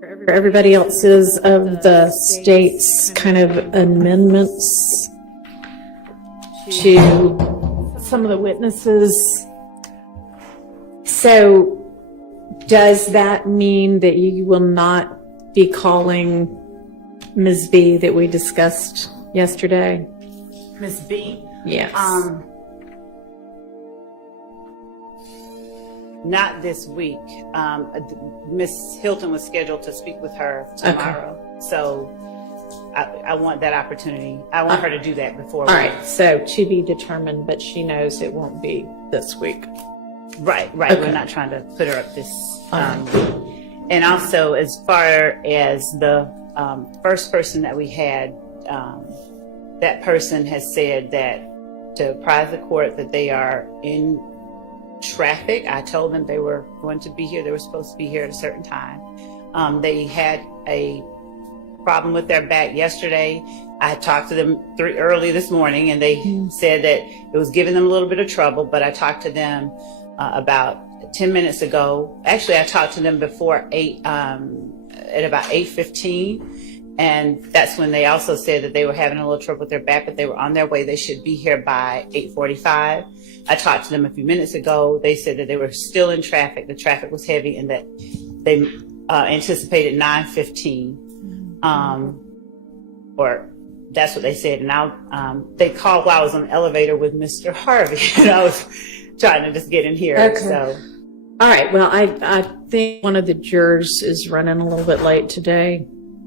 For everybody else's of the state's kind of amendments to some of the witnesses. So does that mean that you will not be calling Ms. B that we discussed yesterday? Ms. B? Yes. Not this week. Miss Hilton was scheduled to speak with her tomorrow. Okay. So I want that opportunity. I want her to do that before. All right. So to be determined, but she knows it won't be this week. Right. Okay. We're not trying to put her up this. And also, as far as the first person that we had, that person has said that to apprise the court that they are in traffic. I told them they were going to be here. They were supposed to be here at a certain time. They had a problem with their back yesterday. I talked to them early this morning, and they said that it was giving them a little bit of trouble, but I talked to them about 10 minutes ago. Actually, I talked to them before 8, at about 8:15. And that's when they also said that they were having a little trouble with their back, but they were on their way. They should be here by 8:45. I talked to them a few minutes ago. They said that they were still in traffic. The traffic was heavy and that they anticipated 9:15. Or that's what they said. And they called while I was on the elevator with Mr. Harvey. And I was trying to just get in here. Okay. So. All right. Well, I think one of the jurors is running a little bit late today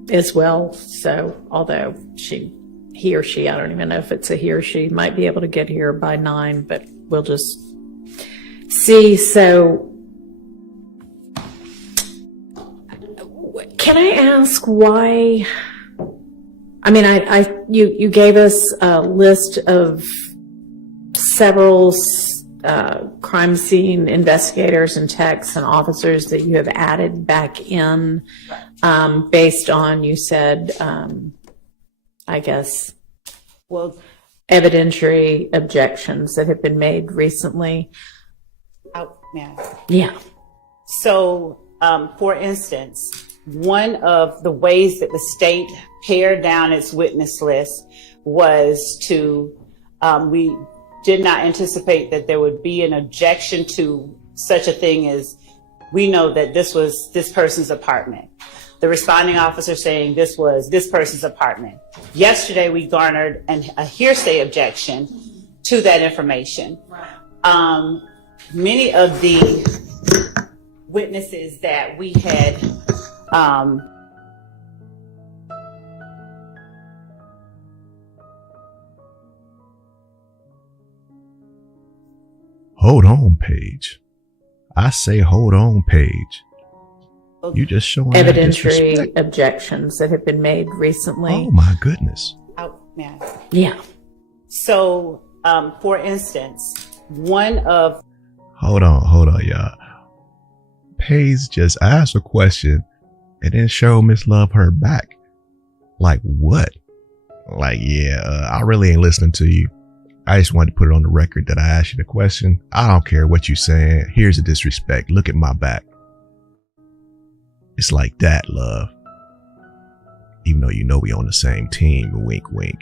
as well. So although he or she, I don't even know if it's a he or she, might be able to get here by 9, but we'll just see. So can I ask why? I mean, you gave us a list of several crime scene investigators and techs and officers that you have added back in based on, you said, I guess, well, evidentiary objections that have been made recently. Yeah. So, for instance, one of the ways that the state pared down its witness list was to, we did not anticipate that there would be an objection to such a thing as, we know that this was this person's apartment. The responding officer saying this was this person's apartment. Yesterday, we garnered a hearsay objection to that information. Many of the witnesses that we had hold on, Paige. I say hold on, Paige. You just showing evidentiary objections that have been made recently. Oh my goodness. Yeah. So, for instance, one of... Hold on, y'all. Paige just asked a question and then showed Miss Love her back. Like what? Like, I really ain't listening to you. I just wanted to put it on the record that I asked you the question. I don't care what you're saying. Here's the disrespect. Look at my back. It's like that, Love. Even though you know we on the same team, wink, wink.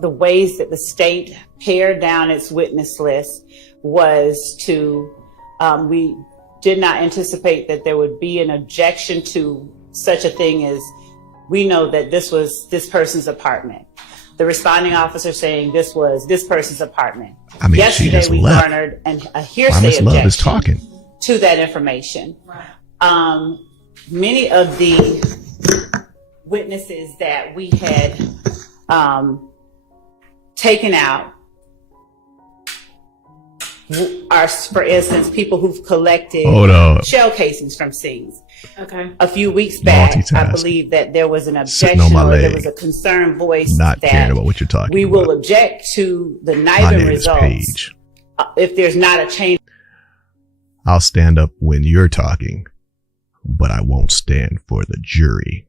The ways that the state pared down its witness list was to, we did not anticipate that there would be an objection to such a thing as, we know that this was this person's apartment. The responding officer saying this was this person's apartment. I mean, yesterday we garnered a hearsay objection to that information. Many of the witnesses that we had taken out are, for instance, people who've collected shell casings from scenes. Okay. A few weeks back, I believe that there was an objection or there was a concern voiced not that caring about what you're talking we about. Will object to the NIBIN results if there's not a change. I'll stand up when you're talking, but I won't stand for the jury.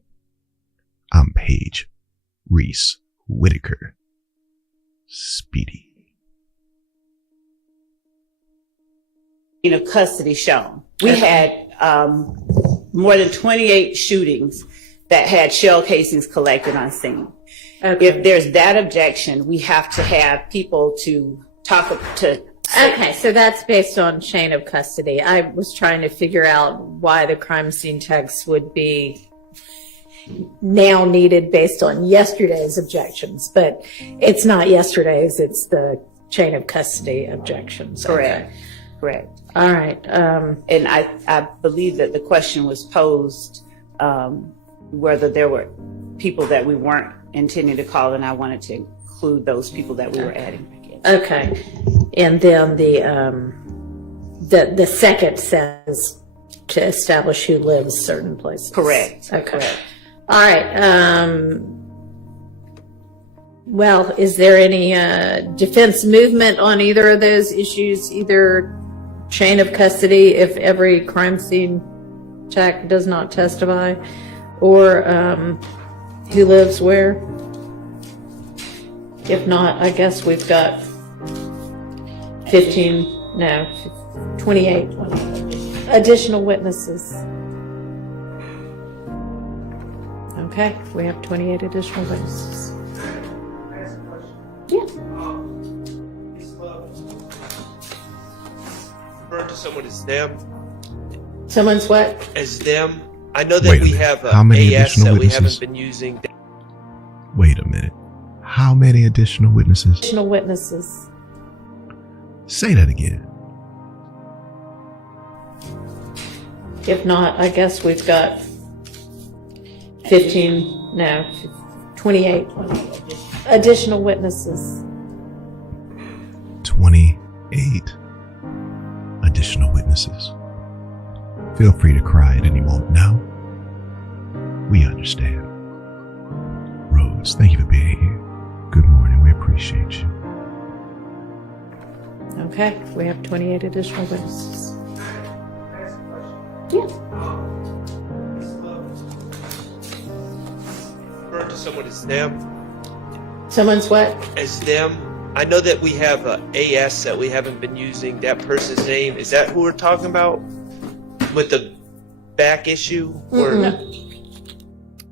I'm Paige Reese Whitaker. Speedy. Custody shown. We had more than 28 shootings that had shell casings collected on scene. Okay. If there's that objection, we have to have people to talk to. Okay, so that's based on chain of custody. I was trying to figure out why the crime scene text would be now needed based on yesterday's objections, but it's not yesterday's, it's the chain of custody objections. Correct. Okay. Correct. All right. And I believe that the question was posed whether there were people that we weren't intending to call, and I wanted to include those people that we were adding back in. Okay. And then the second says to establish who lives certain places. Correct. Okay. Correct. All right. Well, is there any defense movement on either of those issues, either chain of custody if every crime scene tech does not testify, or who lives where? If not, I guess we've got 28 additional witnesses. Okay, we have 28 additional witnesses. Yeah. Refer to someone as them. Someone's what? As them. I know that Wait a we minute. have How many AS additional that we witnesses? haven't been using. Wait a minute. How many additional witnesses? Additional witnesses. Say that again. If not, I guess we've got 28 additional witnesses. 28 additional witnesses. Feel free to cry at any moment now. We understand. Rhodes, thank you for being here. Good morning. We appreciate you. Okay, we have 28 additional witnesses. Yeah. Refer to someone as them. Someone's what? As them. I know that we have AS that we haven't been using. That person's name, is that who we're talking about? With the back issue? Or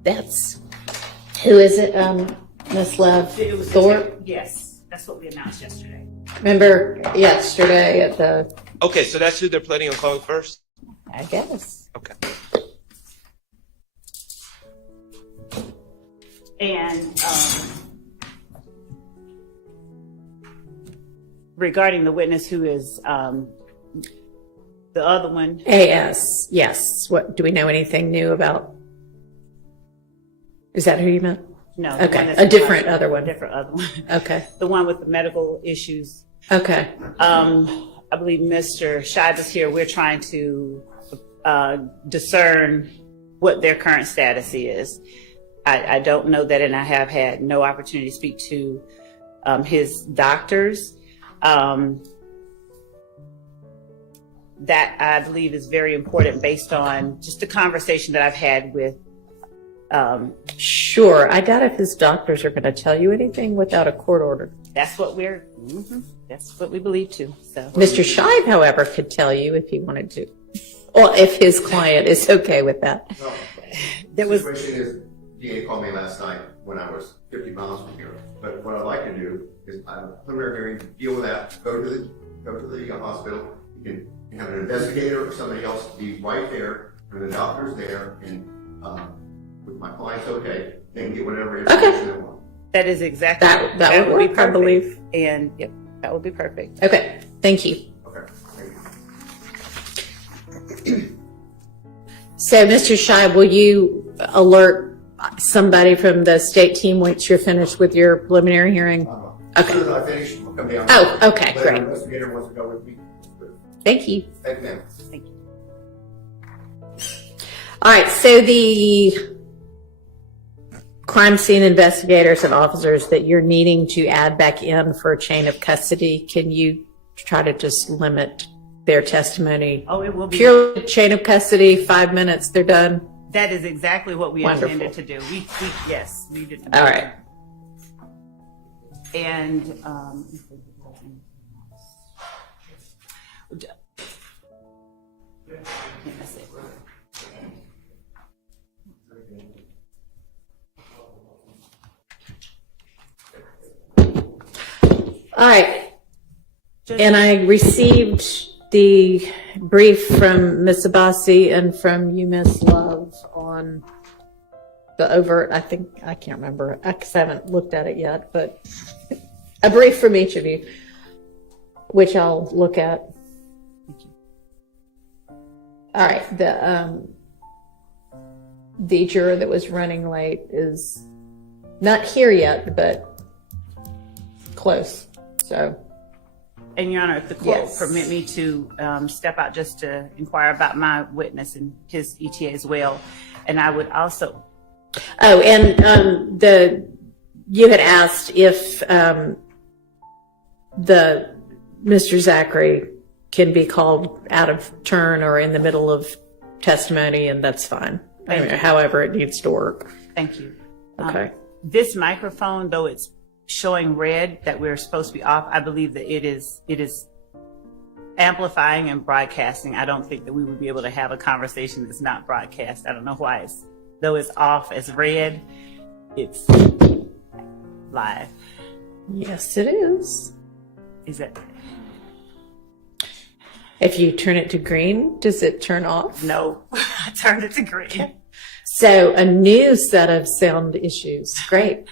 That's, who is it, Miss Love? It was Thorpe? Yes, that's what we announced yesterday. Remember yesterday at the, okay, so that's who they're planning on calling first? I guess. Okay. And regarding the witness who is the other one, AS, yes. What, do we know anything new about? Is that who you meant? no, the Okay, one that's a different other one. different other one, Okay, the one with the medical issues. okay. I believe Mr. Shive is here. We're trying to discern what their current status is. I don't know that, and I have had no opportunity to speak to his doctors. That I believe is very important based on just the conversation that I've had with. Sure. I doubt if his doctors are going to tell you anything without a court order. That's what that's what we believe too. So Mr. Shive, however, could tell you if he wanted to. Or if his client is okay with that. No, there was. the situation is, DA called me last night when I was 50 miles from here. But what I'd like to do is have a preliminary hearing, deal with that, go to the hospital. You can have an investigator or somebody else be right there, and the doctor's there, and with my client's okay, they can get whatever information they want. That is exactly That would work, I believe. And yep, that would be perfect. Okay. Thank you. Okay, thank you. So, Mr. Shive, will you alert somebody from the state team once you're finished with your preliminary hearing? As soon as I finish, I'll come down. Oh, okay, Let great. an investigator wants to go with me. Thank you. Thank you, ma'am. Thank you. All right. So the crime scene investigators and officers that you're needing to add back in for a chain of custody, can you try to just limit their testimony? Oh, it will be. Pure chain of custody, 5 minutes, they're done. That is exactly what we Wonderful. intended to do. Yes, we did. All right. And All right. And I received the brief from Miss Abbasi and from you, Miss Love, on the overt. I can't remember, because I haven't looked at it yet, but a brief from each of you, which I'll look at. All right. The juror that was running late is not here yet, but close. So. And Your Honor, if the court Yes. will permit me to step out just to inquire about my witness and his ETA as well. And I would also. Oh, and you had asked if the Mr. Zachary can be called out of turn or in the middle of testimony, and that's fine. I mean, however it needs to work. Thank you. Okay. This microphone, though it's showing red that we're supposed to be off, I believe that it is amplifying and broadcasting. I don't think that we would be able to have a conversation that's not broadcast. I don't know why though it's off as red, it's live. Yes, it is. Is it? If you turn it to green, does it turn off? No, I turned it to green. So a new set of sound issues. Great.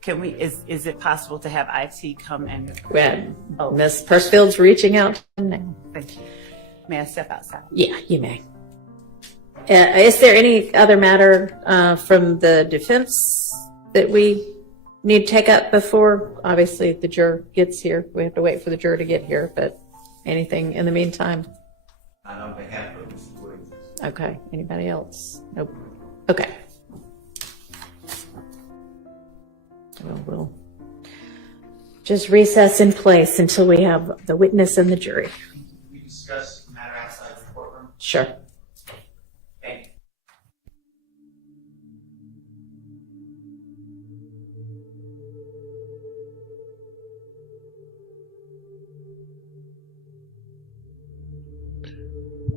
Can we, is it possible to have IT come and, Well, Miss Pursfield's reaching out now. thank you. May I step outside? Yeah, you may. Is there any other matter from the defense that we need to take up before, obviously, the juror gets here? We have to wait for the juror to get here, but anything in the meantime? On behalf of Mr. Williams. Okay. Anybody else? Nope. Okay. We'll just recess in place until we have the witness and the jury. We discuss the matter outside the courtroom. Sure. Thank you.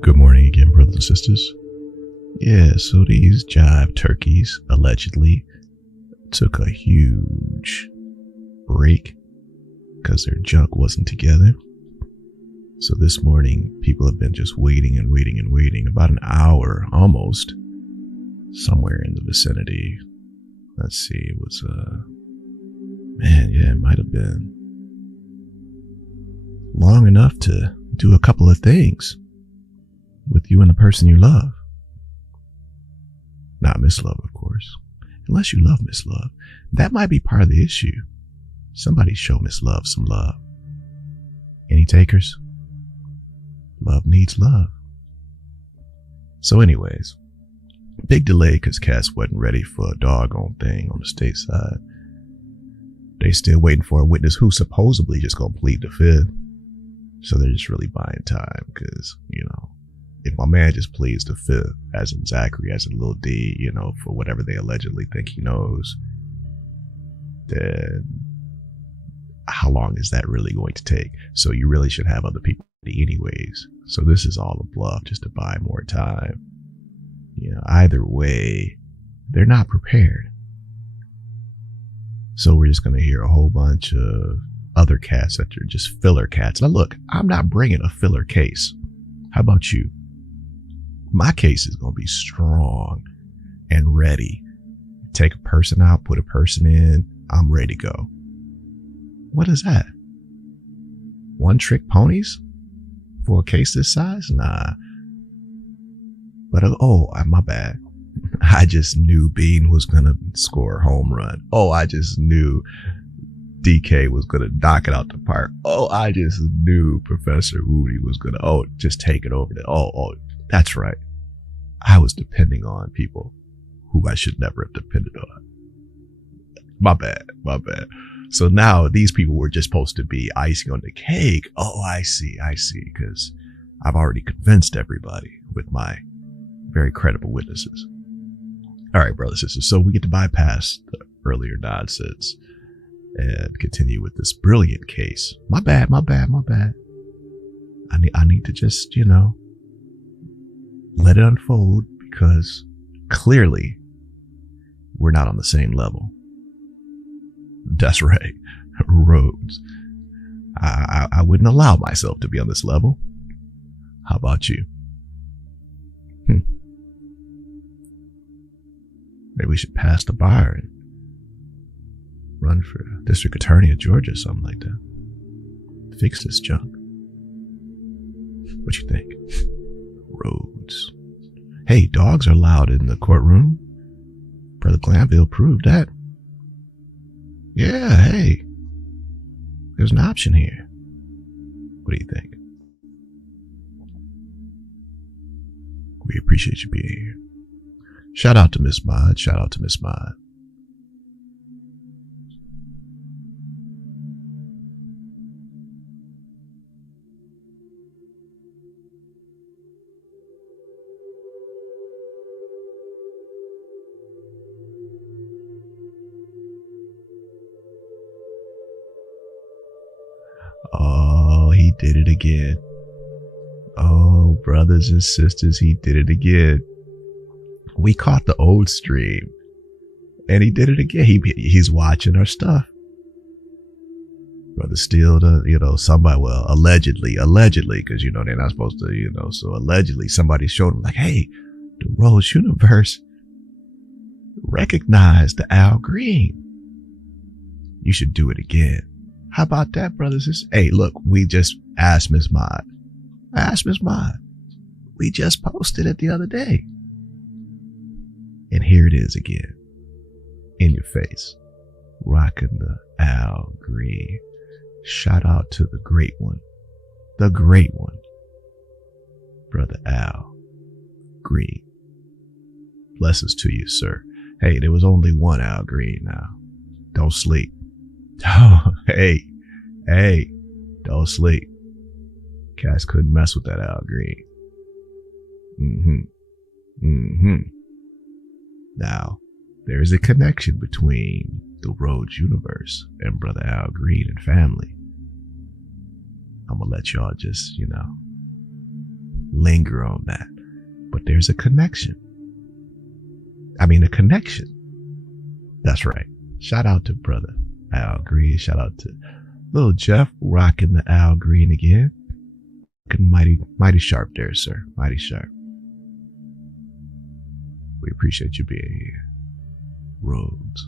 Good morning again, brothers and sisters. Yeah, so these jive turkeys allegedly took a huge break because their junk wasn't together. So this morning, people have been just waiting and waiting and waiting, about an hour almost, somewhere in the vicinity. Let's see, it was, it might have been long enough to do a couple of things with you and the person you love. Not Miss Love, of course. Unless you love Miss Love. That might be part of the issue. Somebody show Miss Love some love. Any takers? Love needs love. So anyways, big delay because Cass wasn't ready for a doggone thing on the state side. They still waiting for a witness who's supposedly just gonna plead the fifth. So they're just really buying time because, if my man just pleads the fifth, as in Zachary, as in Lil D, for whatever they allegedly think he knows, then how long is that really going to take? So you really should have other people anyways. So this is all a bluff just to buy more time. Either way, they're not prepared. So we're just going to hear a whole bunch of other cats that are just filler cats. Now look, I'm not bringing a filler case. How about you? My case is going to be strong and ready. Take a person out, put a person in, I'm ready to go. What is that? One trick ponies? For a case this size? Nah. But, my bad. I just knew Bean was going to score a home run. I just knew DK was going to knock it out the park. I just knew Professor Woody was going to, just take it over there. That's right. I was depending on people who I should never have depended on. My bad. So now these people were just supposed to be icing on the cake. I see. Because I've already convinced everybody with my very credible witnesses. All right, brothers and sisters. So we get to bypass the earlier nonsense and continue with this brilliant case. My bad. I need to just, let it unfold because clearly we're not on the same level. That's right. Rhodes. I wouldn't allow myself to be on this level. How about you? Maybe we should pass the bar and run for district attorney of Georgia or something like that. Fix this junk. What you think? Rhodes. Hey, dogs are allowed in the courtroom. Brother Glanville proved that. Yeah, hey. There's an option here. What do you think? We appreciate you being here. Shout out to Miss Mod. Shout out to Miss Mod. Oh, he did it again. Oh, brothers and sisters, he did it again. We caught the old stream and he did it again. He's watching our stuff. Brother Steele, somebody, well, allegedly, because, they're not supposed to, so allegedly somebody showed him like, hey, the Rhodes universe recognized the Al Green. You should do it again. How about that, brothers? Hey, look, we just asked Miss Mod. We just posted it the other day. And here it is again. In your face. Rocking the Al Green. Shout out to the great one. The great one. Brother Al Green. Blessings to you, sir. Hey, there was only one Al Green now. Don't sleep. Oh, hey, don't sleep. Cats couldn't mess with that Al Green. Now, there is a connection between the Rhodes universe and Brother Al Green and family. I'm gonna let y'all just, linger on that. But there's a connection. A connection. That's right. Shout out to Brother Al Green. Shout out to Lil Jeff rocking the Al Green again. Mighty sharp there, sir. Mighty sharp. We appreciate you being here. Rhodes.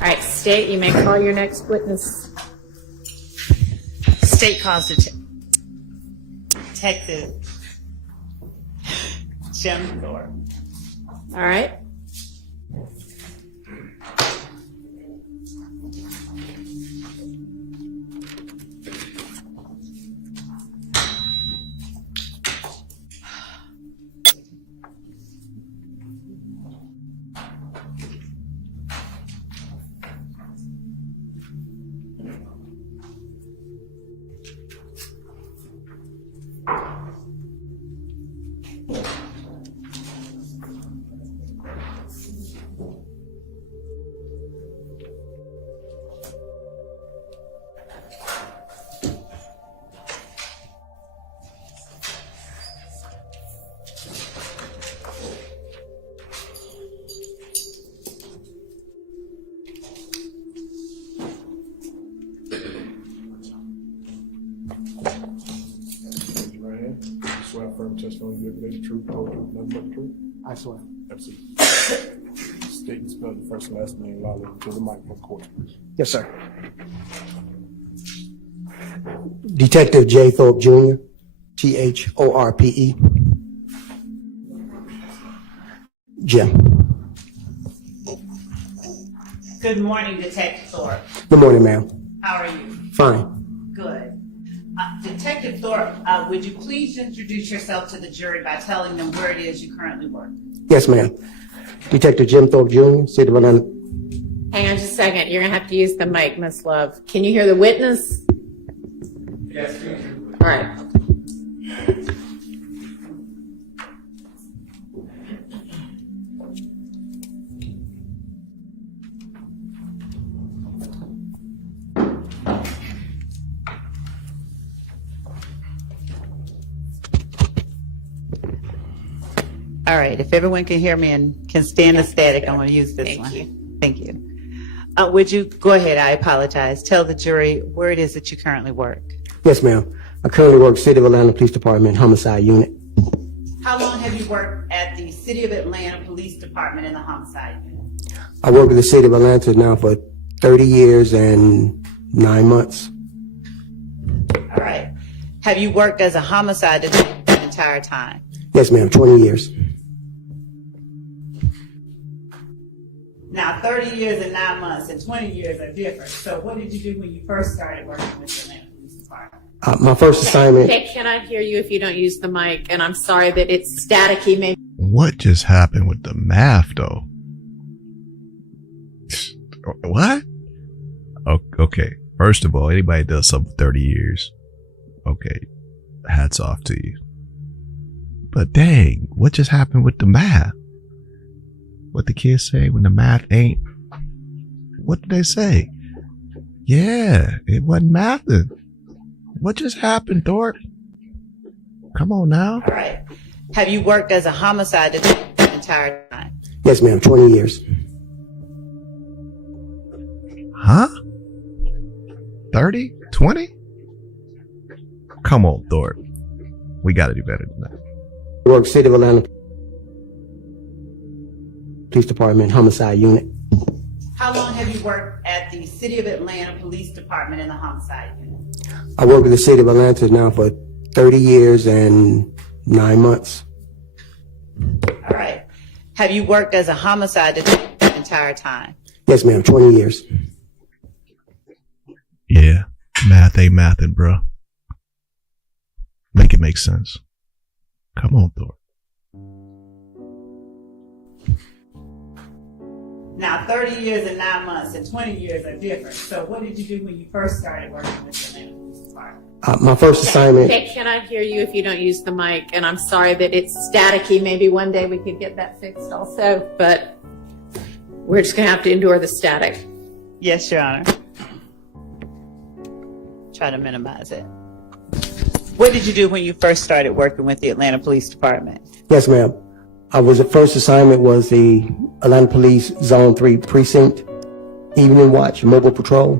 All right, State, you may call your next witness. State calls Detective Jim Thorpe. All right. Swear firm testimony you give the truth, the whole truth, nothing but the truth. I swear. Absolutely. State and spell the first and last name loudly to the microphone court. Yes, sir. Detective J. Thorpe Jr., Thorpe. Jim. Good morning, Detective Thorpe. Good morning, ma'am. How are you? Fine. Good. Detective Thorpe, would you please introduce yourself to the jury by telling them where it is you currently work? Yes, ma'am. Detective Jim Thorpe Jr., City of Atlanta. Hang on just a second. You're going to have to use the mic, Miss Love. Can you hear the witness? Yes, ma'am. All right. All right, if everyone can hear me and can stand the static, I'm going to use this one. Thank you. Would you, go ahead, I apologize. Tell the jury where it is that you currently work. Yes, ma'am. I currently work City of Atlanta Police Department Homicide Unit. How long have you worked at the City of Atlanta Police Department in the homicide unit? I work with the City of Atlanta now for 30 years and 9 months. All right. Have you worked as a homicide detective the entire time? Yes, ma'am. 20 years. Now, 30 years and 9 months and 20 years are different. So what did you do when you first started working with the Atlanta Police Department? My first assignment. Okay, can I hear you if you don't use the mic? And I'm sorry that it's staticky. Maybe. What just happened with the math, though? What? Okay. First of all, anybody does something for 30 years, okay, hats off to you. But dang, what just happened with the math? What the kids say when the math ain't? What did they say? Yeah, it wasn't mathing. What just happened, Thorpe? Come on now. All right. Have you worked as a homicide detective the entire time? Yes, ma'am. 20 years. Huh? 30? 20? Come on, Thorpe. We gotta do better than that. I work City of Atlanta Police Department Homicide Unit. How long have you worked at the City of Atlanta Police Department in the homicide unit? I work with the City of Atlanta now for 30 years and 9 months. All right. Have you worked as a homicide detective the entire time? Yes, ma'am. 20 years. Yeah, math ain't mathin', bro. Make it make sense. Come on, Thorpe. Now, 30 years and 9 months and 20 years are different. So what did you do when you first started working with the Atlanta Police Department? My first assignment. Okay, can I hear you if you don't use the mic? And I'm sorry that it's staticky. Maybe one day we could get that fixed also, but we're just going to have to endure the static. Yes, Your Honor. Try to minimize it. What did you do when you first started working with the Atlanta Police Department? Yes, ma'am. The first assignment was the Atlanta Police Zone 3 Precinct Evening Watch Mobile Patrol.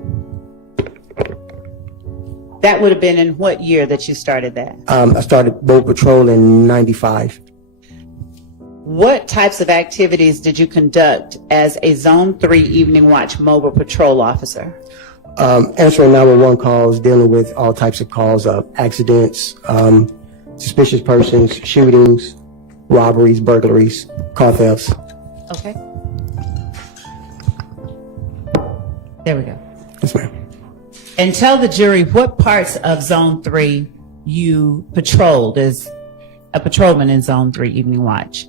That would have been in what year that you started that? I started Mobile Patrol in 95. What types of activities did you conduct as a Zone 3 Evening Watch Mobile Patrol officer? Answering 911 calls, dealing with all types of calls of accidents, suspicious persons, shootings, robberies, burglaries, car thefts. Okay. There we go. Yes, ma'am. And tell the jury what parts of Zone 3 you patrolled as a patrolman in Zone 3 Evening Watch.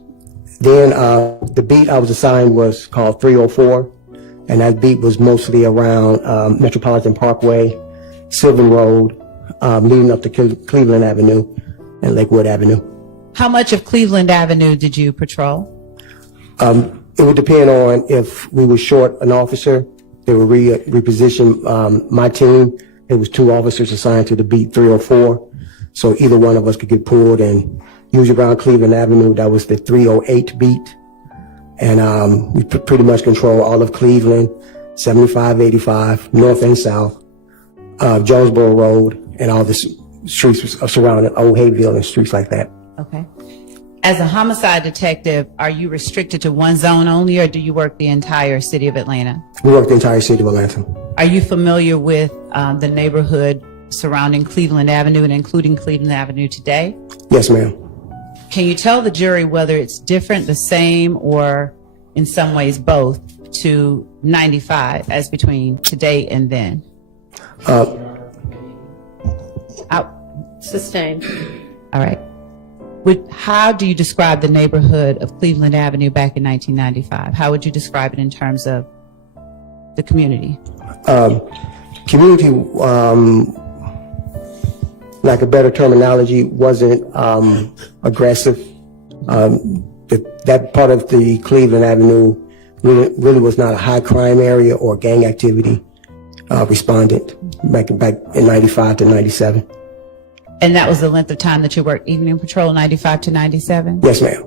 Then the beat I was assigned was called 304, and that beat was mostly around Metropolitan Parkway, Sylvan Road, leading up to Cleveland Avenue and Lakewood Avenue. How much of Cleveland Avenue did you patrol? It would depend on if we were short an officer. They would reposition my team. It was 2 officers assigned to the beat 304. So either one of us could get pulled, and usually around Cleveland Avenue, that was the 308 beat. And we pretty much control all of Cleveland, 75, 85, north and south, Jonesboro Road, and all the streets surrounding Old Hayville and streets like that. Okay. As a homicide detective, are you restricted to one zone only, or do you work the entire city of Atlanta? We work the entire city of Atlanta. Are you familiar with the neighborhood surrounding Cleveland Avenue and including Cleveland Avenue today? Yes, ma'am. Can you tell the jury whether it's different, the same, or in some ways both to 95 as between today and then? Sustained. All right. How do you describe the neighborhood of Cleveland Avenue back in 1995? How would you describe it in terms of the community? Community lack of better terminology, wasn't aggressive. That part of the Cleveland Avenue really was not a high crime area or gang activity respondent back in 95 to 97. And that was the length of time that you worked evening patrol, 95 to 97? Yes, ma'am.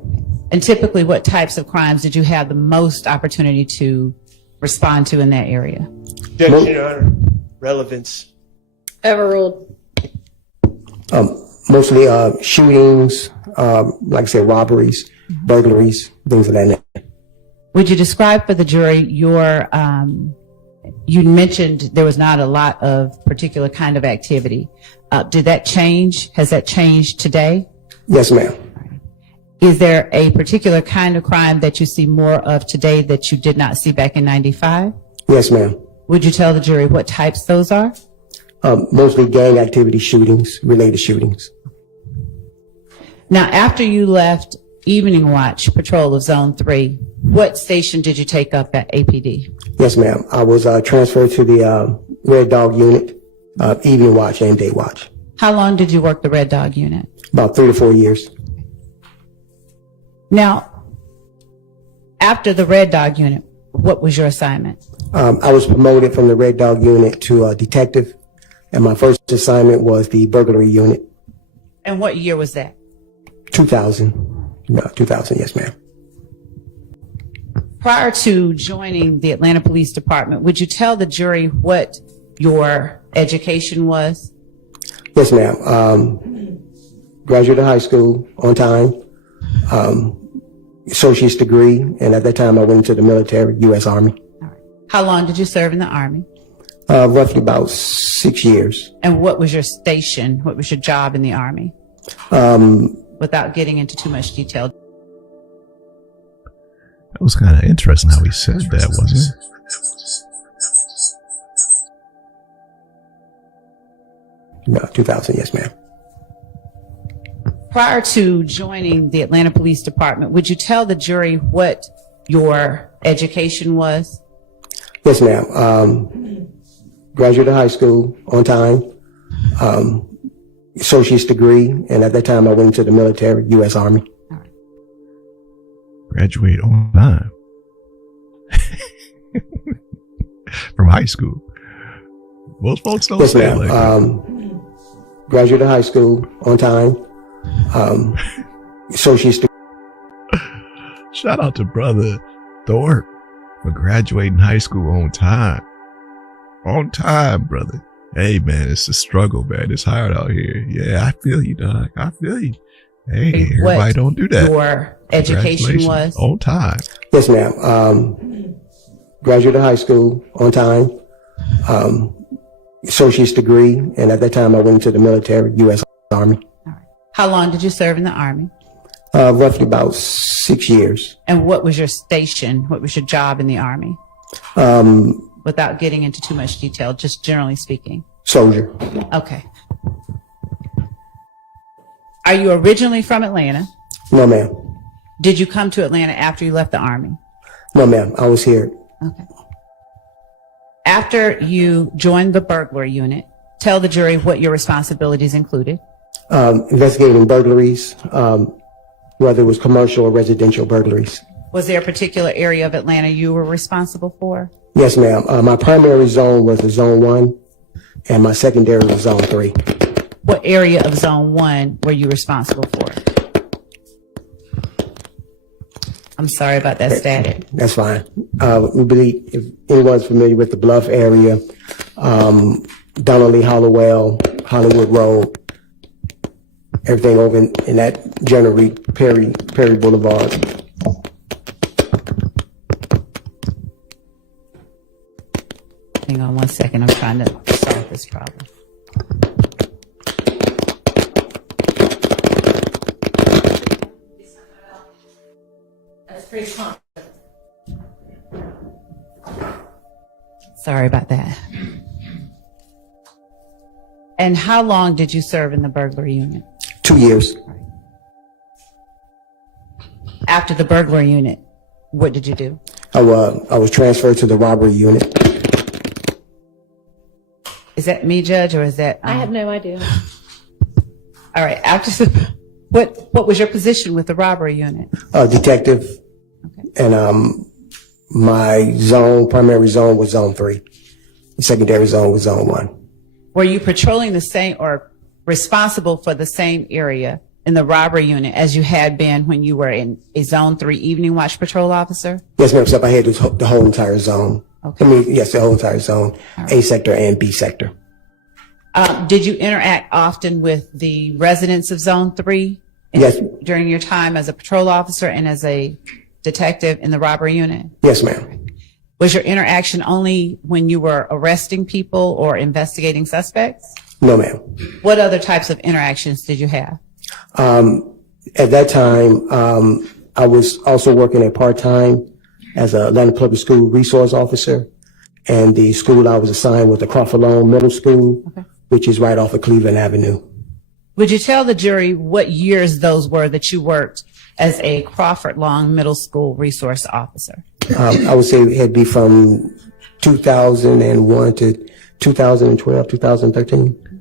And typically, what types of crimes did you have the most opportunity to respond to in that area? Judge, Your Honor, relevance. Overruled. Mostly shootings, like I said, robberies, burglaries, things of that nature. Would you describe for the jury your, you mentioned there was not a lot of particular kind of activity. Did that change? Has that changed today? Yes, ma'am. Is there a particular kind of crime that you see more of today that you did not see back in 95? Yes, ma'am. Would you tell the jury what types those are? Mostly gang activity shootings, related shootings. Now, after you left evening watch patrol of Zone 3, what station did you take up at APD? Yes, ma'am. I was transferred to the Red Dog unit, evening watch and day watch. How long did you work the Red Dog unit? About 3 to 4 years. Now, after the Red Dog unit, what was your assignment? I was promoted from the Red Dog unit to detective, and my first assignment was the burglary unit. And what year was that? 2000. No, 2000, yes, ma'am. Prior to joining the Atlanta Police Department, would you tell the jury what your education was? Yes, ma'am. Graduated high school on time, associate's degree, and at that time I went into the military, U.S. Army. All right. How long did you serve in the Army? Roughly about 6 years. And what was your station? What was your job in the Army? Without getting into too much detail. That was kind of interesting how he said that, wasn't it? No, 2000, yes, ma'am. Prior to joining the Atlanta Police Department, would you tell the jury what your education was? Yes, ma'am. Graduated high school on time, associate's degree, and at that time I went into the military, U.S. Army. Graduate on time. From high school. Most folks don't Yes, say it ma'am. like that. Graduated high school on time, associate's degree. Shout out to brother Thorpe for graduating high school on time. On time, brother. Hey, man, it's a struggle, man. It's hard out here. Yeah, I feel you, dog. I feel you. Hey, everybody What don't do that. your education Congratulations. was? On time. Yes, ma'am. Graduated high school on time, associate's degree, and at that time I went into the military, U.S. Army. All right. How long did you serve in the Army? Roughly about 6 years. And what was your station? What was your job in the Army? Without getting into too much detail, just generally speaking. Soldier. Okay. Are you originally from Atlanta? No, ma'am. Did you come to Atlanta after you left the Army? No, ma'am. I was here. Okay. After you joined the burglary unit, tell the jury what your responsibilities included. Investigating burglaries, whether it was commercial or residential burglaries. Was there a particular area of Atlanta you were responsible for? Yes, ma'am. My primary zone was the Zone 1, and my secondary was Zone 3. What area of Zone 1 were you responsible for? I'm sorry about that static. That's fine. We believe, if anyone's familiar with the Bluff area, Donnelly, Hollowell, Hollywood Road, everything over in that generally Perry Boulevard. Hang on one second. I'm trying to solve this problem. That's pretty common. Sorry about that. And how long did you serve in the burglary unit? 2 years. After the burglary unit, what did you do? I was transferred to the robbery unit. Is that me, Judge, or is that? I have no idea. All right. What was your position with the robbery unit? Detective. Okay. And my primary zone was zone 3. The secondary zone was zone 1. Were you patrolling the same or responsible for the same area in the robbery unit as you had been when you were in a zone 3 evening watch patrol officer? Yes, ma'am. Except I had the whole entire zone. Okay. I mean, yes, the whole entire zone, right. A sector and B sector. Did you interact often with the residents of zone 3? Yes. During your time as a patrol officer and as a detective in the robbery unit? Yes, ma'am. Was your interaction only when you were arresting people or investigating suspects? No, ma'am. What other types of interactions did you have? At that time, I was also working part-time as a Atlanta Public School resource officer, and the school I was assigned was the Crawford Long Middle School, okay. Which is right off of Cleveland Avenue. Would you tell the jury what years those were that you worked as a Crawford Long Middle School resource officer? I would say it'd be from 2001 to 2012, 2013.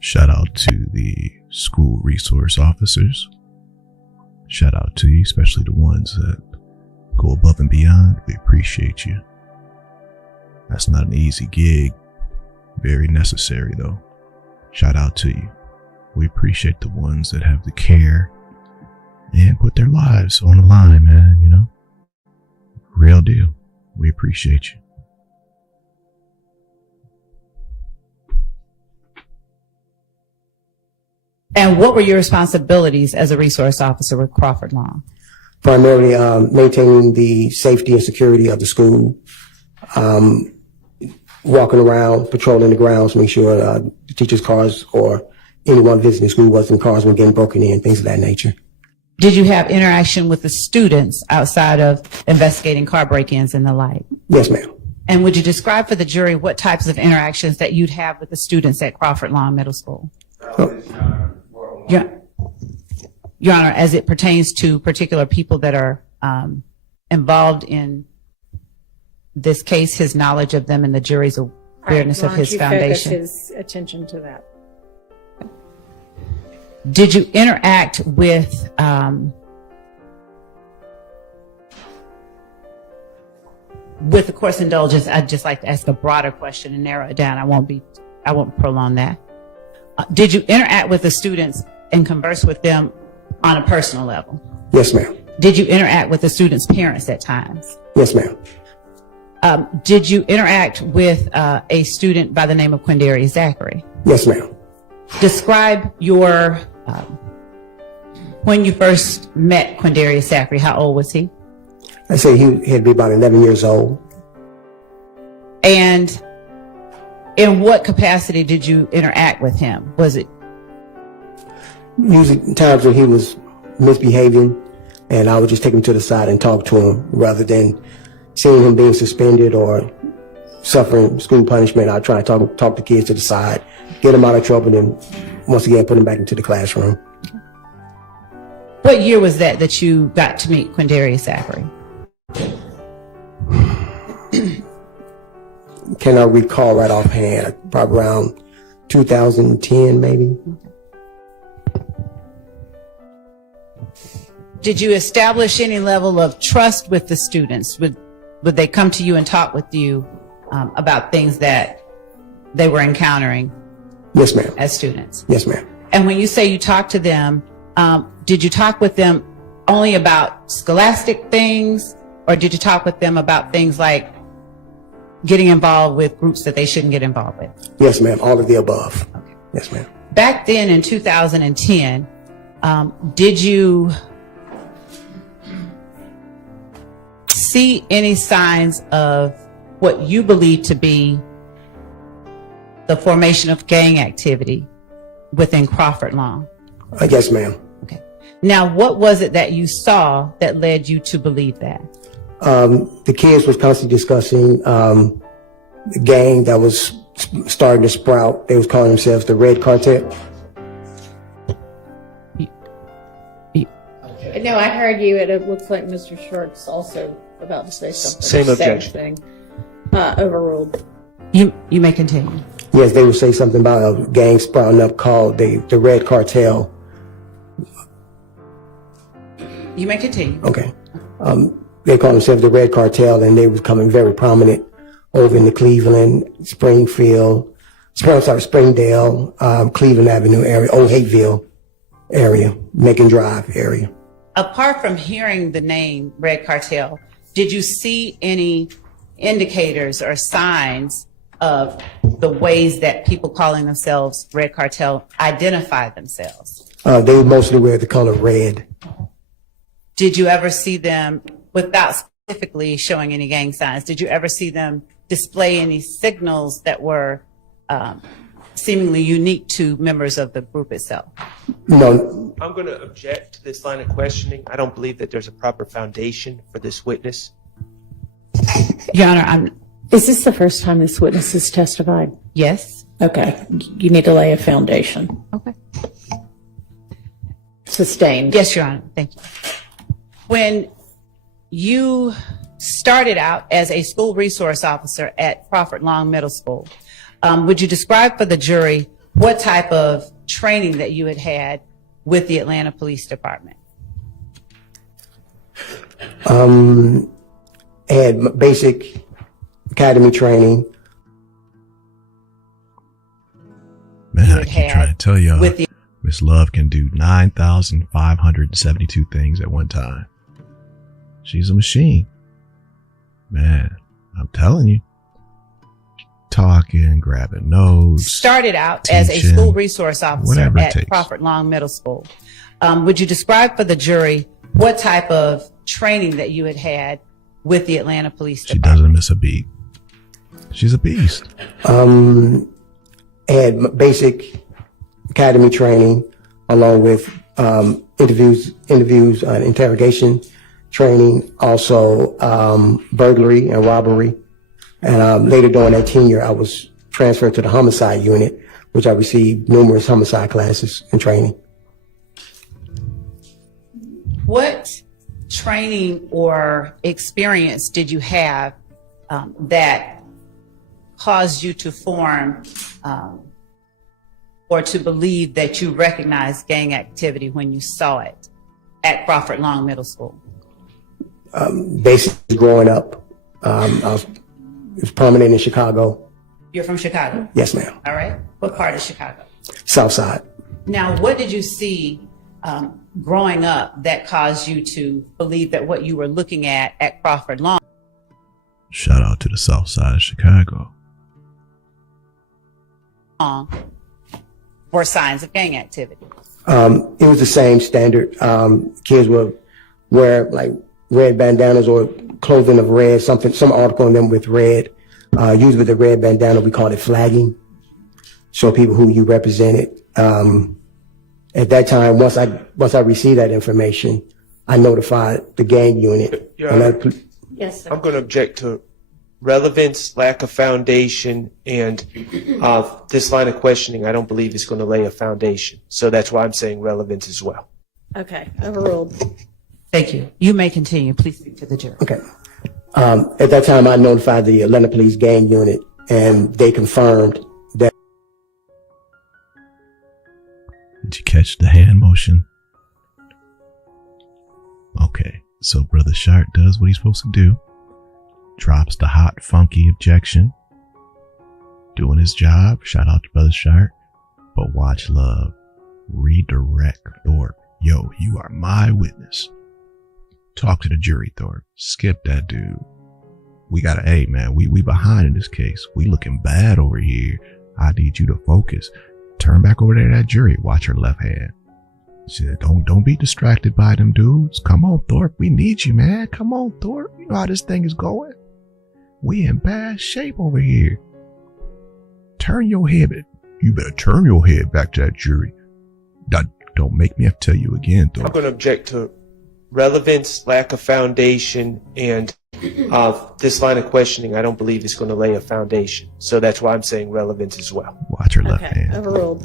Shout out to the school resource officers. Shout out to you, especially the ones that go above and beyond. We appreciate you. That's not an easy gig. Very necessary though. Shout out to you. We appreciate the ones that have the care and put their lives on the line, man, you know? Real deal. We appreciate you. And what were your responsibilities as a resource officer with Crawford Long? Primarily maintaining the safety and security of the school, walking around, patrolling the grounds, make sure the teachers' cars or anyone visiting the school wasn't cars when getting broken in, things of that nature. Did you have interaction with the students outside of investigating car break-ins and the like? Yes, ma'am. And would you describe for the jury what types of interactions that you'd have with the students at Crawford Long Middle School? Your Honor, as it pertains to particular people that are involved in this case, his knowledge of them and the jury's awareness of his foundation. Focus his attention to that. Did you interact with the court's indulgence? I'd just like to ask a broader question and narrow it down. I won't prolong that. Did you interact with the students and converse with them on a personal level? Yes, ma'am. Did you interact with the students' parents at times? Yes, ma'am. Did you interact with a student by the name of Quindarius Zachary? Yes, ma'am. Describe your, when you first met Quindarius Zachary, how old was he? I say he had to be about 11 years old. And in what capacity did you interact with him? Was it? Usually times when he was misbehaving, and I would just take him to the side and talk to him rather than seeing him being suspended or suffering school punishment. I'd try to talk the kids to the side, get him out of trouble, and once again put him back into the classroom. What year was that you got to meet Quindarius Zachary? Can I recall right offhand? Probably around 2010, maybe. Did you establish any level of trust with the students? Would they come to you and talk with you about things that they were encountering? Yes, ma'am. As students? Yes, ma'am. And when you say you talked to them, did you talk with them only about scholastic things, or did you talk with them about things like getting involved with groups that they shouldn't get involved with? Yes, ma'am. All of the above. Okay. Yes, ma'am. Back then in 2010, did you see any signs of what you believe to be the formation of gang activity within Crawford Long? Yes, ma'am. Okay. Now, what was it that you saw that led you to believe that? The kids was constantly discussing the gang that was starting to sprout. They was calling themselves the Red Quartet. No, I heard you. It looks like Mr. Schart's also about to say something. Same objection. Thing. Overruled. You may continue. Yes, they would say something about a gang sprouting up called the Red Cartel. You may continue. Okay. They call themselves the Red Cartel, and they was becoming very prominent over in the Cleveland, Springdale, Cleveland Avenue area, Old Hateville area, Macon Drive area. Apart from hearing the name Red Cartel, did you see any indicators or signs of the ways that people calling themselves Red Cartel identify themselves? They would mostly wear the color red. Did you ever see them, without specifically showing any gang signs, did you ever see them display any signals that were seemingly unique to members of the group itself? No. I'm going to object to this line of questioning. I don't believe that there's a proper foundation for this witness. Your Honor, Is this the first time this witness has testified? yes. Okay, you need to lay a foundation. Okay. Sustained. Yes, Your Honor. Thank you. When you started out as a school resource officer at Crawford Long Middle School, would you describe for the jury what type of training that you had had with the Atlanta Police Department? Had basic academy training. Man, I keep trying to tell y'all, with the Miss Love can do 9,572 things at one time. She's a machine. Man, I'm telling you. Talking, grabbing notes. started out as a teaching, school resource officer whatever it at takes. Crawford Long Middle School. Would you describe for the jury what type of training that you had had with the Atlanta Police She Department? doesn't miss a beat. She's a beast. Had basic academy training along with interviews, interrogation training, also burglary and robbery. And later during that tenure, I was transferred to the homicide unit, which I received numerous homicide classes and training. What training or experience did you have that caused you to form or to believe that you recognized gang activity when you saw it at Crawford Long Middle School? Basically, growing up, I was permanent in Chicago. You're from Chicago? Yes, ma'am. All right. What part of Chicago? South Side. Now, what did you see growing up that caused you to believe that what you were looking at Crawford Long Shout out to the South Side of Chicago. were signs of gang activity? It was the same standard. Kids would wear like red bandanas or clothing of red, some article on them with red. Usually with the red bandana, we called it flagging. Show people who you represented. At that time, once I received that information, I notified the gang unit. Yes, sir. I'm going to object to relevance, lack of foundation, and this line of questioning I don't believe is going to lay a foundation. So that's why I'm saying relevance as well. Okay, overruled. Thank you. You may continue. Please speak to the jury. Okay. At that time, I notified the Atlanta Police gang unit, and they confirmed that. Did you catch the hand motion? Okay, so Brother Schardt does what he's supposed to do. Drops the hot, funky objection. Doing his job. Shout out to Brother Schardt. But watch Love redirect Thorpe. Yo, you are my witness. Talk to the jury, Thorpe. Skip that dude. We gotta, hey man, we behind in this case. We looking bad over here. I need you to focus. Turn back over there to that jury. Watch her left hand. She said, don't be distracted by them dudes. Come on, Thorpe. We need you, man. Come on, Thorpe. You know how this thing is going. We in bad shape over here. Turn your head. You better turn your head back to that jury. Don't make me have to tell you again, Thorpe. I'm going to object to relevance, lack of foundation, and this line of questioning I don't believe is going to lay a foundation. So that's why I'm saying relevance as well. Watch her left Okay, hand. overruled.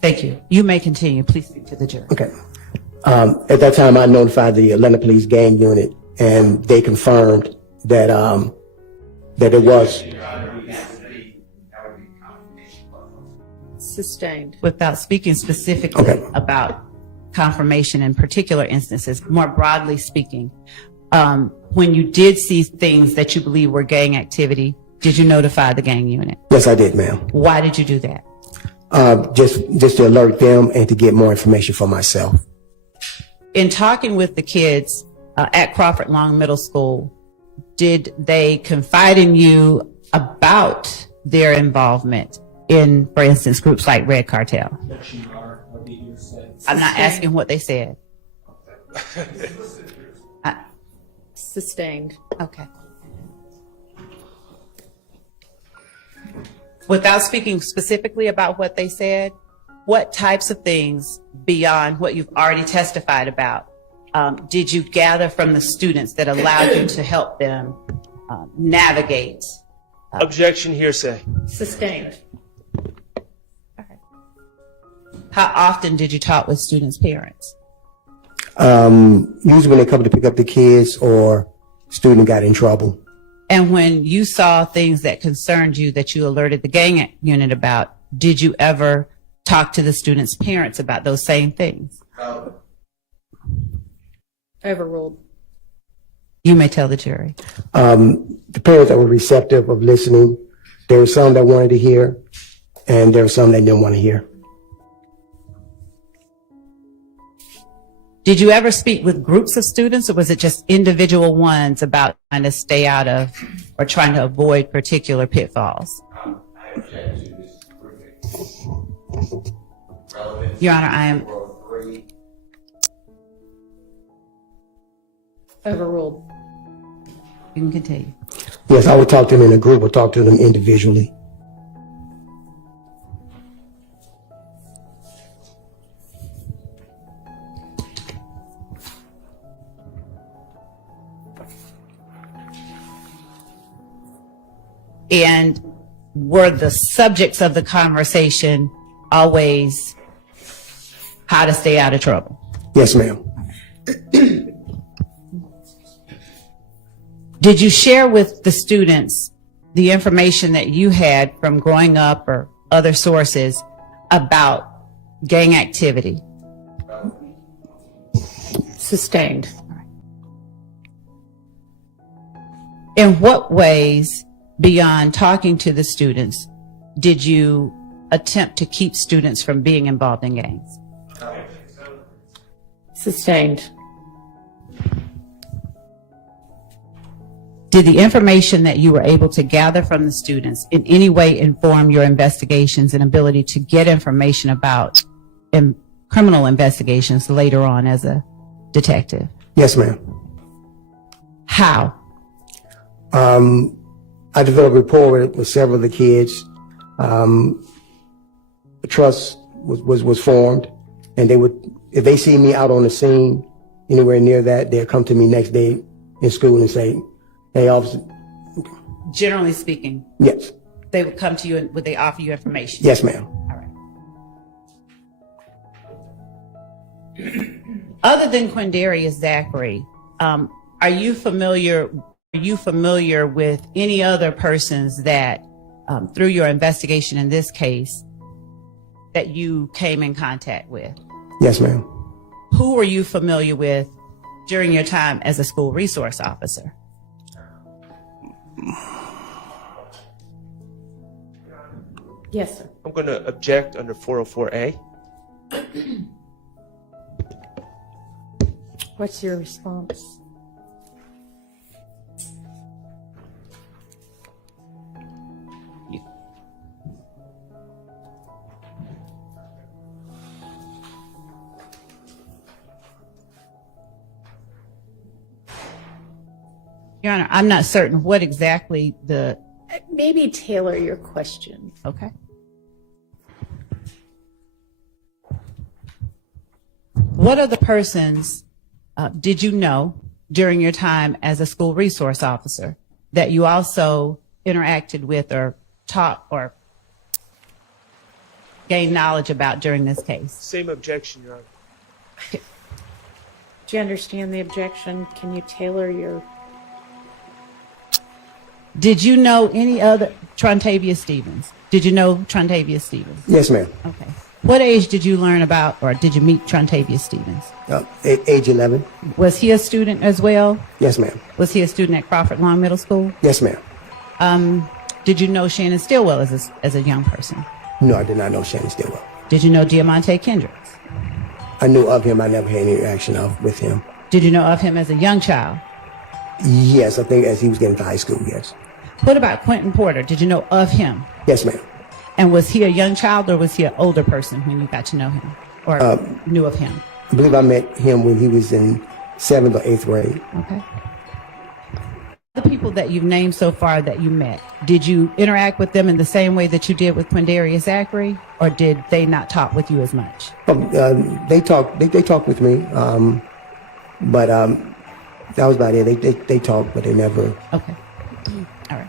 Thank you. You may continue. Please speak to the jury. Okay. At that time, I notified the Atlanta Police gang unit, and they confirmed that that it was. Sustained. Without speaking specifically Okay. about confirmation in particular instances, more broadly speaking, when you did see things that you believe were gang activity, did you notify the gang unit? Yes, I did, ma'am. Why did you do that? Just to alert them and to get more information for myself. In talking with the kids at Crawford Long Middle School, did they confide in you about their involvement in, for instance, groups like Red Cartel? I'm not asking what they said. Sustained. Okay. Without speaking specifically about what they said, what types of things beyond what you've already testified about did you gather from the students that allowed you to help them navigate? Objection, hearsay. Sustained. How often did you talk with students' parents? Usually when they come to pick up the kids or student got in trouble. And when you saw things that concerned you that you alerted the gang unit about, did you ever talk to the students' parents about those same things? Overruled. You may tell the jury. The parents that were receptive of listening, there were some that wanted to hear, and there were some that didn't want to hear. Did you ever speak with groups of students, or was it just individual ones about trying to stay out of or trying to avoid particular pitfalls? I object to this grouping. Relevant. Your Honor, I am. 403. Overruled. You can continue. Yes, I would talk to them in a group or talk to them individually. And were the subjects of the conversation always how to stay out of trouble? Yes, ma'am. Did you share with the students the information that you had from growing up or other sources about gang activity? Sustained. In what ways, beyond talking to the students, did you attempt to keep students from being involved in gangs? Sustained. Did the information that you were able to gather from the students in any way inform your investigations and ability to get information about criminal investigations later on as a detective? Yes, ma'am. How? I developed rapport with several of the kids. A trust was formed, and they would, if they see me out on the scene anywhere near that, they'll come to me next day in school and say, "Hey, officer." Generally speaking, Yes. they would come to you and would they offer you information? Yes, ma'am. All right. Other than Quindarius Zachary, are you familiar with any other persons that, through your investigation in this case, that you came in contact with? Yes, ma'am. Who were you familiar with during your time as a school resource officer? Yes, sir. I'm going to object under 404A. What's your response? Your Honor, I'm not certain what exactly the, Maybe tailor your question. okay. What other persons did you know during your time as a school resource officer that you also interacted with or taught or gained knowledge about during this case? Same objection, Your Honor. Do you understand the objection? Can you tailor your... Did you know any other Trontavia Stevens? Did you know Trontavia Stevens? Yes, ma'am. Okay. What age did you learn about, or did you meet Trontavia Stevens? Age 11. Was he a student as well? Yes, ma'am. Was he a student at Crawford Long Middle School? Yes, ma'am. Did you know Shannon Stillwell as a young person? No, I did not know Shannon Stillwell. Did you know Diamante Kendricks? I knew of him. I never had any interaction with him. Did you know of him as a young child? Yes, I think as he was getting to high school, yes. What about Quentin Porter? Did you know of him? Yes, ma'am. And was he a young child, or was he an older person when you got to know him, or knew of him? I believe I met him when he was in 7th or 8th grade. Okay. The people that you've named so far that you met, did you interact with them in the same way that you did with Quindarius Zachary, or did they not talk with you as much? They talked with me, but that was about it. They talked, but they never. Okay. All right.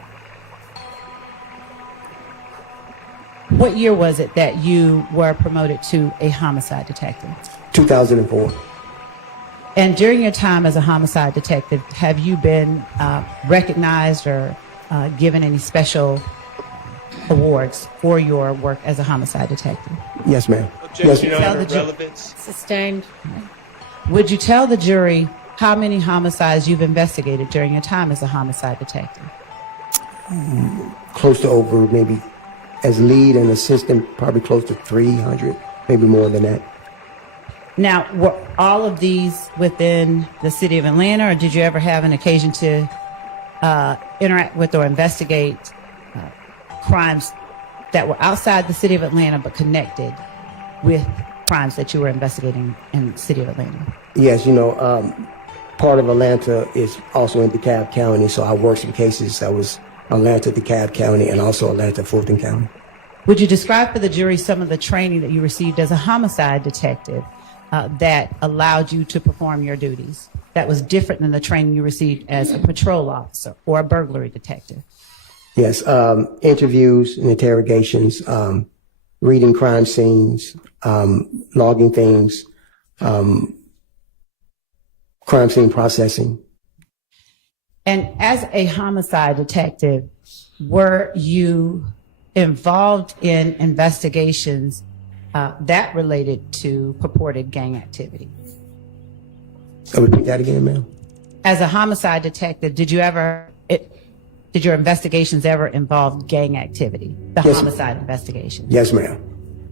What year was it that you were promoted to a homicide detective? 2004. And during your time as a homicide detective, have you been recognized or given any special awards for your work as a homicide detective? Yes, ma'am. Objection Tell on the ju- relevance. Sustained. Would you tell the jury how many homicides you've investigated during your time as a homicide detective? Close to over, maybe as lead and assistant, probably close to 300, maybe more than that. Now, were all of these within the city of Atlanta, or did you ever have an occasion to interact with or investigate crimes that were outside the city of Atlanta but connected with crimes that you were investigating in the city of Atlanta? Yes, part of Atlanta is also in DeKalb County, so I worked some cases that was Atlanta, DeKalb County, and also Atlanta, Fulton County. Would you describe for the jury some of the training that you received as a homicide detective that allowed you to perform your duties, that was different than the training you received as a patrol officer or a burglary detective? Yes, interviews and interrogations, reading crime scenes, logging things, crime scene processing. And as a homicide detective, were you involved in investigations that related to purported gang activity? Can we repeat that again, ma'am? As a homicide detective, did your investigations ever involve gang activity, the Yes. homicide investigation? Yes, ma'am.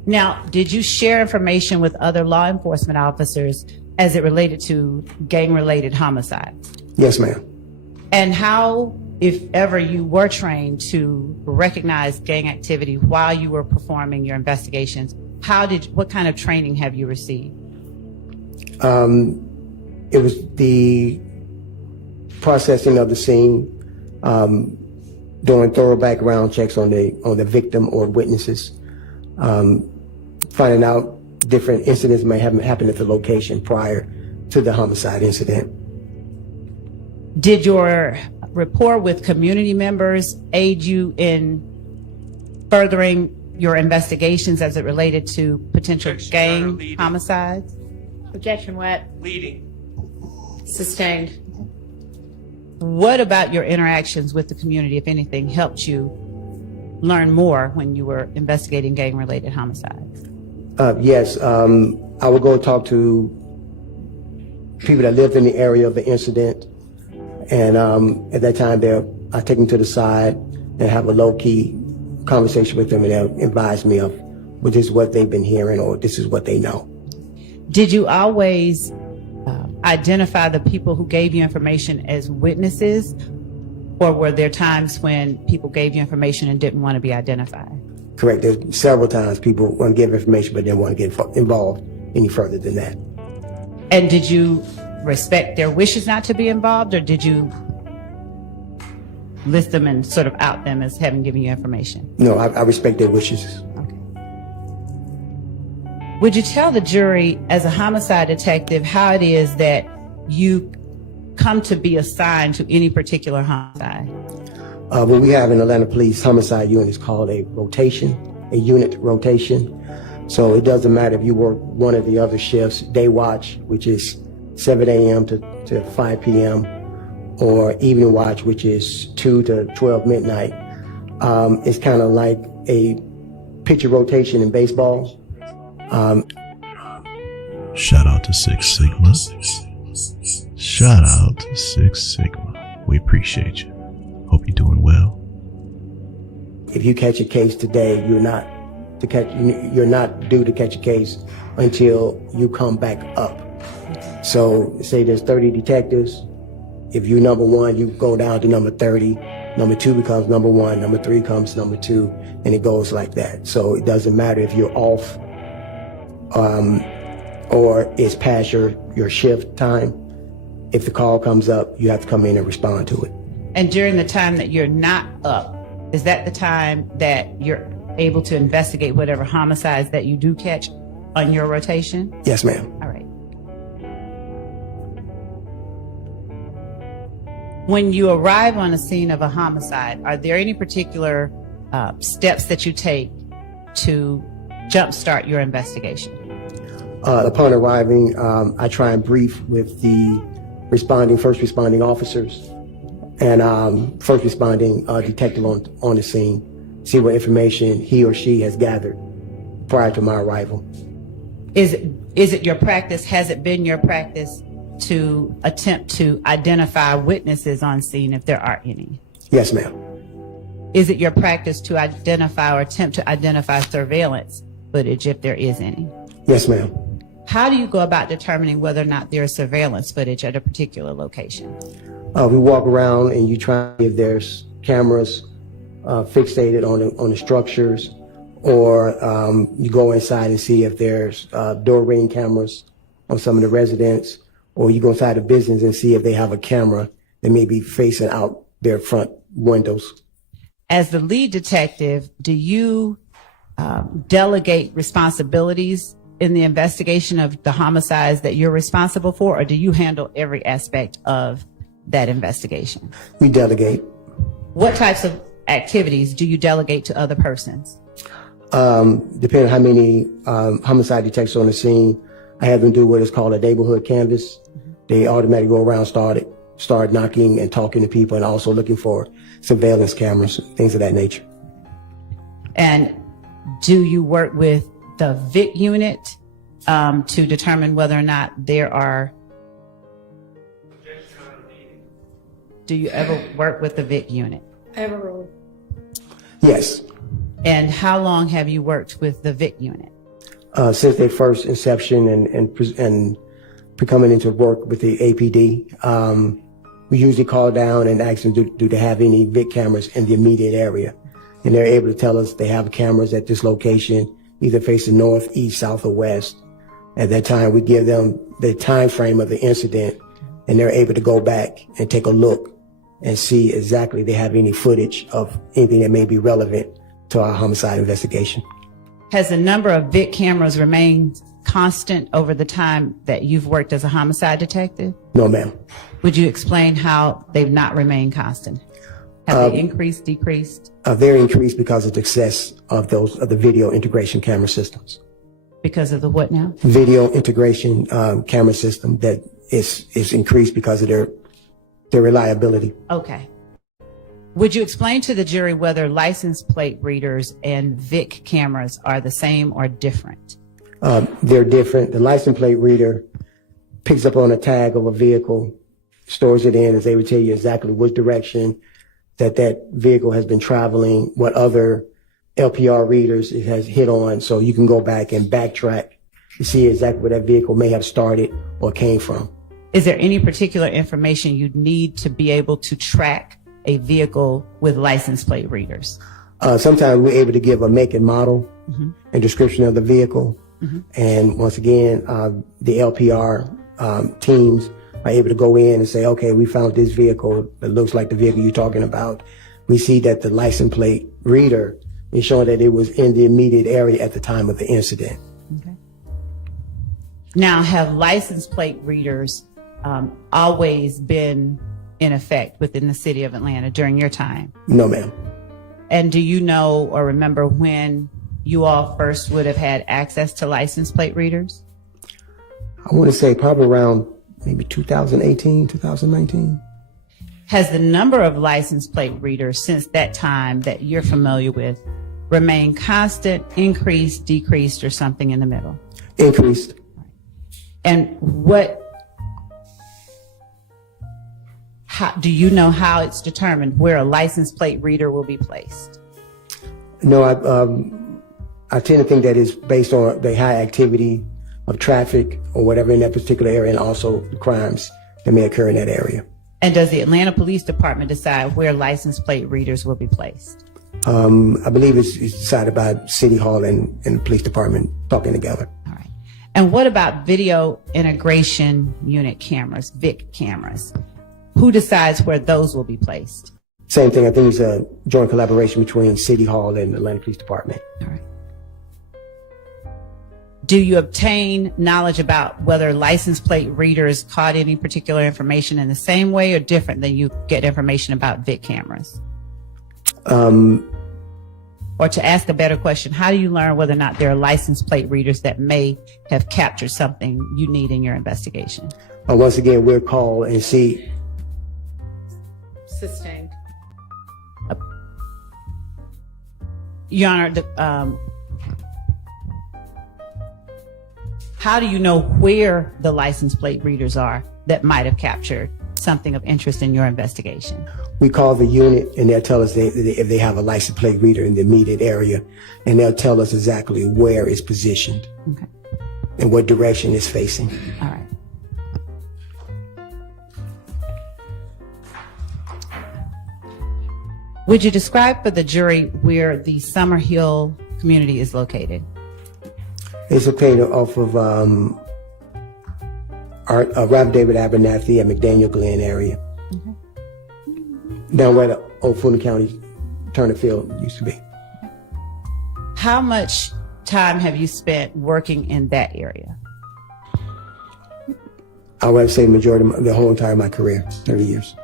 Now, did you share information with other law enforcement officers as it related to gang-related homicides? Yes, ma'am. And how, if ever, you were trained to recognize gang activity while you were performing your investigations, what kind of training have you received? It was the processing of the scene, doing thorough background checks on the victim or witnesses, finding out different incidents may have happened at the location prior to the homicide incident. Did your rapport with community members aid you in furthering your investigations as it related to potential Objection, Your Honor, gang leading. homicides? Objection, wet. Leading. Sustained. What about your interactions with the community, if anything, helped you learn more when you were investigating gang-related homicides? Yes, I would go talk to people that lived in the area of the incident, and at that time, I take them to the side and have a low-key conversation with them, and they'll advise me of, well, this is what they've been hearing, or this is what they know. Did you always identify the people who gave you information as witnesses, or were there times when people gave you information and didn't want to be identified? Correct. There's several times people want to give information, but didn't want to get involved any further than that. And did you respect their wishes not to be involved, or did you list them and sort of out them as having given you information? No, I respect their wishes. Okay. Would you tell the jury, as a homicide detective, how it is that you come to be assigned to any particular homicide? What we have in Atlanta Police homicide unit is called a unit rotation. So it doesn't matter if you work one of the other shifts, day watch, which is 7 a.m. to 5 p.m., or evening watch, which is 2 to 12 midnight. It's kind of like a pitcher rotation in baseball. Shout out to Six Sigma. Shout out to Six Sigma. We appreciate you. Hope you're doing well. If you catch a case today, you're not due to catch a case until you come back up. So say there's 30 detectives. If you're number 1, you go down to number 30. Number 2 becomes number 1. Number 3 comes number 2, and it goes like that. So it doesn't matter if you're off or it's past your shift time. If the call comes up, you have to come in and respond to it. And during the time that you're not up, is that the time that you're able to investigate whatever homicides that you do catch on your rotation? Yes, ma'am. All right. When you arrive on a scene of a homicide, are there any particular steps that you take to jumpstart your investigation? Upon arriving, I try and brief with the first responding officers and first responding detective on the scene, see what information he or she has gathered prior to my arrival. Is it your practice, has it been your practice to attempt to identify witnesses on scene if there are any? Yes, ma'am. Is it your practice to identify or attempt to identify surveillance footage if there is any? Yes, ma'am. How do you go about determining whether or not there is surveillance footage at a particular location? We walk around and you try if there's cameras fixated on the structures, or you go inside and see if there's door ring cameras on some of the residents, or you go inside the business and see if they have a camera that may be facing out their front windows. As the lead detective, do you delegate responsibilities in the investigation of the homicides that you're responsible for, or do you handle every aspect of that investigation? We delegate. What types of activities do you delegate to other persons? Depending on how many homicide detectives on the scene, I have them do what is called a neighborhood canvas. They automatically go around, start knocking and talking to people, and also looking for surveillance cameras, things of that nature. And do you work with the VIC unit to determine whether or not there are... Do you ever work with the VIC unit? Ever. Yes. And how long have you worked with the VIC unit? Since their first inception and coming into work with the APD, we usually call down and ask them, do they have any VIC cameras in the immediate area? And they're able to tell us they have cameras at this location, either facing north, east, south, or west. At that time, we give them the time frame of the incident, and they're able to go back and take a look and see exactly if they have any footage of anything that may be relevant to our homicide investigation. Has the number of VIC cameras remained constant over the time that you've worked as a homicide detective? No, ma'am. Would you explain how they've not remained constant? Have they increased, decreased? They're increased because of the success of the video integration camera systems. Because of the what now? Video integration camera system that is increased because of their reliability. Okay. Would you explain to the jury whether license plate readers and VIC cameras are the same or different? They're different. The license plate reader picks up on a tag of a vehicle, stores it in, as they would tell you exactly which direction that vehicle has been traveling, what other LPR readers it has hit on, so you can go back and backtrack to see exactly where that vehicle may have started or came from. Is there any particular information you'd need to be able to track a vehicle with license plate readers? Sometimes we're able to give a make and model and description of the vehicle. And once again, the LPR teams are able to go in and say, okay, we found this vehicle that looks like the vehicle you're talking about. We see that the license plate reader is showing that it was in the immediate area at the time of the incident. Okay. Now, have license plate readers always been in effect within the city of Atlanta during your time? No, ma'am. And do you know or remember when you all first would have had access to license plate readers? I want to say probably around maybe 2018, 2019. Has the number of license plate readers since that time that you're familiar with remained constant, increased, decreased, or something in the middle? Increased. And do you know how it's determined where a license plate reader will be placed? No, I tend to think that it's based on the high activity of traffic or whatever in that particular area, and also the crimes that may occur in that area. And does the Atlanta Police Department decide where license plate readers will be placed? I believe it's decided by City Hall and the police department talking together. All right. And what about video integration unit cameras, VIC cameras? Who decides where those will be placed? Same thing. I think it's a joint collaboration between City Hall and the Atlanta Police Department. All right. Do you obtain knowledge about whether license plate readers caught any particular information in the same way or different than you get information about VIC cameras? Or to ask a better question, how do you learn whether or not there are license plate readers that may have captured something you need in your investigation? Once again, we'll call and see. Sustained. Your Honor, how do you know where the license plate readers are that might have captured something of interest in your investigation? We call the unit and they'll tell us if they have a license plate reader in the immediate area, and they'll tell us exactly where it's positioned. Okay. And what direction it's facing. All right. Would you describe for the jury where the Summer Hill community is located? It's located off of Robert David Abernathy and McDaniel Glen area. Down where the old Fulton County Turner Field used to be. How much time have you spent working in that area? I would say majority of the whole entire my career, 30 years.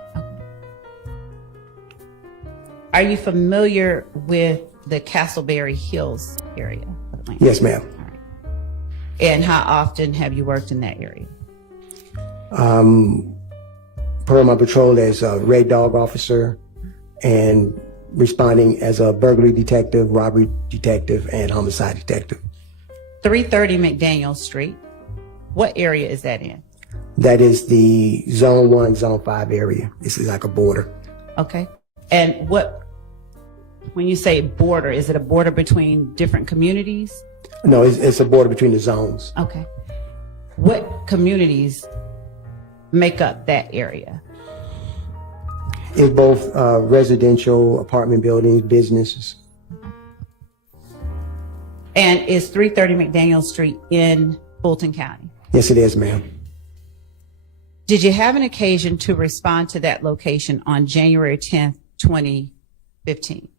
Are you familiar with the Castleberry Hills area of Atlanta? Yes, ma'am. All right. And how often have you worked in that area? Per my patrol as a Red Dog officer and responding as a burglary detective, robbery detective, and homicide detective. 330 McDaniel Street. What area is that in? That is the Zone 1, Zone 5 area. This is like a border. Okay. And when you say border, is it a border between different communities? No, it's a border between the zones. Okay. What communities make up that area? It's both residential, apartment buildings, businesses. And is 330 McDaniel Street in Fulton County? Yes, it is, ma'am. Did you have an occasion to respond to that location on January 10th, 2015?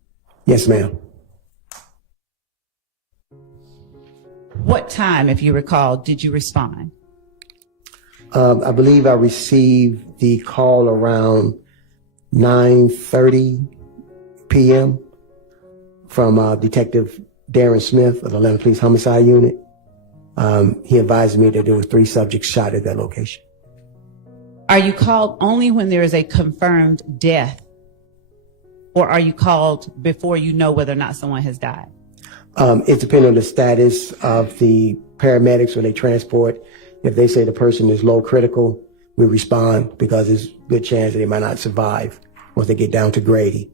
Yes, ma'am. What time, if you recall, did you respond? I believe I received the call around 9:30 p.m. from Detective Darren Smith of the Atlanta Police Homicide Unit. He advised me that there were 3 subjects shot at that location. Are you called only when there is a confirmed death? Or are you called before you know whether or not someone has died? It depends on the status of the paramedics when they transport. If they say the person is low critical, we respond because there's a good chance that they might not survive once they get down to Grady.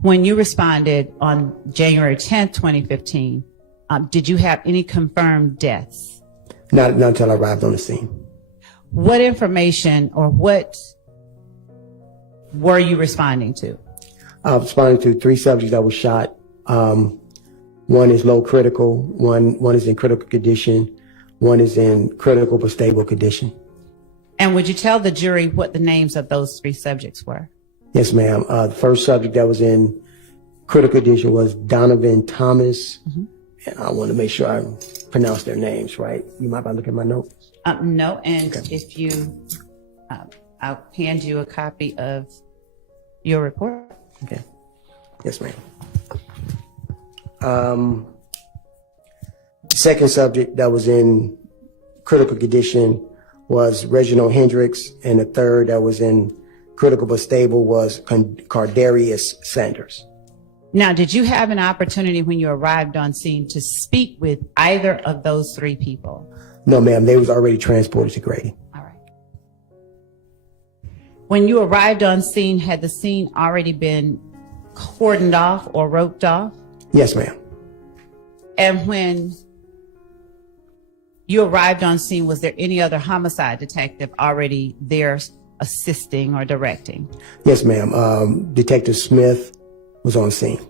When you responded on January 10th, 2015, did you have any confirmed deaths? Not until I arrived on the scene. What information or what were you responding to? I was responding to 3 subjects that were shot. One is low critical, one is in critical condition, one is in critical but stable condition. And would you tell the jury what the names of those 3 subjects were? Yes, ma'am. The first subject that was in critical condition was Donovan Thomas. Mm-hmm. And I want to make sure I pronounce their names right. You might look at my notes? No, and okay. If you, I'll hand you a copy of your report. Okay. Yes, ma'am. Second subject that was in critical condition was Reginald Hendricks, and the third that was in critical but stable was Cardarius Sanders. Now, did you have an opportunity when you arrived on scene to speak with either of those three people? No, ma'am, they was already transported to Grady. All right. When you arrived on scene, had the scene already been cordoned off or roped off? Yes, ma'am. And when you arrived on scene, was there any other homicide detective already there assisting or directing? Yes, ma'am. Detective Smith was on scene.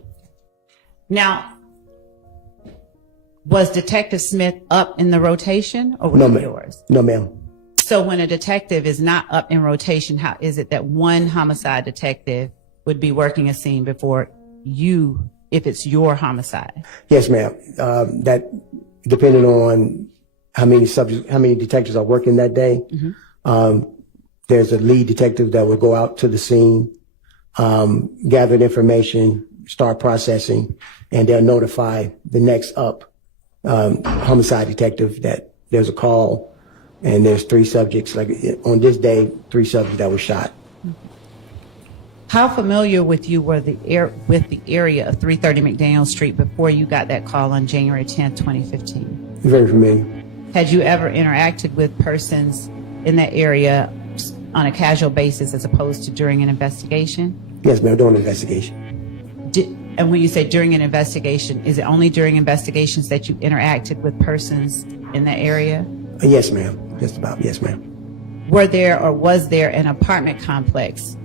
Now, was Detective Smith up in the rotation or was No, it ma'am. yours? No, ma'am. So when a detective is not up in rotation, how is it that one homicide detective would be working a scene before you, if it's your homicide? Yes, ma'am. That depending on how many detectives are working that day. There's a lead detective that would go out to the scene, gather the information, start processing, and they'll notify the next up homicide detective that there's a call and there's 3 subjects. Like on this day, 3 subjects that were shot. How familiar with you were with the area of 330 McDaniel Street before you got that call on January 10th, 2015? Very familiar. Had you ever interacted with persons in that area on a casual basis as opposed to during an investigation? Yes, ma'am, during the investigation. And when you say during an investigation, is it only during investigations that you interacted with persons in that area? Yes, ma'am. Just about. Yes, ma'am. Were there or was there an apartment complex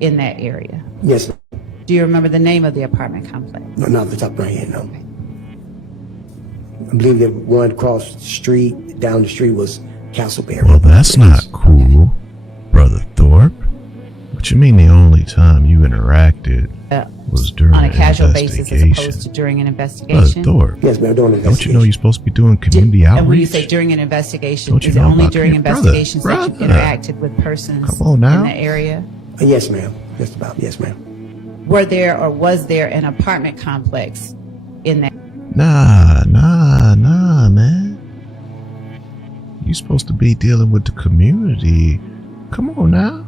in that area? Yes, ma'am. Do you remember the name of the apartment complex? No, not off the top of my head, no. I believe that one across the street, down the street was Castleberry. Well, that's not cool, Brother Thorpe. What you mean the only time you interacted was during on a an casual basis as investigation? opposed to during an Brother investigation? Thorpe, Yes, ma'am, during the don't you investigation. know you're supposed to be doing community outreach? And when you say during an investigation, Don't you is it know only about during your brother? investigations that you Brother. interacted with persons Come on now. in the area? Yes, ma'am. Just about. Yes, ma'am. Were there or was there an apartment complex in that? Nah, man. You supposed to be dealing with the community. Come on now.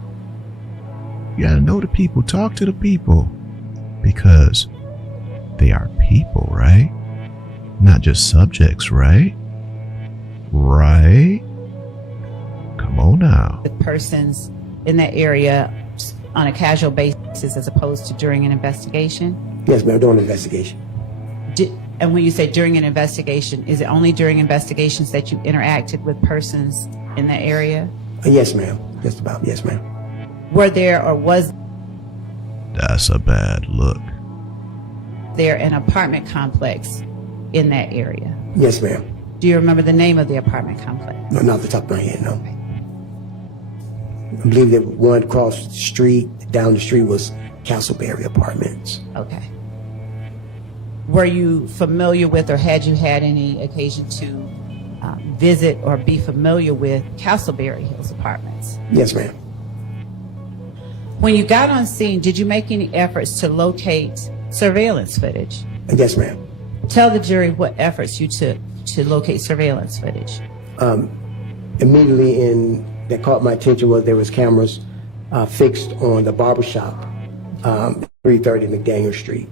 You gotta know the people, talk to the people. Because they are people, right? Not just subjects, right? Right? Come on now. With persons in that area on a casual basis as opposed to during an investigation? Yes, ma'am, during the investigation. And when you say during an investigation, is it only during investigations that you interacted with persons in that area? Yes, ma'am. Just about. Yes, ma'am. Were there or was That's a bad look. there an apartment complex in that area? Yes, ma'am. Do you remember the name of the apartment complex? No, not off the top of my head, no. I believe that one across the street, down the street was Castleberry Apartments. Okay. Were you familiar with or had you had any occasion to visit or be familiar with Castleberry Hills Apartments? Yes, ma'am. When you got on scene, did you make any efforts to locate surveillance footage? Yes, ma'am. Tell the jury what efforts you took to locate surveillance footage. Immediately that caught my attention was there was cameras fixed on the barbershop, 330 McDaniel Street.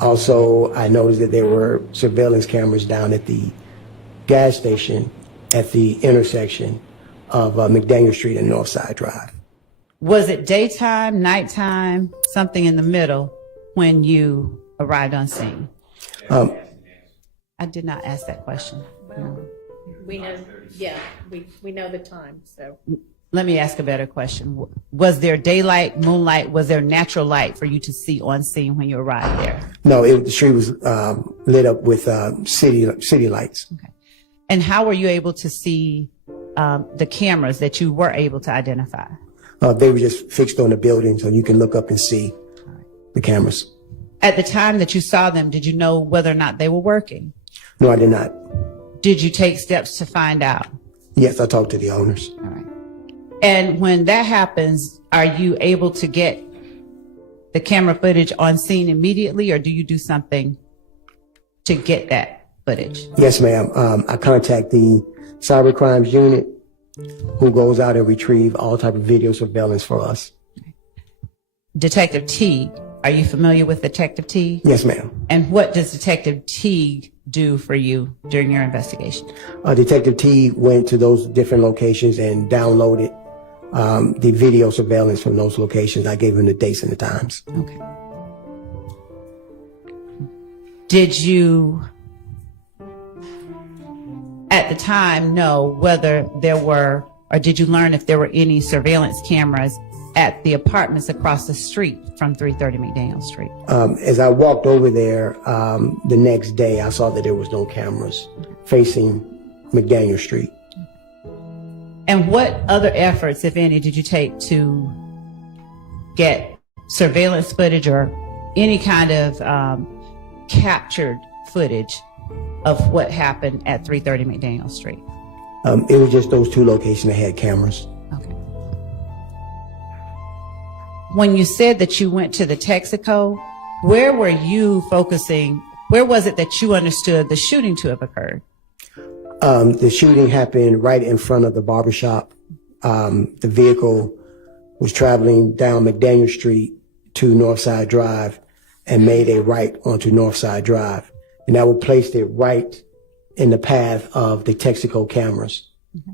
Also, I noticed that there were surveillance cameras down at the gas station at the intersection of McDaniel Street and Northside Drive. Was it daytime, nighttime, something in the middle when you arrived on scene? I did not ask that question. No. We know, yeah, we know the time, so. Let me ask a better question. Was there daylight, moonlight, was there natural light for you to see on scene when you arrived there? No, the street was lit up with city lights. Okay. And how were you able to see the cameras that you were able to identify? They were just fixed on the building, so you can look up and see the cameras. At the time that you saw them, did you know whether or not they were working? No, I did not. Did you take steps to find out? Yes, I talked to the owners. All right. And when that happens, are you able to get the camera footage on scene immediately, or do you do something to get that footage? Yes, ma'am. I contact the cyber crimes unit who goes out and retrieve all type of video surveillance for us. Detective Teague, are you familiar with Detective Teague? Yes, ma'am. And what does Detective Teague do for you during your investigation? Detective T went to those different locations and downloaded the video surveillance from those locations. I gave him the dates and the times. Okay. Did you, at the time, know whether there were, or did you learn if there were any surveillance cameras at the apartments across the street from 330 McDaniel Street? As I walked over there the next day, I saw that there was no cameras facing McDaniel Street. And what other efforts, if any, did you take to get surveillance footage or any kind of captured footage of what happened at 330 McDaniel Street? It was just those two locations that had cameras. Okay. When you said that you went to the Texaco, where were you focusing? Where was it that you understood the shooting to have occurred? The shooting happened right in front of the barbershop. The vehicle was traveling down McDaniel Street to Northside Drive and made a right onto Northside Drive. And that would place it right in the path of the Texaco cameras. Mm-hmm.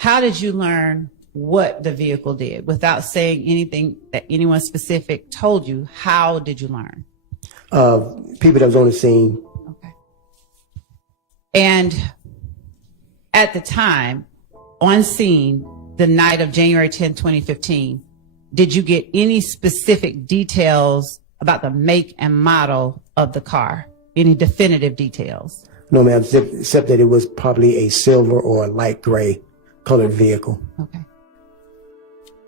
How did you learn what the vehicle did without saying anything that anyone specific told you? How did you learn? People that was on the scene. Okay. And at the time, on scene, the night of January 10, 2015, did you get any specific details about the make and model of the car? Any definitive details? No, ma'am, except that it was probably a silver or a light gray colored vehicle. Okay.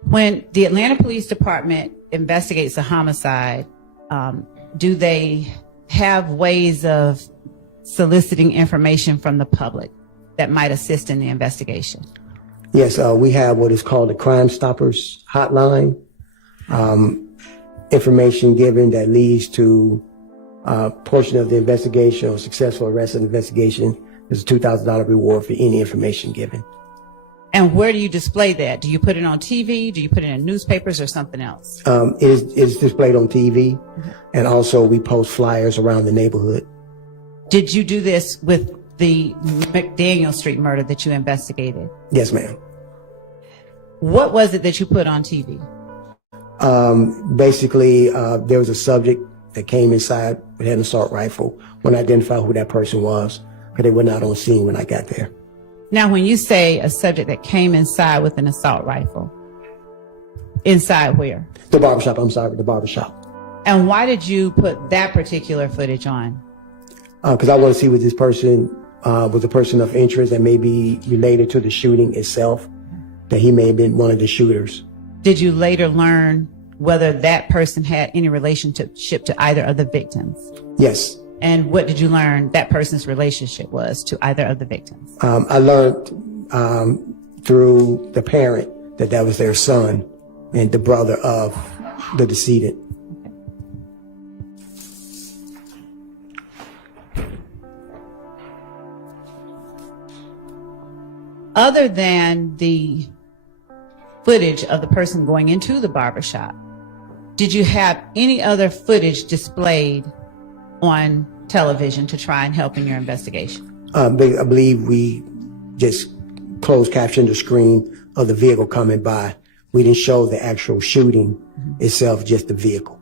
When the Atlanta Police Department investigates a homicide, do they have ways of soliciting information from the public that might assist in the investigation? Yes, we have what is called the Crime Stoppers hotline. Information given that leads to a portion of the investigation or successful arrest of the investigation. There's a $2,000 reward for any information given. And where do you display that? Do you put it on TV? Do you put it in newspapers or something else? It is displayed on TV, and also we post flyers around the neighborhood. Did you do this with the McDaniel Street murder that you investigated? Yes, ma'am. What was it that you put on TV? Basically, there was a subject that came inside with an assault rifle. When I identified who that person was, because they were not on scene when I got there. Now, when you say a subject that came inside with an assault rifle, inside where? The barbershop, I'm sorry, the barbershop. And why did you put that particular footage on? Because I want to see what this person was a person of interest that may be related to the shooting itself, that he may have been one of the shooters. Did you later learn whether that person had any relationship to either of the victims? Yes. And what did you learn that person's relationship was to either of the victims? I learned through the parent that was their son and the brother of the decedent. Other than the footage of the person going into the barbershop, did you have any other footage displayed on television to try and help in your investigation? I believe we just closed captioned the screen of the vehicle coming by. We didn't show the actual shooting itself, just the vehicle.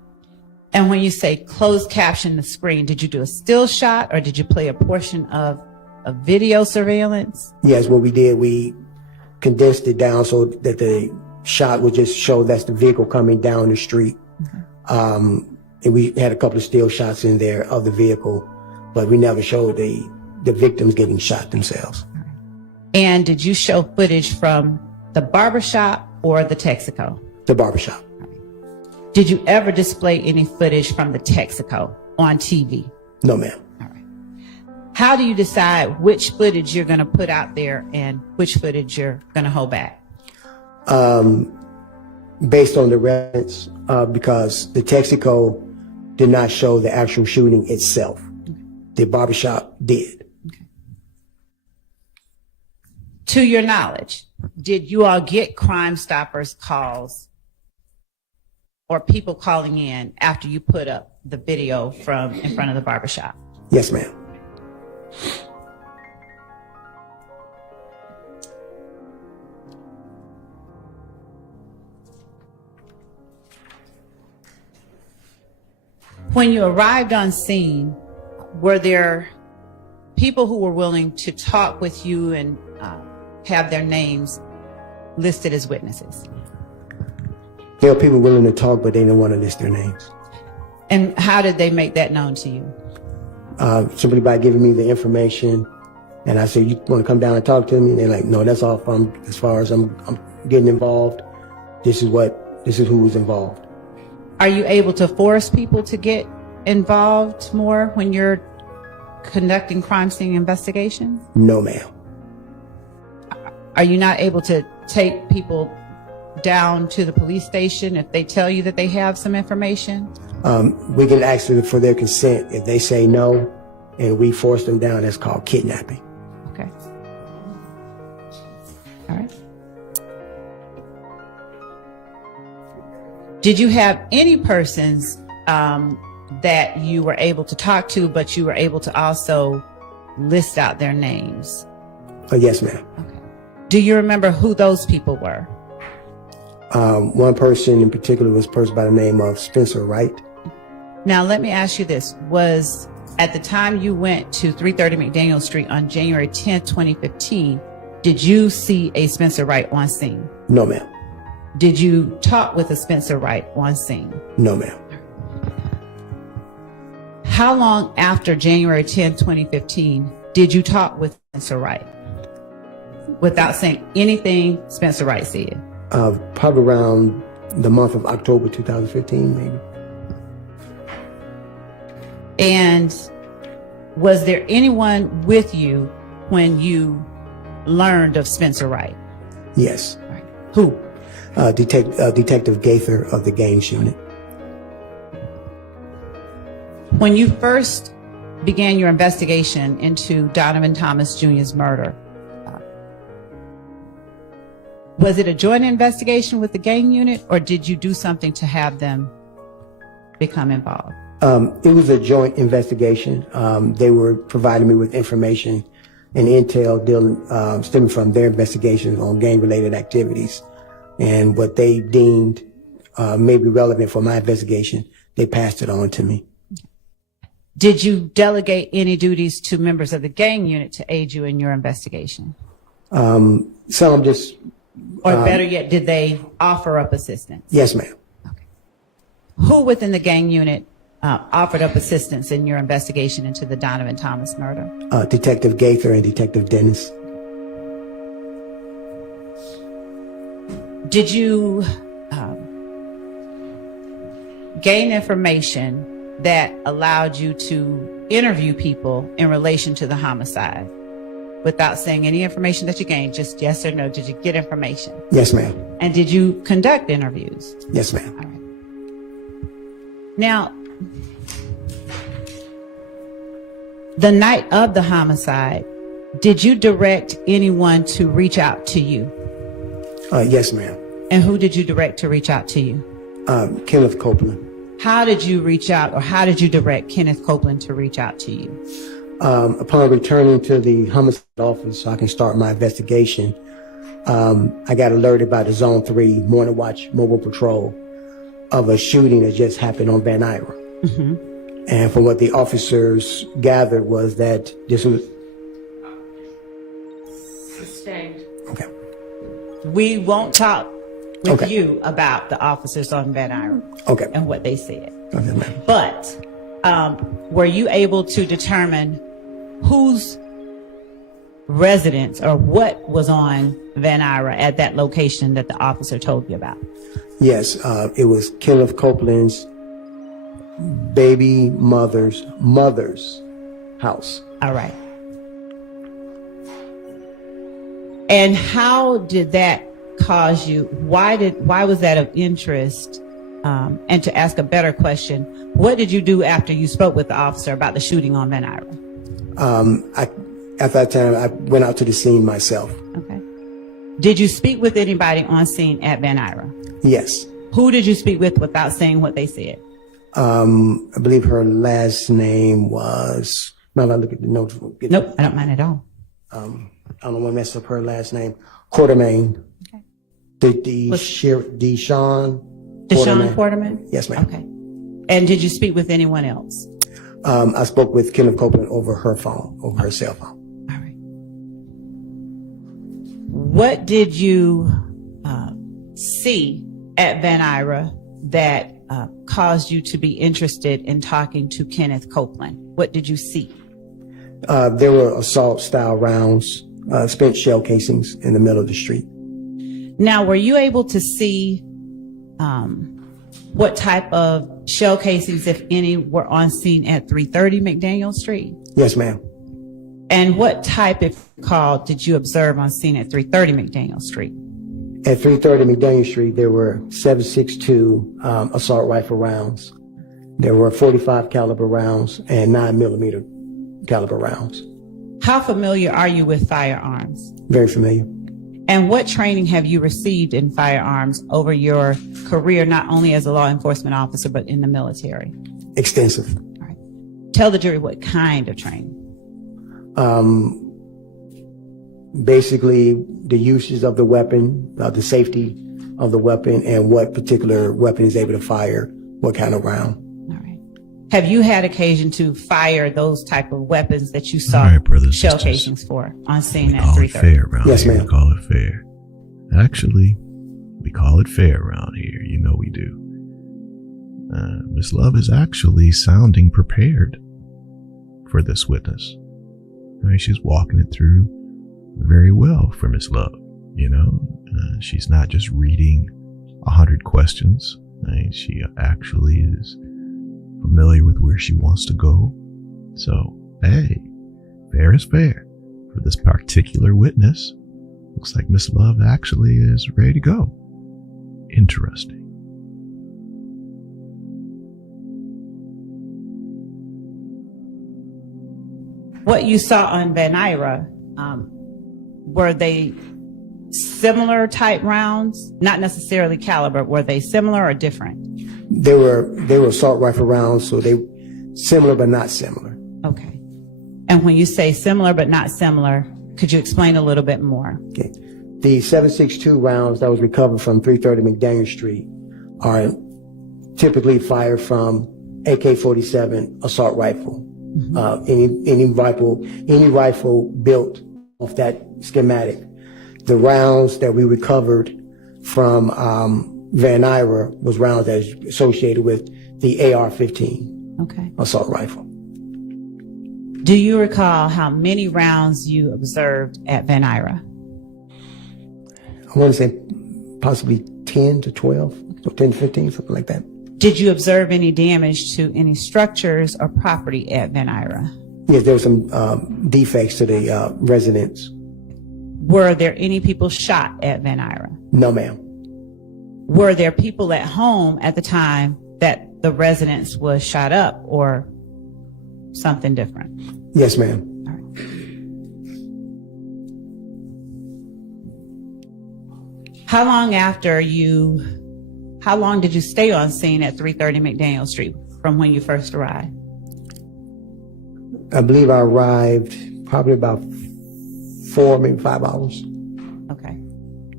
And when you say closed caption the screen, did you do a still shot or did you play a portion of a video surveillance? Yes, what we did, we condensed it down so that the shot would just show that's the vehicle coming down the street. And we had a couple of still shots in there of the vehicle, but we never showed the victims getting shot themselves. And did you show footage from the barbershop or the Texaco? The barbershop. Did you ever display any footage from the Texaco on TV? No, ma'am. All right. How do you decide which footage you're going to put out there and which footage you're going to hold back? Based on the reference, because the Texaco did not show the actual shooting itself. The barbershop did. To your knowledge, did you all get Crime Stoppers calls or people calling in after you put up the video from in front of the barbershop? Yes, ma'am. When you arrived on scene, were there people who were willing to talk with you and have their names listed as witnesses? There are people willing to talk, but they don't want to list their names. And how did they make that known to you? Simply by giving me the information, and I say, "You want to come down and talk to me?" And they're like, "No, that's all. As far as I'm getting involved. This is who was involved." Are you able to force people to get involved more when you're conducting crime scene investigations? No, ma'am. Are you not able to take people down to the police station if they tell you that they have some information? We can ask them for their consent. If they say no and we force them down, that's called kidnapping. Okay. All right. Did you have any persons that you were able to talk to, but you were able to also list out their names? Yes, ma'am. Okay. Do you remember who those people were? One person in particular was a person by the name of Spencer Wright. Now, let me ask you this. Was at the time you went to 330 McDaniel Street on January 10th, 2015, did you see a Spencer Wright on scene? No, ma'am. Did you talk with a Spencer Wright on scene? No, ma'am. How long after January 10th, 2015, did you talk with Spencer Wright without saying anything Spencer Wright said? Probably around the month of October 2015, maybe. And was there anyone with you when you learned of Spencer Wright? Yes. Right. Who? Detective Gaither of the Games Unit. When you first began your investigation into Donovan Thomas Jr.'s murder, was it a joint investigation with the gang unit, or did you do something to have them become involved? It was a joint investigation. They were providing me with information and intel stemming from their investigations on gang-related activities. And what they deemed may be relevant for my investigation, they passed it on to me. Did you delegate any duties to members of the gang unit to aid you in your investigation? Some just... Or better yet, did they offer up assistance? Yes, ma'am. Okay. Who within the gang unit offered up assistance in your investigation into the Donovan Thomas murder? Detective Gaither and Detective Dennis. Did you gain information that allowed you to interview people in relation to the homicide without saying any information that you gained, just yes or no? Did you get information? Yes, ma'am. And did you conduct interviews? Yes, ma'am. All right. Now, the night of the homicide, did you direct anyone to reach out to you? Yes, ma'am. And who did you direct to reach out to you? Kenneth Copeland. How did you reach out, or how did you direct Kenneth Copeland to reach out to you? Upon returning to the homicide office so I can start my investigation, I got alerted by the Zone 3 Morning Watch Mobile Patrol of a shooting that just happened on Van Ira. Mm-hmm. And from what the officers gathered was that this was... Sustained. Okay. We won't talk with Okay. you about the officers on Van Ira Okay. and what they said. Okay, ma'am. But were you able to determine whose residence or what was on Van Ira at that location that the officer told you about? Yes, it was Kenneth Copeland's baby mother's house. All right. And how did that cause you? Why was that of interest? And to ask a better question, what did you do after you spoke with the officer about the shooting on Van Ira? At that time, I went out to the scene myself. Okay. Did you speak with anybody on scene at Van Ira? Yes. Who did you speak with without saying what they said? I believe her last name was, now I look at the notes. Nope, I don't mind at all. I don't want to mess up her last name. Quartermain. Okay. Deshaun Deshaun Quarterman? Yes, ma'am. Okay. And did you speak with anyone else? I spoke with Kenneth Copeland over her phone, over her cell phone. All right. What did you see at Van Ira that caused you to be interested in talking to Kenneth Copeland? What did you see? There were assault-style rounds, spent shell casings in the middle of the street. Now, were you able to see what type of shell casings, if any, were on scene at 330 McDaniel Street? Yes, ma'am. And what type, if called, did you observe on scene at 330 McDaniel Street? At 330 McDaniel Street, there were 7.62 assault rifle rounds. There were 45 caliber rounds and 9mm caliber rounds. How familiar are you with firearms? Very familiar. And what training have you received in firearms over your career, not only as a law enforcement officer, but in the military? Extensive. All right. Tell the jury what kind of training. Basically, the uses of the weapon, the safety of the weapon, and what particular weapon is able to fire, what kind of round. All right. Have you had occasion to fire those type of weapons that you saw All right, brothers, shell sisters. casings for on scene We at call it 330? fair around Yes, here. ma'am. We call it fair. Actually, we call it fair around here. You know we do. Miss Love is actually sounding prepared for this witness. Right? She's walking it through very well for Miss Love. You know, she's not just reading 100 questions. Right? She actually is familiar with where she wants to go. So, hey, fair is fair for this particular witness. Looks like Miss Love actually is ready to go. Interesting. What you saw on Van Ira, were they similar type rounds? Not necessarily caliber. Were they similar or different? They were assault rifle rounds, so they similar but not similar. Okay. And when you say similar but not similar, could you explain a little bit more? Okay. The 7.62 rounds that was recovered from 330 McDaniel Street are typically fired from AK-47 assault rifle. Any rifle built off that schematic. The rounds that we recovered from Van Ira was rounds that is associated with the AR-15 Okay. assault rifle. Do you recall how many rounds you observed at Van Ira? I want to say possibly 10 to 12, so 10 to 15, something like that. Did you observe any damage to any structures or property at Van Ira? Yes, there were some defects to the residence. Were there any people shot at Van Ira? No, ma'am. Were there people at home at the time that the residence was shot up or something different? Yes, ma'am. All right. How long did you stay on scene at 330 McDaniel Street from when you first arrived? I believe I arrived probably about 4, maybe 5 hours. Okay.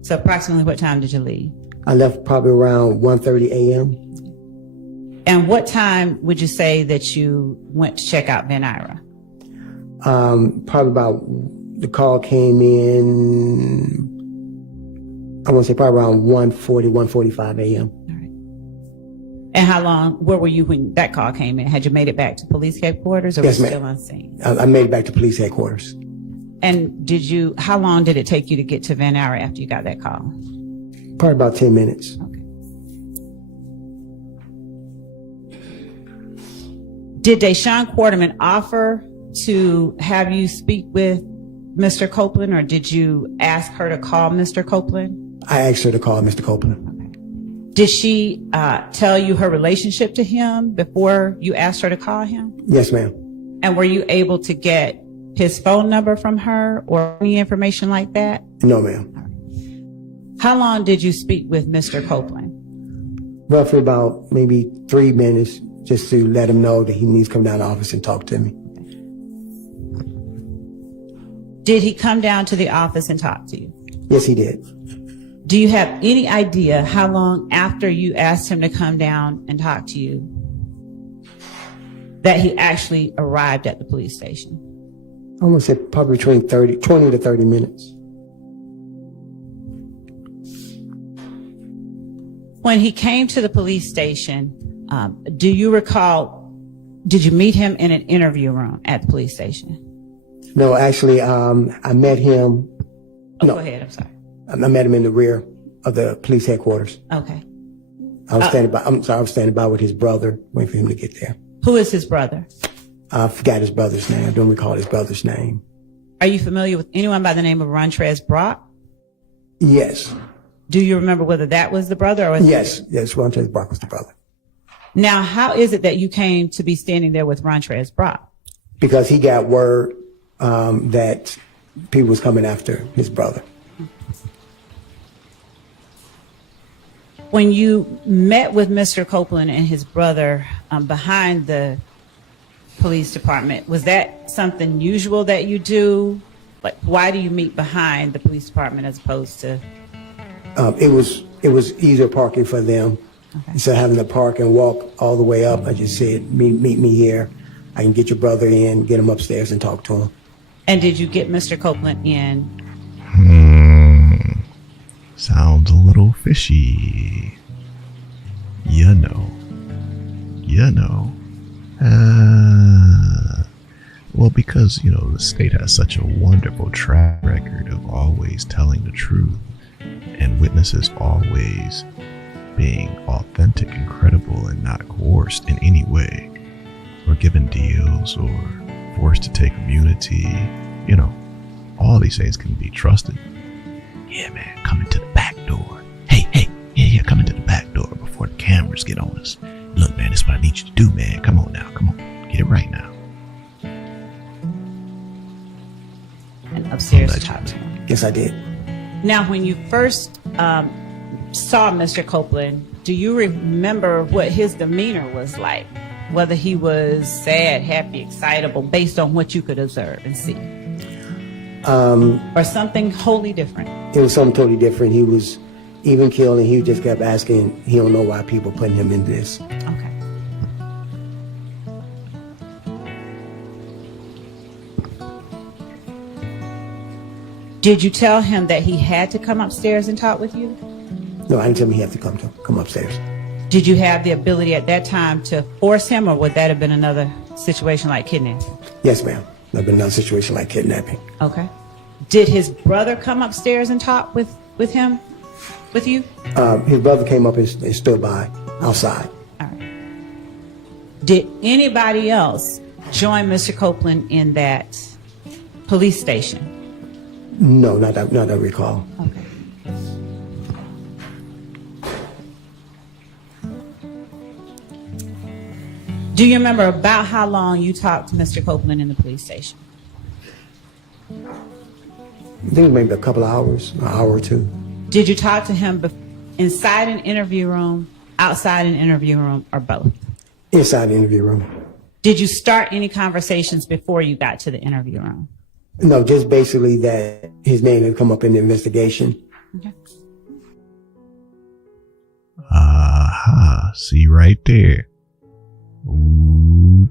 So approximately what time did you leave? I left probably around 1:30 a.m. And what time would you say that you went to check out Van Ira? Probably about, the call came in, I want to say probably around 1:40, 1:45 a.m. All right. And how long, where were you when that call came in? Had you made it back to police headquarters or Yes, were you ma'am. still on scene? I made it back to police headquarters. And how long did it take you to get to Van Ira after you got that call? Probably about 10 minutes. Okay. Did Deshaun Quarterman offer to have you speak with Mr. Copeland, or did you ask her to call Mr. Copeland? I asked her to call Mr. Copeland. Okay. Did she tell you her relationship to him before you asked her to call him? Yes, ma'am. And were you able to get his phone number from her or any information like that? No, ma'am. How long did you speak with Mr. Copeland? Roughly about maybe 3 minutes, just to let him know that he needs to come down to the office and talk to me. Did he come down to the office and talk to you? Yes, he did. Do you have any idea how long after you asked him to come down and talk to you that he actually arrived at the police station? I'm gonna say probably between 20 to 30 minutes. When he came to the police station, do you recall, did you meet him in an interview room at the police station? No, actually, I met him. Oh, No. go ahead, I'm sorry. I met him in the rear of the police headquarters. Okay. I was standing by with his brother, waiting for him to get there. Who is his brother? I forgot his brother's name. I don't recall his brother's name. Are you familiar with anyone by the name of Rontrez Brock? Yes. Do you remember whether that was the brother or was Yes. Rontrez Brock was the brother. Now, how is it that you came to be standing there with Rontrez Brock? Because he got word that people was coming after his brother. When you met with Mr. Copeland and his brother behind the police department, was that something usual that you do? Like, why do you meet behind the police department as opposed to? It was easier parking for them. Okay. Instead of having to park and walk all the way up, I just said, meet me here. I can get your brother in, get him upstairs and talk to him. And did you get Mr. Copeland in? Sounds a little fishy. You know. Well, because, you know, the state has such a wonderful track record of always telling the truth and witnesses always being authentic and credible and not coerced in any way or given deals or forced to take immunity. You know, all these things can be trusted. Yeah, man, come into the back door. Hey, yeah, come into the back door before the cameras get on us. Look, man, this is what I need you to do, man. Come on now, come on. Get it right now. And upstairs to talk to him. Yes, I did. Now, when you first saw Mr. Copeland, do you remember what his demeanor was like? Whether he was sad, happy, excitable, based on what you could observe and see? Or something wholly different? It was something totally different. He was even killed, and he just kept asking, he don't know why people putting him in this. Okay. Did you tell him that he had to come upstairs and talk with you? No, I didn't tell him he had to come upstairs. Did you have the ability at that time to force him, or would that have been another situation like kidnapping? Yes, ma'am. There's been another situation like kidnapping. Okay. Did his brother come upstairs and talk with him, with you? His brother came up and stood by outside. All right. Did anybody else join Mr. Copeland in that police station? No, not that I recall. Okay. Do you remember about how long you talked to Mr. Copeland in the police station? I think maybe a couple of hours, an hour or two. Did you talk to him inside an interview room, outside an interview room, or both? Inside the interview room. Did you start any conversations before you got to the interview room? No, just basically that his name had come up in the investigation. Okay. Aha, see right there. Ooh,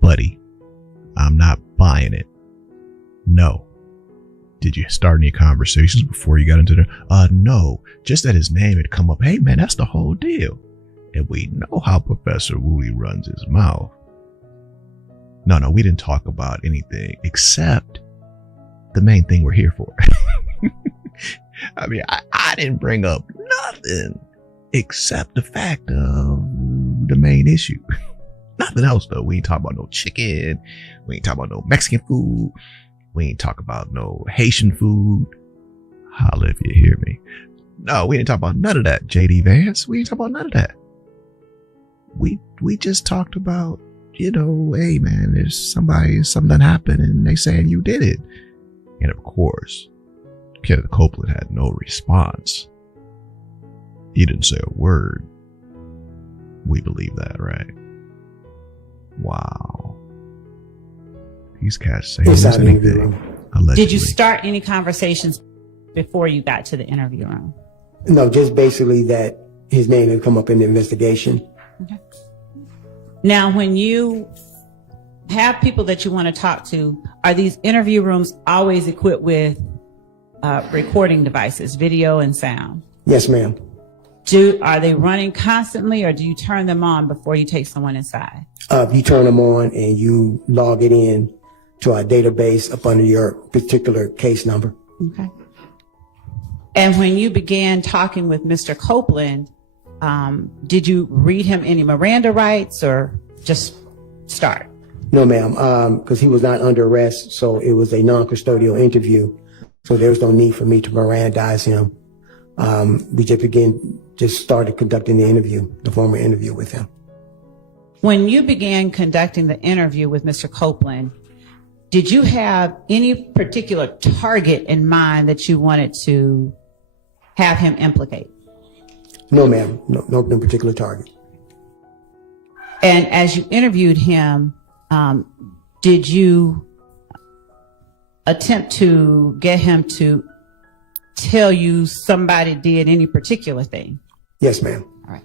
buddy, I'm not buying it. No. Did you start any conversations before you got into the, no, just that his name had come up. Hey man, that's the whole deal. And we know how Professor Woody runs his mouth. No, we didn't talk about anything except the main thing we're here for. I mean, I didn't bring up nothing except the fact of the main issue. Nothing else though. We ain't talk about no chicken. We ain't talk about no Mexican food. We ain't talk about no Haitian food. Holla if you hear me. No, we didn't talk about none of that, JD Vance. We ain't talk about none of that. We just talked about, you know, hey man, there's something happened and they saying you did it. And of course, Kenneth Copeland had no response. He didn't say a word. We believe that, right? Wow. These cats saying Inside the interview anything. room. Allegedly. Did you start any conversations before you got to the interview room? No, just basically that his name had come up in the investigation. Now, when you have people that you want to talk to, are these interview rooms always equipped with recording devices, video and sound? Yes, ma'am. Are they running constantly, or do you turn them on before you take someone inside? You turn them on and you log it in to our database up under your particular case number. Okay. And when you began talking with Mr. Copeland, did you read him any Miranda rights or just start? No, ma'am, because he was not under arrest, so it was a non-custodial interview. So there was no need for me to Mirandize him. We just started conducting the formal interview with him. When you began conducting the interview with Mr. Copeland, did you have any particular target in mind that you wanted to have him implicate? No, ma'am, no particular target. And as you interviewed him, did you attempt to get him to tell you somebody did any particular thing? Yes, ma'am. All right.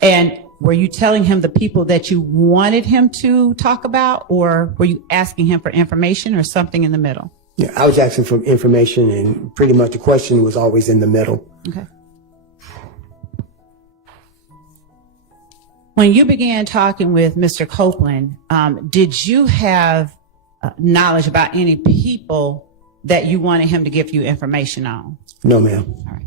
And were you telling him the people that you wanted him to talk about, or were you asking him for information or something in the middle? Yeah, I was asking for information, and pretty much the question was always in the middle. Okay. When you began talking with Mr. Copeland, did you have knowledge about any people that you wanted him to give you information on? No, ma'am. All right.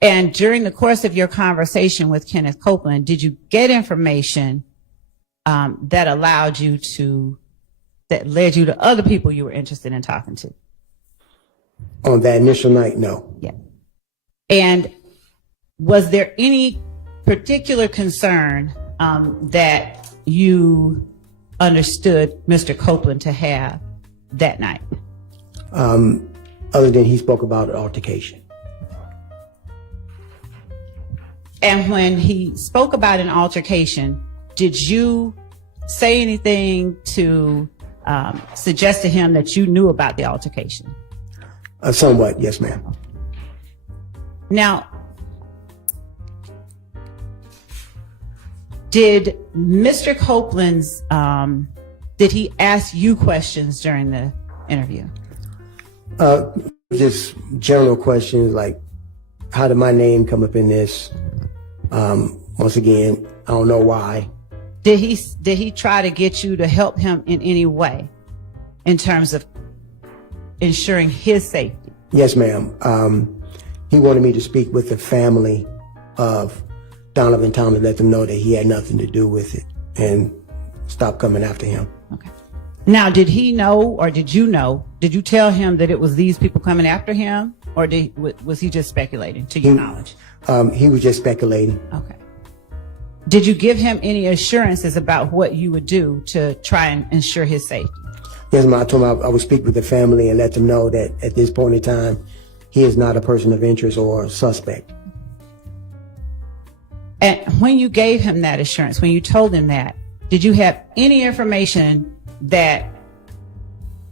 And during the course of your conversation with Kenneth Copeland, did you get information that led you to other people you were interested in talking to? On that initial night, no. Yeah. And was there any particular concern that you understood Mr. Copeland to have that night? Other than he spoke about an altercation. And when he spoke about an altercation, did you say anything to suggest to him that you knew about the altercation? Somewhat, yes, ma'am. Now, did Mr. Copeland's, did he ask you questions during the interview? Just general questions like, how did my name come up in this? Once again, I don't know why. Did he try to get you to help him in any way in terms of ensuring his safety? Yes, ma'am. He wanted me to speak with the family of Donovan Thomas, let them know that he had nothing to do with it and stop coming after him. Okay. Now, did he know, or did you tell him that it was these people coming after him, or was he just speculating to your knowledge? He was just speculating. Okay. Did you give him any assurances about what you would do to try and ensure his safety? Yes, ma'am. I told him I would speak with the family and let them know that at this point in time, he is not a person of interest or a suspect. And when you gave him that assurance, when you told him that, did you have any information that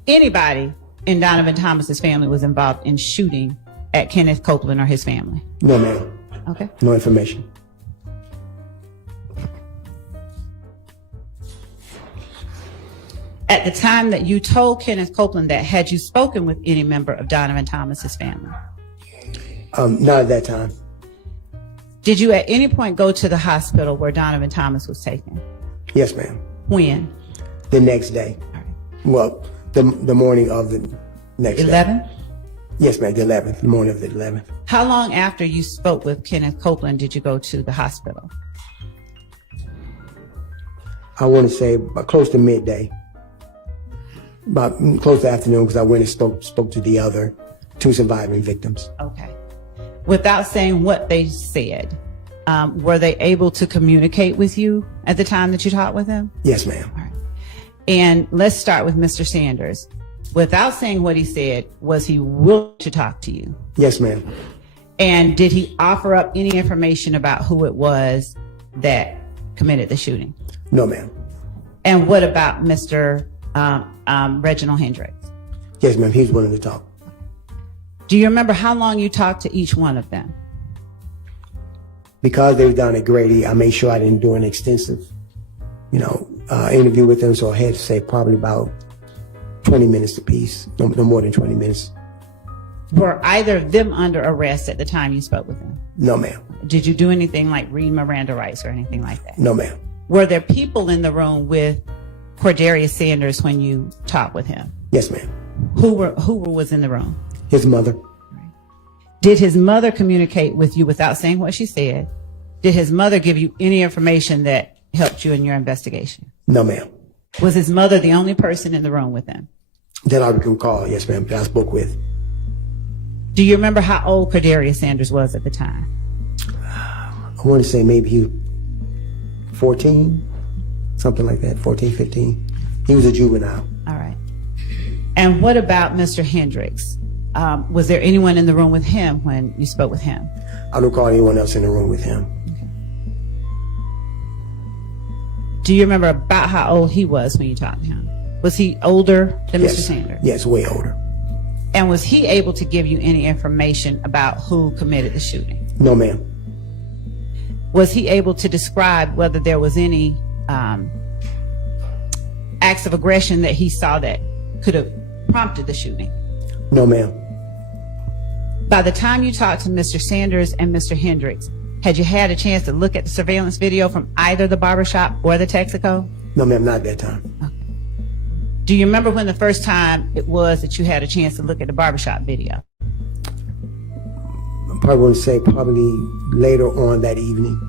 anybody in Donovan Thomas's family was involved in shooting at Kenneth Copeland or his family? No, ma'am. Okay. No information. At the time that you told Kenneth Copeland that, had you spoken with any member of Donovan Thomas's family? Not at that time. Did you at any point go to the hospital where Donovan Thomas was taken? Yes, ma'am. When? The next day. All right. Well, the morning of the next day. 11? Yes, ma'am, the 11th, the morning of the 11th. How long after you spoke with Kenneth Copeland did you go to the hospital? I want to say about close to midday. About close to afternoon, because I went and spoke to the other two surviving victims. Okay. Without saying what they said, were they able to communicate with you at the time that you talked with them? Yes, ma'am. All right. And let's start with Mr. Sanders. Without saying what he said, was he willing to talk to you? Yes, ma'am. And did he offer up any information about who it was that committed the shooting? No, ma'am. And what about Mr. Reginald Hendricks? Yes, ma'am. He was willing to talk. Do you remember how long you talked to each one of them? Because they were down at Grady, I made sure I didn't do an extensive, interview with them. So I had to say probably about 20 minutes apiece, no more than 20 minutes. Were either of them under arrest at the time you spoke with them? No, ma'am. Did you do anything like read Miranda rights or anything like that? No, ma'am. Were there people in the room with Cordarius Sanders when you talked with him? Yes, ma'am. Who was in the room? His mother. Did his mother communicate with you without saying what she said? Did his mother give you any information that helped you in your investigation? No, ma'am. Was his mother the only person in the room with him? That I can recall, yes, ma'am, that I spoke with. Do you remember how old Cordarius Sanders was at the time? I want to say maybe he was 14, something like that, 14, 15. He was a juvenile. All right. And what about Mr. Hendricks? Was there anyone in the room with him when you spoke with him? I don't recall anyone else in the room with him. Okay. Do you remember about how old he was when you talked to him? Was he older than Yes. Mr. Sanders? Yes, way older. And was he able to give you any information about who committed the shooting? No, ma'am. Was he able to describe whether there was any acts of aggression that he saw that could have prompted the shooting? No, ma'am. By the time you talked to Mr. Sanders and Mr. Hendricks, had you had a chance to look at the surveillance video from either the barbershop or the Texaco? No, ma'am, not at that time. Okay. Do you remember when the first time it was that you had a chance to look at the barbershop video? I probably want to say probably later on that evening.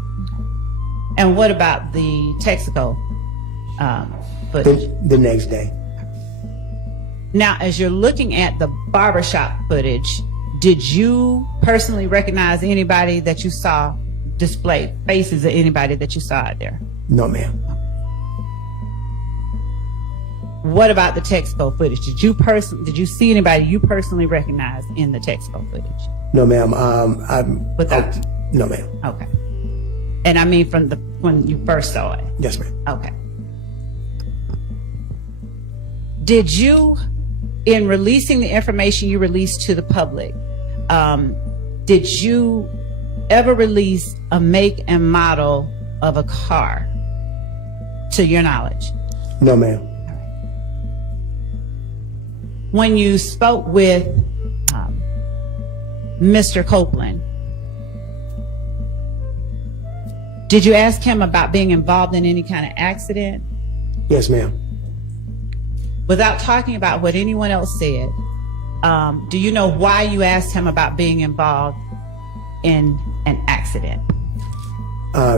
And what about the Texaco footage? The next day. Now, as you're looking at the barbershop footage, did you personally recognize anybody that you saw displayed, faces of anybody that you saw out there? No, ma'am. What about the Texaco footage? Did you see anybody you personally recognized in the Texaco footage? No, ma'am. No, ma'am. Okay. And I mean when you first saw it? Yes, ma'am. Okay. Did you, in releasing the information you released to the public, did you ever release a make and model of a car, to your knowledge? No, ma'am. When you spoke with Mr. Copeland, did you ask him about being involved in any kind of accident? Yes, ma'am. Without talking about what anyone else said, do you know why you asked him about being involved in an accident?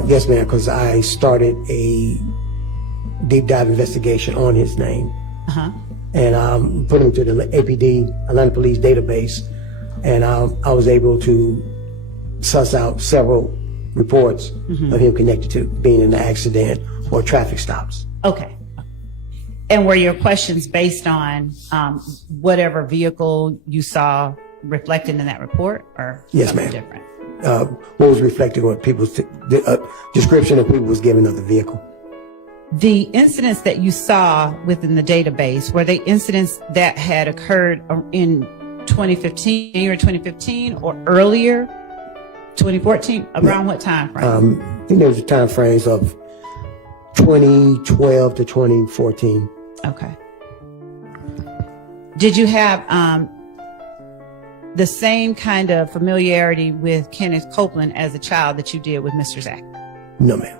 Yes, ma'am, because I started a deep dive investigation on his name. Uh-huh. And put him to the APD, Atlanta Police database. And I was able to suss out several reports of him connected to being in an accident or traffic stops. Okay. And were your questions based on whatever vehicle you saw reflected in that report, or Yes, something ma'am. different? What was reflected on people's description of people was given of the vehicle. The incidents that you saw within the database, were they incidents that had occurred in 2015, January 2015, or earlier, 2014? Around what time frame? I think there was time frames of 2012 to 2014. Okay. Did you have the same kind of familiarity with Kenneth Copeland as a child that you did with Mr. Zach? No, ma'am.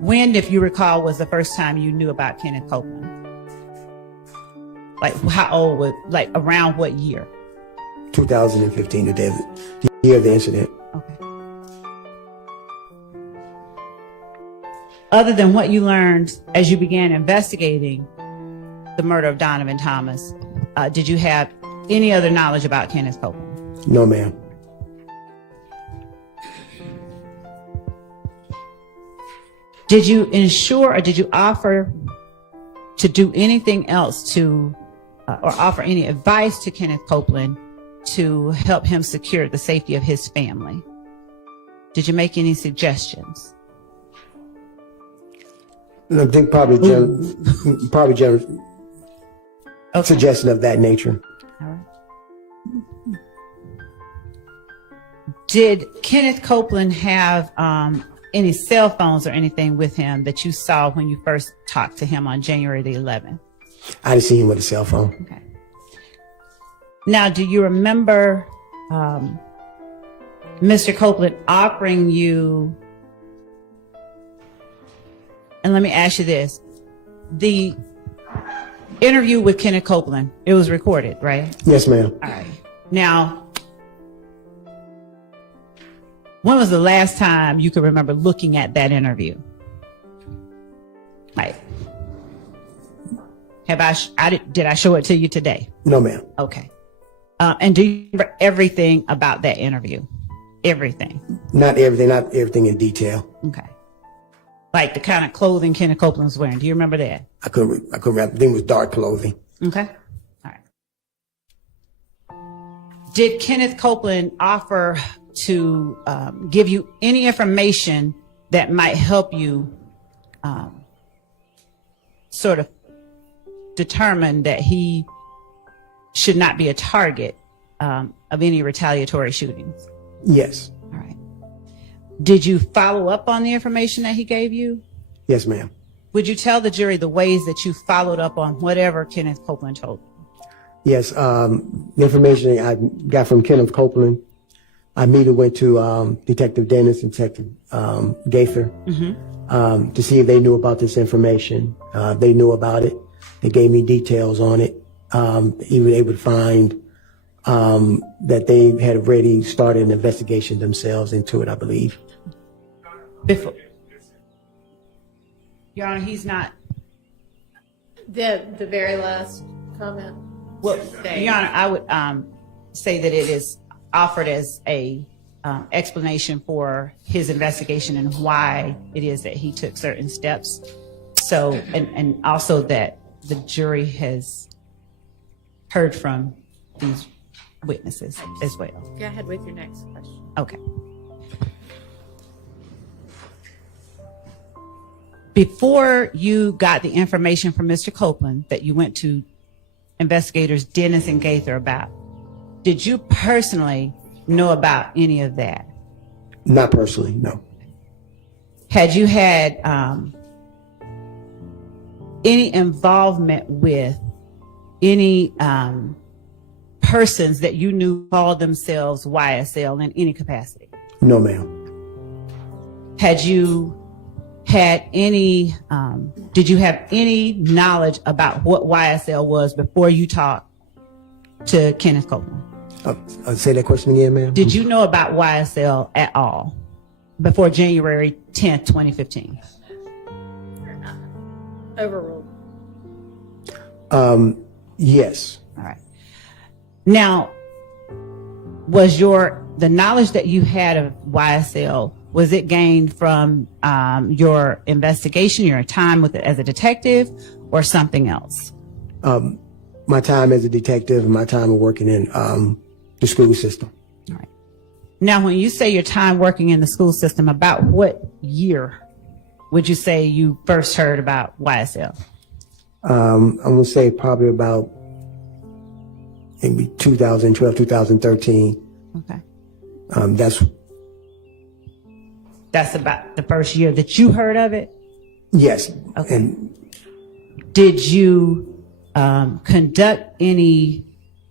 When, if you recall, was the first time you knew about Kenneth Copeland? Like how old was, like around what year? 2015, the year of the incident. Okay. Other than what you learned as you began investigating the murder of Donovan Thomas, did you have any other knowledge about Kenneth Copeland? No, ma'am. Did you ensure or did you offer to do anything else to, or offer any advice to Kenneth Copeland to help him secure the safety of his family? Did you make any suggestions? I think probably general Okay. suggestion of that nature. All right. Did Kenneth Copeland have any cell phones or anything with him that you saw when you first talked to him on January the 11th? I didn't see him with a cell phone. Okay. Now, do you remember Mr. Copeland offering you, and let me ask you this, the interview with Kenneth Copeland, it was recorded, right? Yes, ma'am. All right. Now, when was the last time you could remember looking at that interview? Like, did I show it to you today? No, ma'am. Okay. And do you remember everything about that interview? Everything? Not everything in detail. Okay. Like the kind of clothing Kenneth Copeland was wearing. Do you remember that? I couldn't remember. I think it was dark clothing. Okay. All right. Did Kenneth Copeland offer to give you any information that might help you sort of determine that he should not be a target of any retaliatory shootings? Yes. All right. Did you follow up on the information that he gave you? Yes, ma'am. Would you tell the jury the ways that you followed up on whatever Kenneth Copeland told you? Yes. The information I got from Kenneth Copeland, I immediately went to Detective Dennis and Detective Gaither to see if they knew about this information. They knew about it. They gave me details on it. He was able to find that they had already started an investigation themselves into it, I believe. Before. Your Honor, he's not. The very last comment. Well, Your Honor, I would say that it is offered as a explanation for his investigation and why it is that he took certain steps. So, and also that the jury has heard from these witnesses as well. Go ahead with your next question. Okay. Before you got the information from Mr. Copeland that you went to investigators Dennis and Gaither about, did you personally know about any of that? Not personally, no. Had you had any involvement with any persons that you knew called themselves YSL in any capacity? No, ma'am. Had you had any, did you have any knowledge about what YSL was before you talked to Kenneth Copeland? Say that question again, ma'am. Did you know about YSL at all before January 10th, 2015? Overruled. Yes. All right. Now, was the knowledge that you had of YSL, was it gained from your investigation, your time with it as a detective, or something else? My time as a detective and my time of working in the school system. All right. Now, when you say your time working in the school system, about what year would you say you first heard about YSL? I'm going to say probably about maybe 2012, 2013. Okay. That's about the first year that you heard of it? Yes. Okay. And did you conduct any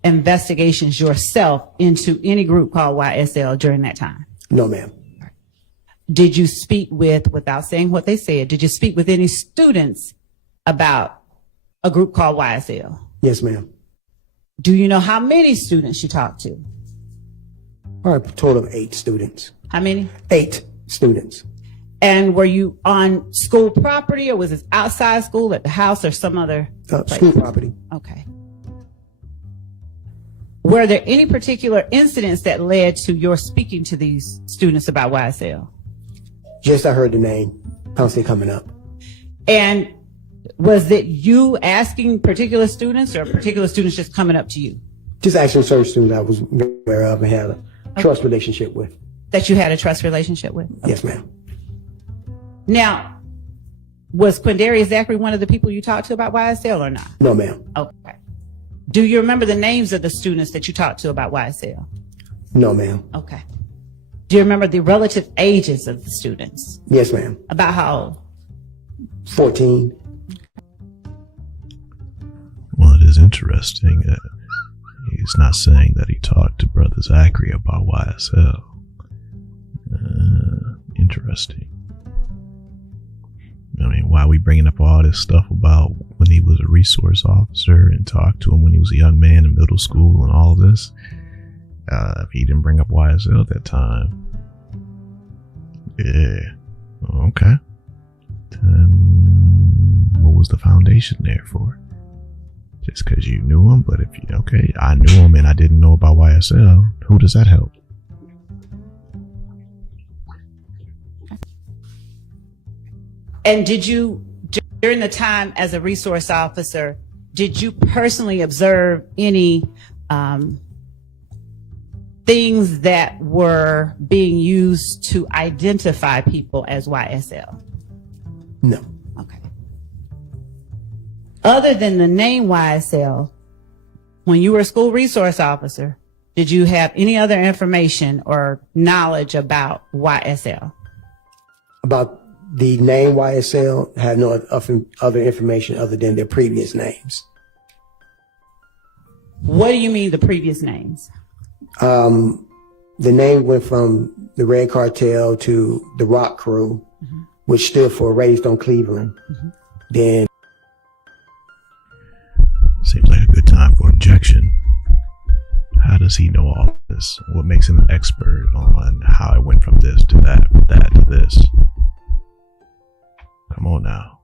investigations yourself into any group called YSL during that time? no, ma'am. Did you speak with, without saying what they said, did you speak with any students about a group called YSL? Yes, ma'am. Do you know how many students you talked to? All right, a total of 8 students. How many? 8 students. And were you on school property, or was this outside school, at the house, or some other place? School property. Okay. Were there any particular incidents that led to your speaking to these students about YSL? Just I heard the name constantly coming up. And was it you asking particular students, or particular students just coming up to you? Just actually certain students I was aware of and had a trust relationship with. That you had a trust relationship with? Yes, ma'am. Now, was Quindarius Zachary one of the people you talked to about YSL or not? No, ma'am. Okay. Do you remember the names of the students that you talked to about YSL? No, ma'am. Okay. Do you remember the relative ages of the students? Yes, ma'am. About how old? 14. Well, it is interesting. He's not saying that he talked to Brother Zachary about YSL. Interesting. I mean, why are we bringing up all this stuff about when he was a resource officer and talked to him when he was a young man in middle school and all this? If he didn't bring up YSL at that time. Yeah. Okay. Then what was the foundation there for? Just because you knew him? But if you, okay, I knew him and I didn't know about YSL, who does that help? And did you, during the time as a resource officer, did you personally observe any things that were being used to identify people as YSL? No. Okay. Other than the name YSL, when you were a school resource officer, did you have any other information or knowledge about YSL? About the name YSL, had no other information other than their previous names. What do you mean the previous names? The name went from the Red Cartel to the Rock Crew, which stood for Raised on Cleveland. Then seems like a good time for objection. How does he know all this? What makes him an expert on how it went from this to that, from that to this? Come on now.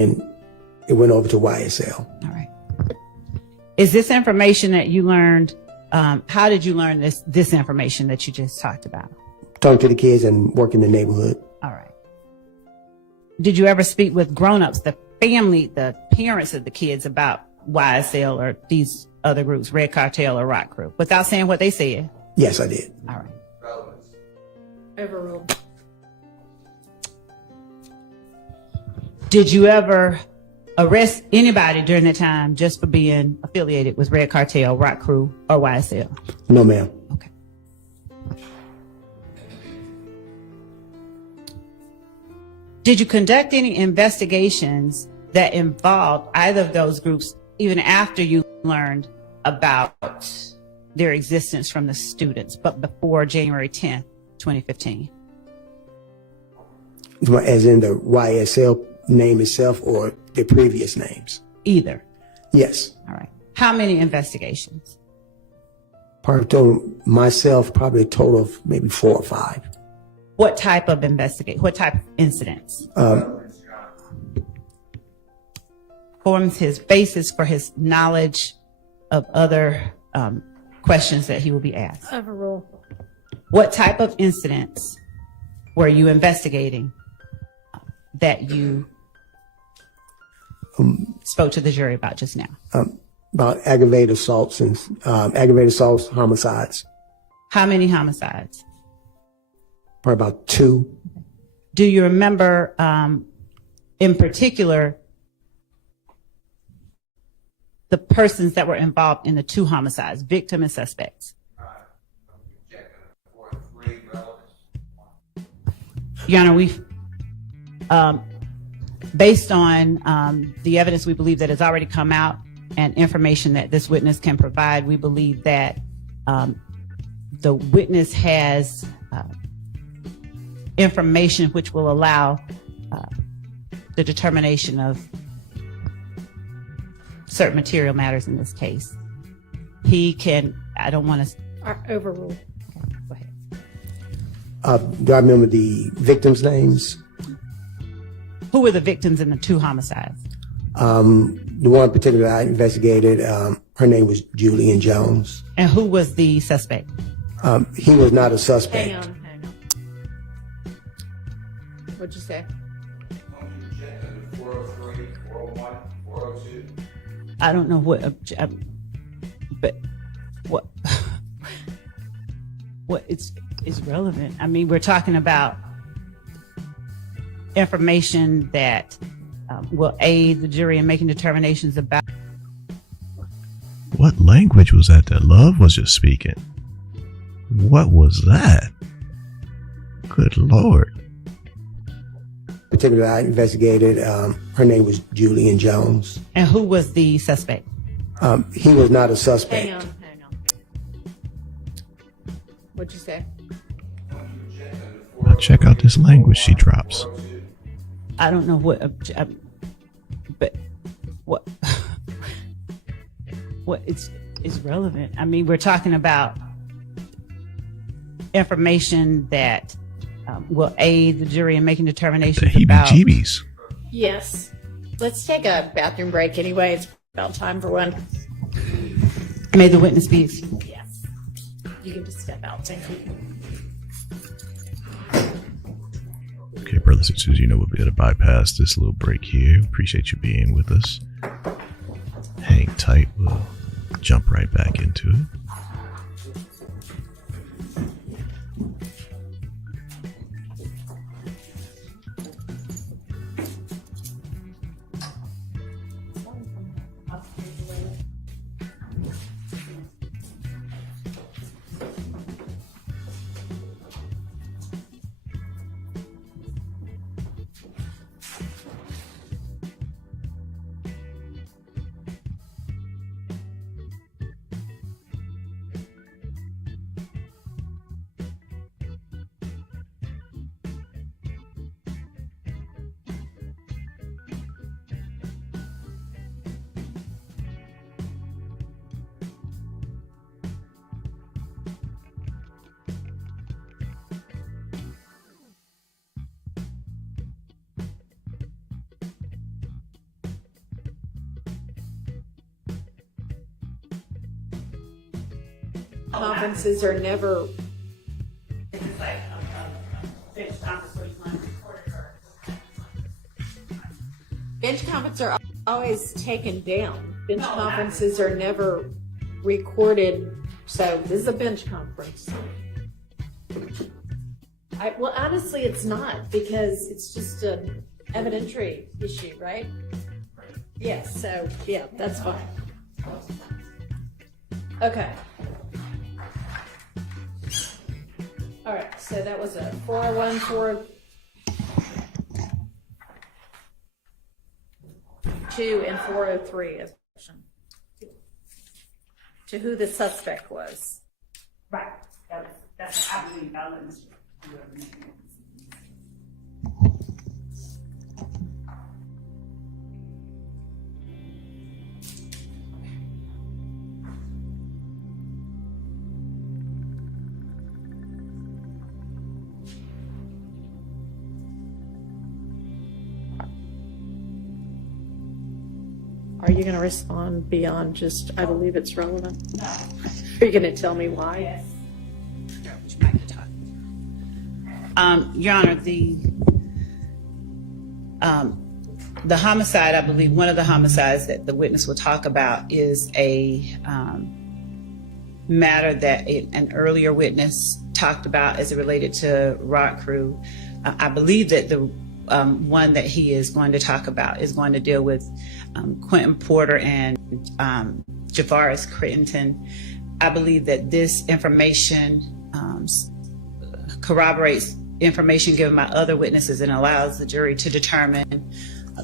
and it went over to YSL. All right. Is this information that you learned, how did you learn this information that you just talked about? Talk to the kids and work in the neighborhood. All right. Did you ever speak with grown-ups, the family, the parents of the kids about YSL or these other groups, Red Cartel or Rock Crew, without saying what they said? Yes, I did. All right. Relevance. Overruled. Did you ever arrest anybody during that time just for being affiliated with Red Cartel, Rock Crew, or YSL? No, ma'am. Okay. Did you conduct any investigations that involved either of those groups even after you learned about their existence from the students, but before January 10th, 2015? As in the YSL name itself or the previous names? Either. Yes. All right. How many investigations? Probably total myself, probably a total of maybe 4 or 5. What type of what type of incidents? Forms his basis for his knowledge of other questions that he will be asked. Overruled. What type of incidents were you investigating that you spoke to the jury about just now? About aggravated assaults and aggravated assaults, homicides. How many homicides? Probably about 2. Do you remember, in particular, the persons that were involved in the 2 homicides, victim and suspects? Your Honor, we've, based on the evidence we believe that has already come out and information that this witness can provide, we believe that the witness has information which will allow the determination of certain material matters in this case. He can, I don't want to. Overruled. Okay, go ahead. Do I remember the victims' names? Who were the victims in the 2 homicides? The one particular I investigated, her name was Julian Jones. And who was the suspect? He was not a suspect. Hang on. What'd you say? 402. I don't know what, but what, what is relevant. I mean, we're talking about information that will aid the jury in making determinations about. What language was that Love was just speaking? What was that? Good Lord. Particularly, I investigated. Her name was Julian Jones. And who was the suspect? He was not a suspect. Hang on. What'd you say? Now check out this language she drops. I don't know what, but what, what is relevant. I mean, we're talking about information that will aid the jury in making determinations The about. heebie-jeebies. Yes. Let's take a bathroom break anyway. It's about time for one. May the witness be excused. Yes. You can just step out. Thank you. Okay, brothers and sisters, you know we'll be able to bypass this little break here. Appreciate you being with us. Hang tight. We'll jump right back into it. Conferences are never, bench conferences are always taken down. Bench conferences are never recorded. So this is a bench conference. Well, honestly, it's not, because it's just an evidentiary issue, right? Yes. So yeah, that's fine. Okay. All right, so that was a 40142 and 403 to who the suspect was. Right. That's I believe. I'll let Mr. Are you going to respond beyond just, I believe it's relevant? No. Are you going to tell me why? Yes. Your Honor, the homicide, I believe one of the homicides that the witness will talk about is a matter that an earlier witness talked about as it related to Rock Crew. I believe that the one that he is going to talk about is going to deal with Quentin Porter and Javaris Crittenton. I believe that this information corroborates information given by other witnesses and allows the jury to determine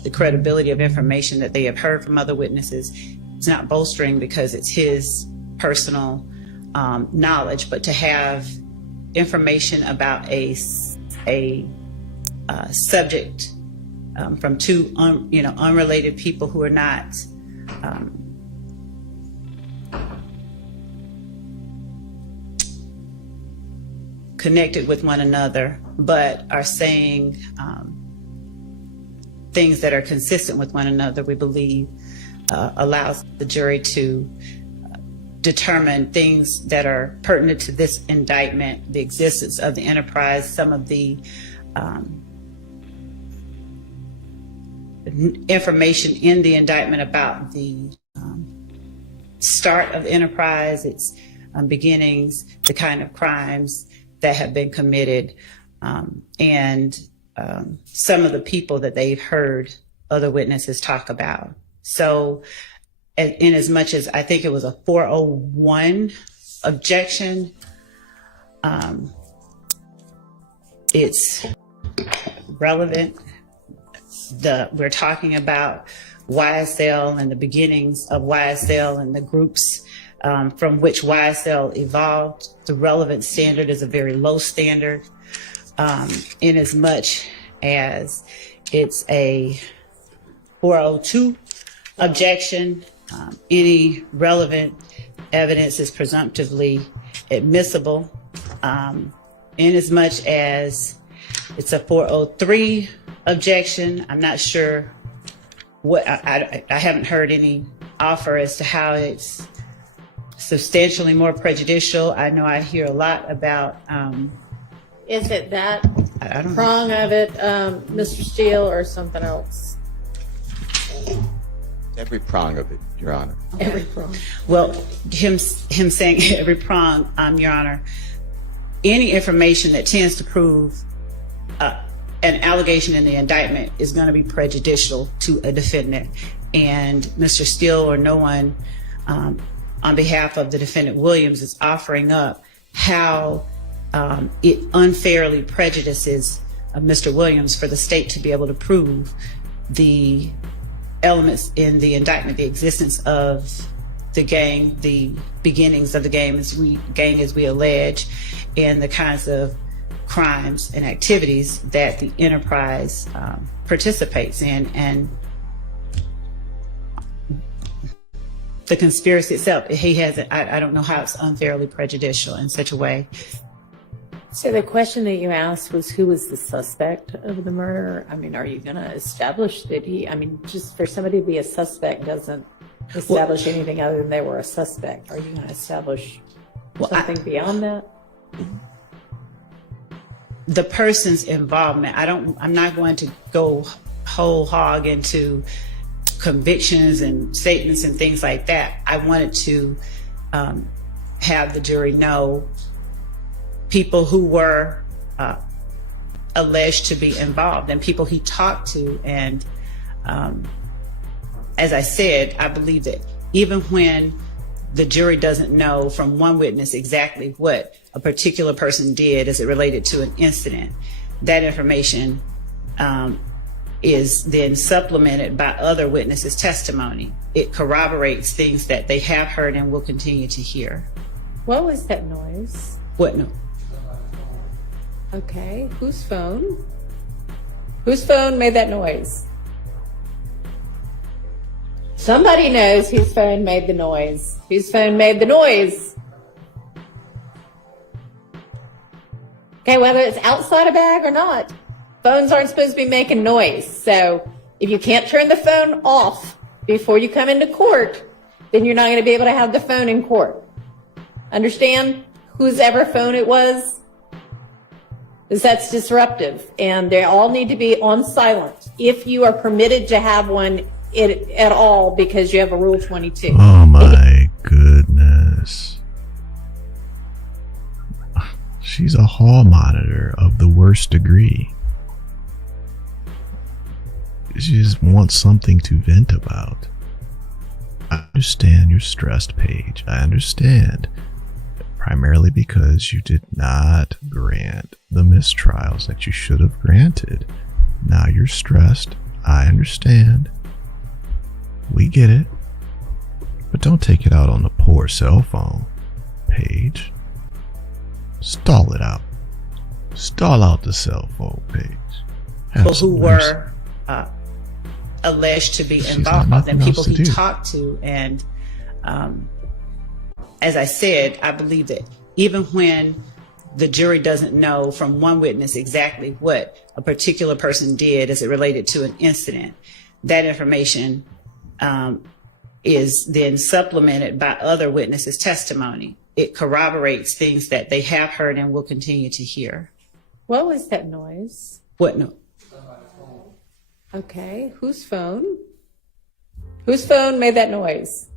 the credibility of information that they have heard from other witnesses. It's not bolstering because it's his personal knowledge, but to have information about a subject from two unrelated people who are not connected with one another, but are saying things that are consistent with one another, we believe allows the jury to determine things that are pertinent to this indictment, the existence of the enterprise, some of the information in the indictment about the start of enterprise, its beginnings, the kind of crimes that have been committed, and some of the people that they've heard other witnesses talk about. So in as much as I think it was a 401 objection, it's relevant. We're talking about YSL and the beginnings of YSL and the groups from which YSL evolved. The relevant standard is a very low standard, in as much as it's a 402 objection. Any relevant evidence is presumptively admissible, in as much as it's a 403 objection. I'm not sure what, I haven't heard any offer as to how it's substantially more prejudicial. I know I hear a lot about, Is it that I don't know. prong of it, Mr. Steele, or something else? Every prong of it, Your Honor. Every prong. Well, him saying every prong, Your Honor, any information that tends to prove an allegation in the indictment is going to be prejudicial to a defendant. And Mr. Steele or no one on behalf of the defendant Williams is offering up how it unfairly prejudices Mr. Williams for the state to be able to prove the elements in the indictment, the existence of the gang, the beginnings of the gang as we allege, and the kinds of crimes and activities that the enterprise participates in, and the conspiracy itself. I don't know how it's unfairly prejudicial in such a way. So the question that you asked was, who was the suspect of the murder? I mean, are you going to establish that just for somebody to be a suspect doesn't establish anything other than they were a suspect. Are you going to establish something beyond that? The person's involvement. I'm not going to go whole hog into convictions and statements and things like that. I wanted to have the jury know people who were alleged to be involved and people he talked to. And as I said, I believe that even when the jury doesn't know from one witness exactly what a particular person did as it related to an incident, that information is then supplemented by other witnesses' testimony. It corroborates things that they have heard and will continue to hear. What was that noise? What no? Okay, whose phone? Whose phone made that noise? Somebody knows whose phone made the noise. Whose phone made the noise? Okay, whether it's outside a bag or not, phones aren't supposed to be making noise. So if you can't turn the phone off before you come into court, then you're not going to be able to have the phone in court. Understand? Whose ever phone it was? Because that's disruptive, and they all need to be on silent if you are permitted to have one at all, because you have a Rule 22. Oh my goodness. She's a hall monitor of the worst degree. She just wants something to vent about. I understand you're stressed, Paige. I understand. Primarily because you did not grant the mistrials that you should have granted. Now you're stressed. I understand. We get it. But don't take it out on the poor cell phone, Paige. Stall it out. Stall out the cell phone, Paige. People who were alleged to be involved and people he talked to. And as I said, I believe that even when the jury doesn't know from one witness exactly what a particular person did as it related to an incident, that information is then supplemented by other witnesses' testimony. It corroborates things that they have heard and will continue to hear. What was that noise? What no? Okay, whose phone? Whose phone made that noise?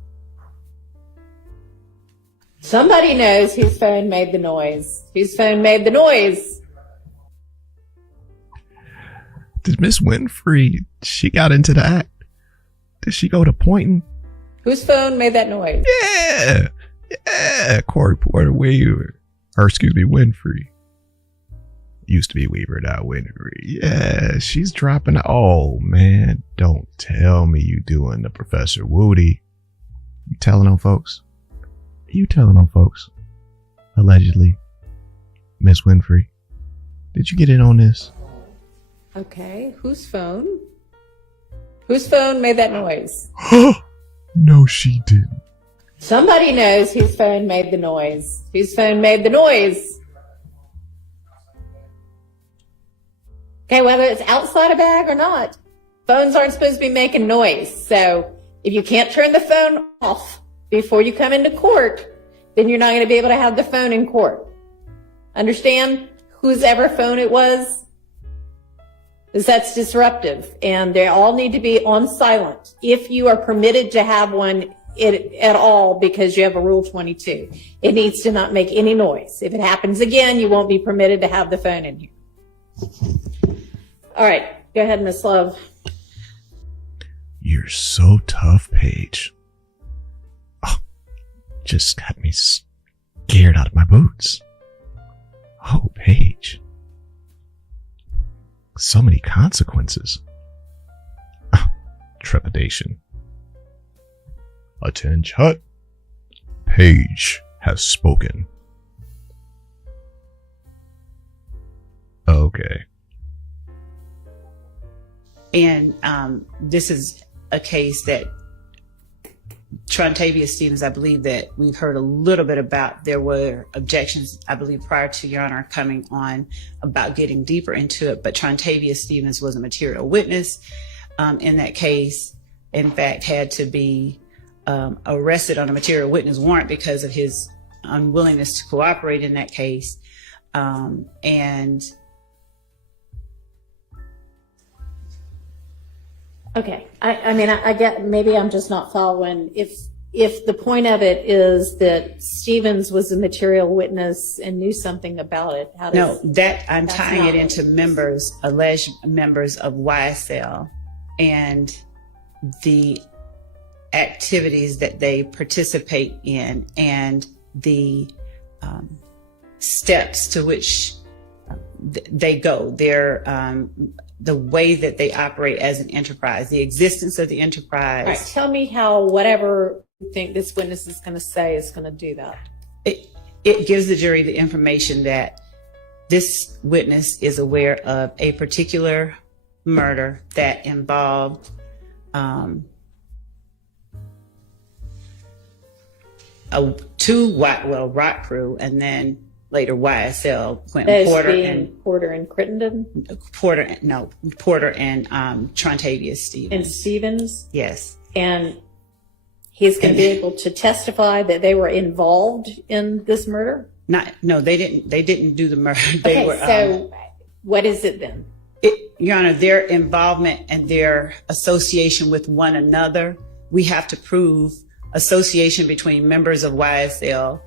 Somebody knows whose phone made the noise. Whose phone made the noise? Did Miss Winfrey, she got into the act? Did she go to pointing? Whose phone made that noise? Yeah, Corey Porter Weaver. Or excuse me, Winfrey. Used to be Weaver, now Winfrey. Yeah, she's dropping. Oh man, don't tell me you doing the Professor Woody. You telling on folks? You telling on folks? Allegedly, Miss Winfrey. Did you get in on this? Okay, whose phone? Whose phone made that noise? No, she didn't. Somebody knows whose phone made the noise. Whose phone made the noise? Okay, whether it's outside a bag or not, phones aren't supposed to be making noise. So if you can't turn the phone off before you come into court, then you're not going to be able to have the phone in court. Understand? Whose ever phone it was? Because that's disruptive, and they all need to be on silent if you are permitted to have one at all because you have a Rule 22. It needs to not make any noise. If it happens again, you won't be permitted to have the phone in here. All right, go ahead, Miss Love. You're so tough, Paige. Oh, just got me scared out of my boots. Oh, Paige. So many consequences. Oh, trepidation. Attention. Paige has spoken. Okay. And this is a case that Trontavia Stevens, I believe that we've heard a little bit about. There were objections, I believe, prior to Your Honor coming on about getting deeper into it. But Trontavia Stevens was a material witness in that case. In fact, had to be arrested on a material witness warrant because of his unwillingness to cooperate in that case. And Okay, I mean, I get, maybe I'm just not following. If the point of it is that Stevens was a material witness and knew something about it, how does... No, that I'm tying it into members, alleged members of YSL and the activities that they participate in and the steps to which they go. The way that they operate as an enterprise, the existence of the enterprise. All right, tell me how whatever you think this witness is going to say is going to do that. It gives the jury the information that this witness is aware of a particular murder that involved rock crew, and then later YSL, Quentin Porter and Crittenden? Porter and Trontavia Stevens. And Stevens? Yes. And he's going to be able to testify that they were involved in this murder? No, they didn't do the murder. So what is it then? Your Honor, their involvement and their association with one another, we have to prove association between members of YSL.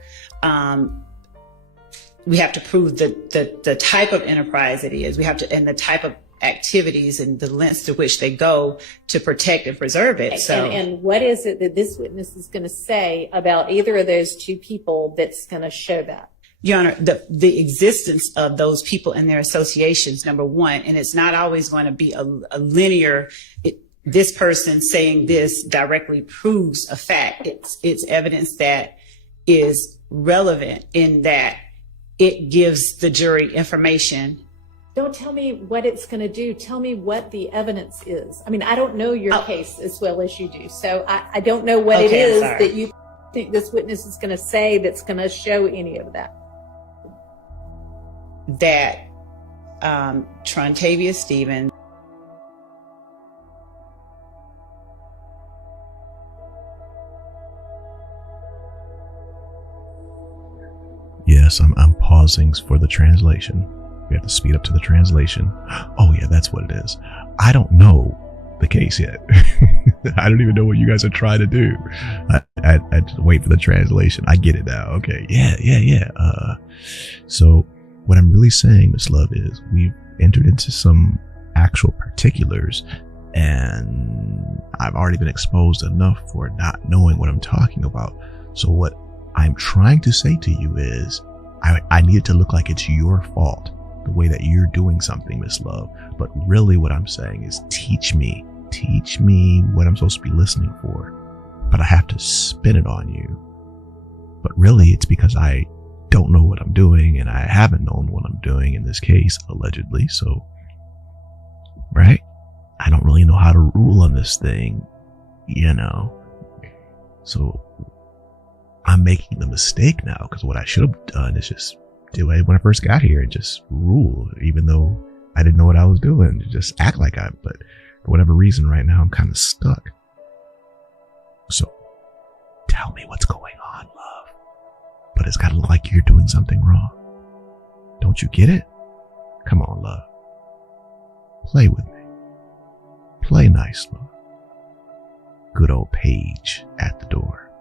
We have to prove the type of enterprise it is. We have to, and the type of activities and the lengths to which they go to protect and preserve it. So, and what is it that this witness is going to say about either of those two people that's going to show that? Your Honor, the existence of those people and their associations, number one, and it's not always going to be a linear, this person saying this directly proves a fact. It's evidence that is relevant in that it gives the jury information. Don't tell me what it's going to do. Tell me what the evidence is. I mean, I don't know your case as well as you do. So I don't know what it is that you think this witness is going to say that's going to show any of that. That Trontavia Stevens. Yes, I'm pausing for the translation. We have to speed up to the translation. Oh yeah, that's what it is. I don't know the case yet. I don't even know what you guys are trying to do. I just wait for the translation. I get it now. Okay. Yeah. So what I'm really saying, Miss Love, is we've entered into some actual particulars, and I've already been exposed enough for not knowing what I'm talking about. So what I'm trying to say to you is I need it to look like it's your fault, the way that you're doing something, Miss Love. But really what I'm saying is teach me what I'm supposed to be listening for. But I have to spin it on you. But really it's because I don't know what I'm doing, and I haven't known what I'm doing in this case, allegedly. So, right? I don't really know how to rule on this thing, you know. So I'm making the mistake now, because what I should have done is just do it when I first got here and just rule, even though I didn't know what I was doing. Just act like but for whatever reason right now I'm kind of stuck. So tell me what's going on, love. But it's got to look like you're doing something wrong. Don't you get it? Come on, love. Play with me. Play nice, love. Good old Paige at the door.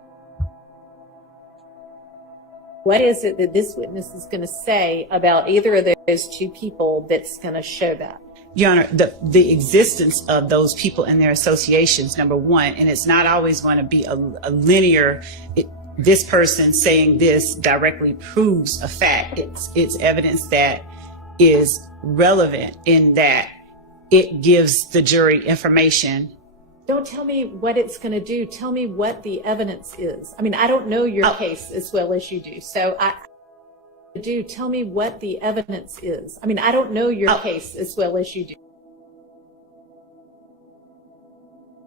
What is it that this witness is going to say about either of those two people that's going to show that? Your Honor, the existence of those people and their associations, number one, and it's not always going to be a linear, this person saying this directly proves a fact. It's evidence that is relevant in that it gives the jury information. Don't tell me what it's going to do. Tell me what the evidence is. I mean, I don't know your case as well as you do. So tell me what the evidence is. I mean, I don't know your case as well as you do.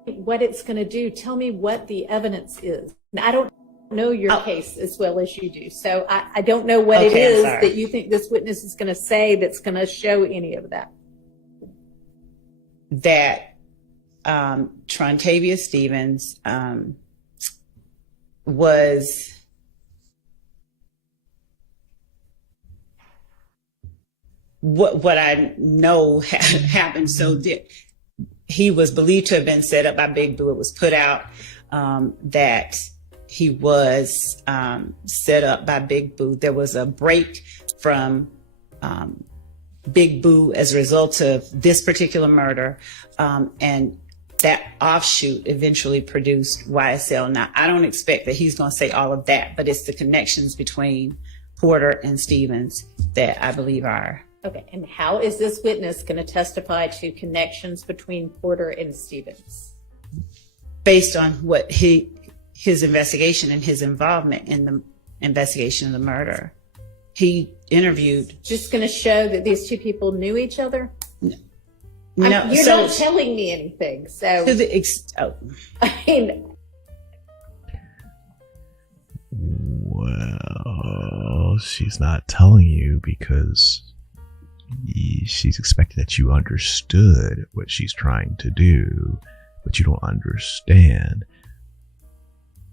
What it's going to do. Tell me what the evidence is. I don't know your case as well as you do. So I don't know what it is that you think this witness is going to say that's going to show any of that. That Trontavia Stevens was what I know happened. So he was believed to have been set up by Big Boo. It was put out that he was set up by Big Boo. There was a break from Big Boo as a result of this particular murder, and that offshoot eventually produced YSL. Now, I don't expect that he's going to say all of that, but it's the connections between Porter and Stevens that I believe are. Okay, and how is this witness going to testify to connections between Porter and Stevens? Based on what his investigation and his involvement in the investigation of the murder. He interviewed. Just going to show that these two people knew each other? No, you're not telling me anything. So I mean, well, she's not telling you because she's expecting that you understood what she's trying to do, but you don't understand.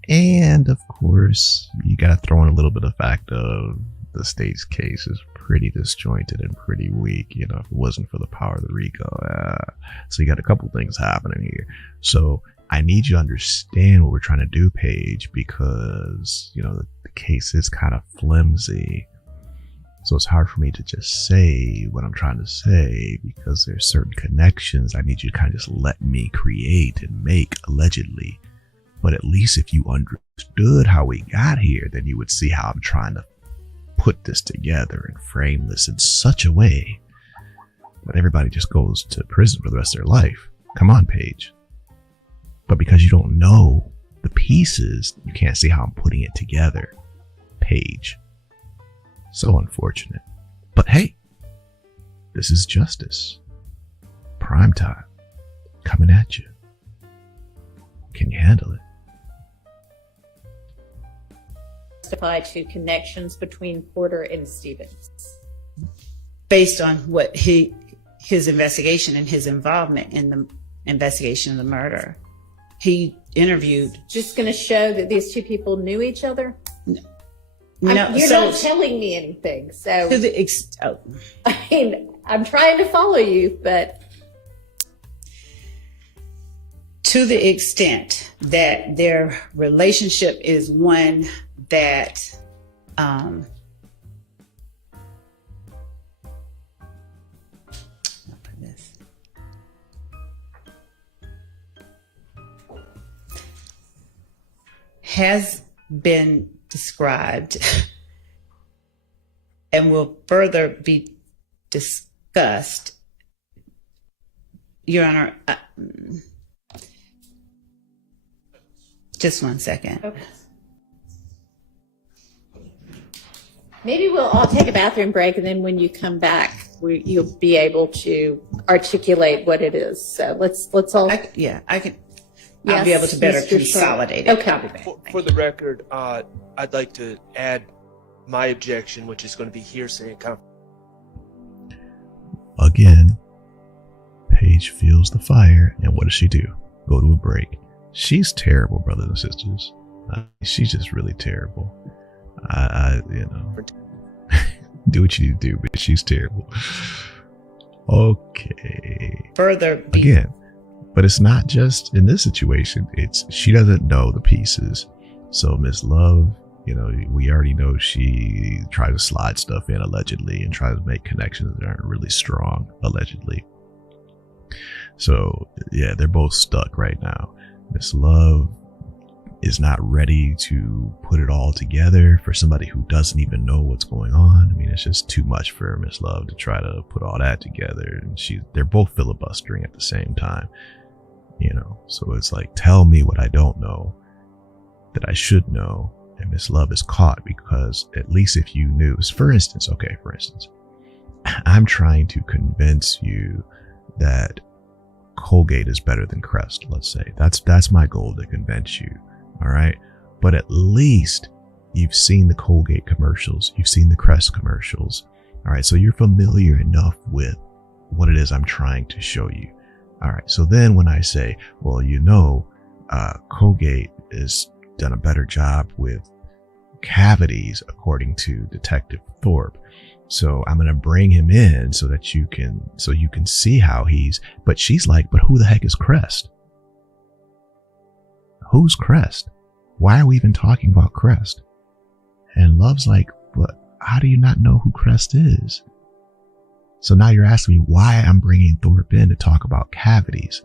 And of course, you got to throw in a little bit of fact of the state's case is pretty disjointed and pretty weak, you know, if it wasn't for the power of the RICO. So you got a couple things happening here. So I need you to understand what we're trying to do, Paige, because, you know, the case is kind of flimsy. So it's hard for me to just say what I'm trying to say because there's certain connections I need you to kind of just let me create and make, allegedly. But at least if you understood how we got here, then you would see how I'm trying to put this together and frame this in such a way that everybody just goes to prison for the rest of their life. Come on, Paige. But because you don't know the pieces, you can't see how I'm putting it together, Paige. So unfortunate. But hey, this is justice. Prime time. Coming at you. Can you handle it? Testify to connections between Porter and Stevens. Based on what his investigation and his involvement in the investigation of the murder. He interviewed. Just going to show that these two people knew each other? You know, You're so not telling me anything, so to the I mean, I'm trying to follow you, but to the extent that their relationship is one that has been described and will further be discussed, Your Honor. Just 1 second. okay. Maybe we'll all take a bathroom break, and then when you come back, you'll be able to articulate what it is. So let's all. I can. I'll Yes, be able to better Mr. consolidate Schardt. it. Okay. I'll be back. For the record, I'd like to add my objection, which is going to be hearsay and Again, Paige feels the fire, and what does she do? Go to a break. She's terrible, brothers and sisters. She's just really terrible. Do what you need to do, but she's terrible. Okay. Further be Again, but it's not just in this situation. It's she doesn't know the pieces. So Miss Love, we already know she tried to slide stuff in allegedly and tries to make connections that aren't really strong allegedly. So yeah, they're both stuck right now. Miss Love is not ready to put it all together for somebody who doesn't even know what's going on. I mean, it's just too much for Miss Love to try to put all that together. And they're both filibustering at the same time, so it's like, tell me what I don't know that I should know. And Miss Love is caught because at least if you knew, for instance, I'm trying to convince you that Colgate is better than Crest. Let's say that's my goal, to convince you. All right. But at least you've seen the Colgate commercials. You've seen the Crest commercials. All right. So you're familiar enough with what it is I'm trying to show you. All right. So then when I say, well, Colgate has done a better job with cavities, according to Detective Thorpe. So I'm going to bring him in so you can see how but she's like, but who the heck is Crest? Who's Crest? Why are we even talking about Crest? And Love's like, but how do you not know who Crest is? So now you're asking me why I'm bringing Thorpe in to talk about cavities.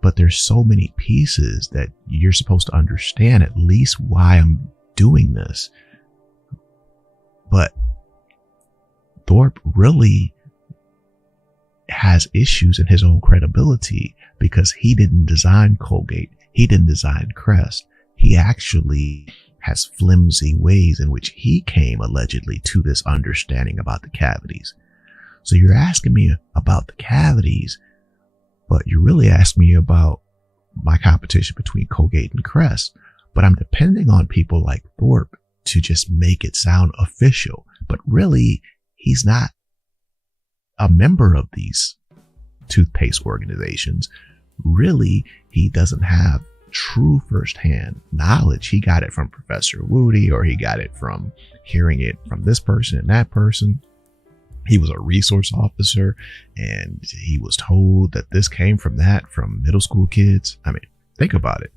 But there's so many pieces that you're supposed to understand at least why I'm doing this. But Thorpe really has issues in his own credibility because he didn't design Colgate. He didn't design Crest. He actually has flimsy ways in which he came allegedly to this understanding about the cavities. So you're asking me about the cavities, but you're really asking me about my competition between Colgate and Crest. But I'm depending on people like Thorpe to just make it sound official. But really, he's not a member of these toothpaste organizations. Really, he doesn't have true firsthand knowledge. He got it from Professor Woody, or he got it from hearing it from this person and that person. He was a resource officer and he was told that this came from middle school kids. I mean, think about it,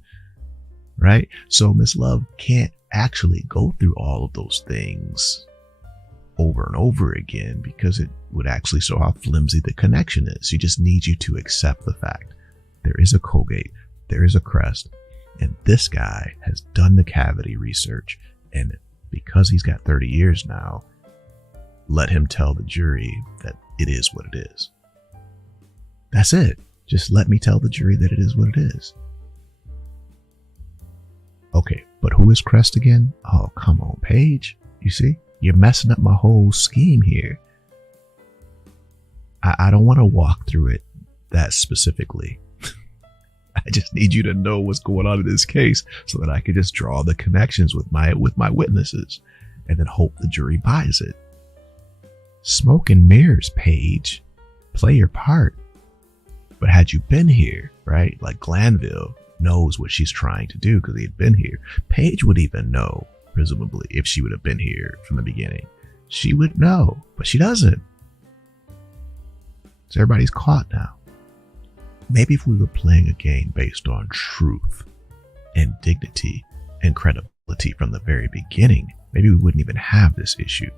right? So Miss Love can't actually go through all of those things over and over again because it would actually show how flimsy the connection is. She just needs you to accept the fact there is a Colgate, there is a Crest, and this guy has done the cavity research. And because he's got 30 years now, let him tell the jury that it is what it is. That's it. Just let me tell the jury that it is what it is. Okay, but who is Crest again? Oh, come on, Paige. You see? You're messing up my whole scheme here. I don't want to walk through it that specifically. I just need you to know what's going on in this case so that I can just draw the connections with my witnesses and then hope the jury buys it. Smoke and mirrors, Paige. Play your part. But had you been here, right? Like Glanville knows what she's trying to do because he had been here. Paige would even know presumably, if she would have been here from the beginning, she would know, but she doesn't. So everybody's caught now. Maybe if we were playing a game based on truth and dignity and credibility from the very beginning, maybe we wouldn't even have this issue.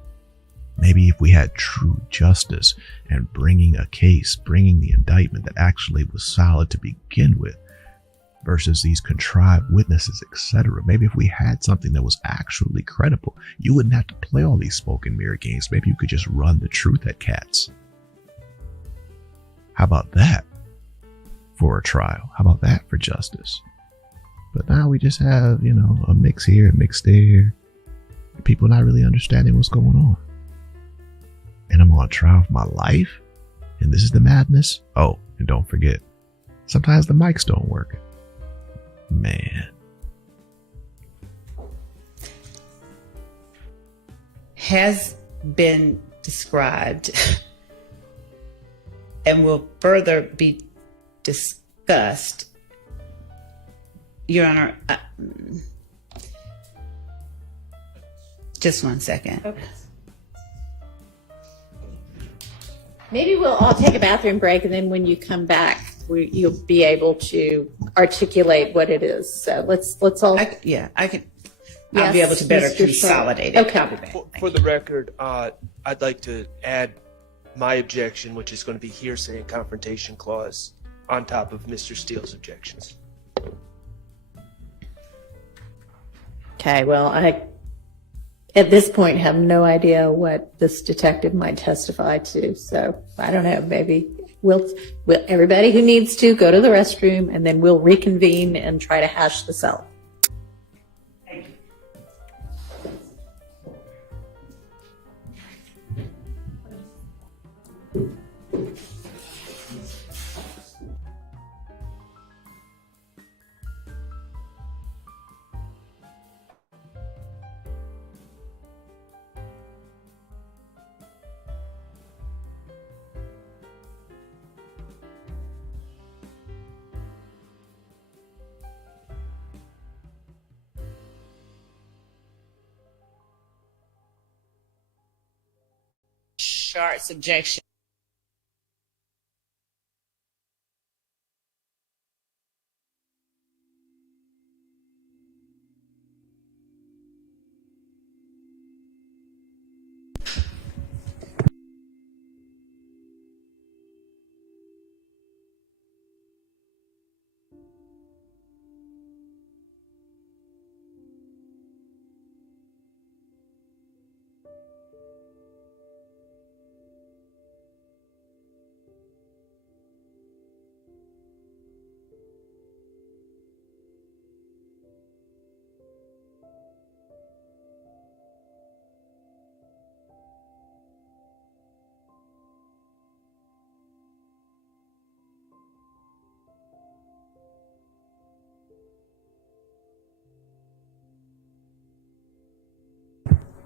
Maybe if we had true justice and bringing a case, bringing the indictment that actually was solid to begin with versus these contrived witnesses, etc. Maybe if we had something that was actually credible, you wouldn't have to play all these smoke and mirror games. Maybe you could just run the truth at cats. How about that for a trial? How about that for justice? But now we just have, a mix here, a mix there. People not really understanding what's going on. And I'm on trial for my life? And this is the madness? Oh, and don't forget, sometimes the mics don't work. Man. Has been described and will further be discussed. Your Honor, just 1 second. Okay. Maybe we'll all take a bathroom break, and then when you come back, you'll be able to articulate what it is. So let's all. I can. Yes, I'll be able to better Mr. consolidate Schardt. it. Okay. I'll be back. For the record, I'd like to add my objection, which is going to be hearsay and confrontation clause, on top of Mr. Steele's objections. Okay. Well, I at this point have no idea what this detective might testify to. So I don't know. Maybe we'll everybody who needs to go to the restroom, and then we'll reconvene and try to hash this out. Schart's objection.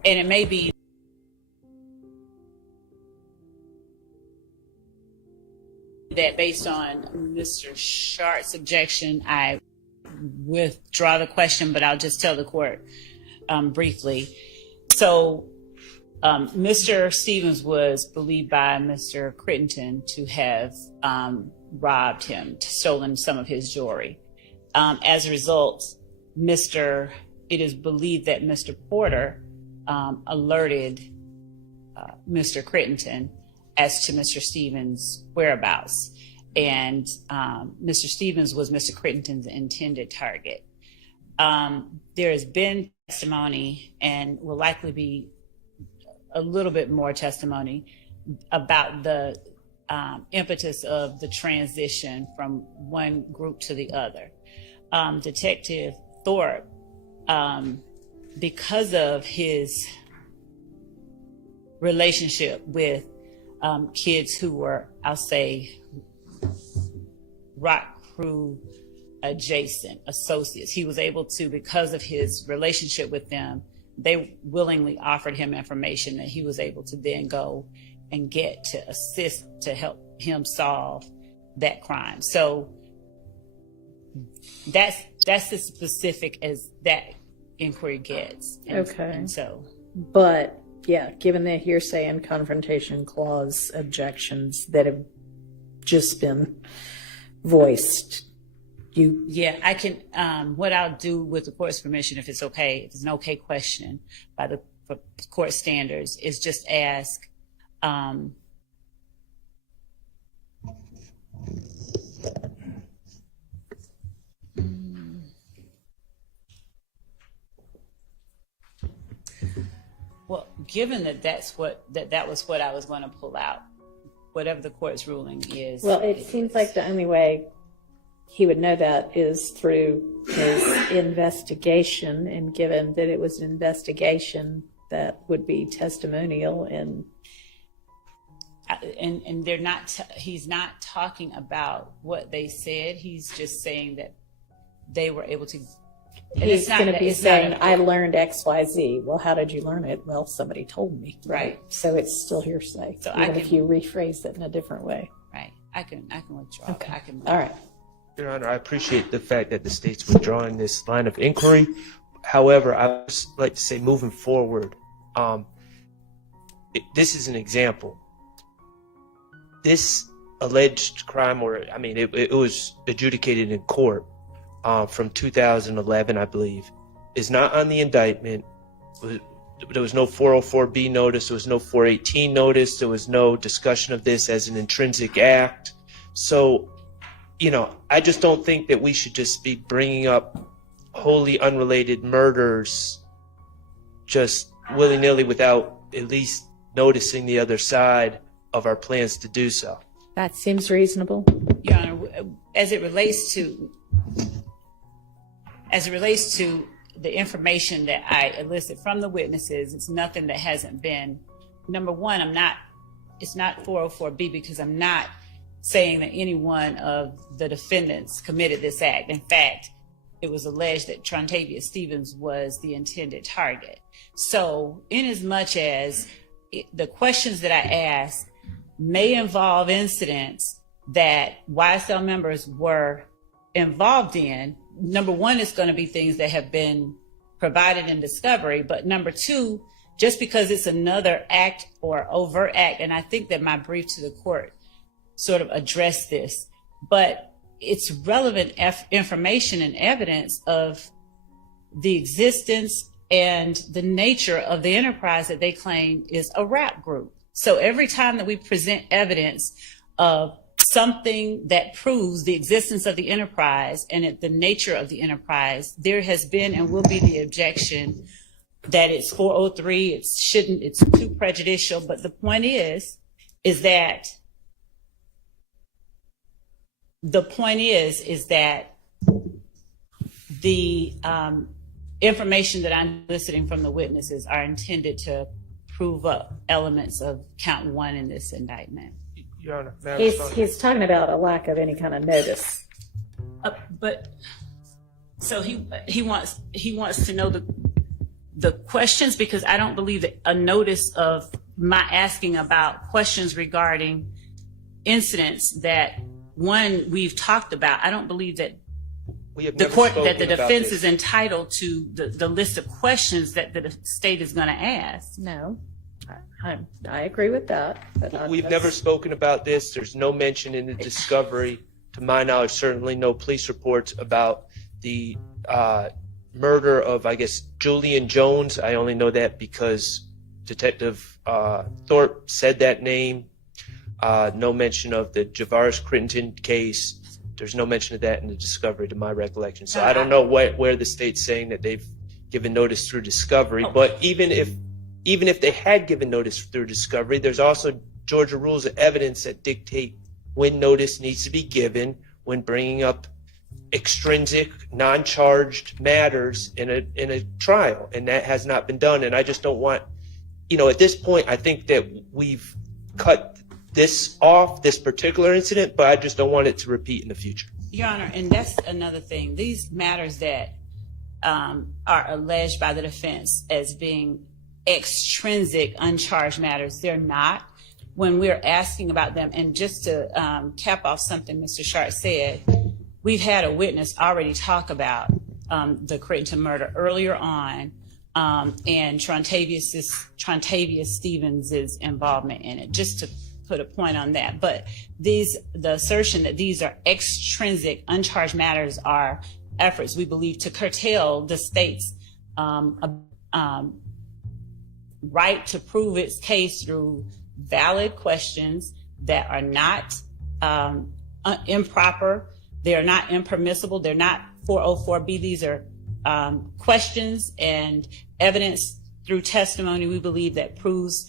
And it may be that based on Mr. Schart's objection, I withdraw the question, but I'll just tell the court briefly. So Mr. Stevens was believed by Mr. Crittenden to have robbed him, stolen some of his jewelry. As a result, it is believed that Mr. Porter alerted Mr. Crittenden as to Mr. Stevens' whereabouts. And Mr. Stevens was Mr. Crittenden's intended target. There has been testimony, and will likely be a little bit more testimony, about the impetus of the transition from one group to the other. Detective Thorpe, because of his relationship with kids who were, I'll say, rock crew adjacent associates, he was able to, because of his relationship with them, they willingly offered him information that he was able to then go and get to assist to help him solve that crime. So that's as specific as that inquiry gets. And, Okay. And so, But, yeah, given the hearsay and confrontation clause objections that have just been voiced, yeah, I can, what I'll do with the court's permission, if it's okay, if it's an okay question by the for court standards, is just ask, well, given that that was what I was going to pull out, whatever the court's ruling is. well, it seems like the only way he would know that is through his investigation, and given that it was an investigation, that would be testimonial, and they're not. He's not talking about what they said. He's just saying that they were able to. And he's going to be it's not saying, a- I learned XYZ. Well, how did you learn it? Well, somebody told me. Right. So it's still hearsay, So I even if can- you rephrase it in a different way. Right. I can withdraw. Okay. I can. All right. Your Honor, I appreciate the fact that the state's withdrawing this line of inquiry. However, I would just like to say, moving forward, this is an example. This alleged crime, it was adjudicated in court from 2011, I believe, is not on the indictment. There was no 404B notice. There was no 418 notice. There was no discussion of this as an intrinsic act. So, I just don't think that we should just be bringing up wholly unrelated murders just willy-nilly without at least noticing the other side of our plans to do so. That seems reasonable. Your Honor, as it relates to the information that I elicit from the witnesses, it's nothing that hasn't been. Number one, it's not 404B because I'm not saying that any one of the defendants committed this act. In fact, it was alleged that Trontavia Stevens was the intended target. So, inasmuch as the questions that I ask may involve incidents that YSL members were involved in, number one, it's going to be things that have been provided in discovery. But number two, just because it's another act or overt act, and I think that my brief to the court sort of addressed this, but it's relevant information and evidence of the existence and the nature of the enterprise that they claim is a rap group. So every time that we present evidence of something that proves the existence of the enterprise and the nature of the enterprise, there has been and will be the objection that it's 403, it's too prejudicial. But the point is that the information that I'm eliciting from the witnesses are intended to prove up elements of count one in this indictment. Your Honor, may I respond? He's talking about a lack of any kind of notice. But so he wants to know the questions, because I don't believe that a notice of my asking about questions regarding incidents that one we've talked about. I don't believe that We have the never court that spoken the about defense this. is entitled to the list of questions that the state is going to ask. No, I agree with that. But We've never spoken about this. There's no mention in the discovery, to my knowledge, certainly no police reports about the murder of, I guess, Julian Jones. I only know that because Detective Thorpe said that name. No mention of the Javaris Crittenton case. There's no mention of that in the discovery, to my recollection. So I don't know where the state's saying that they've given notice through discovery. But even if they had given notice through discovery, there's also Georgia rules of evidence that dictate when notice needs to be given when bringing up extrinsic, non-charged matters in a trial, and that has not been done. And I just don't want, at this point, I think that we've cut this off, this particular incident, but I just don't want it to repeat in the future. Your Honor, and that's another thing. These matters that are alleged by the defense as being extrinsic, uncharged matters, they're not. When we're asking about them, and just to cap off something Mr. Schardt said, we've had a witness already talk about the Crittenton murder earlier on, and Trontavious Stevens' involvement in it, just to put a point on that. But the assertion that these are extrinsic, uncharged matters are efforts, we believe, to curtail the state's right to prove its case through valid questions that are not improper, they are not impermissible, they're not 404B. These are questions and evidence through testimony, we believe, that proves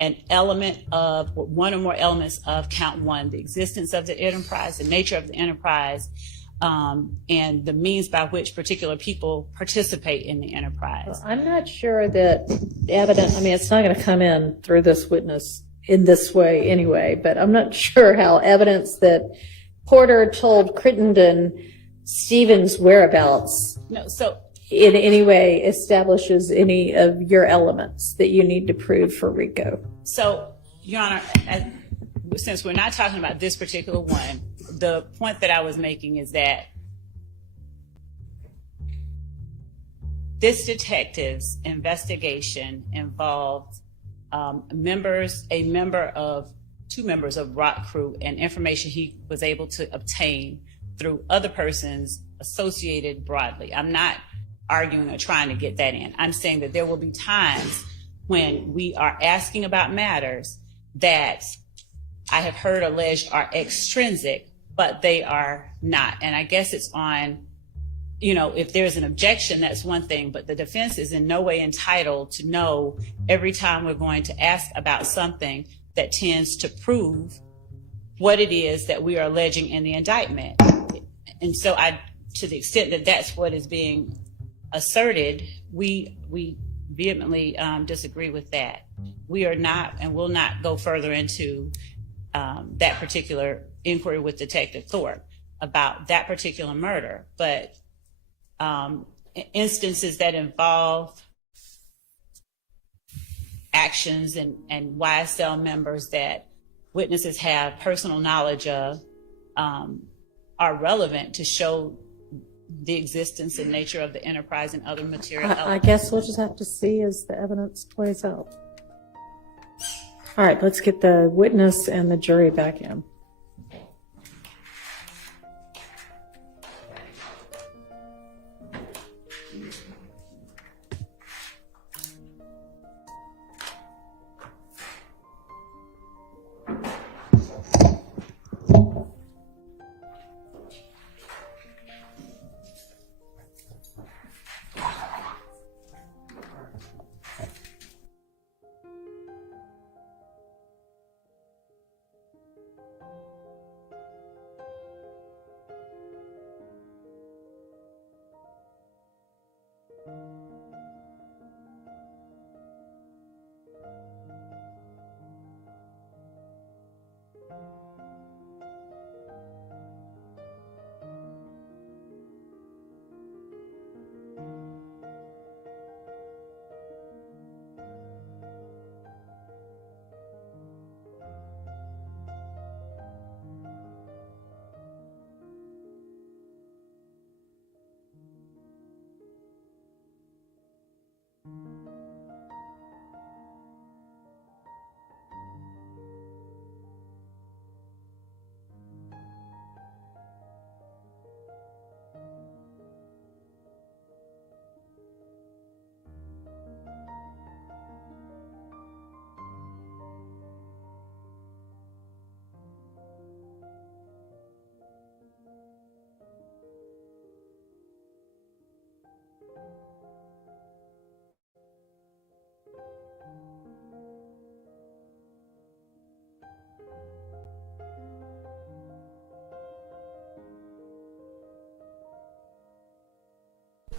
an element of one or more elements of count one, the existence of the enterprise, the nature of the enterprise, and the means by which particular people participate in the enterprise. Well, I'm not sure that evidence, I mean, it's not going to come in through this witness in this way anyway, but I'm not sure how evidence that Porter told Crittenden Stevens' whereabouts in any way establishes any of your elements that you need to prove for RICO. So, Your Honor, since we're not talking about this particular one, the point that I was making is that this detective's investigation involved two members of Rock Crew, and information he was able to obtain through other persons associated broadly. I'm not arguing or trying to get that in. I'm saying that there will be times when we are asking about matters that I have heard alleged are extrinsic, but they are not. And I guess it's on, if there's an objection, that's one thing, but the defense is in no way entitled to know every time we're going to ask about something that tends to prove what it is that we are alleging in the indictment. And so to the extent that that's what is being asserted, we vehemently disagree with that. We are not and will not go further into that particular inquiry with Detective Thorpe about that particular murder, but instances that involve actions and YSL members that witnesses have personal knowledge of are relevant to show the existence and nature of the enterprise and other material elements. I guess we'll just have to see as the evidence plays out. All right, let's get the witness and the jury back in.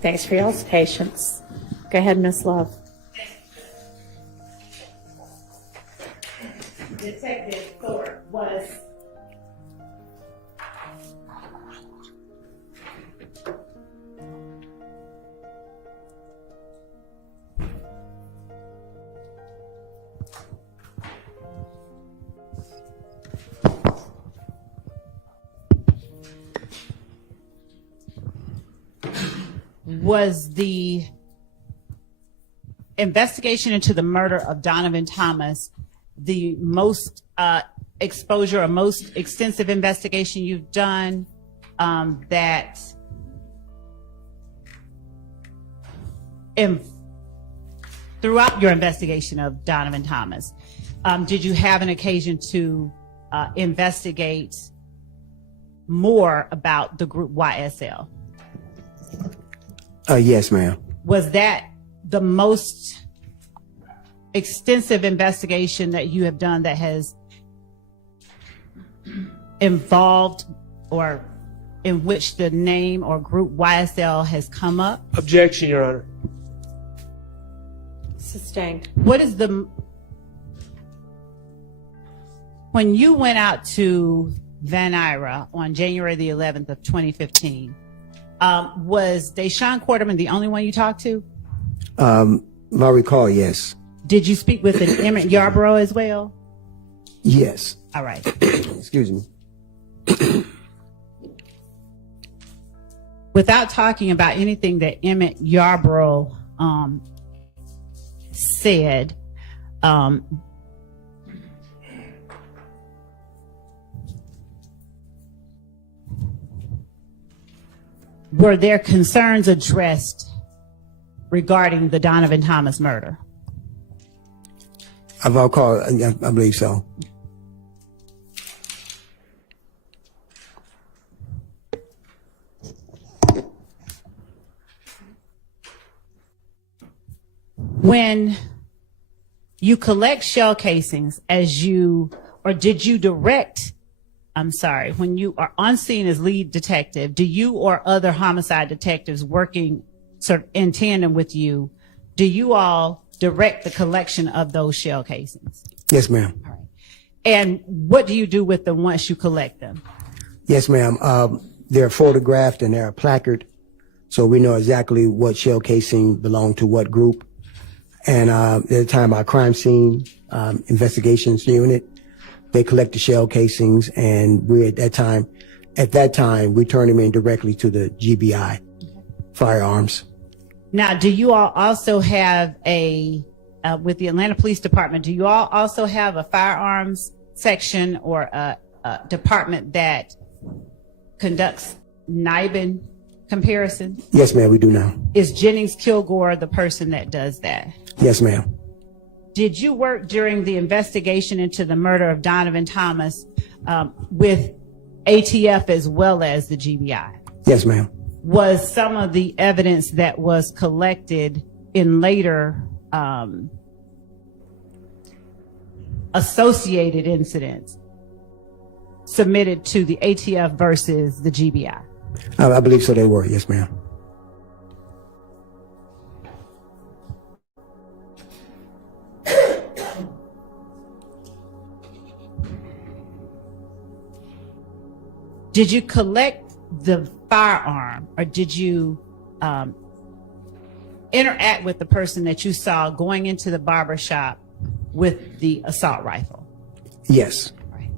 Thanks for y'all's patience. Go ahead, Miss Love. Detective Thorpe was Was the investigation into the murder of Donovan Thomas the most exposure or most extensive investigation you've done that throughout your investigation of Donovan Thomas, did you have an occasion to investigate more about the group YSL? Yes, ma'am. Was that the most extensive investigation that you have done that has involved or in which the name or group YSL has come up? Objection, Your Honor. Sustained. What is when you went out to Van Ira on January the 11th of 2015, was Deshaun Quarterman the only one you talked to? I recall, yes. Did you speak with an Emmett Yarborough as well? Yes. All right. Excuse me. Without talking about anything that Emmett Yarborough said, were there concerns addressed regarding the Donovan Thomas murder? I believe so. When you collect shell casings, when you are on scene as lead detective, do you or other homicide detectives working sort of in tandem with you, do you all direct the collection of those shell casings? Yes, ma'am. All right. And what do you do with them once you collect them? Yes, ma'am. They're photographed and they're placard, so we know exactly what shell casing belonged to what group. And at the time, our crime scene investigations unit, they collect the shell casings, and we at that time, we turn them in directly to the GBI firearms. Now, do you all also have with the Atlanta Police Department, do you all also have a firearms section or a department that conducts NIBIN comparisons? Yes, ma'am, we do now. Is Jennings Kilgore the person that does that? Yes, ma'am. Did you work during the investigation into the murder of Donovan Thomas with ATF as well as the GBI? Yes, ma'am. Was some of the evidence that was collected in later associated incidents submitted to the ATF versus the GBI? I believe so, they were. Yes, ma'am. Did you collect the firearm, or did you interact with the person that you saw going into the barber shop with the assault rifle? Yes. Right.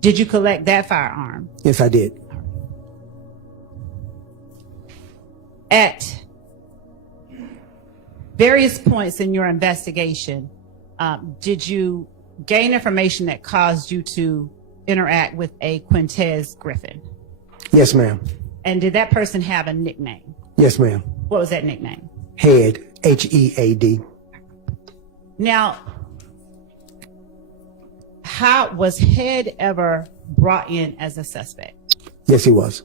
Did you collect that firearm? Yes, I did. At various points in your investigation, did you gain information that caused you to interact with a Quintez Griffin? Yes, ma'am. And did that person have a nickname? Yes, ma'am. What was that nickname? Head, H-E-A-D. Now, how was Head ever brought in as a suspect? Yes, he was.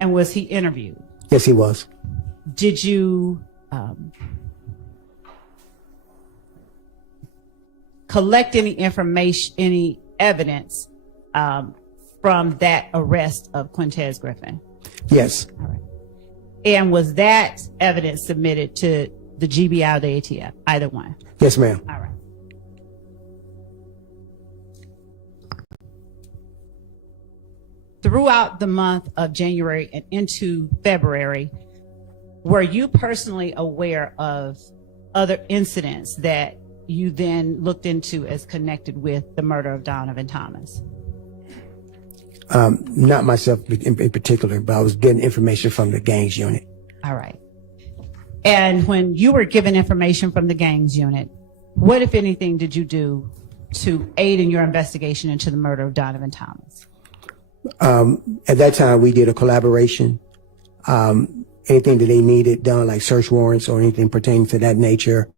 And was he interviewed? Yes, he was. Did you collect any information, any evidence from that arrest of Quintez Griffin? Yes. All right. And was that evidence submitted to the GBI or the ATF? Either one? Yes, ma'am. All right. Throughout the month of January and into February, were you personally aware of other incidents that you then looked into as connected with the murder of Donovan Thomas? Not myself in particular, but I was getting information from the gangs unit. All right. And when you were given information from the gangs unit, what, if anything, did you do to aid in your investigation into the murder of Donovan Thomas? At that time, we did a collaboration. Anything that they needed done, like search warrants or anything pertaining to that nature,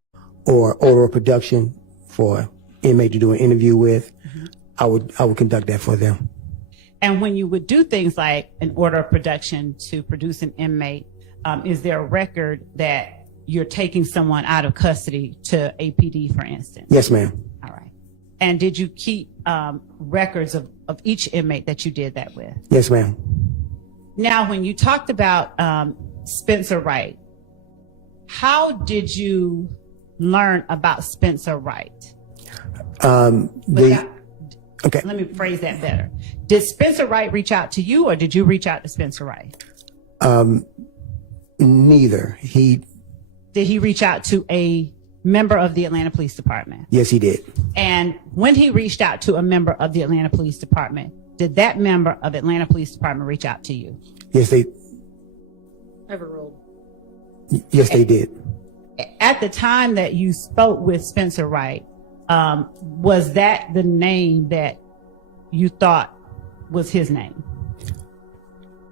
or order of production for inmate to do an interview with, I would conduct that for them. And when you would do things like an order of production to produce an inmate, is there a record that you're taking someone out of custody to APD, for instance? Yes, ma'am. All right. And did you keep records of each inmate that you did that with? Yes, ma'am. Now, when you talked about Spencer Wright, how did you learn about Spencer Wright? Okay. Let me phrase that better. Did Spencer Wright reach out to you, or did you reach out to Spencer Wright? Neither. Did he reach out to a member of the Atlanta Police Department? Yes, he did. And when he reached out to a member of the Atlanta Police Department, did that member of Atlanta Police Department reach out to you? Yes, they. Overruled. Yes, they did. At the time that you spoke with Spencer Wright, was that the name that you thought was his name?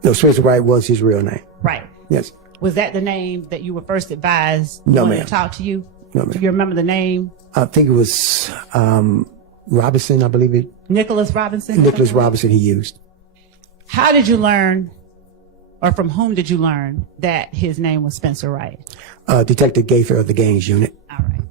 No, Spencer Wright was his real name. Right. Yes. Was that the name that you were first advised No, when ma'am. to talk to you? No, ma'am. Do you remember the name? I think it was Robinson, I believe it. Nicholas Robinson? Nicholas Robinson he used. How did you learn, or from whom did you learn that his name was Spencer Wright? Detective Gaither of the gangs unit. All right.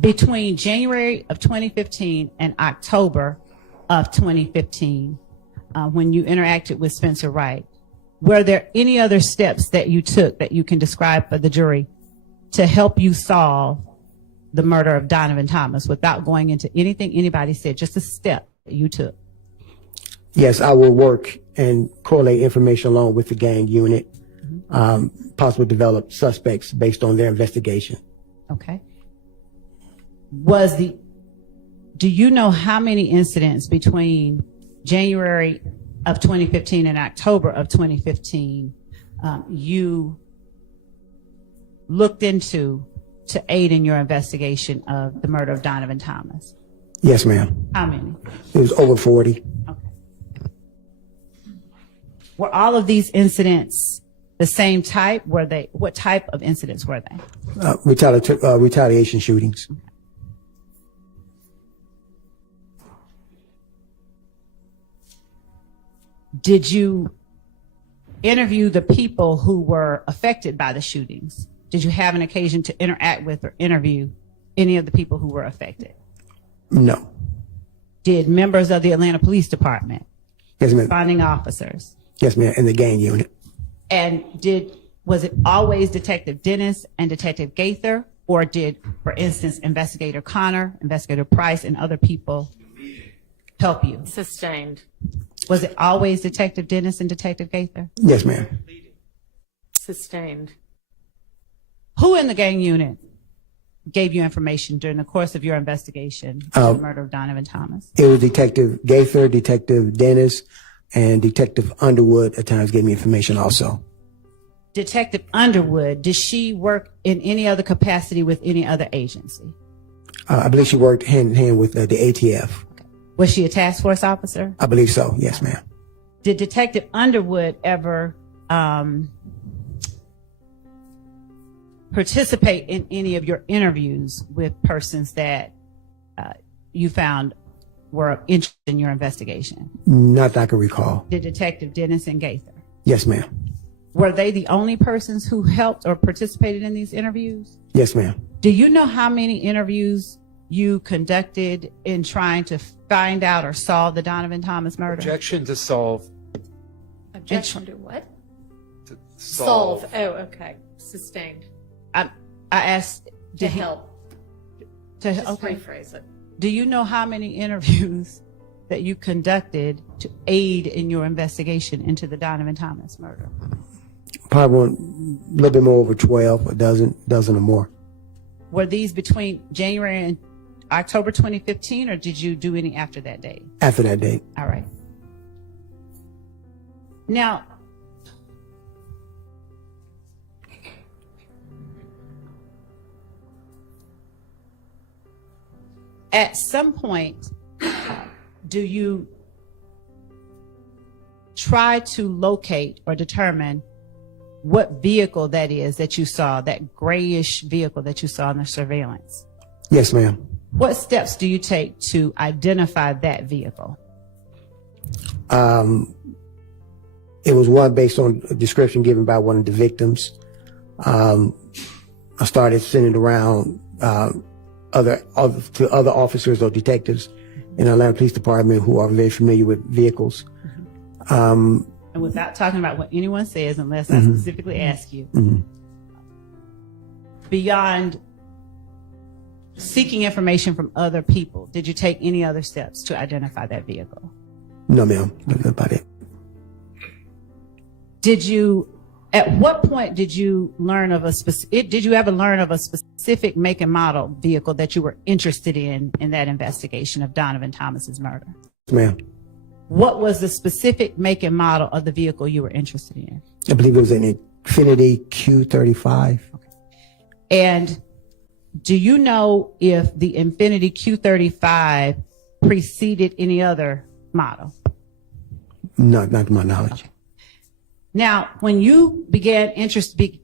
Between January of 2015 and October of 2015, when you interacted with Spencer Wright, were there any other steps that you took that you can describe for the jury to help you solve the murder of Donovan Thomas without going into anything anybody said, just a step that you took? Yes, I will work and correlate information along with the gang unit, possibly develop suspects based on their investigation. Okay. Do you know how many incidents between January of 2015 and October of 2015 you looked into to aid in your investigation of the murder of Donovan Thomas? Yes, ma'am. How many? It was over 40. Okay. Were all of these incidents the same type? What type of incidents were they? Retaliation shootings. Did you interview the people who were affected by the shootings? Did you have an occasion to interact with or interview any of the people who were affected? No. Did members of the Atlanta Police Department? Yes, ma'am. Responding officers? Yes, ma'am. In the gang unit. And was it always Detective Dennis and Detective Gaither, or did, for instance, Investigator Connor, Investigator Price, and other people help you? Sustained. Was it always Detective Dennis and Detective Gaither? Yes, ma'am. Sustained. Who in the gang unit gave you information during the course of your investigation of the murder of Donovan Thomas? It was Detective Gaither, Detective Dennis, and Detective Underwood at times gave me information also. Detective Underwood, did she work in any other capacity with any other agency? I believe she worked hand in hand with the ATF. Was she a task force officer? I believe so. Yes, ma'am. Did Detective Underwood ever participate in any of your interviews with persons that you found were of interest in your investigation? Not that I can recall. Did Detective Dennis and Gaither? Yes, ma'am. Were they the only persons who helped or participated in these interviews? Yes, ma'am. Do you know how many interviews you conducted in trying to find out or solve the Donovan Thomas murder? Objection to solve. Objection to what? To Solve. Oh, okay. Sustained. I asked To help. Just okay. rephrase it. Do you know how many interviews that you conducted to aid in your investigation into the Donovan Thomas murder? Probably a little bit more over 12, a dozen or more. Were these between January and October 2015, or did you do any after that date? After that date. All right. Now, at some point, do you try to locate or determine what vehicle that is that you saw, that grayish vehicle that you saw in the surveillance? Yes, ma'am. What steps do you take to identify that vehicle? It was one based on a description given by one of the victims. I started sending around to other officers or detectives in the Atlanta Police Department who are very familiar with vehicles. And without talking about what anyone says, unless I specifically ask you, beyond seeking information from other people, did you take any other steps to identify that vehicle? No, ma'am. That's about it. At what point did you learn of did you ever learn of a specific make and model vehicle that you were interested in that investigation of Donovan Thomas's murder? Yes, ma'am. What was the specific make and model of the vehicle you were interested in? I believe it was an Infiniti Q35. Okay. And do you know if the Infiniti Q35 preceded any other model? No, not to my knowledge. Okay. Now, when you became interested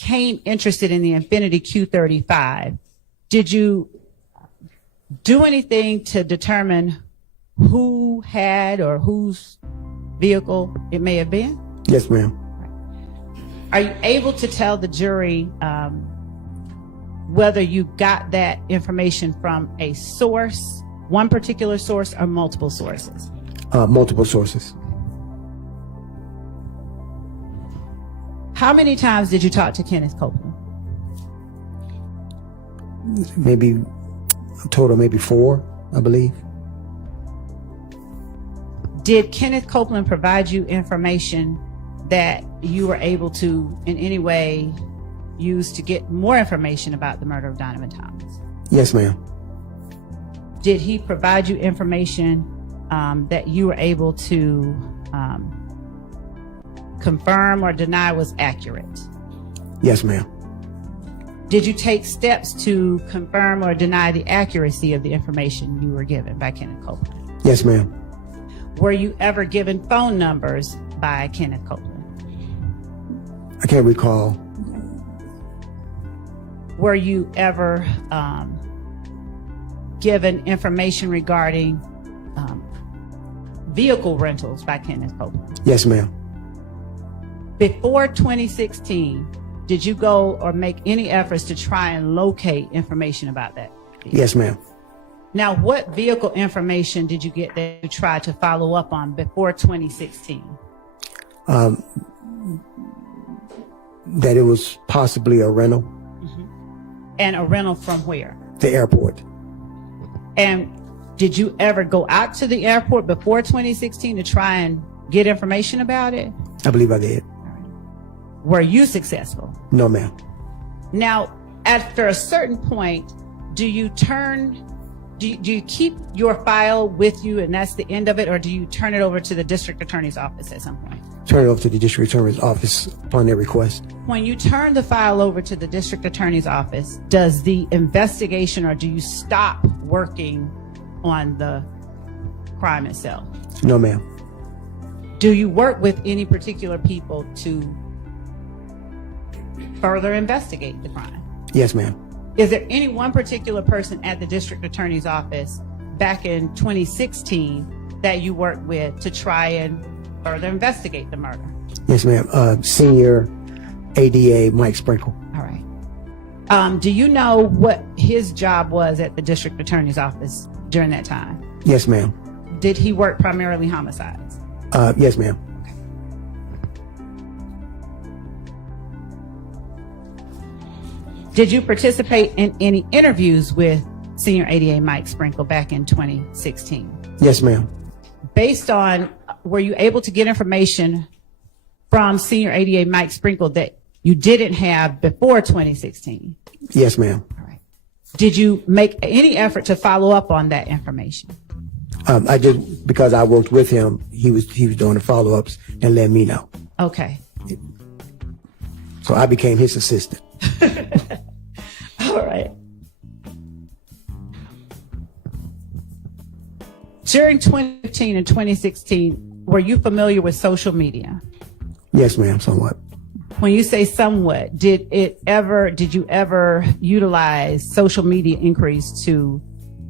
in the Infiniti Q35, did you do anything to determine who had or whose vehicle it may have been? Yes, ma'am. Are you able to tell the jury whether you got that information from a source, one particular source, or multiple sources? Multiple sources. How many times did you talk to Kenneth Copeland? Maybe a total, maybe 4, I believe. Did Kenneth Copeland provide you information that you were able to in any way use to get more information about the murder of Donovan Thomas? Yes, ma'am. Did he provide you information that you were able to confirm or deny was accurate? Yes, ma'am. Did you take steps to confirm or deny the accuracy of the information you were given by Kenneth Copeland? Yes, ma'am. Were you ever given phone numbers by Kenneth Copeland? I can't recall. Were you ever given information regarding vehicle rentals by Kenneth Copeland? Yes, ma'am. Before 2016, did you go or make any efforts to try and locate information about that vehicle? Yes, ma'am. Now, what vehicle information did you get that you tried to follow up on before 2016? That it was possibly a rental. And a rental from where? The airport. And did you ever go out to the airport before 2016 to try and get information about it? I believe I did. Were you successful? No, ma'am. Now, after a certain point, do you keep your file with you and that's the end of it, or do you turn it over to the district attorney's office at some point? Turn it over to the district attorney's office upon their request. When you turn the file over to the district attorney's office, does the investigation, or do you stop working on the crime itself? No, ma'am. Do you work with any particular people to further investigate the crime? Yes, ma'am. Is there any one particular person at the district attorney's office back in 2016 that you worked with to try and further investigate the murder? Yes, ma'am. Senior ADA Mike Sprinkle. All right. Do you know what his job was at the district attorney's office during that time? Yes, ma'am. Did he work primarily homicides? Yes, ma'am. Did you participate in any interviews with Senior ADA Mike Sprinkle back in 2016? Yes, ma'am. Based on, were you able to get information from Senior ADA Mike Sprinkle that you didn't have before 2016? Yes, ma'am. All right. Did you make any effort to follow up on that information? I did, because I worked with him. He was doing the follow-ups and let me know. Okay. So I became his assistant. All right. During 2015 and 2016, were you familiar with social media? Yes, ma'am, somewhat. When you say somewhat, did you ever utilize social media inquiries to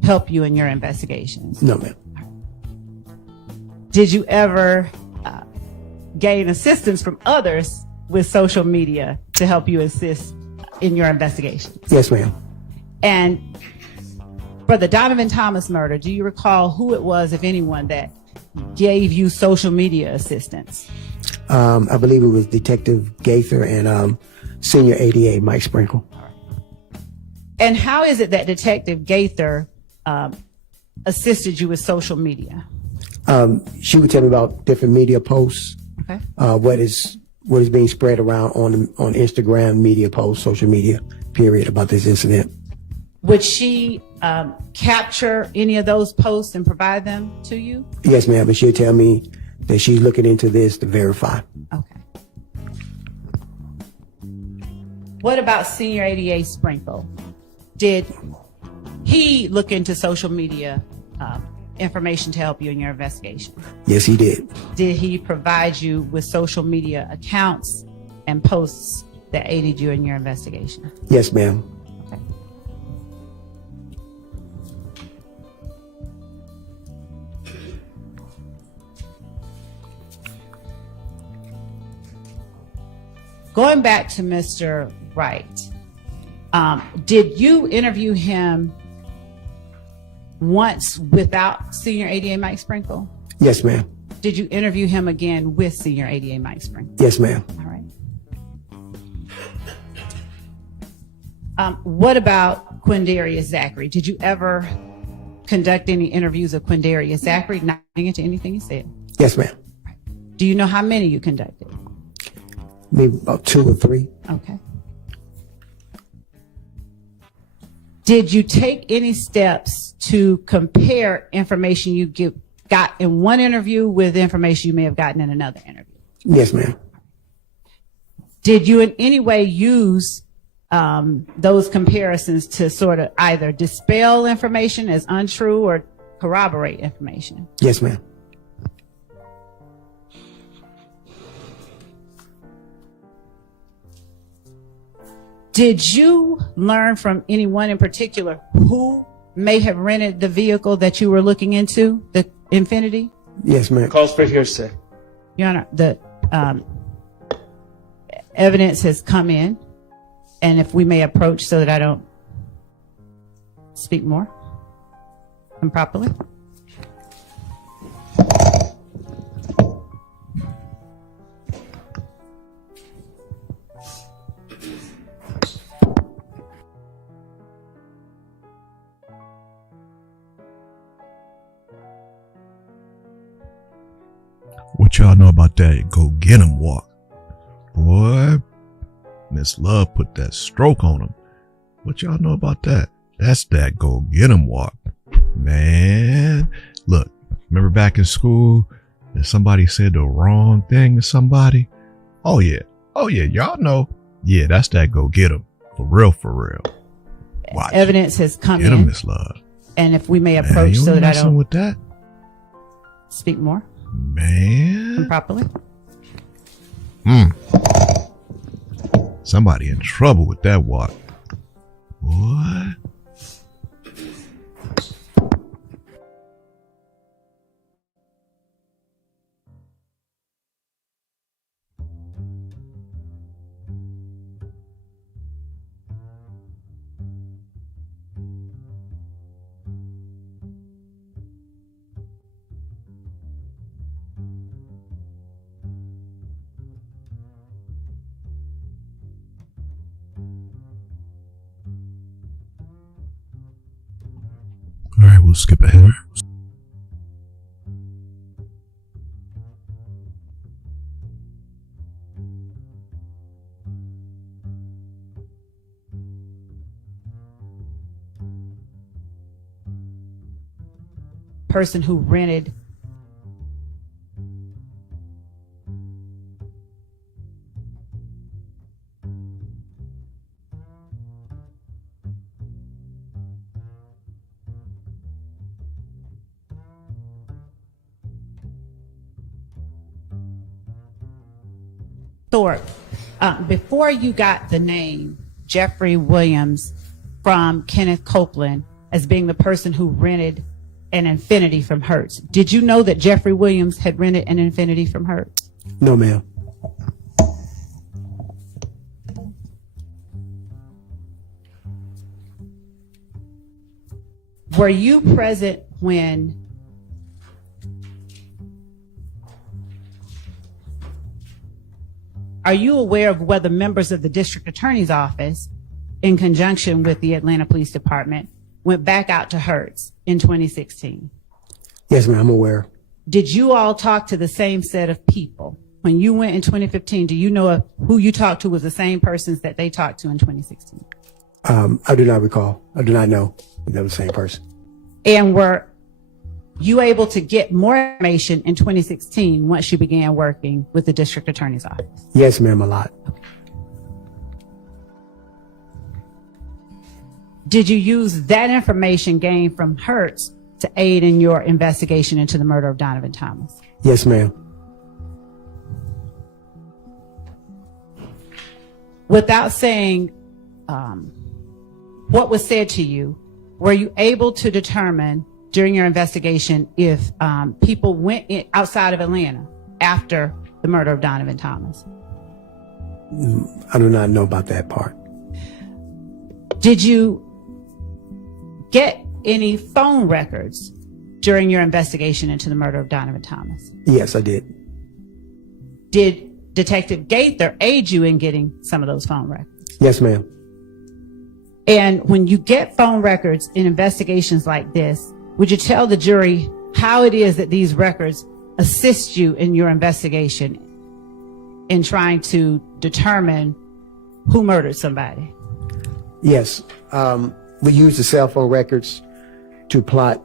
help you in your investigations? No, ma'am. Did you ever gain assistance from others with social media to help you assist in your investigations? Yes, ma'am. And for the Donovan Thomas murder, do you recall who it was, if anyone, that gave you social media assistance? I believe it was Detective Gaither and Senior ADA Mike Sprinkle. And how is it that Detective Gaither assisted you with social media? She would tell me about different media posts, Okay. what is being spread around on Instagram, media posts, social media, period, about this incident. Would she capture any of those posts and provide them to you? Yes, ma'am, but she'll tell me that she's looking into this to verify. Okay. What about Senior ADA Sprinkle? Did he look into social media information to help you in your investigation? Yes, he did. Did he provide you with social media accounts and posts that aided you in your investigation? Yes, ma'am. Okay. Going back to Mr. Wright, did you interview him once without Senior ADA Mike Sprinkle? Yes, ma'am. Did you interview him again with Senior ADA Mike Sprinkle? Yes, ma'am. All right. What about Quindarius Zachary? Did you ever conduct any interviews of Quindarius Zachary, not getting into anything he said? Yes, ma'am. Do you know how many you conducted? Maybe about 2 or 3. Okay. Did you take any steps to compare information you got in one interview with information you may have gotten in another interview? Yes, ma'am. Did you in any way use those comparisons to sort of either dispel information as untrue or corroborate information? Yes, ma'am. Did you learn from anyone in particular who may have rented the vehicle that you were looking into, the Infinity? Yes, ma'am. Calls for hearsay. Your Honor, the evidence has come in, and if we may approach so that I don't speak more improperly. What y'all know about that go get 'em walk? Boy, Miss Love put that stroke on him. What y'all know about that? That's that go get 'em walk. Man, look, remember back in school if somebody said the wrong thing to somebody? Oh yeah, y'all know. Yeah, that's that go get 'em. For real. Watch. Evidence has come Get 'em, in, Miss Love. and if we may Man, approach you so that I messing don't with that? speak more Man. improperly. Somebody in trouble with that walk. Boy. All right, we'll skip ahead. person who rented? Thorpe, before you got the name Jeffrey Williams from Kenneth Copeland as being the person who rented an Infiniti from Hertz, did you know that Jeffrey Williams had rented an Infiniti from Hertz? No, ma'am. Were you present when are you aware of whether members of the district attorney's office, in conjunction with the Atlanta Police Department, went back out to Hertz in 2016? Yes, ma'am, I'm aware. Did you all talk to the same set of people? When you went in 2015, do you know if who you talked to was the same persons that they talked to in 2016? I do not recall. I do not know if they were the same person. And were you able to get more information in 2016 once you began working with the district attorney's office? Yes, ma'am, a lot. Did you use that information gained from Hertz to aid in your investigation into the murder of Donovan Thomas? Yes, ma'am. Without saying what was said to you, were you able to determine during your investigation if people went outside of Atlanta after the murder of Donovan Thomas? I do not know about that part. Did you get any phone records during your investigation into the murder of Donovan Thomas? Yes, I did. Did Detective Gaither aid you in getting some of those phone records? Yes, ma'am. And when you get phone records in investigations like this, would you tell the jury how it is that these records assist you in your investigation in trying to determine who murdered somebody? Yes. We use the cell phone records to plot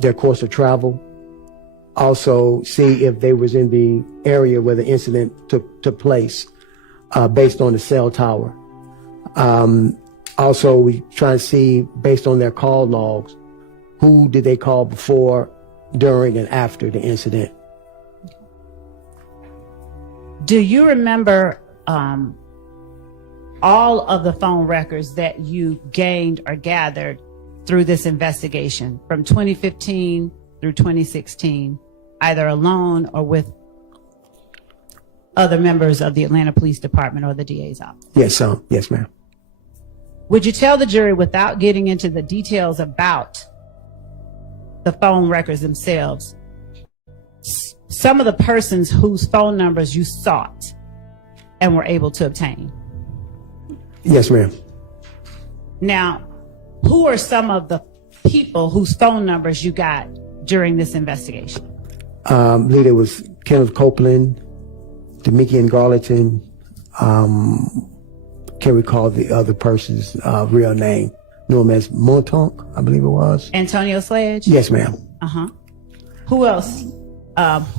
their course of travel. Also see if they was in the area where the incident took place based on the cell tower. Also, we try to see, based on their call logs, who did they call before, during, and after the incident. Do you remember all of the phone records that you gained or gathered through this investigation from 2015 through 2016, either alone or with other members of the Atlanta Police Department or the DA's office? Yes, ma'am. Would you tell the jury, without getting into the details about the phone records themselves, some of the persons whose phone numbers you sought and were able to obtain? Yes, ma'am. Now, who are some of the people whose phone numbers you got during this investigation? I believe it was Kenneth Copeland, Demikian Garlington, can't recall the other person's real name. Knew him as Mounk Tounk, I believe it was. Antonio Sledge? Yes, ma'am. Uh-huh. Who else?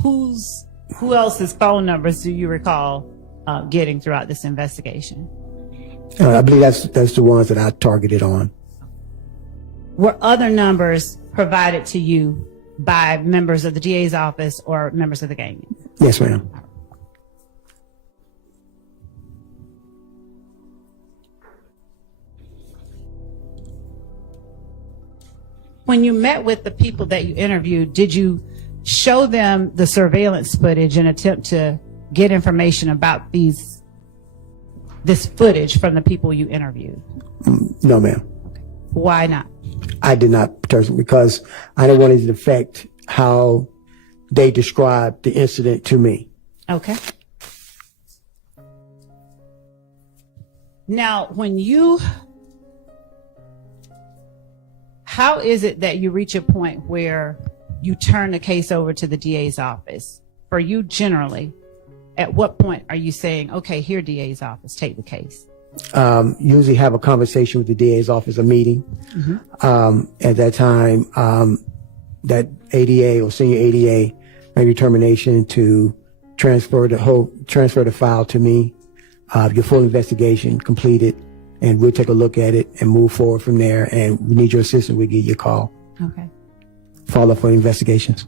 Who else's phone numbers do you recall getting throughout this investigation? I believe that's the ones that I targeted on. Were other numbers provided to you by members of the DA's office or members of the gang? Yes, ma'am. When you met with the people that you interviewed, did you show them the surveillance footage and attempt to get information about this footage from the people you interviewed? No, ma'am. Okay. Why not? I did not, because I didn't want it to affect how they described the incident to me. Okay. Now, how is it that you reach a point where you turn the case over to the DA's office? For you generally, at what point are you saying, okay, here, DA's office, take the case? Usually have a conversation with the DA's office, a meeting. Mm-hmm. At that time, that ADA or senior ADA make a determination to transfer the file to me, your full investigation completed, and we'll take a look at it and move forward from there. And we need your assistance. We'll give you a call. Okay. Follow up for investigations.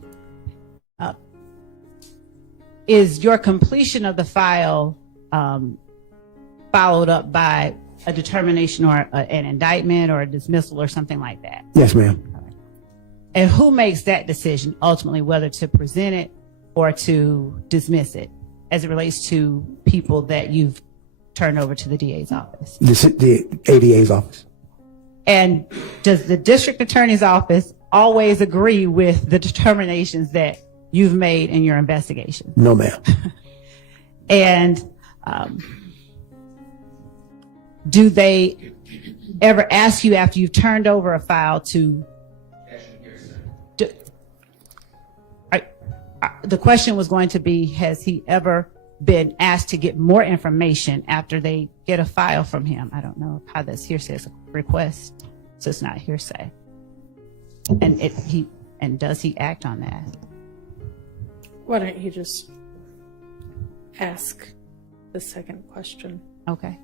Is your completion of the file followed up by a determination or an indictment or a dismissal or something like that? Yes, ma'am. And who makes that decision ultimately, whether to present it or to dismiss it, as it relates to people that you've turned over to the DA's office? The ADA's office. And does the district attorney's office always agree with the determinations that you've made in your investigation? No, ma'am. And do they ever ask you after you've turned over a file to? The question was going to be, has he ever been asked to get more information after they get a file from him? I don't know how this hearsay is a request, so it's not hearsay. And does he act on that? Why don't you just ask the second question? Okay.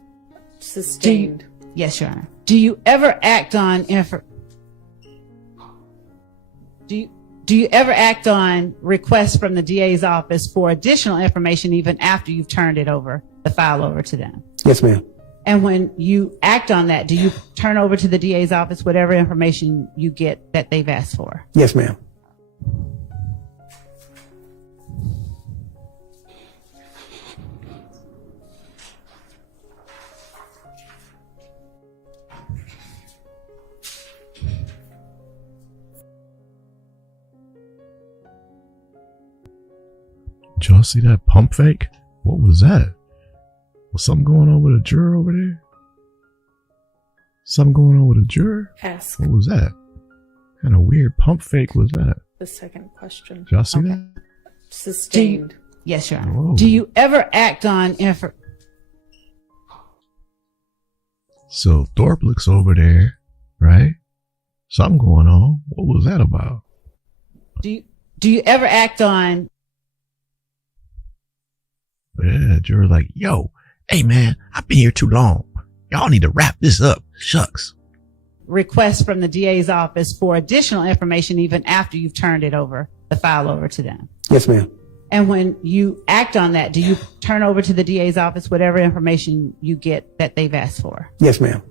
Sustained. Yes, Your Honor. Do you ever act on Do you ever act on requests from the DA's office for additional information even after you've turned the file over to them? Yes, ma'am. And when you act on that, do you turn over to the DA's office whatever information you get that they've asked for? Yes, ma'am. Did y'all see that pump fake? What was that? Was something going on with a juror over there? Something going on with a juror? Ask What was that? What kind of weird pump fake was that? the second question. Did y'all see that? Sustained. Yes, Your Honor. Whoa. Do you ever act on So Thorpe looks over there, right? Something going on. What was that about? do you ever act on Yeah, juror like, yo, hey man, I've been here too long. Y'all need to wrap this up. Shucks. requests from the DA's office for additional information even after you've turned the file over to them? Yes, ma'am. And when you act on that, do you turn over to the DA's office whatever information you get that they've asked for? Yes, ma'am.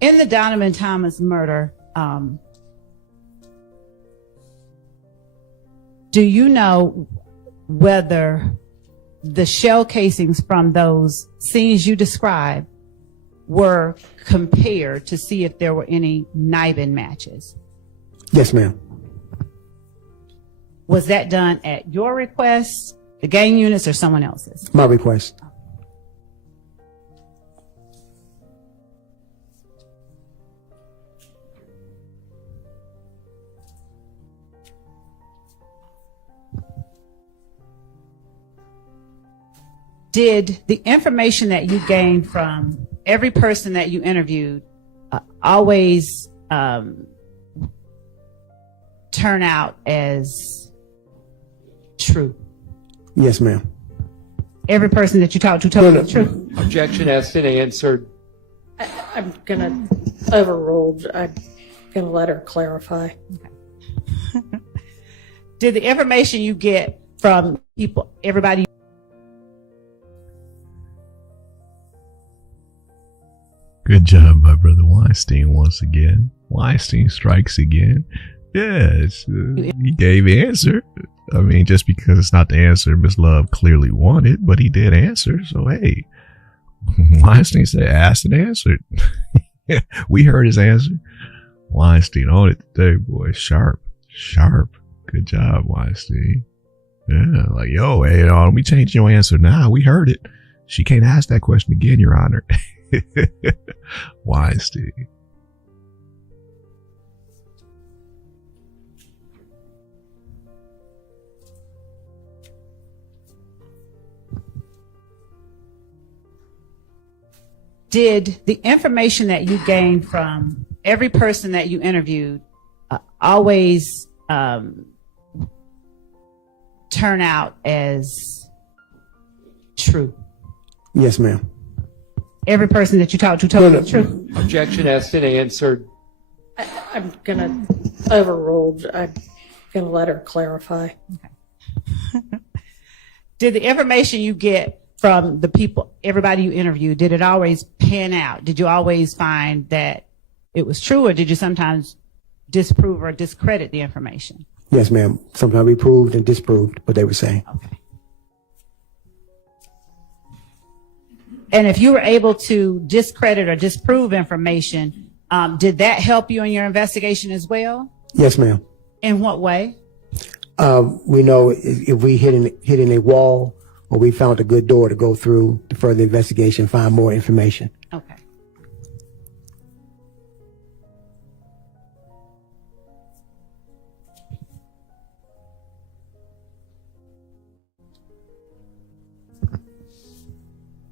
In the Donovan Thomas murder, do you know whether the shell casings from those scenes you described were compared to see if there were any Nibin matches? Yes, ma'am. Was that done at your request, the gang units, or someone else's? My request. Did the information that you gained from every person that you interviewed always turn out as true? Yes, ma'am. Every person that you talked to told you the truth? Objection has been answered. I'm gonna overruled. I'm gonna let her clarify. Did the information you get from people, everybody? Good job, my brother Weinstein once again. Weinstein strikes again. Yes, he gave answer. I mean, just because it's not the answer Miss Love clearly wanted, but he did answer. So, hey, Weinstein said asked and answered. We heard his answer. Weinstein on it today, boy. Sharp. Good job, Weinstein. Yeah, like, yo, hey, don't be changing your answer now. We heard it. She can't ask that question again, Your Honor. Weinstein. Did the information that you gained from every person that you interviewed always turn out as true? Yes, ma'am. Every person that you talked to told you the truth? Objection has been answered. I'm gonna overruled. I'm gonna let her clarify. Did the information you get from the people, everybody you interviewed, did it always pan out? Did you always find that it was true, or did you sometimes disprove or discredit the information? Yes, ma'am. Sometimes we proved and disproved what they were saying. Okay. And if you were able to discredit or disprove information, did that help you in your investigation as well? Yes, ma'am. In what way? We know if we hit in a wall or we found a good door to go through to further investigation, find more information. Okay.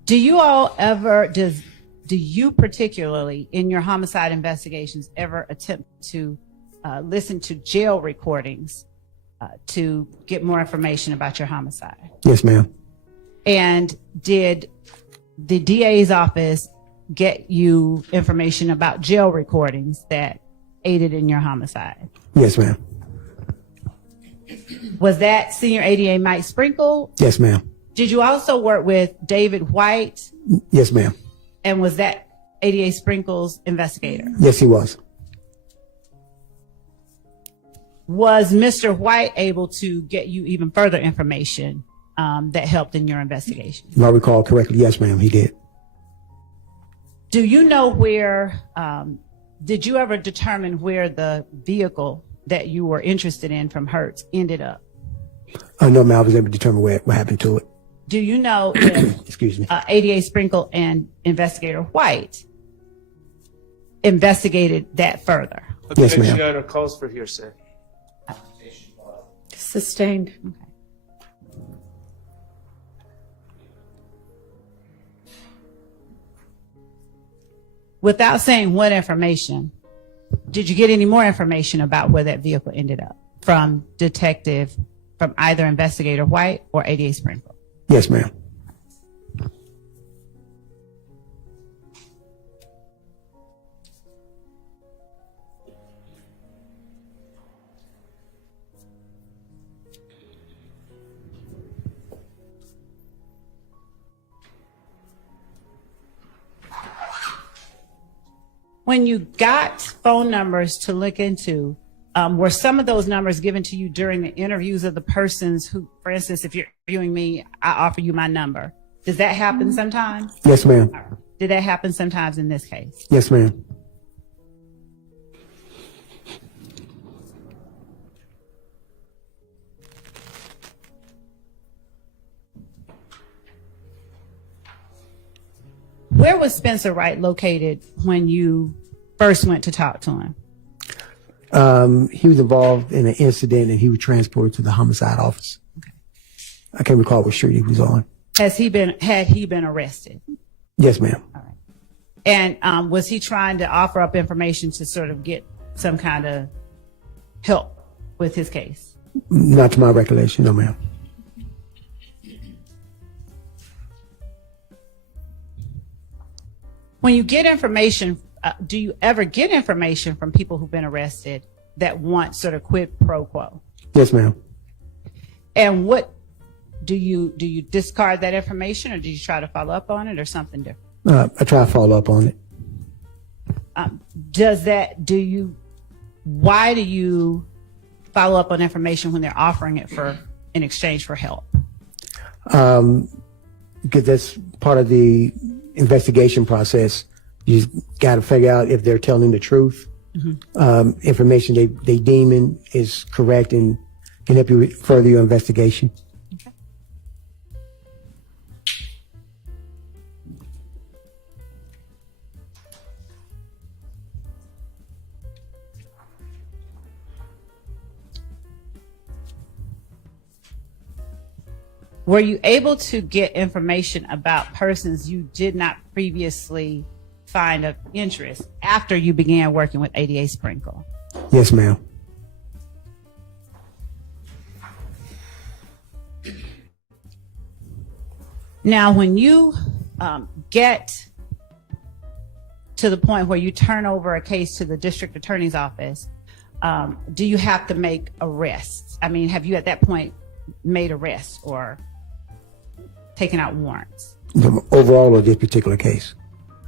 Do you particularly in your homicide investigations ever attempt to listen to jail recordings to get more information about your homicide? Yes, ma'am. And did the DA's office get you information about jail recordings that aided in your homicide? Yes, ma'am. Was that Senior ADA Mike Sprinkle? Yes, ma'am. Did you also work with David White? Yes, ma'am. And was that ADA Sprinkle's investigator? Yes, he was. Was Mr. White able to get you even further information that helped in your investigation? If I recall correctly, yes, ma'am, he did. Do you know where, did you ever determine where the vehicle that you were interested in from Hertz ended up? No, ma'am, I was able to determine what happened to it. Do you know if Excuse me. ADA Sprinkle and Investigator White investigated that further? Yes, ma'am. Objection, Your Honor, calls for hearsay. Sustained. Okay. Without saying what information, did you get any more information about where that vehicle ended up from either Investigator White or ADA Sprinkle? Yes, ma'am. When you got phone numbers to look into, were some of those numbers given to you during the interviews of the persons who, for instance, if you're interviewing me, I offer you my number. Does that happen sometimes? Yes, ma'am. Did that happen sometimes in this case? Yes, ma'am. Where was Spencer Wright located when you first went to talk to him? He was involved in an incident and he was transported to the homicide office. Okay. I can't recall what street he was on. Had he been arrested? Yes, ma'am. All right. And was he trying to offer up information to sort of get some kind of help with his case? Not to my recollection, no, ma'am. When you get information, do you ever get information from people who've been arrested that want sort of quid pro quo? Yes, ma'am. And what do you discard that information, or do you try to follow up on it, or something different? I try to follow up on it. Why do you follow up on information when they're offering it in exchange for help? Because that's part of the investigation process. You just got to figure out if they're telling the truth. Mm-hmm. Information they deeming is correct and can help you further your investigation. Okay. Were you able to get information about persons you did not previously find of interest after you began working with ADA Sprinkle? Yes, ma'am. Now, when you get to the point where you turn over a case to the district attorney's office, do you have to make arrests? I mean, have you at that point made arrests or taken out warrants? Overall, of this particular case.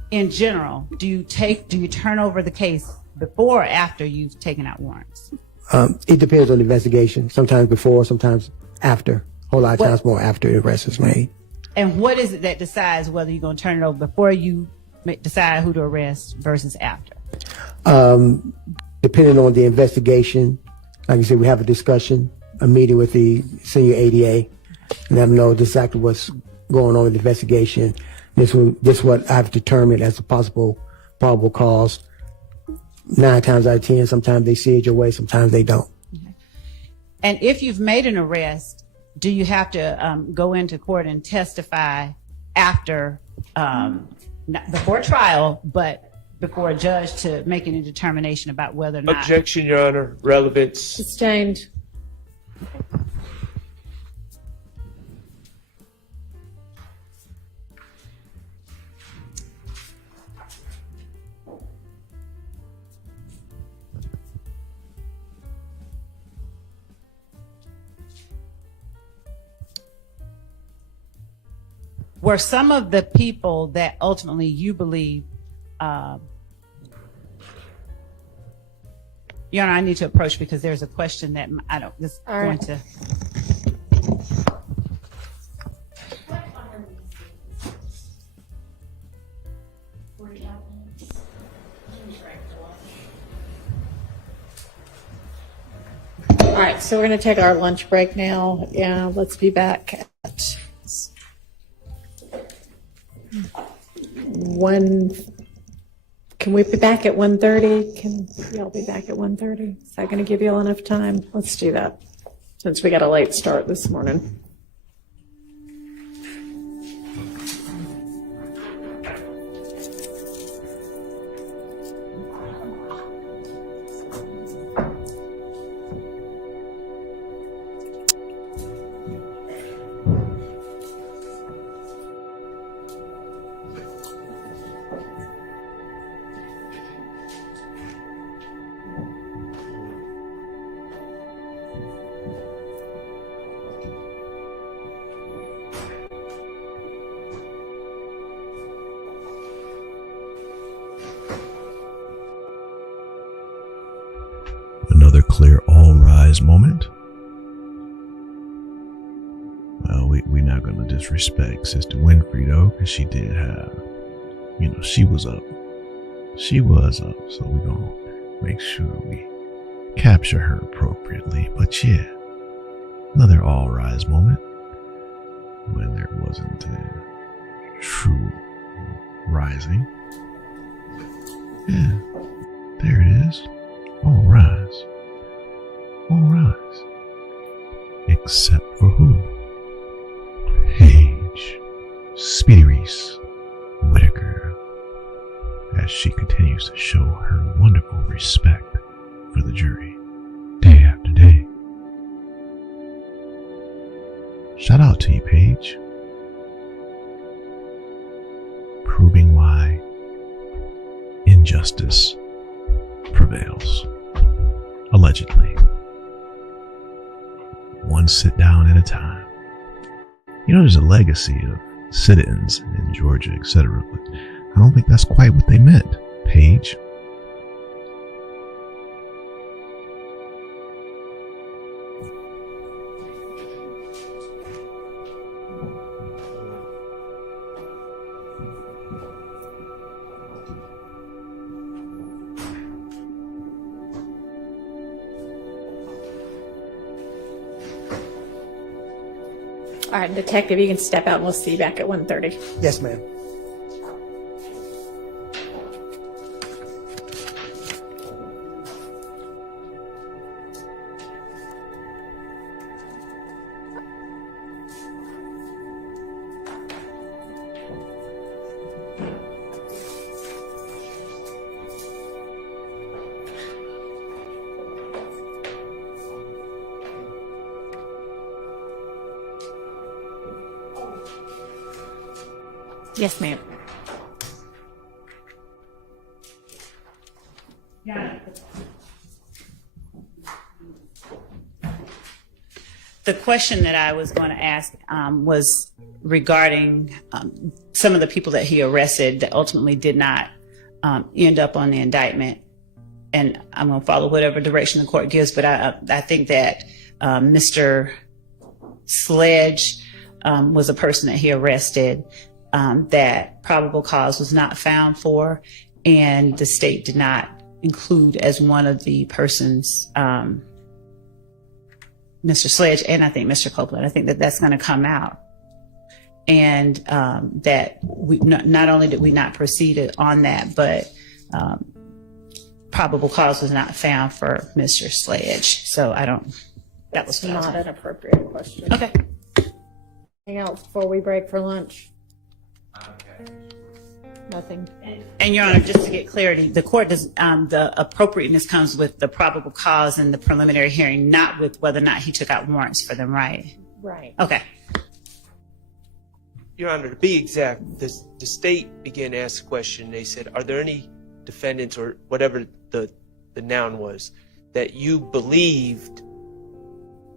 In general, do you turn over the case before or after you've taken out warrants? It depends on the investigation. Sometimes before, sometimes after. A whole lot of times more after the arrest is made. And what is it that decides whether you're going to turn it over before you decide who to arrest versus after? Depending on the investigation, like I said, we have a discussion, a meeting with the senior ADA, and let them know exactly what's going on with the investigation. This is what I've determined as a possible probable cause. 9 times out of 10, sometimes they see it your way, sometimes they don't. Okay. And if you've made an arrest, do you have to go into court and testify after, not before trial, but before a judge to make any determination about whether or not? Objection, Your Honor. Relevance. Sustained. Were some of the people that ultimately you believe, Your Honor, I need to approach because there's a question that I don't, this is going to. All right, so we're going to take our lunch break now. Yeah, let's be back at 1. Can we be back at 1:30? Can y'all be back at 1:30? Is that going to give you all enough time? Let's do that, since we got a late start this morning. Another clear all rise moment. Well, we're not going to disrespect Sister Winfrey though, because she did have, she was up. She was up, so we're going to make sure we capture her appropriately. But yeah, another all rise moment when there wasn't a true rising. Yeah, there it is. All rise. All rise. Except for who? Paige Speedy Reese Whitaker, as she continues to show her wonderful respect for the jury day after day. Shout out to you, Paige. Proving why injustice prevails. Allegedly. One sit down at a time. There's a legacy of sit-ins in Georgia, etc., but I don't think that's quite what they meant, Paige. All right, Detective, you can step out and we'll see you back at 1:30. Yes, ma'am. Yes, ma'am. The question that I was going to ask was regarding some of the people that he arrested that ultimately did not end up on the indictment. And I'm going to follow whatever direction the court gives, but I think that Mr. Sledge was a person that he arrested that probable cause was not found for, and the state did not include as one of the persons Mr. Sledge and I think Mr. Copeland. I think that that's going to come out. And that we not only did we not proceed on that, but probable cause was not found for Mr. Sledge. So that was Not an appropriate question. Okay. Anything else before we break for lunch? Nothing. And Your Honor, just to get clarity, the court does, the appropriateness comes with the probable cause and the preliminary hearing, not with whether or not he took out warrants for them, right? Right. Okay. Your Honor, to be exact, the state began to ask the question. They said, are there any defendants or whatever the noun was that you believed?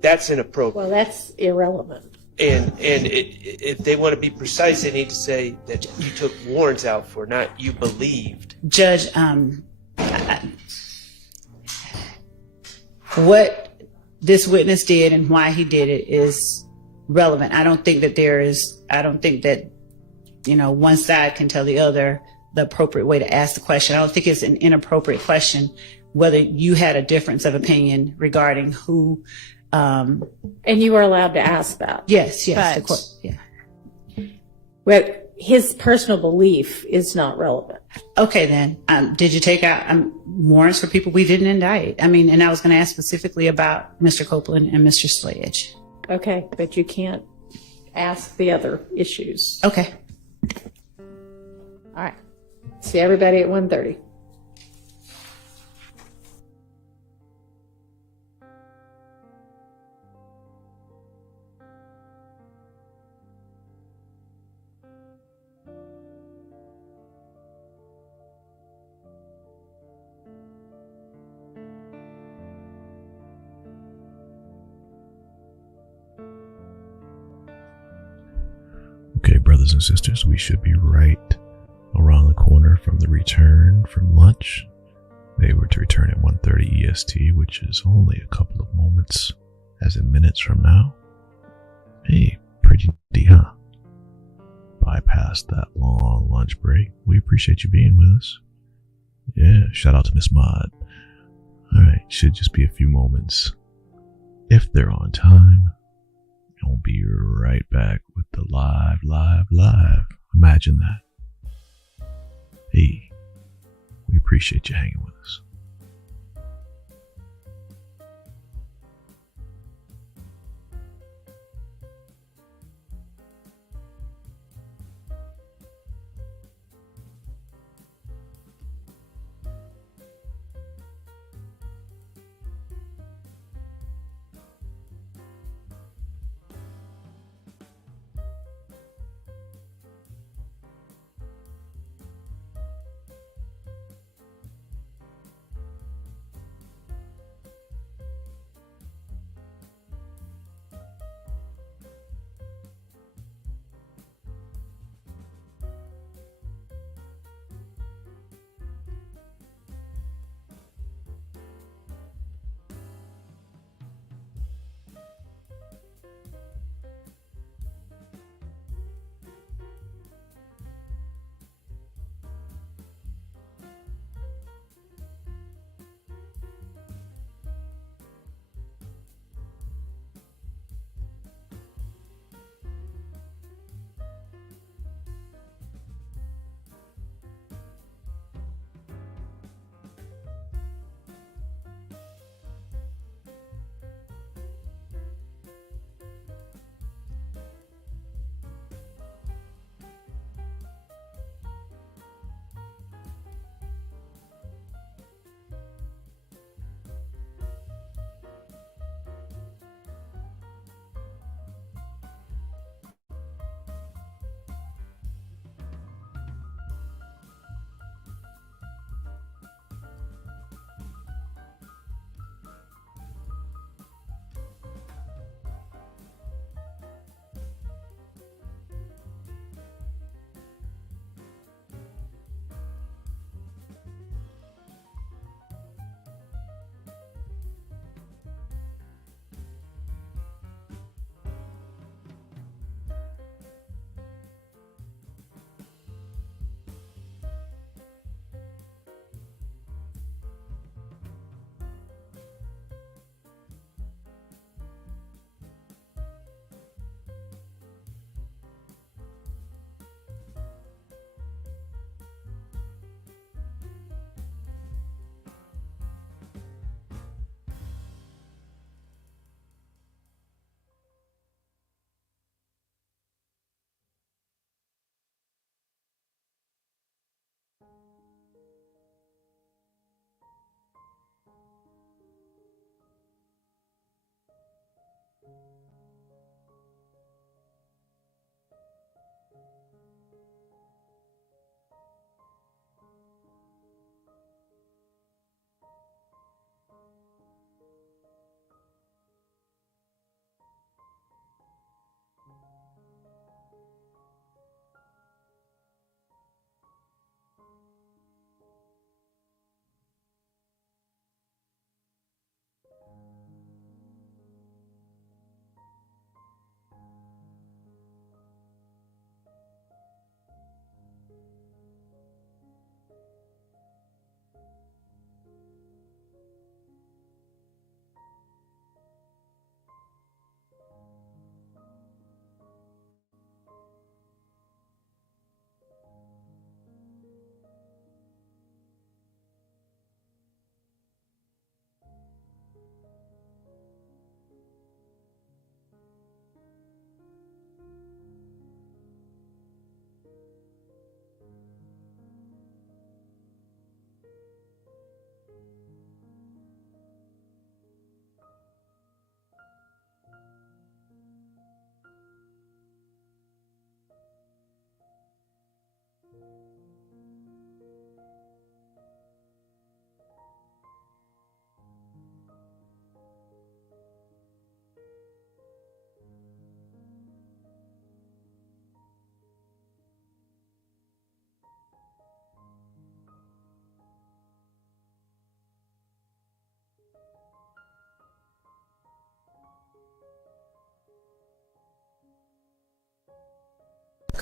That's inappropriate. Well, that's irrelevant. And if they want to be precise, they need to say that you took warrants out for, not you believed. Judge, what this witness did and why he did it is relevant. I don't think that, one side can tell the other the appropriate way to ask the question. I don't think it's an inappropriate question, whether you had a difference of opinion regarding who. And you were allowed to ask that. Yes, the But- court, yeah. But his personal belief is not relevant. Okay, then. Did you take out warrants for people we didn't indict? And I was going to ask specifically about Mr. Copeland and Mr. Sledge. Okay, but you can't ask the other issues. Okay. All right. See everybody at 1:30. Okay, brothers and sisters, we should be right around the corner from the return from lunch. They were to return at 1:30 EST, which is only a couple of moments, as in minutes from now. Hey, pretty neat, huh? Bypassed that long lunch break. We appreciate you being with us. Yeah, shout out to Miss Mod. Alright, should just be a few moments. If they're on time, we'll be right back with the live. Imagine that. Hey, we appreciate you hanging with us.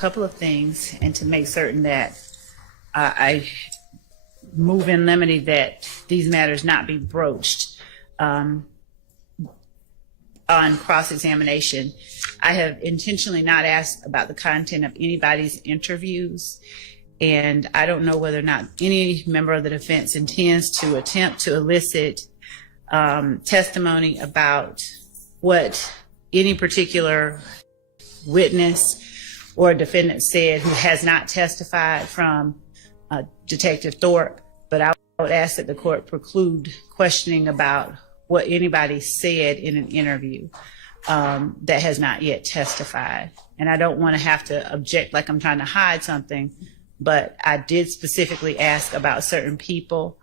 couple of things, and to make certain that I move in limine that these matters not be broached on cross-examination. I have intentionally not asked about the content of anybody's interviews, and I don't know whether or not any member of the defense intends to attempt to elicit testimony about what any particular witness or defendant said who has not testified from Detective Thorpe, but I would ask that the court preclude questioning about what anybody said in an interview that has not yet testified. And I don't want to have to object like I'm trying to hide something, but I did specifically ask about certain people,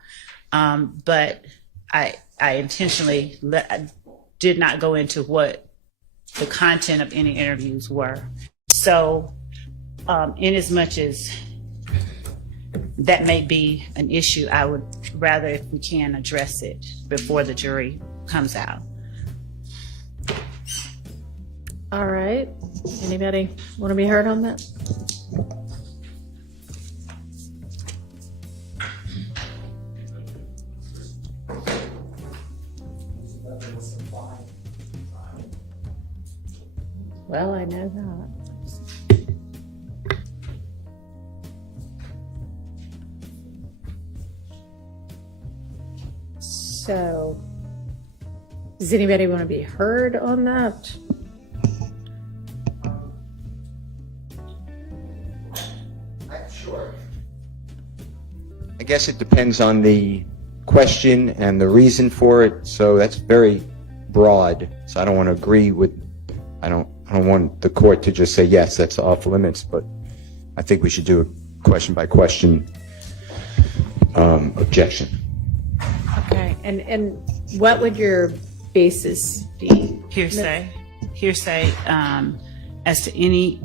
but I intentionally did not go into what the content of any interviews were. So in as much as that may be an issue, I would rather, if we can, address it before the jury comes out. All right. Anybody want to be heard on that? Well, I know that. So, does anybody want to be heard on that? Sure. I guess it depends on the question and the reason for it. So that's very broad. So I don't want to agree with. I don't want the court to just say yes, that's off limits. But I think we should do a question by question objection. Okay. And what would your basis be? Hearsay as to any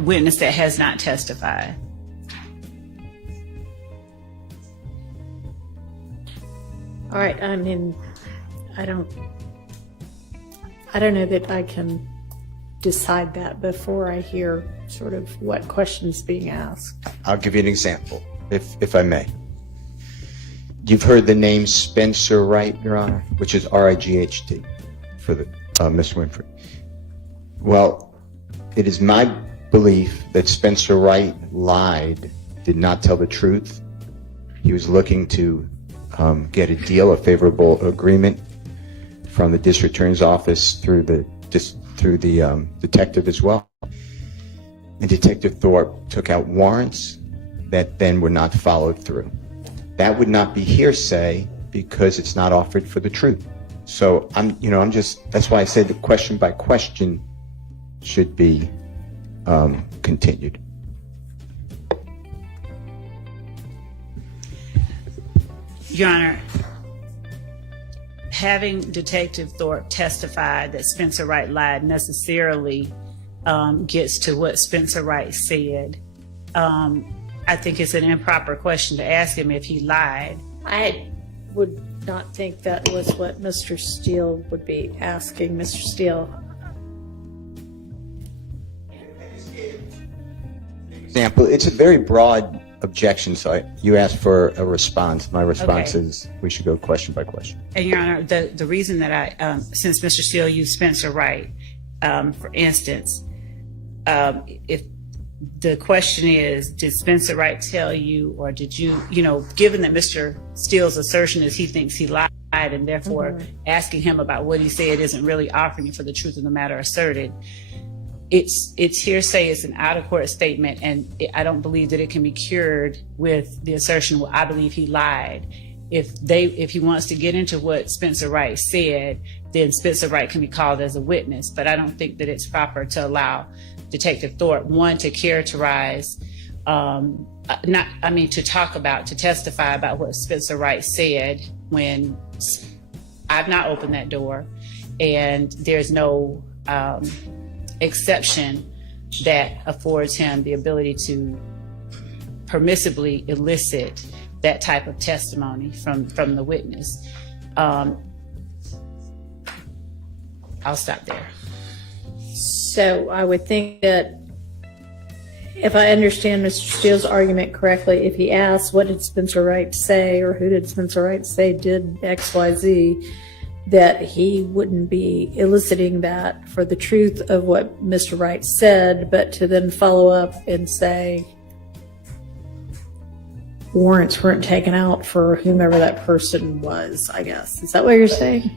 witness that has not testified. All right. I mean, I don't know that I can decide that before I hear sort of what questions being asked. I'll give you an example, if I may. You've heard the name Spencer Wright, Your Honor, which is R-I-G-H-T for the Miss Winfrey. Well, it is my belief that Spencer Wright lied, did not tell the truth. He was looking to get a deal, a favorable agreement from the district attorney's office through the detective as well. And Detective Thorpe took out warrants that then were not followed through. That would not be hearsay because it's not offered for the truth. So that's why I said the question by question should be continued. Your Honor, having Detective Thorpe testify that Spencer Wright lied necessarily gets to what Spencer Wright said. I think it's an improper question to ask him if he lied. I would not think that was what Mr. Steele would be asking. Mr. Steele. Example, it's a very broad objection, so you asked for a response. My response is we should go question by question. And Your Honor, the reason that I, since Mr. Steele used Spencer Wright, for instance, if the question is, did Spencer Wright tell you, or did you, given that Mr. Steele's assertion is he thinks he lied, and therefore asking him about what he said isn't really offering you for the truth of the matter asserted, it's hearsay, it's an out-of-court statement, and I don't believe that it can be cured with the assertion, well, I believe he lied. If he wants to get into what Spencer Wright said, then Spencer Wright can be called as a witness, but I don't think that it's proper to allow Detective Thorpe, one, to characterize, to testify about what Spencer Wright said when I've not opened that door, and there's no exception that affords him the ability to permissibly elicit that type of testimony from the witness. I'll stop there. So I would think that if I understand Mr. Steele's argument correctly, if he asks what did Spencer Wright say or who did Spencer Wright say did XYZ, that he wouldn't be eliciting that for the truth of what Mr. Wright said, but to then follow up and say warrants weren't taken out for whomever that person was, I guess. Is that what you're saying?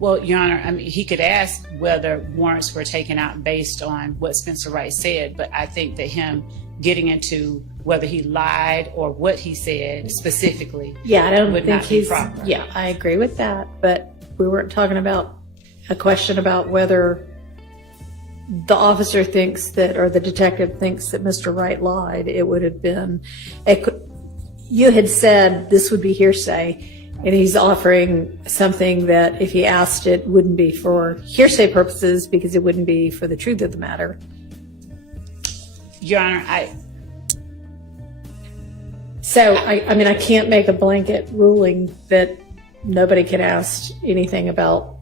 Well, Your Honor, I mean, he could ask whether warrants were taken out based on what Spencer Wright said, but I think that him getting into whether he lied or what he said specifically, Yeah, I don't would think not be he's, proper. yeah, I agree with that, but we weren't talking about a question about whether the officer thinks that, or the detective thinks that Mr. Wright lied. It would have been, you had said this would be hearsay, and he's offering something that if he asked it wouldn't be for hearsay purposes because it wouldn't be for the truth of the matter. Your Honor, So, I mean, I can't make a blanket ruling that nobody can ask anything about.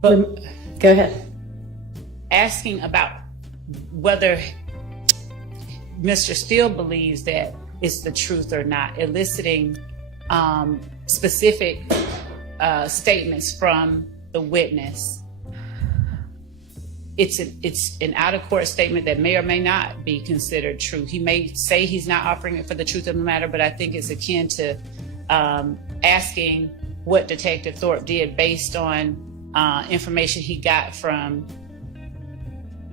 But Go ahead. asking about whether Mr. Steele believes that it's the truth or not, eliciting specific statements from the witness. It's an out-of-court statement that may or may not be considered true. He may say he's not offering it for the truth of the matter, but I think it's akin to asking what Detective Thorpe did based on information he got from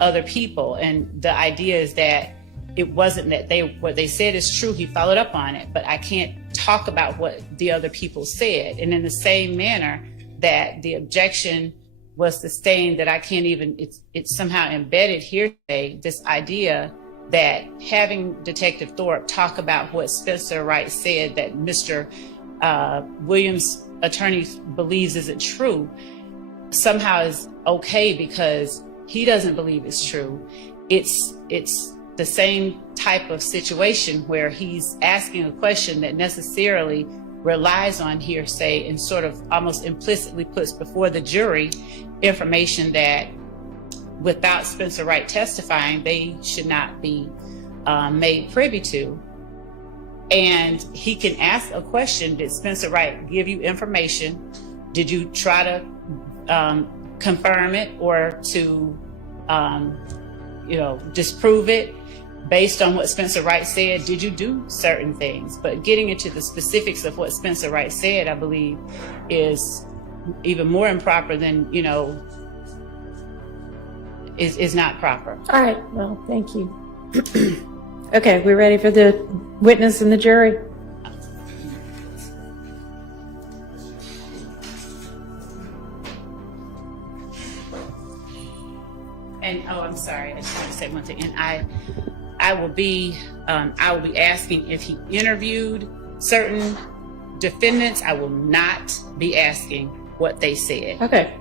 other people. And the idea is that it wasn't that what they said is true. He followed up on it, but I can't talk about what the other people said. And in the same manner that the objection was sustained, that I can't even, it's somehow embedded here today, this idea that having Detective Thorpe talk about what Spencer Wright said that Mr. Williams' attorney believes isn't true somehow is okay because he doesn't believe it's true. It's the same type of situation where he's asking a question that necessarily relies on hearsay and sort of almost implicitly puts before the jury information that without Spencer Wright testifying, they should not be made privy to. And he can ask a question, did Spencer Wright give you information? Did you try to confirm it or to disprove it based on what Spencer Wright said? Did you do certain things? But getting into the specifics of what Spencer Wright said, I believe, is even more improper than, is not proper. All right. Well, thank you. Okay, we ready for the witness and the jury? And I'm sorry, I just want to say one thing. And I will be asking if he interviewed certain defendants. I will not be asking what they said. Okay.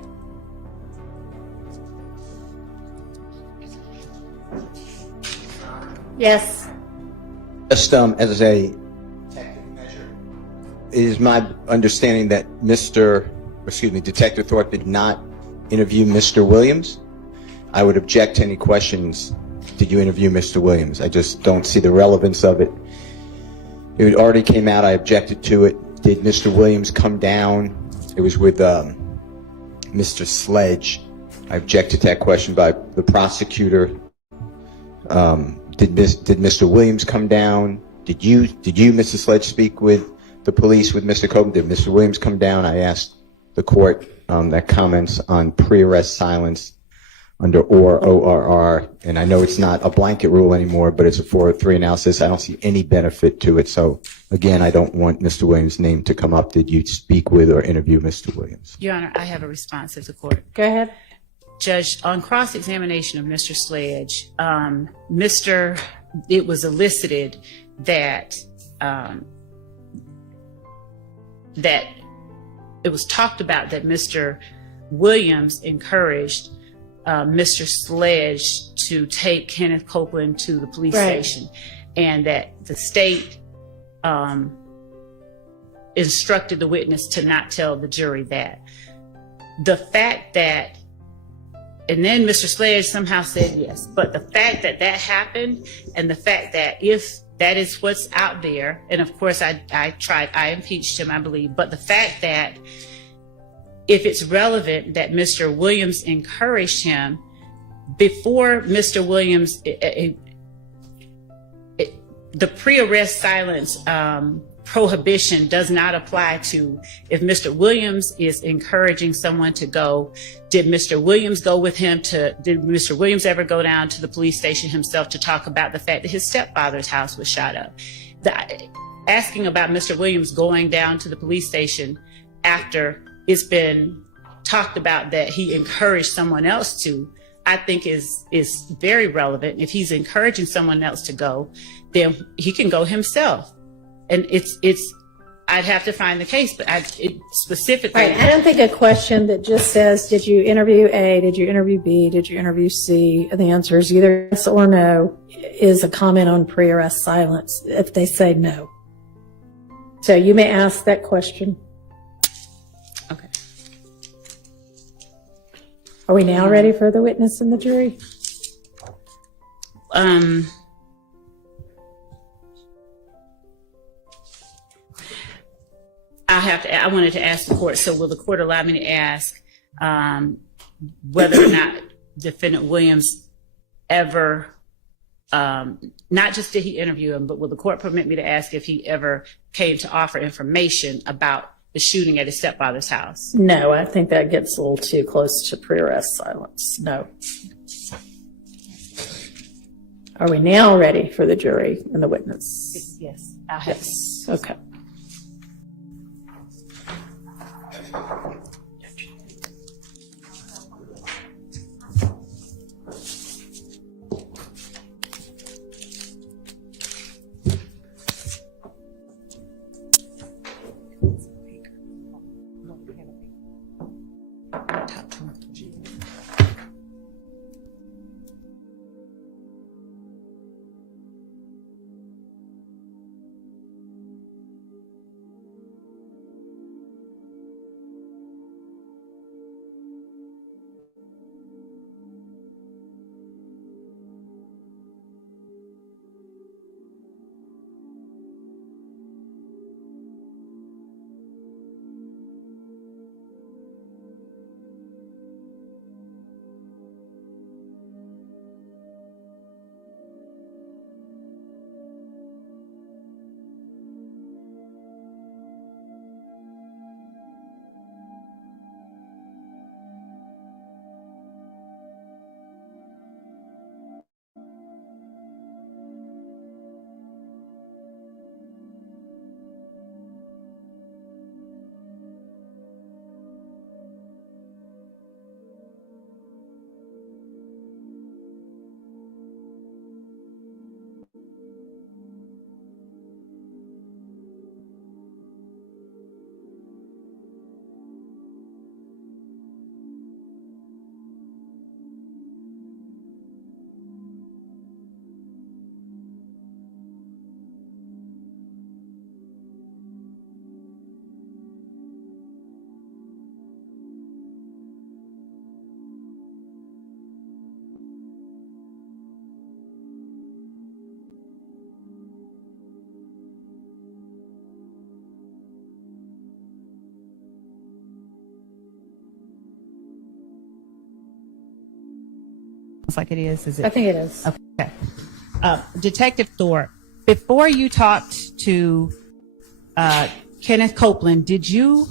Yes. Just as a tactic measure, it is my understanding that Detective Thorpe did not interview Mr. Williams. I would object to any questions. Did you interview Mr. Williams? I just don't see the relevance of it. It already came out. I objected to it. Did Mr. Williams come down? It was with Mr. Sledge. I objected to that question by the prosecutor. Did Mr. Williams come down? Did you, Mr. Sledge, speak with the police with Mr. Coben? Did Mr. Williams come down? I asked the court that comments on pre-arrest silence under ORR, and I know it's not a blanket rule anymore, but it's a 403 analysis. I don't see any benefit to it. So again, I don't want Mr. Williams' name to come up. Did you speak with or interview Mr. Williams? Your Honor, I have a response of the court. Go ahead. Judge, on cross-examination of Mr. Sledge, it was elicited that it was talked about that Mr. Williams encouraged Mr. Sledge to take Kenneth Copeland to the police station, and that the state instructed the witness to not tell the jury that. The fact that And then Mr. Sledge somehow said yes. But the fact that that happened, and the fact that if that is what's out there, and of course I impeached him, I believe, but the fact that if it's relevant that Mr. Williams encouraged him before Mr. Williams, the pre-arrest silence prohibition does not apply to if Mr. Williams is encouraging someone to go. Did Mr. Williams go with him did Mr. Williams ever go down to the police station himself to talk about the fact that his stepfather's house was shot up? Asking about Mr. Williams going down to the police station after it's been talked about that he encouraged someone else to, I think is very relevant. If he's encouraging someone else to go, then he can go himself. And I'd have to find the case, but specifically. Right. I don't think a question that just says, did you interview A, did you interview B, did you interview C, and the answer is either yes or no, is a comment on pre-arrest silence if they say no. So you may ask that question. Okay. Are we now ready for the witness and the jury? I wanted to ask the court, so will the court allow me to ask whether or not defendant Williams ever, not just did he interview him, but will the court permit me to ask if he ever came to offer information about the shooting at his stepfather's house? No, I think that gets a little too close to pre-arrest silence. No. Are we now ready for the jury and the witness? Yes, I'll have Yes. Okay. Like it is I think it is. Okay. Detective Thorpe, before you talked to Kenneth Copeland, did you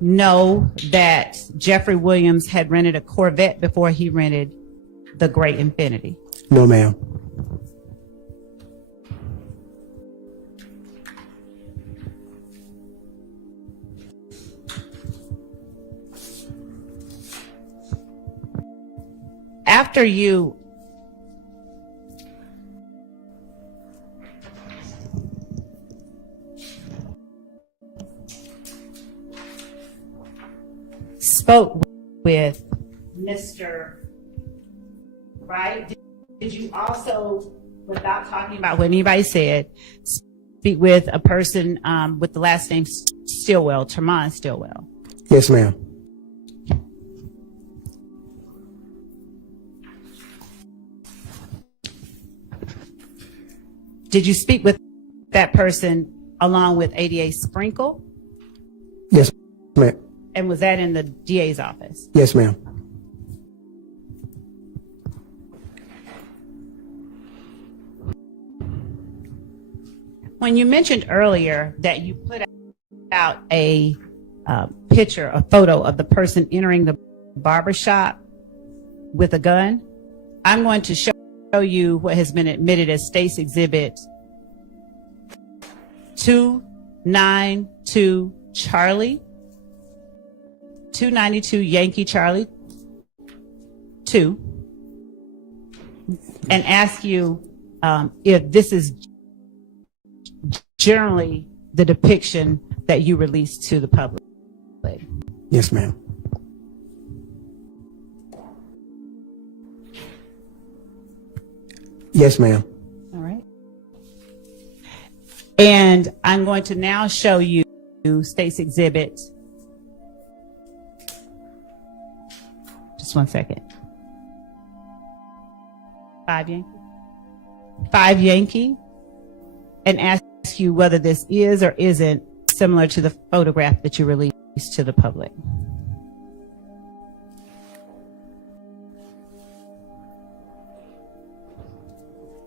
know that Jeffrey Williams had rented a Corvette before he rented the gray Infiniti? No, ma'am. After you spoke with Mr. Right, did you also, without talking about what anybody said, speak with a person with the last name Stillwell, Tremont Stillwell? Yes, ma'am. Did you speak with that person along with ADA Sprinkle? Yes, ma'am. And was that in the DA's office? Yes, ma'am. When you mentioned earlier that you put out a picture, a photo of the person entering the barbershop with a gun, I'm going to show you what has been admitted as State's Exhibit 292 Charlie, 292 Yankee Charlie 2, and ask you if this is generally the depiction that you release to the public. Yes, ma'am. Yes, ma'am. All right. And I'm going to now show you State's Exhibit. Just 1 second. 5 Yankee. 5 Yankee. And ask you whether this is or isn't similar to the photograph that you released to the public.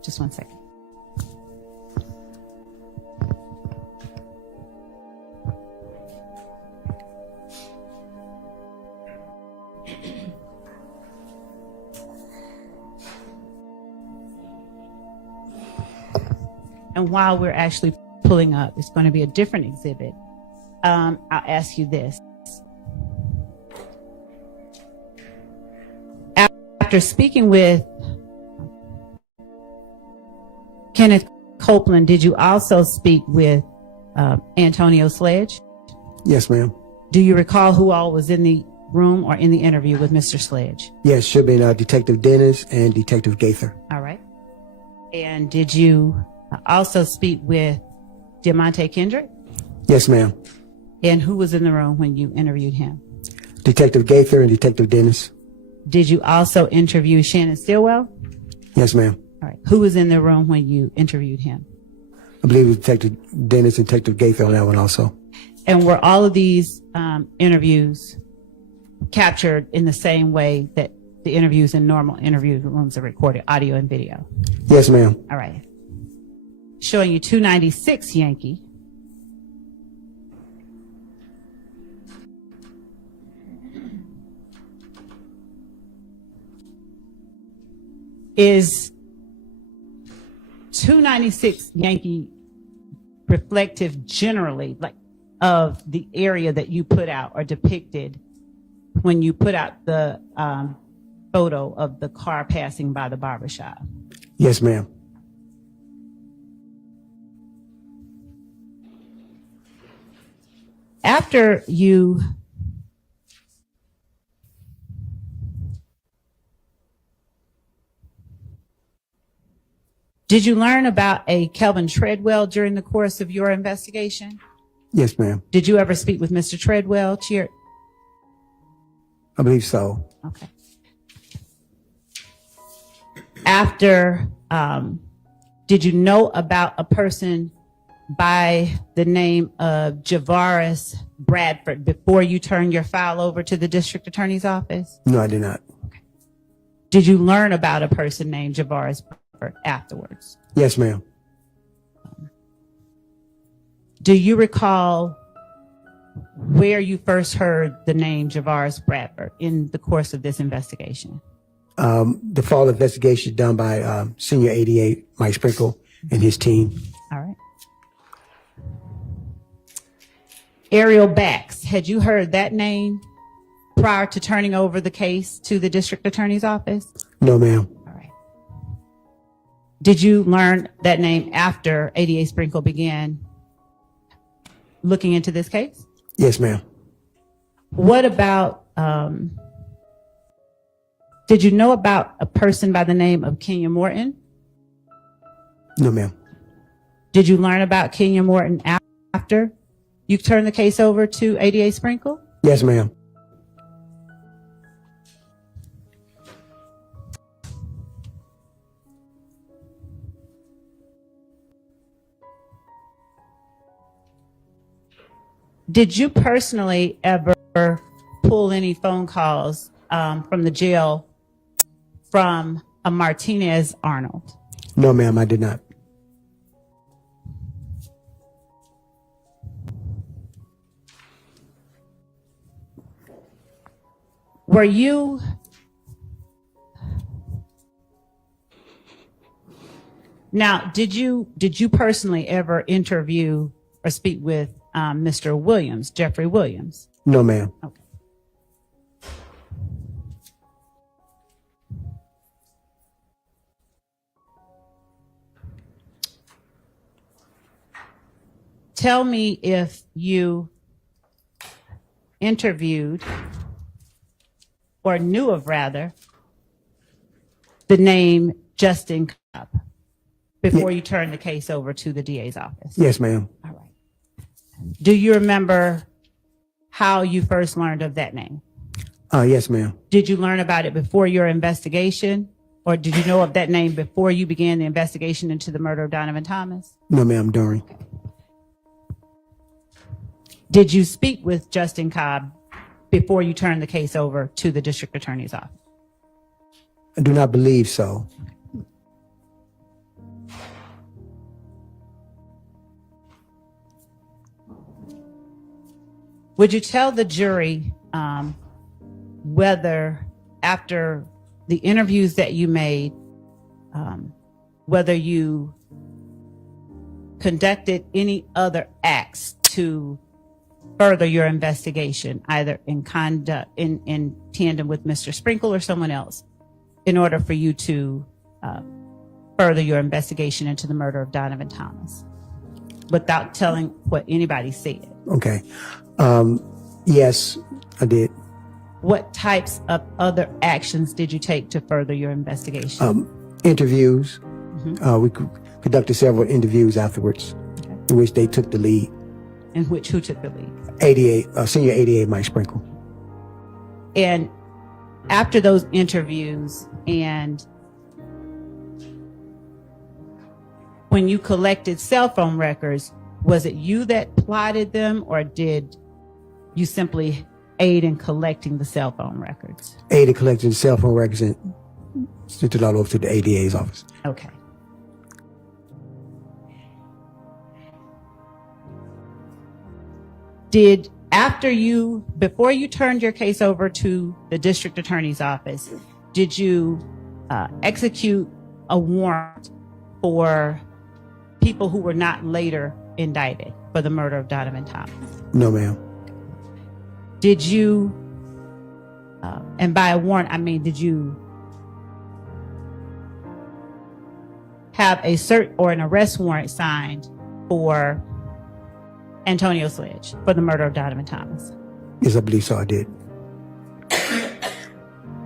Just 1 second. And while we're actually pulling up, it's going to be a different exhibit. I'll ask you this. After speaking with Kenneth Copeland, did you also speak with Antonio Sledge? Yes, ma'am. Do you recall who all was in the room or in the interview with Mr. Sledge? Yes, should be Detective Dennis and Detective Gaither. All right. And did you also speak with Diamante Kendrick? Yes, ma'am. And who was in the room when you interviewed him? Detective Gaither and Detective Dennis. Did you also interview Shannon Stillwell? Yes, ma'am. All right. Who was in the room when you interviewed him? I believe it was Detective Dennis and Detective Gaither on that one also. And were all of these interviews captured in the same way that the interviews in normal interview rooms are recorded, audio and video? Yes, ma'am. All right. Showing you 296 Yankee. Is 296 Yankee reflective generally, like, of the area that you put out or depicted when you put out the photo of the car passing by the barbershop? Yes, ma'am. After you did you learn about a Kelvin Treadwell during the course of your investigation? Yes, ma'am. Did you ever speak with Mr. Treadwell? I believe so. Okay. After, did you know about a person by the name of Javaris Bradford before you turned your file over to the district attorney's office? No, I did not. Okay. Did you learn about a person named Javaris Bradford afterwards? Yes, ma'am. Do you recall where you first heard the name Javaris Bradford in the course of this investigation? The fall investigation done by Senior 88, Mike Sprinkle, and his team. All right. Ariel Bax, had you heard that name prior to turning over the case to the district attorney's office? No, ma'am. All right. Did you learn that name after ADA Sprinkle began looking into this case? Yes, ma'am. What about, did you know about a person by the name of Kenya Morton? No, ma'am. Did you learn about Kenya Morton after you turned the case over to ADA Sprinkle? Yes, ma'am. Did you personally ever pull any phone calls from the jail from a Martinez Arnold? No, ma'am, I did not. Were you now? Did you personally ever interview or speak with Mr. Williams, Jeffrey Williams? No, ma'am. Okay. Tell me if you interviewed or knew of, rather, the name Justin Cobb before you turned the case over to the DA's office. Yes, ma'am. All right. Do you remember how you first learned of that name? Yes, ma'am. Did you learn about it before your investigation, or did you know of that name before you began the investigation into the murder of Donovan Thomas? No, ma'am, during. Did you speak with Justin Cobb before you turned the case over to the district attorney's office? I do not believe so. Would you tell the jury whether, after the interviews that you made, whether you conducted any other acts to further your investigation, either in tandem with Mr. Sprinkle or someone else, in order for you to further your investigation into the murder of Donovan Thomas, without telling what anybody said? Okay. Yes, I did. What types of other actions did you take to further your investigation? Interviews. We conducted several interviews afterwards, in which they took the lead. In which, who took the lead? Senior ADA Mike Sprinkle. And after those interviews, and when you collected cell phone records, was it you that plotted them, or did you simply aid in collecting the cell phone records? Aid in collecting the cell phone records and sent it all over to the ADA's office. Okay. Before you turned your case over to the district attorney's office, did you execute a warrant for people who were not later indicted for the murder of Donovan Thomas? No, ma'am. Did you, and by a warrant, I mean, did you have a cert or an arrest warrant signed for Antonio Sledge for the murder of Donovan Thomas? Yes, I believe so, I did.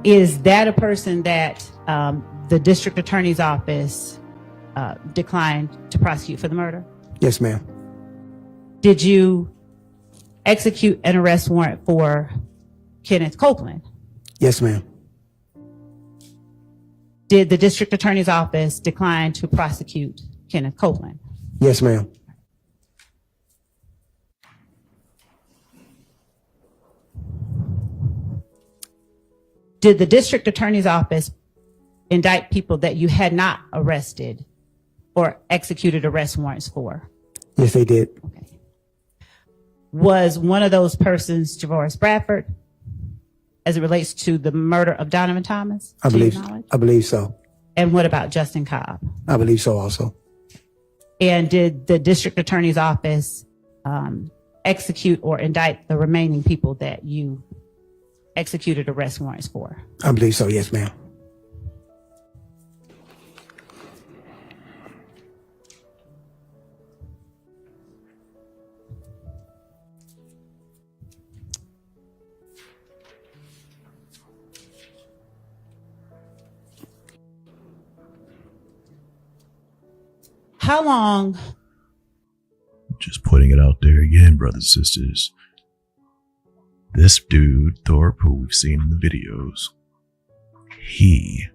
Is that a person that the district attorney's office declined to prosecute for the murder? Yes, ma'am. Did you execute an arrest warrant for Kenneth Copeland? Yes, ma'am. Did the district attorney's office decline to prosecute Kenneth Copeland? Yes, ma'am. Did the district attorney's office indict people that you had not arrested or executed arrest warrants for? Yes, they did. Okay. Was one of those persons Javoris Bradford, as it relates to the murder of Donovan Thomas? I to your believe knowledge? I believe so. And what about Justin Cobb? I believe so also. And did the district attorney's office execute or indict the remaining people that you executed arrest warrants for? I believe so, yes, ma'am. How long? Just putting it out there again, brothers and sisters. This dude, Thorpe, who we've seen in the videos, he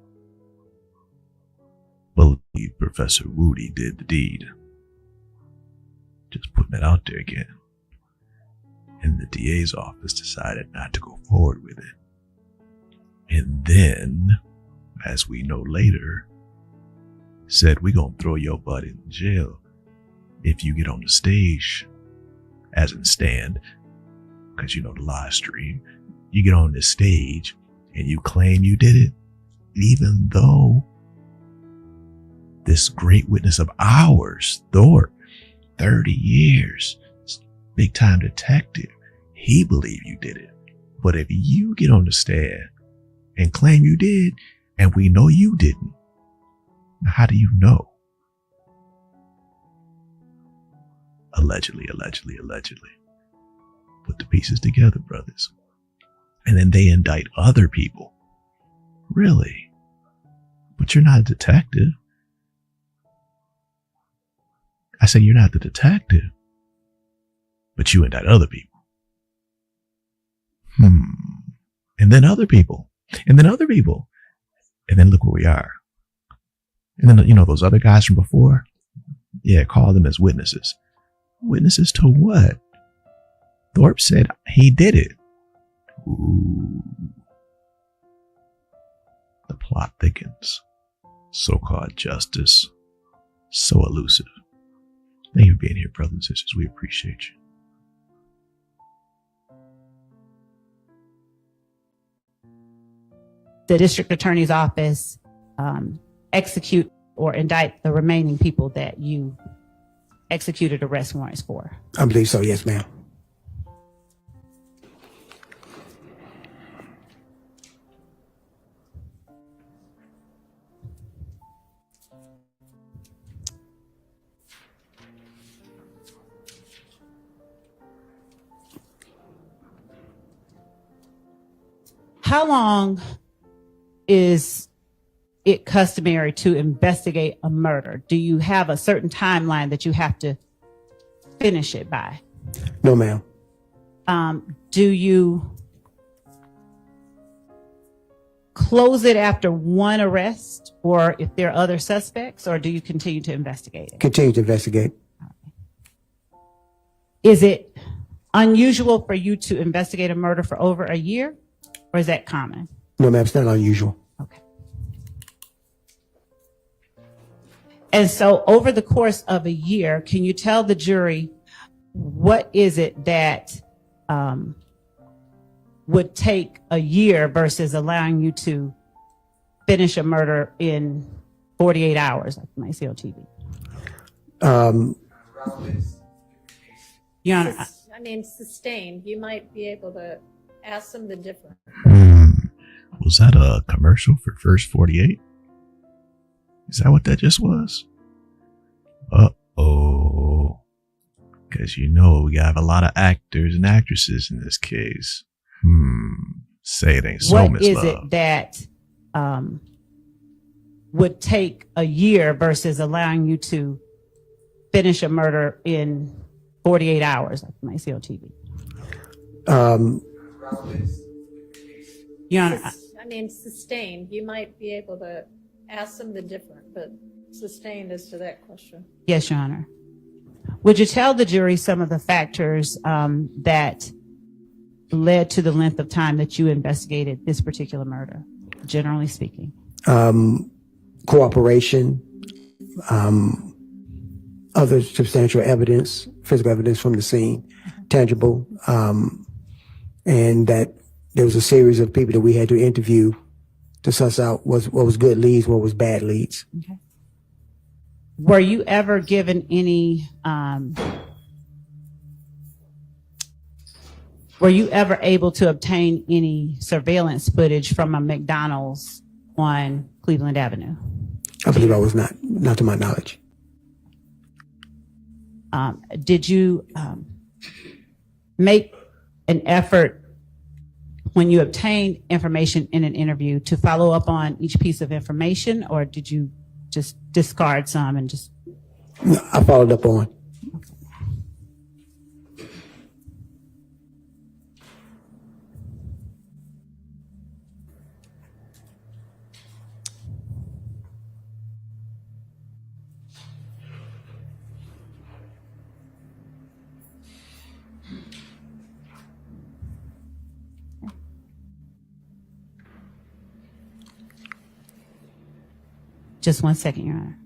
believed Professor Woody did the deed. Just putting it out there again. the DA's office decided not to go forward with it. And then, as we know later, said, we're going to throw your butt in jail if you get on the stage, as in stand, because you know the live stream. You get on the stage and you claim you did it, even though this great witness of ours, Thorpe, 30 years, big time detective, he believed you did it. But if you get on the stand and claim you did, and we know you didn't, how do you know? Allegedly. Put the pieces together, brothers. And then they indict other people. Really? But you're not a detective. I say you're not the detective, but you indict other people. And then other people. And then other people. And then look where we are. And then, you know, those other guys from before? Yeah, call them as witnesses. Witnesses to what? Thorpe said he did it. Ooh. The plot thickens. So-called justice. So elusive. Thank you for being here, brothers and sisters. We appreciate you. The district attorney's office execute or indict the remaining people that you executed arrest warrants for? I believe so, yes, ma'am. How long is it customary to investigate a murder? Do you have a certain timeline that you have to finish it by? No, ma'am. Do you close it after one arrest, or if there are other suspects, or do you continue to investigate it? Continue to investigate. Is it unusual for you to investigate a murder for over a year, or is that common? No, ma'am, it's not unusual. Okay. And so over the course of a year, can you tell the jury what is it that would take a year versus allowing you to finish a murder in 48 hours, like you might see on TV? Your Honor, I mean, sustained. You might be able to ask them the difference. Was that a commercial for First 48? Is that what that just was? Uh-oh. Because you know we have a lot of actors and actresses in this case. Say it ain't so, what Miss is Love. it that would take a year versus allowing you to finish a murder in 48 hours, like you might see on TV? Your Honor, I mean, sustained. You might be able to ask them the different, but sustained as to that question. yes, Your Honor. Would you tell the jury some of the factors that led to the length of time that you investigated this particular murder, generally speaking? Cooperation, other substantial evidence, physical evidence from the scene, tangible, and that there was a series of people that we had to interview to suss out what was good leads, what was bad leads. Okay. Were you ever given any, were you ever able to obtain any surveillance footage from a McDonald's on Cleveland Avenue? I believe I was not to my knowledge. Did you make an effort when you obtained information in an interview to follow up on each piece of information, or did you just discard some and just? No, I followed up on. Just 1 second, Your Honor.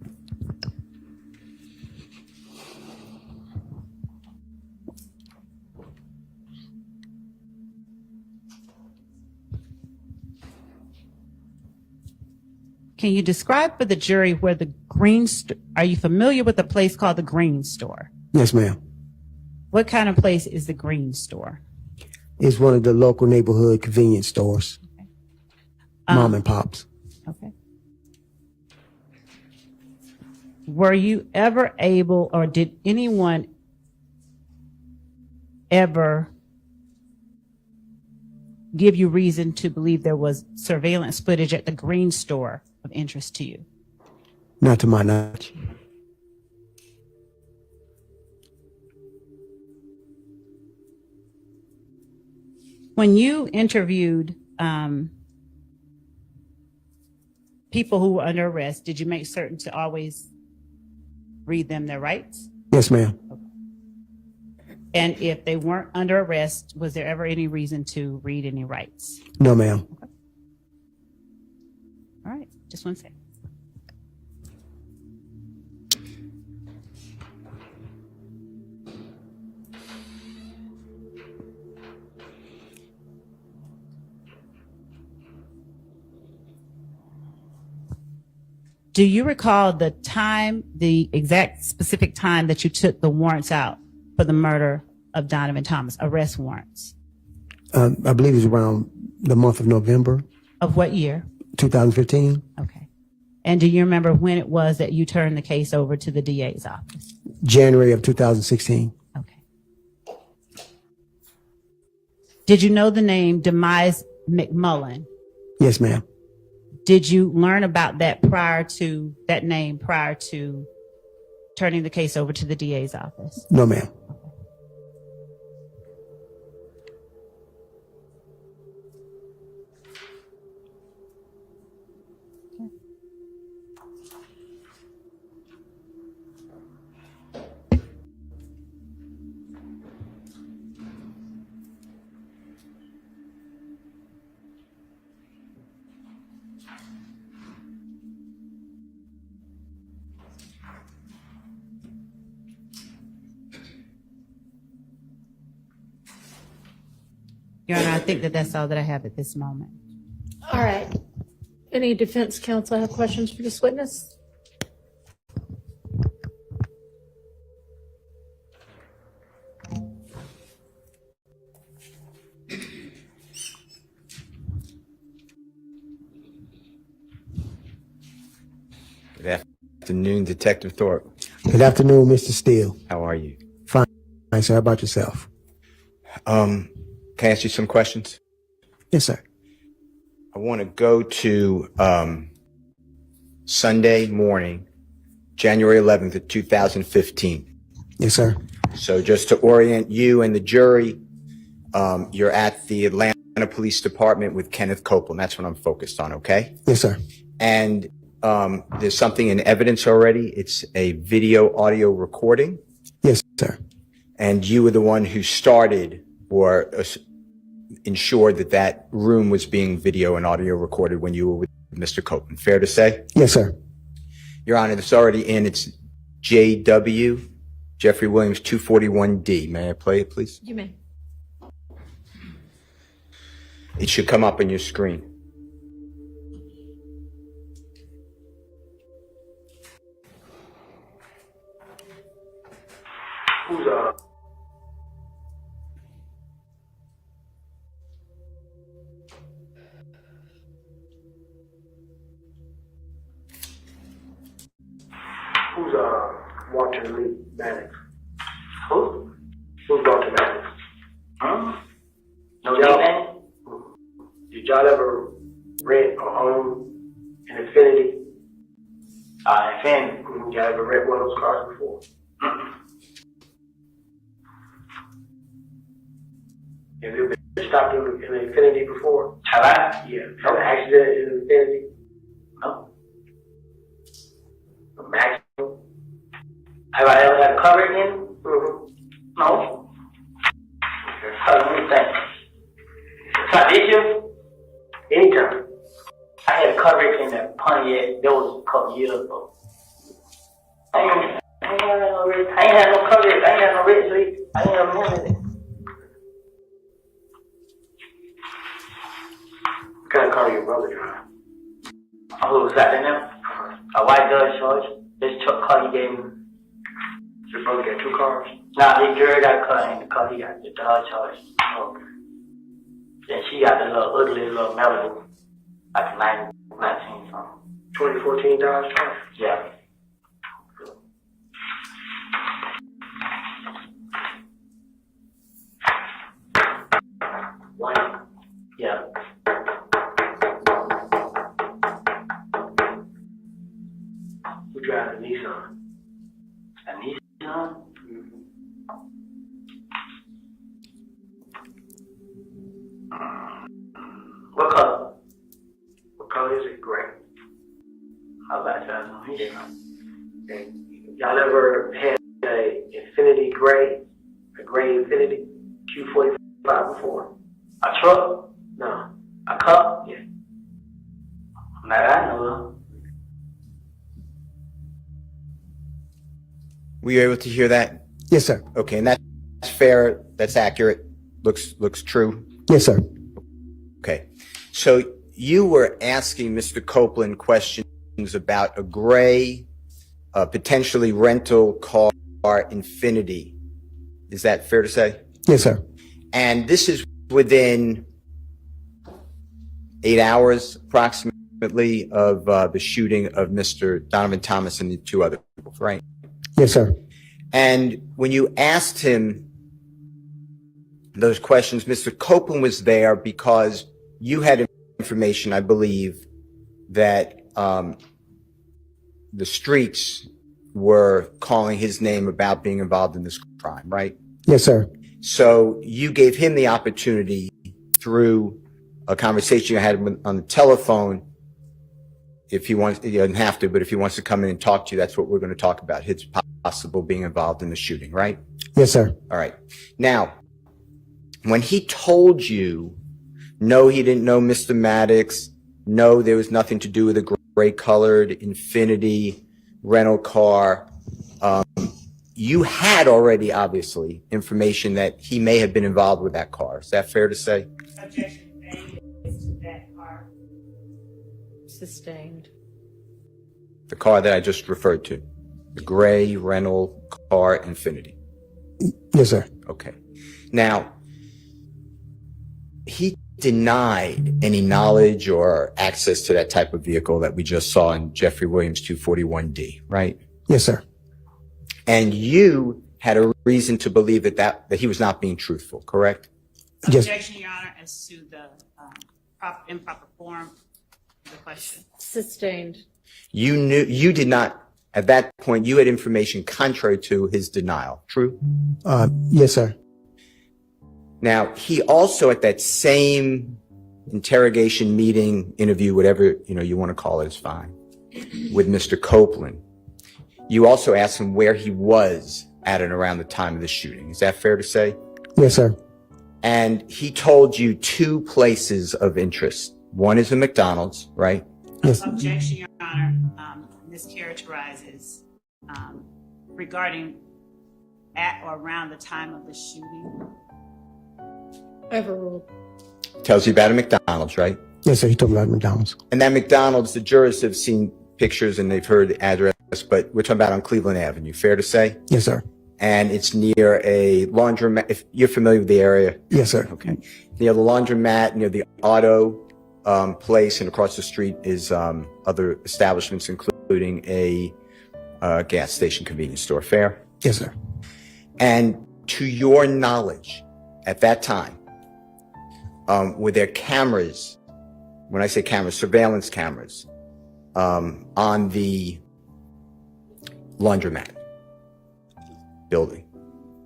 Can you describe for the jury where the are you familiar with a place called the Green Store? Yes, ma'am. What kind of place is the Green Store? It's one of the local neighborhood convenience stores. Mom and pops. Okay. Were you ever able, or did anyone ever give you reason to believe there was surveillance footage at the Green Store of interest to you? Not to my knowledge. When you interviewed people who were under arrest, did you make certain to always read them their rights? Yes, ma'am. And if they weren't under arrest, was there ever any reason to read any rights? No, ma'am. Okay. All right, just 1 second. Do you recall the time, the exact specific time that you took the warrants out for the murder of Donovan Thomas, arrest warrants? I believe it was around the month of November, Of what year? 2015, Okay. And do you remember when it was that you turned the case over to the DA's office? January of 2016. Okay. Did you know the name Demise McMullen? Yes, ma'am. Did you learn about that name prior to turning the case over to the DA's office? No, ma'am. Your Honor, I think that that's all that I have at this moment. All right. Any defense counsel have questions for this witness? Good afternoon, Detective Thorpe. Good afternoon, Mr. Steele. How are you? Fine, sir. How about yourself? Can I ask you some questions? Yes, sir. I want to go to Sunday morning, January 11th of 2015. Yes, sir. So just to orient you and the jury, you're at the Atlanta Police Department with Kenneth Copeland. That's what I'm focused on, okay? Yes, sir. And there's something in evidence already. It's a video audio recording. Yes, sir. And you were the one who started or ensured that that room was being video and audio recorded when you were with Mr. Copeland. Fair to say? Yes, sir. Your Honor, it's already in. It's JW, Jeffrey Williams, 241D. May I play it, please? You may. It should come up on your screen. Who's Walter Lee Maddox? Who? Who's Walter Maddox? Huh? No name? Did y'all ever rent or own an Infinity? Infinity. Y'all ever rent one of those cars before? Have you been stopped in an Infinity before? Have I? Yeah. Had an accident in an Infinity? No. A maximum? Have I ever had a cover again? Mm-hmm. No. Okay. Let me think. So did you? Anytime. I had coverage in the Pontiac. There was couple years ago. I ain't had no red. I ain't had no coverage. I ain't had no red sleep. I ain't have none of it. Gotta call your brother, John. Who was that in there? A white Dodge Charge. This truck car he gave me. Your brother got 2 cars? Nah, this girl got a car in the car. He got the Dodge Charge. Oh. Then she got the little ugly little Malibu. Like a 19 something. 2014 Dodge Charge? Yeah. One. Yeah. Who drives a Nissan? A Nissan? What color? What color is it? Gray. How about y'all? Okay. Y'all ever had a Infinity Gray? A gray Infinity Q45 before? A truck? No. A cup? Yeah. Not I know of. Were you able to hear that? Yes, sir. Okay, and that's fair. That's accurate. Looks true. Yes, sir. Okay. So you were asking Mr. Copeland questions about a gray, potentially rental car Infinity. Is that fair to say? Yes, sir. And this is within 8 hours approximately of the shooting of Mr. Donovan Thomas and the 2 other people, right? Yes, sir. And when you asked him those questions, Mr. Copeland was there because you had information, I believe, that the streets were calling his name about being involved in this crime, right? Yes, sir. So you gave him the opportunity through a conversation you had on the telephone. If he wants, he doesn't have to, but if he wants to come in and talk to you, that's what we're going to talk about, his possible being involved in the shooting, right? Yes, sir. All right. Now, when he told you, no, he didn't know Mr. Maddox, no, there was nothing to do with a gray-colored Infinity rental car, you had already, obviously, information that he may have been involved with that car. Is that fair to say? Objection to that car. Sustained. The car that I just referred to, the gray rental car Infinity. Yes, sir. Okay. Now, he denied any knowledge or access to that type of vehicle that we just saw in Jeffrey Williams 241D, right? Yes, sir. And you had a reason to believe that he was not being truthful, correct? Yes. Objection, Your Honor, as to the improper form of the question. Sustained. You did not, at that point, you had information contrary to his denial, true? Yes, sir. Now, he also at that same interrogation meeting, interview, whatever, you want to call it is fine, with Mr. Copeland, you also asked him where he was at and around the time of the shooting. Is that fair to say? Yes, sir. And he told you 2 places of interest. One is a McDonald's, right? Yes. Objection, Your Honor, mischaracterizes regarding at or around the time of the shooting. Overruled. Tells you about a McDonald's, right? Yes, sir. He told me about McDonald's. And that McDonald's, the jurors have seen pictures and they've heard the address, but we're talking about on Cleveland Avenue. Fair to say? Yes, sir. And it's near a laundromat. If you're familiar with the area. Yes, sir. Okay. Near the laundromat, near the auto place, and across the street is other establishments, including a gas station convenience store. Fair? Yes, sir. And to your knowledge, at that time, were there cameras, when I say cameras, surveillance cameras, on the laundromat building?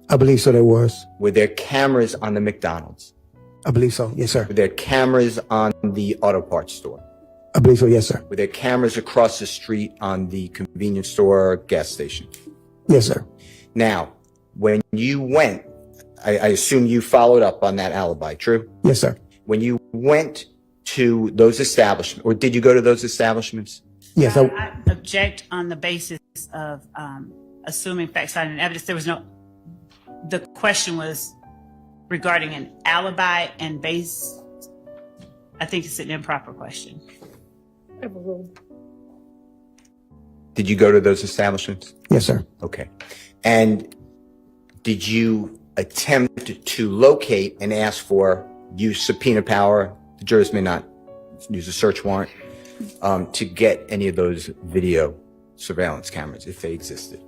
I believe so, there was. Were there cameras on the McDonald's? I believe so. Yes, sir. Were there cameras on the auto parts store? I believe so. Yes, sir. Were there cameras across the street on the convenience store gas station? Yes, sir. Now, when you went, I assume you followed up on that alibi, true? Yes, sir. When you went to those establishments, or did you go to those establishments? Yes, I object on the basis of assuming facts finding evidence. There was no. The question was regarding an alibi and base. I think it's an improper question. Did you go to those establishments? yes, sir. Okay. And did you attempt to locate and ask for, use subpoena power, the jurors may not use a search warrant, to get any of those video surveillance cameras if they existed?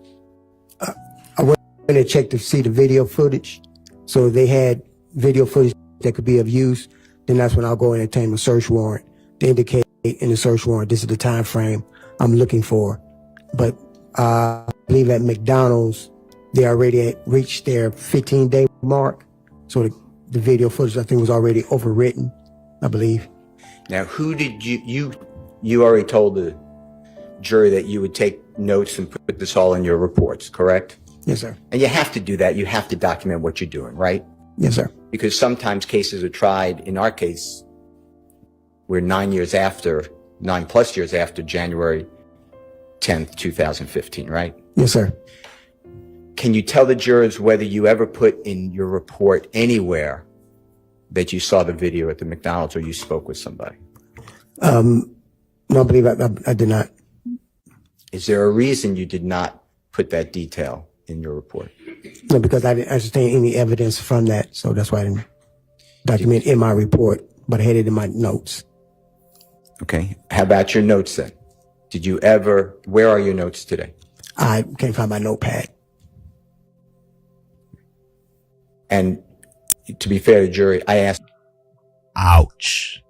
I went and checked to see the video footage. So if they had video footage that could be of use, then that's when I'll go and obtain a search warrant to indicate in the search warrant this is the time frame I'm looking for. But I believe at McDonald's, they already had reached their 15-day mark. So the video footage, I think, was already overwritten, I believe. Now, who did you already told the jury that you would take notes and put this all in your reports, correct? Yes, sir. And you have to do that. You have to document what you're doing, right? Yes, sir. Because sometimes cases are tried. In our case, we're 9+ years after January 10th, 2015, right? Yes, sir. Can you tell the jurors whether you ever put in your report anywhere that you saw the video at the McDonald's or you spoke with somebody? No, I believe I did not. Is there a reason you did not put that detail in your report? No, because I didn't understand any evidence from that. So that's why I didn't document in my report, but I had it in my notes. Okay. How about your notes then? Did you ever, where are your notes today? I can't find my notepad. And to be fair to the jury, I asked. Ouch.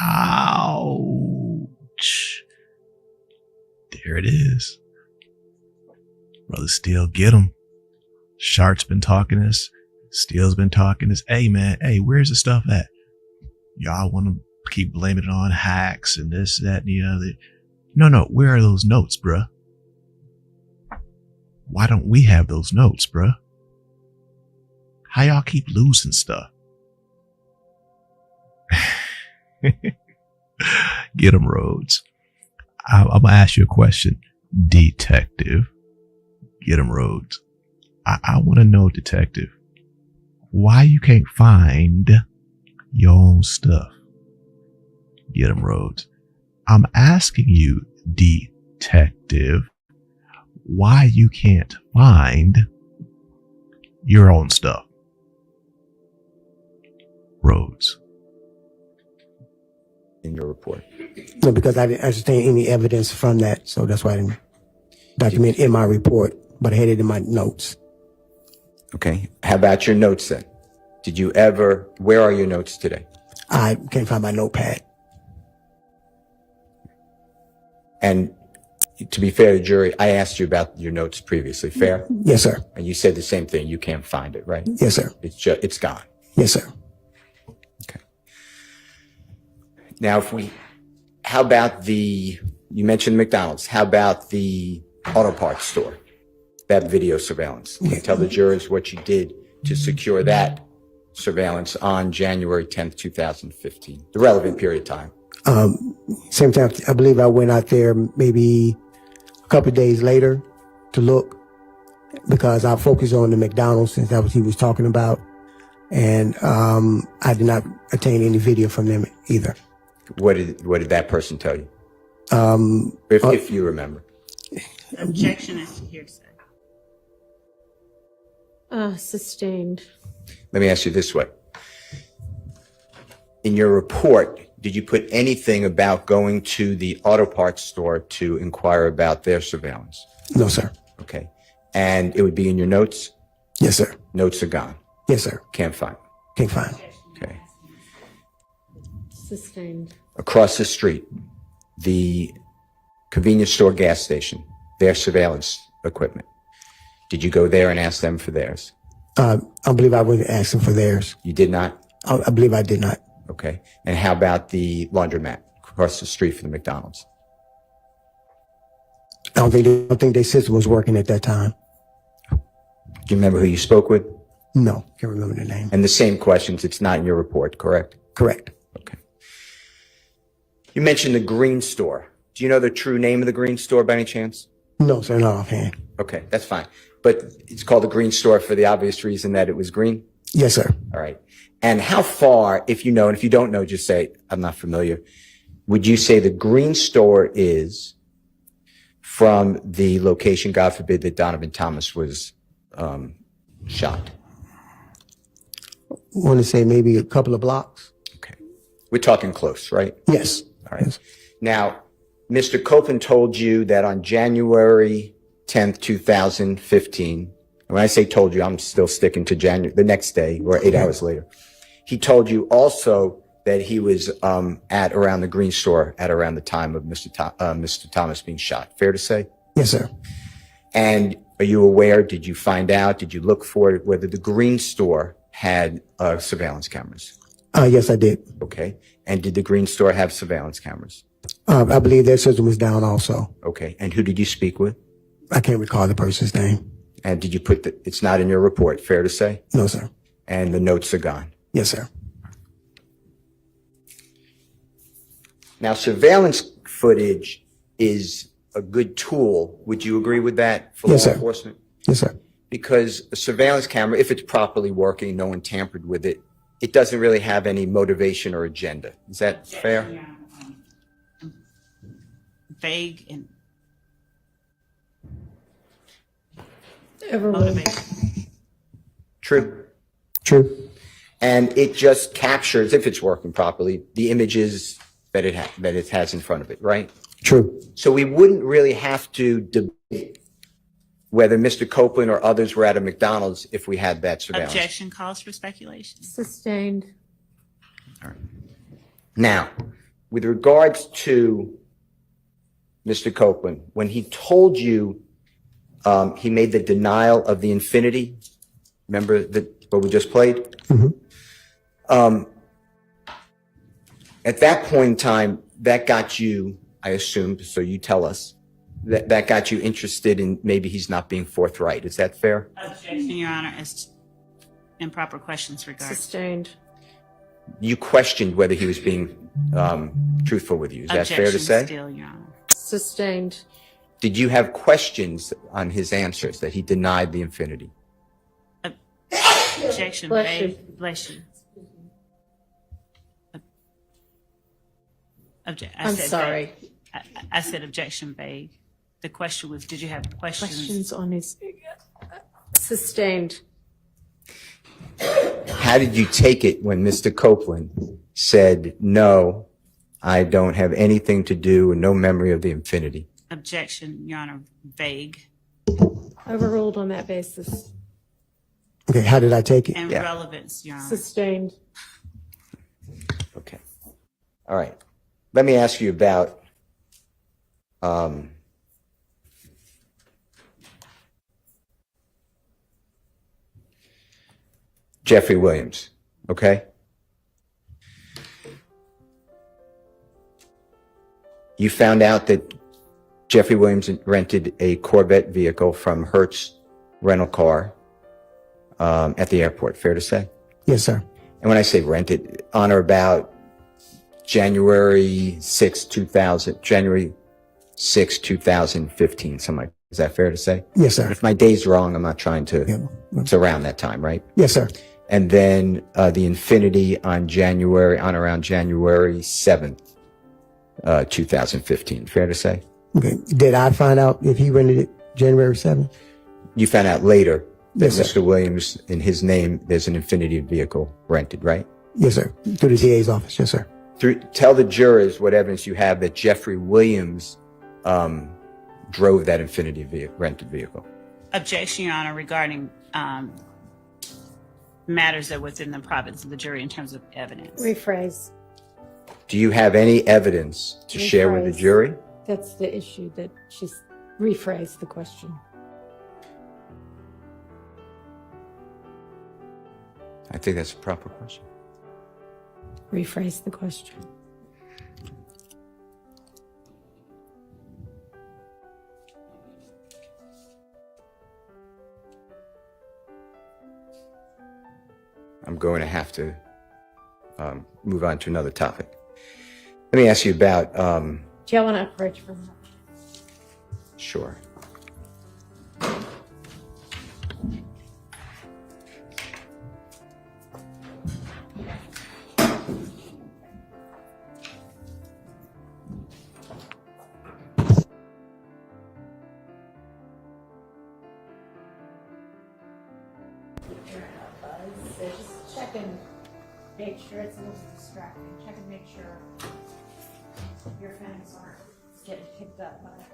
Ouch. There it is. Brother Steele, get him. Schart's been talking this. Steele's been talking this. Hey, man. Hey, where's the stuff at? Y'all want to keep blaming it on hacks and this, that, and the other. No. Where are those notes, bruh? Why don't we have those notes, bruh? How y'all keep losing stuff? Get him, Rhodes. I'm going to ask you a question, detective. Get him, Rhodes. I want to know, detective, why you can't find your own stuff? Get him, Rhodes. I'm asking you, detective, why you can't find your own stuff? Rhodes. In your report. No, because I didn't understand any evidence from that. So that's why I didn't document in my report, but I had it in my notes. Okay. How about your notes then? Did you ever, where are your notes today? I can't find my notepad. And to be fair to the jury, I asked you about your notes previously. Fair? Yes, sir. And you said the same thing. You can't find it, right? Yes, sir. It's gone. Yes, sir. Okay. Now, how about you mentioned McDonald's. How about the auto parts store? That video surveillance. Can you tell the jurors what you did to secure that surveillance on January 10th, 2015, the relevant period of time? Same time, I believe I went out there maybe a couple of days later to look because I focused on the McDonald's since that was he was talking about. And I did not obtain any video from them either. What did that person tell you? If you remember. Objection as to hearsay. Sustained. Let me ask you this way. In your report, did you put anything about going to the auto parts store to inquire about their surveillance? No, sir. Okay. And it would be in your notes? Yes, sir. Notes are gone. Yes, sir. Can't find. Can't find. Okay. Sustained. Across the street, the convenience store gas station, their surveillance equipment. Did you go there and ask them for theirs? I believe I would ask them for theirs. You did not? I believe I did not. Okay. And how about the laundromat across the street from the McDonald's? I don't think their system was working at that time. Do you remember who you spoke with? No, can't remember the name. And the same questions, it's not in your report, correct? Correct. Okay. You mentioned the green store. Do you know the true name of the green store by any chance? No, sir, not offhand. Okay, that's fine. But it's called the green store for the obvious reason that it was green? Yes, sir. All right. And how far, if you know, and if you don't know, just say, I'm not familiar, would you say the green store is from the location, God forbid, that Donovan Thomas was shot? I want to say maybe a couple of blocks. Okay. We're talking close, right? Yes. All right. Now, Mr. Copeland told you that on January 10th, 2015, and when I say told you, I'm still sticking to the next day or 8 hours later. He told you also that he was at around the green store at around the time of Mr. Thomas being shot. Fair to say? Yes, sir. And are you aware, did you find out, did you look for it, whether the green store had surveillance cameras? Yes, I did. Okay. And did the green store have surveillance cameras? I believe their system was down also. Okay. And who did you speak with? I can't recall the person's name. And did you put it's not in your report, fair to say? No, sir. And the notes are gone. Yes, sir. Now, surveillance footage is a good tool. Would you agree with that for law enforcement? Yes, sir. Because a surveillance camera, if it's properly working, no one tampered with it, it doesn't really have any motivation or agenda. Is that fair? Yeah. Vague and motivation. True. True. And it just captures, if it's working properly, the images that it has in front of it, right? True. So we wouldn't really have to debate whether Mr. Copeland or others were at a McDonald's if we had that surveillance. Objection calls for speculation. Sustained. All right. Now, with regards to Mr. Copeland, when he told you he made the denial of the infinity, remember what we just played? Mm-hmm. At that point in time, that got you, I assumed, so you tell us, that got you interested in maybe he's not being forthright. Is that fair? Objection, Your Honor, as improper questions regarding. Sustained. You questioned whether he was being truthful with you. Is that fair to say? Still, Your Honor. Sustained. Did you have questions on his answers that he denied the infinity? Objection, Bless you. vague. Bless you. I'm sorry. I said objection vague. The question was, did you have Questions on his. Sustained. How did you take it when Mr. Copeland said, no, I don't have anything to do and no memory of the infinity? Objection, Your Honor, vague. Overruled on that basis. Okay, how did I take it? And Yeah. relevance, Your Honor. Sustained. Okay. All right. Let me ask you about Jeffrey Williams, okay? You found out that Jeffrey Williams rented a Corvette vehicle from Hertz rental car at the airport, fair to say? Yes, sir. And when I say rented, on or about January 6, 2015, something like that. Is that fair to say? Yes, sir. If my day's wrong, I'm not trying to, Yeah. it's around that time, right? Yes, sir. And then the Infinity on around January 7th, 2015. Fair to say? Okay. Did I find out if he rented it January 7th? You found out later that Yes, sir. Mr. Williams, in his name, there's an Infinity vehicle rented, right? Yes, sir. Through the DA's office. Yes, sir. Tell the jurors what evidence you have that Jeffrey Williams drove that Infinity rented vehicle. Objection, Your Honor, regarding matters that are within the province of the jury in terms of evidence. Rephrase. Do you have any evidence to share with the Rephrase. jury? That's the issue, that she's rephrased the question. I think that's a proper question. Rephrase the question. I'm going to have to move on to another topic. Let me ask you about, Do y'all want to approach from that? sure. So just check and make sure it's a little distracting. Check and make sure your phones aren't getting picked up by it.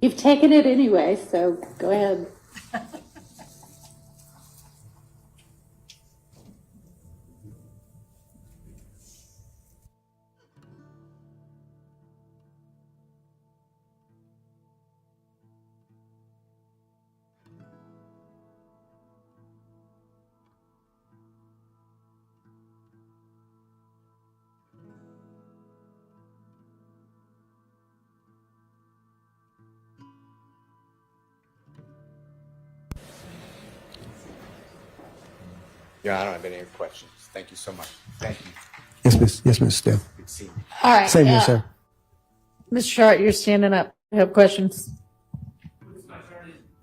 You've taken it anyway, so go ahead. Yeah, I don't have any other questions. Thank you so much. Thank you. Yes, Mr. Still. Good seeing you. All right. Same here, sir. Mr. Schardt, you're standing up. You have questions?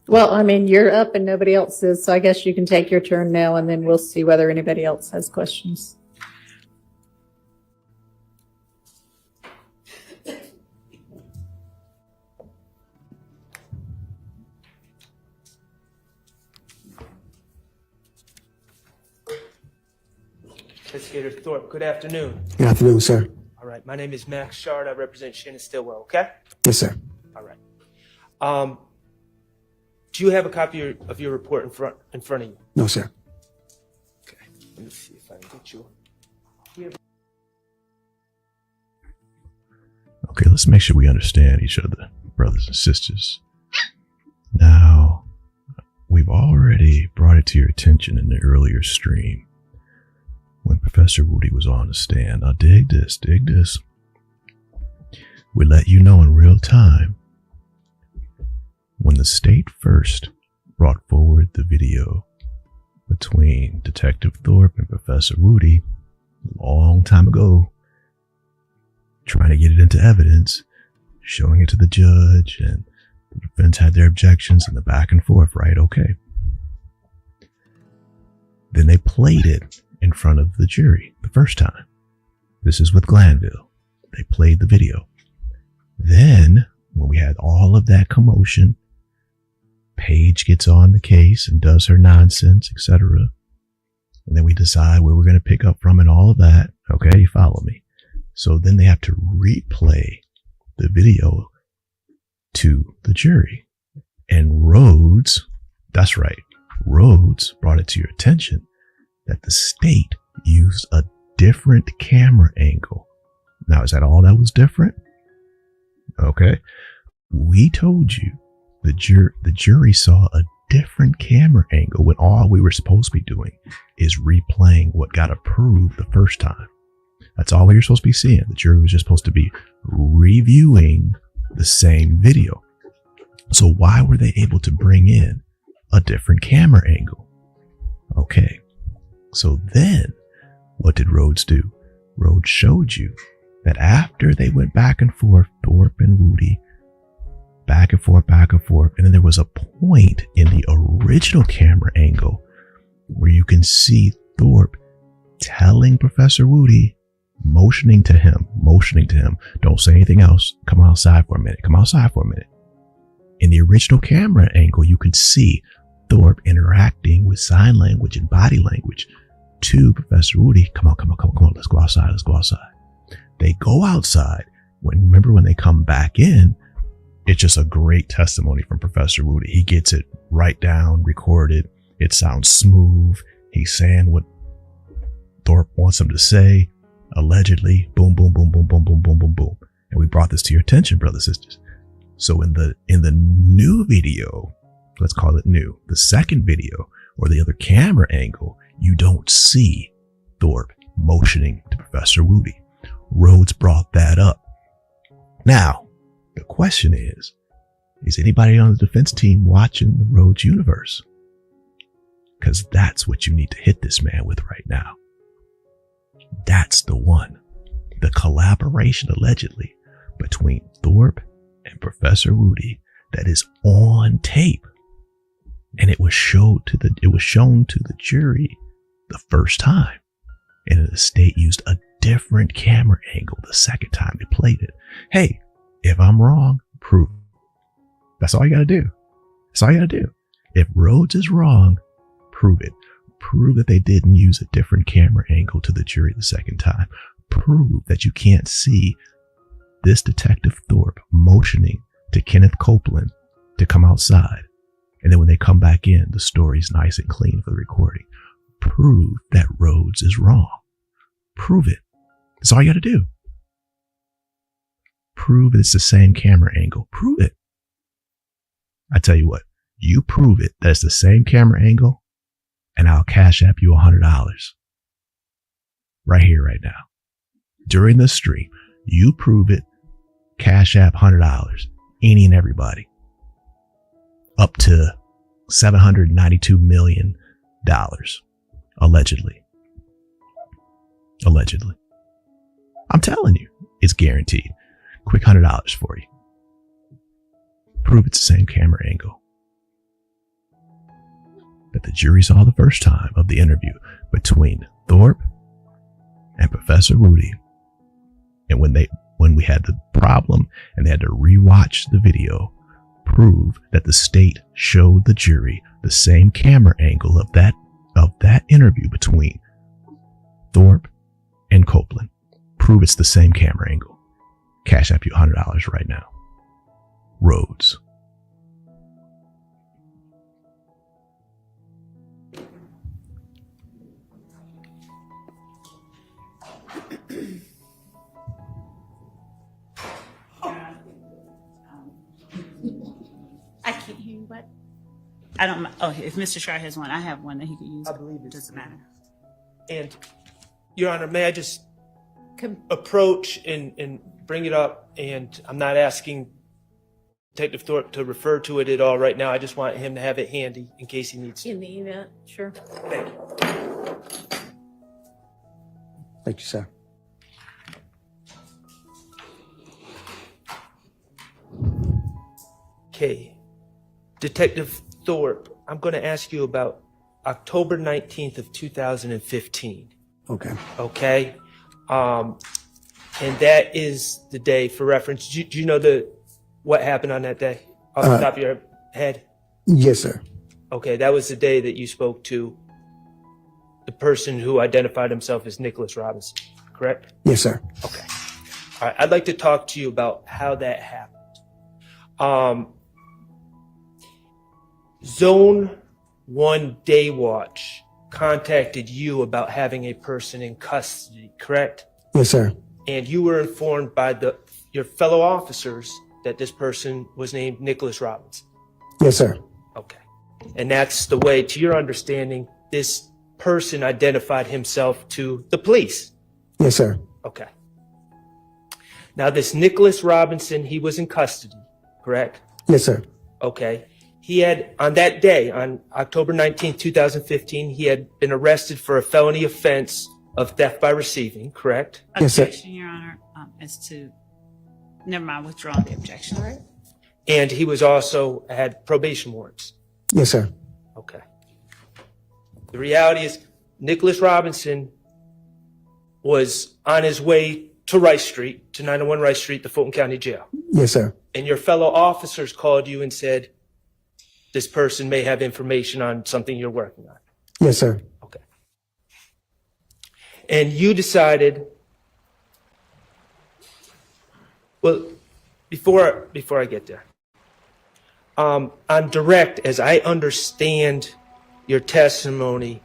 Well, I mean, you're up and nobody else is, so I guess you can take your turn now and then we'll see whether anybody else has questions. Investigator Thorpe, good afternoon. Good afternoon, sir. All right, my name is Max Schardt. I represent Shannon Stillwell, okay? Yes, sir. All right. Do you have a copy of your report in front of you? No, sir. Okay, let me see if I can get you. Okay, let's make sure we understand each other, brothers and sisters. Now, we've already brought it to your attention in the earlier stream when Professor Woody was on the stand. Now, dig this. We let you know in real time when the state first brought forward the video between Detective Thorpe and Professor Woody a long time ago, trying to get it into evidence, showing it to the judge, and the defense had their objections and the back and forth, right? Okay. Then they played it in front of the jury the first time. This is with Glanville. They played the video. Then, when we had all of that commotion, Paige gets on the case and does her nonsense, etc. And then we decide where we're going to pick up from and all of that. Okay, you follow me? So then they have to replay the video to the jury. And Rhodes, that's right, Rhodes brought it to your attention that the state used a different camera angle. Now, is that all that was different? Okay. We told you the jury saw a different camera angle when all we were supposed to be doing is replaying what got approved the first time. That's all you're supposed to be seeing. The jury was just supposed to be reviewing the same video. So why were they able to bring in a different camera angle? Okay. So then what did Rhodes do? Rhodes showed you that after they went back and forth, Thorpe and Woody, back and forth, and then there was a point in the original camera angle where you can see Thorpe telling Professor Woody, motioning to him, don't say anything else. Come outside for a minute. In the original camera angle, you can see Thorpe interacting with sign language and body language to Professor Woody. Come on. Let's go outside. They go outside. Remember when they come back in, it's just a great testimony from Professor Woody. He gets it right down, recorded. It sounds smooth. He's saying what Thorpe wants him to say. Allegedly, boom, boom, boom, boom, boom, boom, boom, boom, boom. And we brought this to your attention, brothers and sisters. So in the new video, let's call it new, the second video or the other camera angle, you don't see Thorpe motioning to Professor Woody. Rhodes brought that up. Now, the question is anybody on the defense team watching the Rhodes universe? Because that's what you need to hit this man with right now. That's the one. The collaboration allegedly between Thorpe and Professor Woody that is on tape. And it was shown to the jury the first time. And the state used a different camera angle the second time they played it. Hey, if I'm wrong, prove it. That's all you gotta do. If Rhodes is wrong, prove it. Prove that they didn't use a different camera angle to the jury the second time. Prove that you can't see this Detective Thorpe motioning to Kenneth Copeland to come outside. And then when they come back in, the story's nice and clean for the recording. Prove that Rhodes is wrong. Prove it. That's all you gotta do. Prove it's the same camera angle. Prove it. I tell you what, you prove it that it's the same camera angle, and I'll cash app you $100. Right here, right now. During this stream, you prove it, cash app $100. Any and everybody. Up to $792 million. Allegedly. I'm telling you, it's guaranteed. Quick $100 for you. Prove it's the same camera angle that the jury saw the first time of the interview between Thorpe and Professor Woody. And when we had the problem and they had to rewatch the video, prove that the state showed the jury the same camera angle of that interview between Thorpe and Copeland. Prove it's the same camera angle. Cash app you $100 right now. Rhodes. I can't hear you, but I don't. Oh, if Mr. Schardt has one, I have one that he could use. I believe it doesn't matter. And, Your Honor, may I just approach and bring it up? And I'm not asking Detective Thorpe to refer to it at all right now. I just want him to have it handy in case he needs it. In the event, sure. Thank you. Thank you, sir. Okay. Detective Thorpe, I'm going to ask you about October 19th of 2015. Okay. Okay? And that is the day, for reference. Do you know what happened on that day off the top of your head? Yes, sir. Okay, that was the day that you spoke to the person who identified himself as Nicholas Robinson, correct? Yes, sir. Okay. All right, I'd like to talk to you about how that happened. Zone 1 Day Watch contacted you about having a person in custody, correct? Yes, sir. And you were informed by your fellow officers that this person was named Nicholas Robinson. Yes, sir. Okay. And that's the way, to your understanding, this person identified himself to the police. Yes, sir. Okay. Now, this Nicholas Robinson, he was in custody, correct? Yes, sir. Okay. He had, on that day, on October 19, 2015, he had been arrested for a felony offense of theft by receiving, correct? Yes, sir. Objection, Your Honor, never mind, withdrawing the objection. All right. And he was also had probation warrants. Yes, sir. Okay. The reality is, Nicholas Robinson was on his way to Rice Street, to 901 Rice Street, the Fulton County Jail. Yes, sir. And your fellow officers called you and said, this person may have information on something you're working on. Yes, sir. Okay. And you decided, well, before I get there, on direct, as I understand your testimony,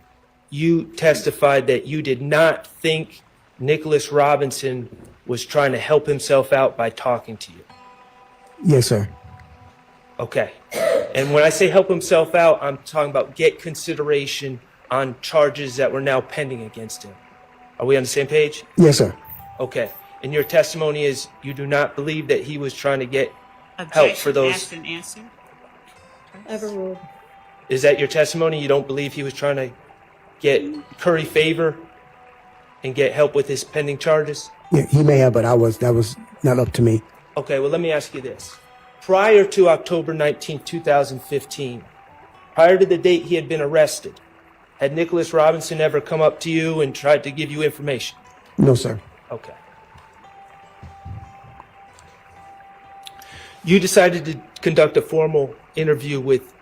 you testified that you did not think Nicholas Robinson was trying to help himself out by talking to you. Yes, sir. Okay. And when I say help himself out, I'm talking about get consideration on charges that were now pending against him. Are we on the same page? Yes, sir. Okay. And your testimony is you do not believe that he was trying to get help for those. Asked and answered. Overruled. Is that your testimony? You don't believe he was trying to get curry favor and get help with his pending charges? Yeah, he may have, but that was not up to me. Okay, well, let me ask you this. Prior to October 19, 2015, prior to the date he had been arrested, had Nicholas Robinson ever come up to you and tried to give you information? No, sir. Okay. You decided to conduct a formal interview with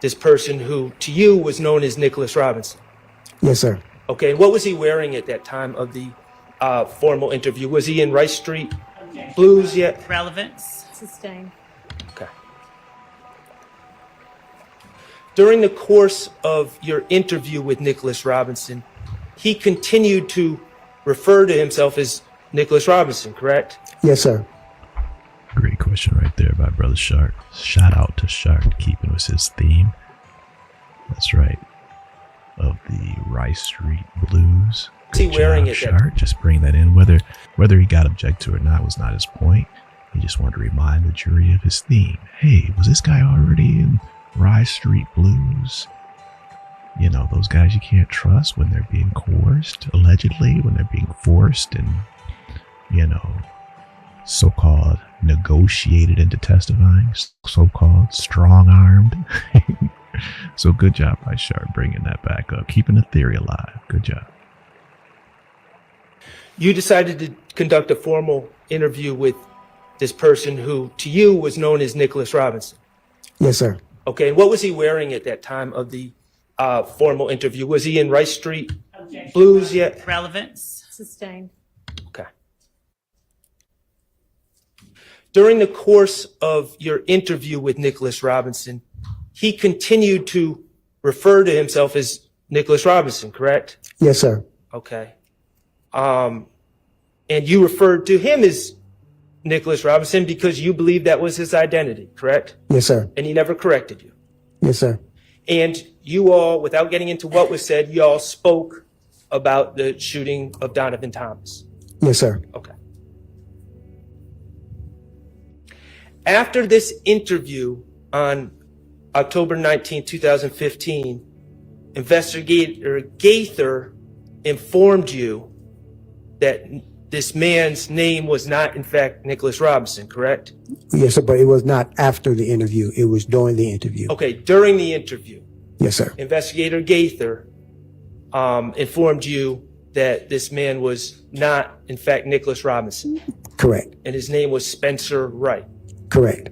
this person who, to you, was known as Nicholas Robinson. Yes, sir. Okay, and what was he wearing at that time of the formal interview? Was he in Rice Street Blues yet? Relevance. Sustained. Okay. During the course of your interview with Nicholas Robinson, he continued to refer to himself as Nicholas Robinson, correct? Yes, sir. Great question right there by Brother Schardt. Shout out to Schardt, keeping with his theme. That's right. Of the Rice Street Blues. What's he wearing Good at job, that? Schardt. Just bring that in. Whether he got objected to or not was not his point. He just wanted to remind the jury of his theme. Hey, was this guy already in Rice Street Blues? You know, those guys you can't trust when they're being coerced, allegedly, when they're being forced and, you know, so-called negotiated into testifying, so-called strong-armed. So good job by Schardt bringing that back up, keeping the theory alive. Good job. You decided to conduct a formal interview with this person who, to you, was known as Nicholas Robinson. Yes, sir. Okay, and what was he wearing at that time of the formal interview? Was he in Rice Street Blues yet? Relevance. Sustained. Okay. During the course of your interview with Nicholas Robinson, he continued to refer to himself as Nicholas Robinson, correct? Yes, sir. Okay. And you referred to him as Nicholas Robinson because you believed that was his identity, correct? Yes, sir. And he never corrected you. Yes, sir. And you all, without getting into what was said, you all spoke about the shooting of Donovan Thomas. Yes, sir. Okay. After this interview on October 19, 2015, Investigator Gaither informed you that this man's name was not, in fact, Nicholas Robinson, correct? Yes, sir, but it was not after the interview. It was during the interview. Okay, during the interview, Yes, sir. Investigator Gaither informed you that this man was not, in fact, Nicholas Robinson, Correct. and his name was Spencer Wright. Correct.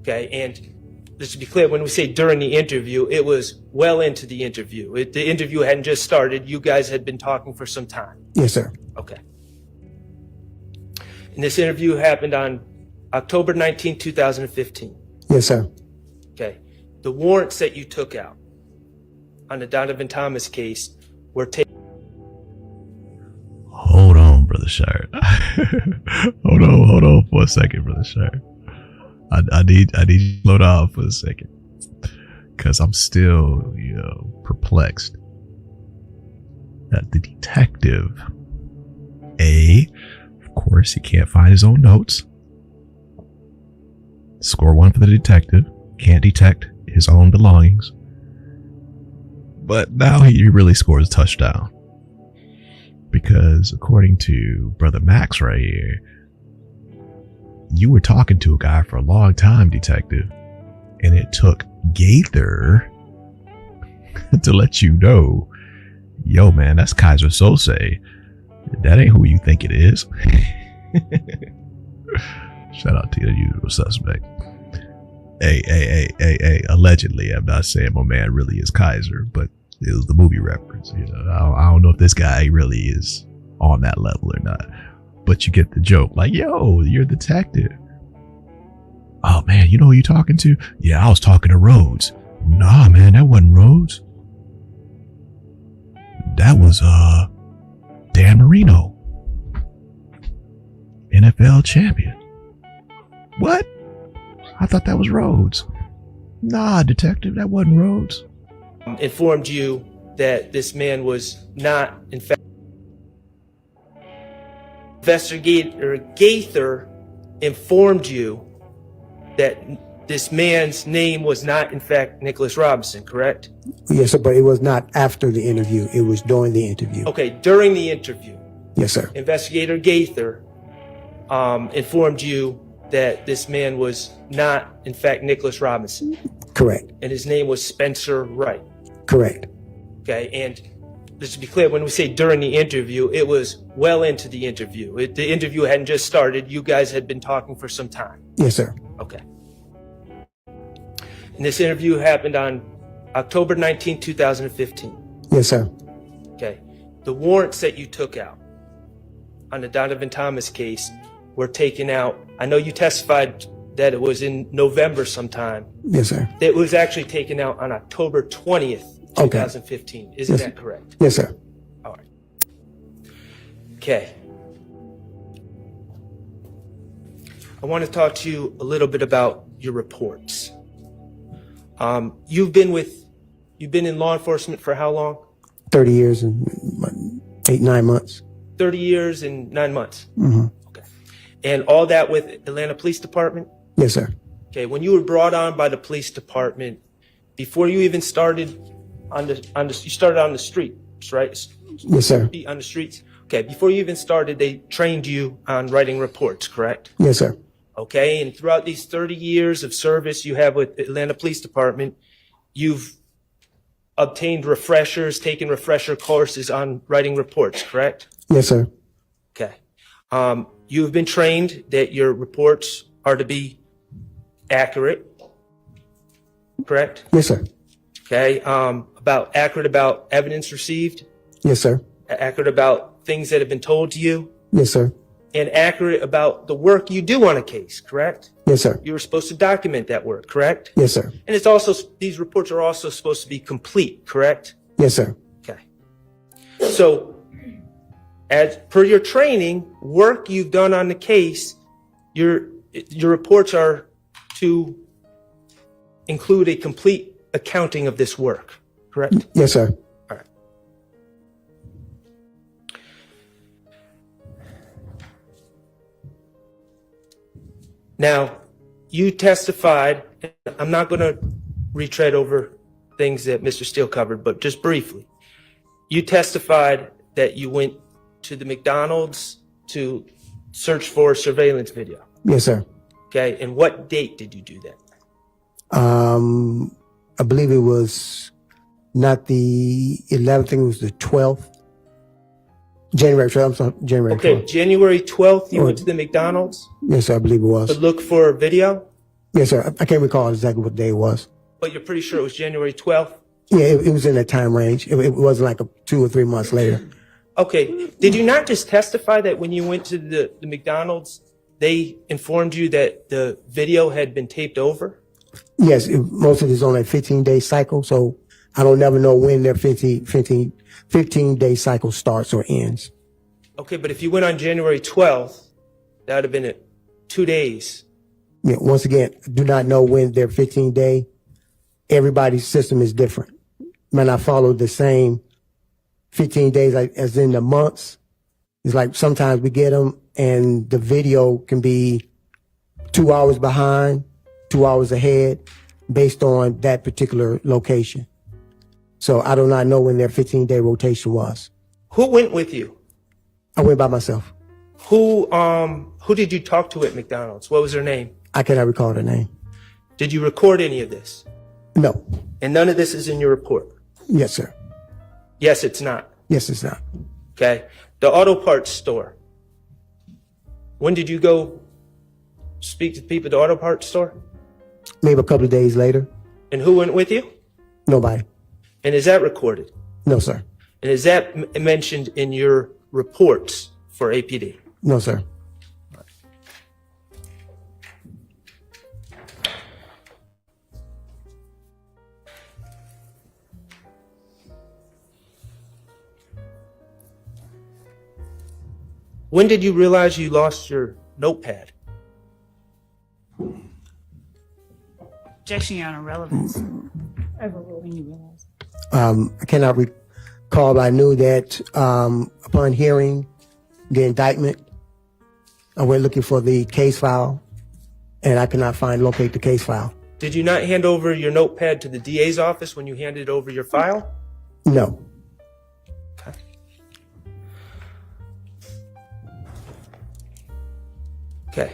Okay, and just to be clear, when we say during the interview, it was well into the interview. The interview hadn't just started. You guys had been talking for some time. Yes, sir. Okay. And this interview happened on October 19, 2015. Yes, sir. Okay. The warrants that you took out on the Donovan Thomas case were taken. Hold on, Brother Schardt. hold on for a second, Brother Schardt. I need you to slow down for a second, because I'm still, perplexed that the detective Of course, he can't find his own notes. Score 1 for the detective. Can't detect his own belongings. But now he really scores a touchdown. Because according to Brother Max right here, you were talking to a guy for a long time, detective. And it took Gaither to let you know, yo, man, that's Kaiser Sose. That ain't who you think it is. Shout out to the usual suspect. Hey, allegedly, I'm not saying my man really is Kaiser, but it was the movie reference. You know, I don't know if this guy really is on that level or not, but you get the joke. Like, yo, you're a detective. Oh man, you know who you talking to? Yeah, I was talking to Rhodes. Nah, man, that wasn't Rhodes. That was Dan Marino, NFL champion. What? I thought that was Rhodes. Nah, detective, that wasn't Rhodes. Informed you that this man was not, in fact, investigator Gaither informed you that this man's name was not, in fact, Nicholas Robinson, correct? Yes, sir, but it was not after the interview. It was during the interview. Okay, during the interview. Yes, sir. Investigator Gaither informed you that this man was not, in fact, Nicholas Robinson. Correct. And his name was Spencer Wright. Correct. Okay, and just to be clear, when we say during the interview, it was well into the interview. The interview hadn't just started. You guys had been talking for some time. Yes, sir. Okay. And this interview happened on October 19, 2015. Yes, sir. Okay. The warrants that you took out on the Donovan Thomas case were taken out. I know you testified that it was in November sometime. Yes, sir. It was actually taken out on October 20th, 2015. Isn't Yes. that correct? Yes, sir. All right. Okay. I want to talk to you a little bit about your reports. You've been in law enforcement for how long? 30 years and 8-9 months. 30 years and 9 months. Mm-hmm. Okay. And all that with Atlanta Police Department? Yes, sir. Okay. When you were brought on by the police department, before you even started you started on the streets, right? Yes, sir. On the streets. Okay. Before you even started, they trained you on writing reports, correct? Yes, sir. Okay. And throughout these 30 years of service you have with Atlanta Police Department, you've obtained refreshers, taken refresher courses on writing reports, correct? Yes, sir. Okay. You have been trained that your reports are to be accurate, correct? Yes, sir. Okay. Accurate about evidence received, Yes, sir. accurate about things that have been told to you, Yes, sir. and accurate about the work you do on a case, correct? Yes, sir. You were supposed to document that work, correct? Yes, sir. And it's also, these reports are also supposed to be complete, correct? Yes, sir. Okay. So, as per your training, work you've done on the case, your reports are to include a complete accounting of this work, correct? Yes, sir. All right. Now, you testified, and I'm not going to retread over things that Mr. Steele covered, but just briefly. You testified that you went to the McDonald's to search for surveillance video. Yes, sir. Okay, and what date did you do that? I believe it was not the 11th, I think it was the 12th. January 12th, I'm sorry, January Okay, 12th. January 12th, you went to the McDonald's Yes, sir, I believe it to was. look for video, Yes, sir. I can't recall exactly what day it was. but you're pretty sure it was January 12th? Yeah, it was in that time range. It wasn't like 2 or 3 months later. Okay, did you not just testify that when you went to the McDonald's, they informed you that the video had been taped over? Yes, most of it is on a 15-day cycle, so I don't never know when their 15-day cycle starts or ends. Okay, but if you went on January 12th, that would have been at 2 days. Yeah, once again, I do not know when their 15-day. Everybody's system is different. Might not follow the same 15 days as in the months. It's like sometimes we get them and the video can be 2 hours behind, 2 hours ahead based on that particular location. So I do not know when their 15-day rotation was. Who went with you? I went by myself. Who did you talk to at McDonald's? What was her name? I cannot recall the name. Did you record any of this? No. And none of this is in your report? Yes, sir. Yes, it's not. Yes, it's not. Okay. The auto parts store. When did you go speak to the people at the auto parts store? Maybe a couple of days later. And who went with you? Nobody. And is that recorded? No, sir. And is that mentioned in your reports for APD? No, sir. When did you realize you lost your notepad? Objection, Your Honor, relevance. Overruling, you realize. I cannot recall, but I knew that upon hearing the indictment, I went looking for the case file, and I could not locate the case file. Did you not hand over your notepad to the DA's office when you handed over your file? No. Okay. Okay.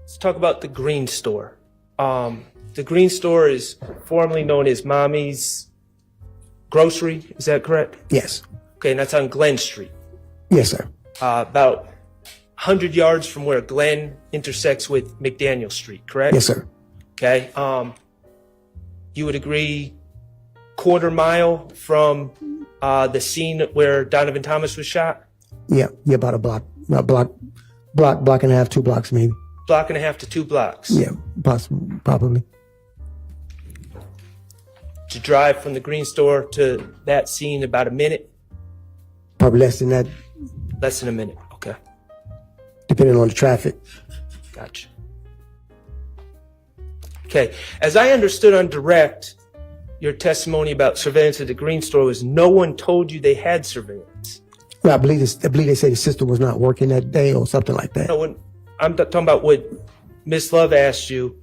Let's talk about the Green Store. The Green Store is formerly known as Mommy's Grocery. Is that correct? Yes. Okay, and that's on Glen Street. Yes, sir. About 100 yards from where Glen intersects with McDaniel Street, correct? Yes, sir. Okay. You would agree quarter mile from the scene where Donovan Thomas was shot? Yeah, about a block and a half, 2 blocks maybe. Block and a half to 2 blocks. Yeah, possibly, probably. To drive from the Green Store to that scene about a minute? Probably less than that, Less than a minute. Okay. depending on the traffic. Gotcha. Okay. As I understood on direct, your testimony about surveillance at the Green Store was no one told you they had surveillance. Well, I believe they said the system was not working that day or something like that. No, when I'm talking about what Miss Love asked you,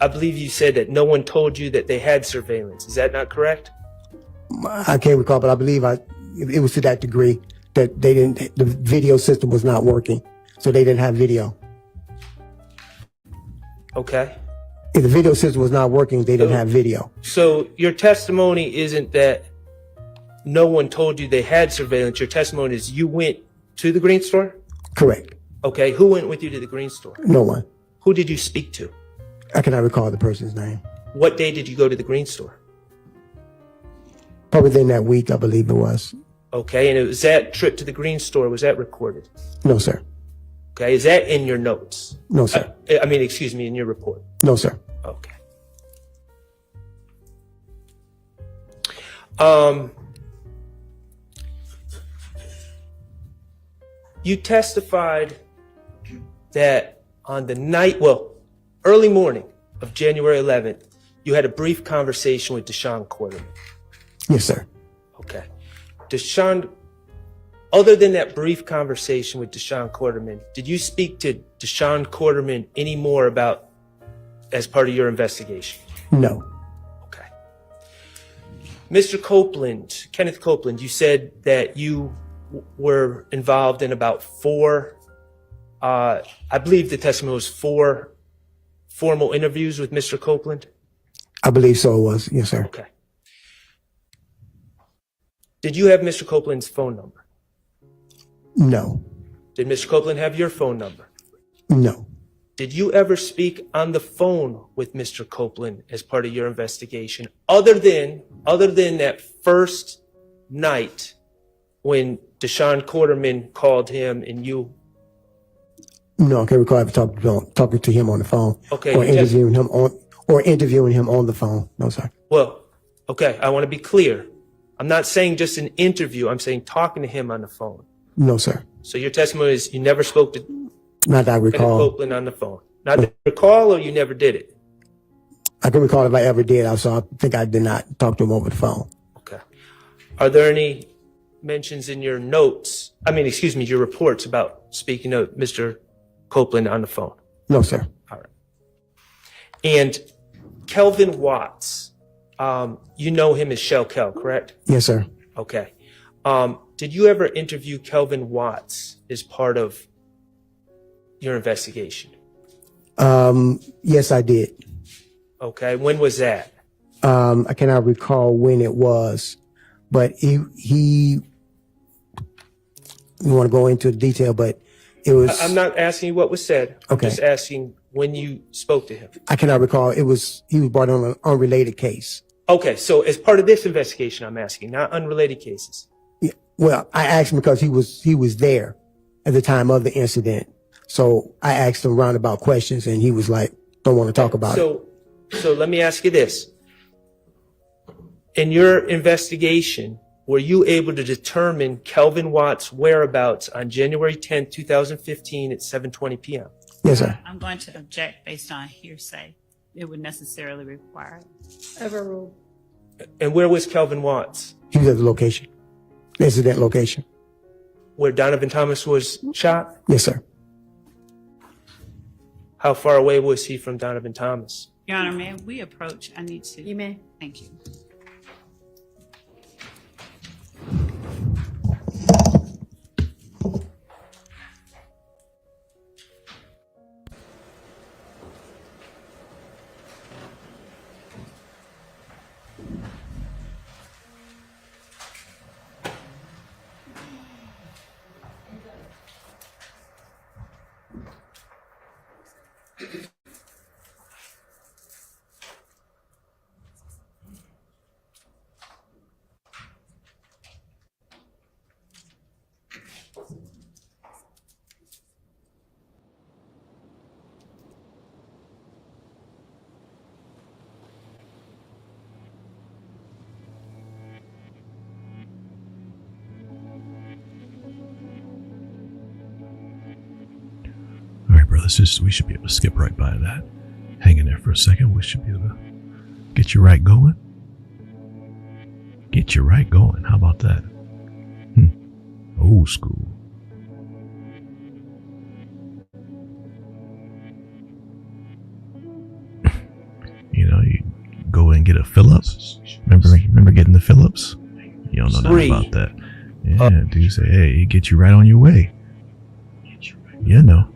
I believe you said that no one told you that they had surveillance. Is that not correct? I can't recall, but I believe it was to that degree that the video system was not working, so they didn't have video. Okay. If the video system was not working, they didn't have video. So your testimony isn't that no one told you they had surveillance. Your testimony is you went to the Green Store? Correct. Okay. Who went with you to the Green Store? No one. Who did you speak to? I cannot recall the person's name. What day did you go to the Green Store? Probably within that week, I believe it was. Okay. And it was that trip to the Green Store, was that recorded? No, sir. Okay. Is that in your notes? No, sir. Excuse me, in your report? No, sir. Okay. You testified that on the night, early morning of January 11th, you had a brief conversation with Deshaun Quarterman. Yes, sir. Okay. Deshaun, other than that brief conversation with Deshaun Quarterman, did you speak to Deshaun Quarterman any more about as part of your investigation? No. Okay. Mr. Copeland, Kenneth Copeland, you said that you were involved in about 4, I believe the testimony was 4 formal interviews with Mr. Copeland? I believe so it was. Yes, sir. Okay. Did you have Mr. Copeland's phone number? No. Did Mr. Copeland have your phone number? No. Did you ever speak on the phone with Mr. Copeland as part of your investigation, other than that first night when Deshaun Quarterman called him and you? No, I can't recall ever talking to him on the phone. Okay. Or interviewing him on the phone. No, sir. Well, okay, I want to be clear. I'm not saying just an interview. I'm saying talking to him on the phone. No, sir. So your testimony is you never spoke to Not that I Kenneth recall. Copeland on the phone. Not that you recall, or you never did it? I can recall if I ever did. So I think I did not talk to him over the phone. Okay. Are there any mentions in your notes, your reports about speaking to Mr. Copeland on the phone? No, sir. All right. And Kelvin Watts, you know him as Shell Kel, correct? Yes, sir. Okay. Did you ever interview Kelvin Watts as part of your investigation? Yes, I did. Okay. When was that? I cannot recall when it was, but you want to go into detail, but it was. I'm not asking you what was said. Okay. I'm just asking when you spoke to him. I cannot recall. He was brought on an unrelated case. Okay. So as part of this investigation, I'm asking, not unrelated cases. Yeah. Well, I asked him because he was there at the time of the incident. So I asked him roundabout questions and he was like, don't want to talk about it. So let me ask you this. In your investigation, were you able to determine Kelvin Watts' whereabouts on January 10th, 2015 at 7:20 p.m.? Yes, sir. I'm going to object based on hearsay. It would necessarily require it. Overruled. And where was Kelvin Watts? He was at the location, the incident location. Where Donovan Thomas was shot? Yes, sir. How far away was he from Donovan Thomas? Your Honor, may we approach? I need to. You may. Thank you. All right, brothers, we should be able to skip right by that. Hang in there for a second. We should be able to get you right going. Get you right going. How about that? Old school. You know, you go and get a Phillips. Remember getting the Phillips? You don't know nothing about that. Yeah, dude say, hey, it gets you right on your way. You know.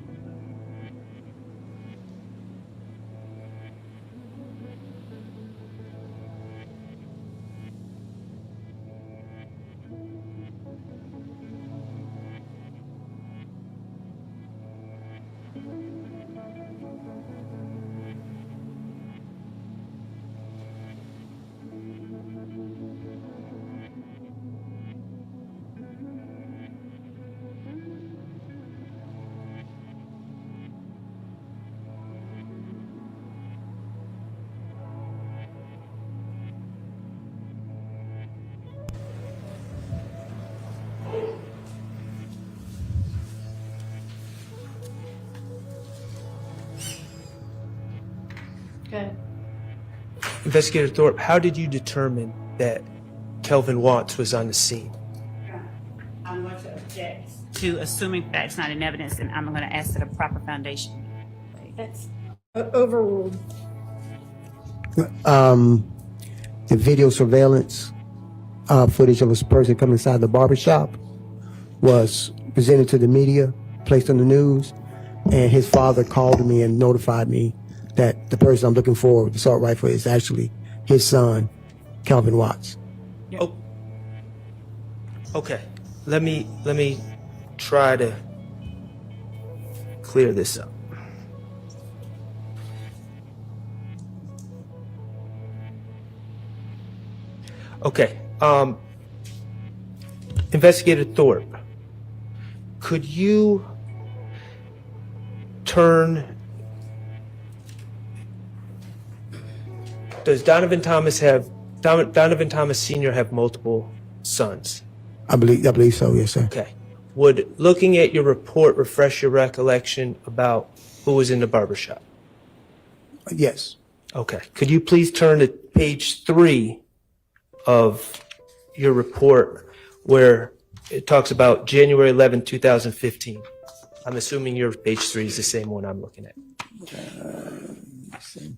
Good. Investigator Thorpe, how did you determine that Kelvin Watts was on the scene? I'm going to object to assuming facts not in evidence, and I'm going to ask that a proper foundation. That's overruled. The video surveillance footage of a person coming inside the barbershop was presented to the media, placed on the news, and his father called me and notified me that the person I'm looking for with the assault rifle is actually his son, Kelvin Watts. Oh, okay. Let me try to clear this up. Okay. Investigator Thorpe, could you does Donovan Thomas Sr. have multiple sons? I believe so, yes, sir. Okay. Would looking at your report refresh your recollection about who was in the barbershop? Yes. Okay. Could you please turn to page 3 of your report where it talks about January 11, 2015. I'm assuming your page 3 is the same one I'm looking at. Let's see.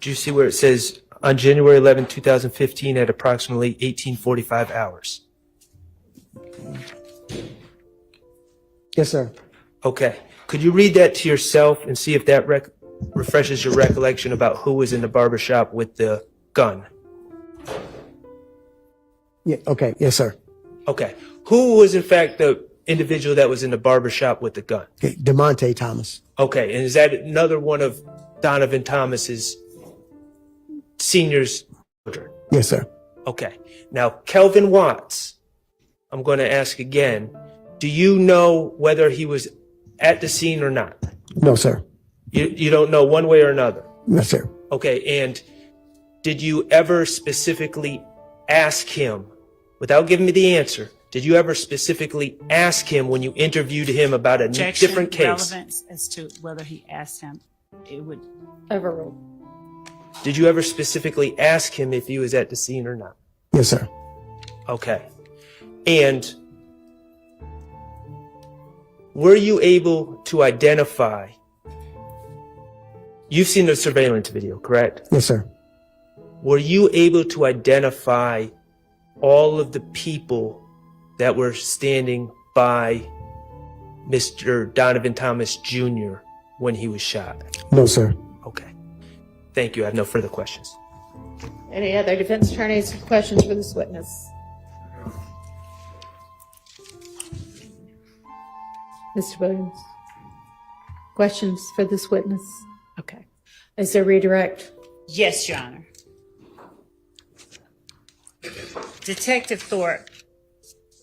Do you see where it says on January 11, 2015 at approximately 18:45 hours? Yes, sir. Okay. Could you read that to yourself and see if that refreshes your recollection about who was in the barbershop with the gun? Yeah, okay. Yes, sir. Okay. Who was in fact the individual that was in the barbershop with the gun? Okay. DeMonte Thomas. Okay. And is that another one of Donovan Thomas's senior's children? Yes, sir. Okay. Now, Kelvin Watts, I'm going to ask again. Do you know whether he was at the scene or not? No, sir. You don't know one way or another? No, sir. Okay. And did you ever specifically ask him, without giving me the answer, did you ever specifically ask him when you interviewed him about a Objection, different case? relevance as to whether he asked him, it would. Overruled. Did you ever specifically ask him if he was at the scene or not? Yes, sir. Okay. And were you able to identify, you've seen the surveillance video, correct? Yes, sir. Were you able to identify all of the people that were standing by Mr. Donovan Thomas Jr. when he was shot? No, sir. Okay. Thank you. I have no further questions. Any other defense attorneys with questions for this witness? Mr. Williams? Questions for this witness? Okay. Is there redirect? Yes, Your Honor. Detective Thorpe,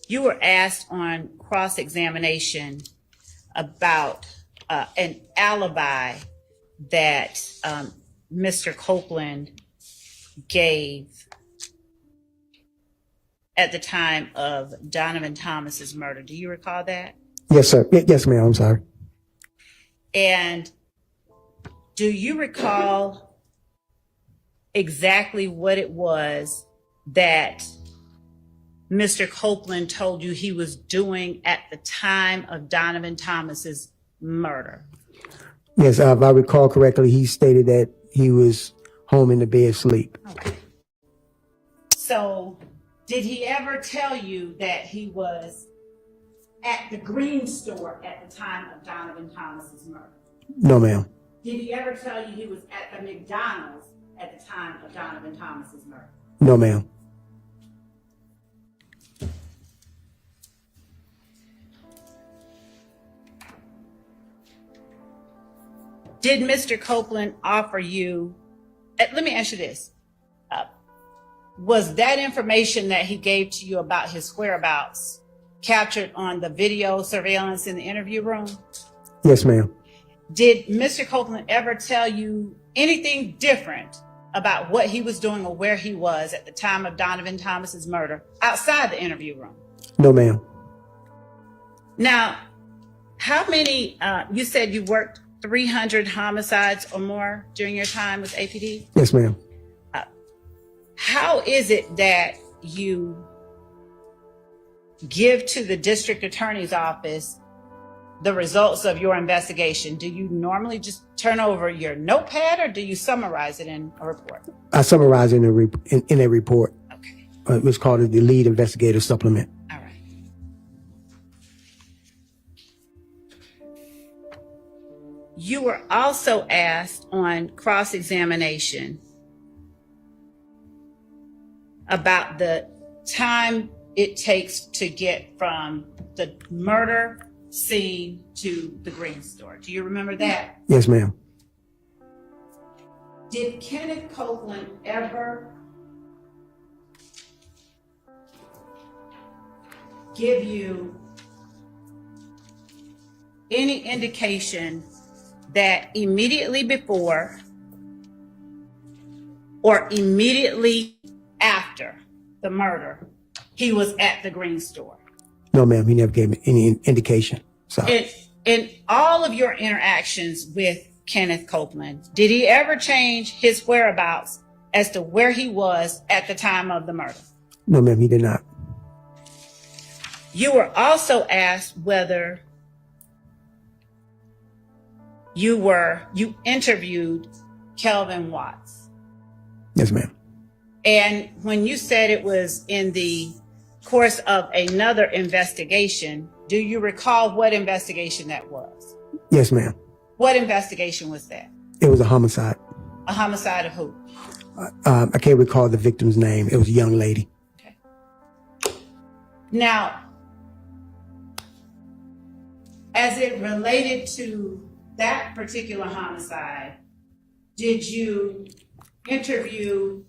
you were asked on cross-examination about an alibi that Mr. Copeland gave at the time of Donovan Thomas's murder. Do you recall that? Yes, sir. Yes, ma'am. I'm sorry. And do you recall exactly what it was that Mr. Copeland told you he was doing at the time of Donovan Thomas's murder? Yes, if I recall correctly, he stated that he was home in the bed asleep. Okay. So did he ever tell you that he was at the green store at the time of Donovan Thomas's murder? No, ma'am. Did he ever tell you he was at the McDonald's at the time of Donovan Thomas's murder? No, ma'am. Did Mr. Copeland offer you, let me ask you this, was that information that he gave to you about his whereabouts captured on the video surveillance in the interview room? Yes, ma'am. Did Mr. Copeland ever tell you anything different about what he was doing or where he was at the time of Donovan Thomas's murder outside the interview room? No, ma'am. Now, how many, you said you worked 300 homicides or more during your time with APD? Yes, ma'am. How is it that you give to the district attorney's office the results of your investigation? Do you normally just turn over your notepad or do you summarize it in a report? I summarize in a report. Okay. It was called the lead investigator supplement. All right. You were also asked on cross-examination about the time it takes to get from the murder scene to the green store. Do you remember that? Yes, ma'am. Did Kenneth Copeland ever give you any indication that immediately before or immediately after the murder, he was at the green store? No, ma'am. He never gave me any indication. So in all of your interactions with Kenneth Copeland, did he ever change his whereabouts as to where he was at the time of the murder? No, ma'am, he did not. You were also asked whether you interviewed Kelvin Watts. Yes, ma'am. And when you said it was in the course of another investigation, do you recall what investigation that was? Yes, ma'am. What investigation was that? It was a homicide. A homicide of who? I can't recall the victim's name. It was a young lady. Okay. Now, as it related to that particular homicide, did you interview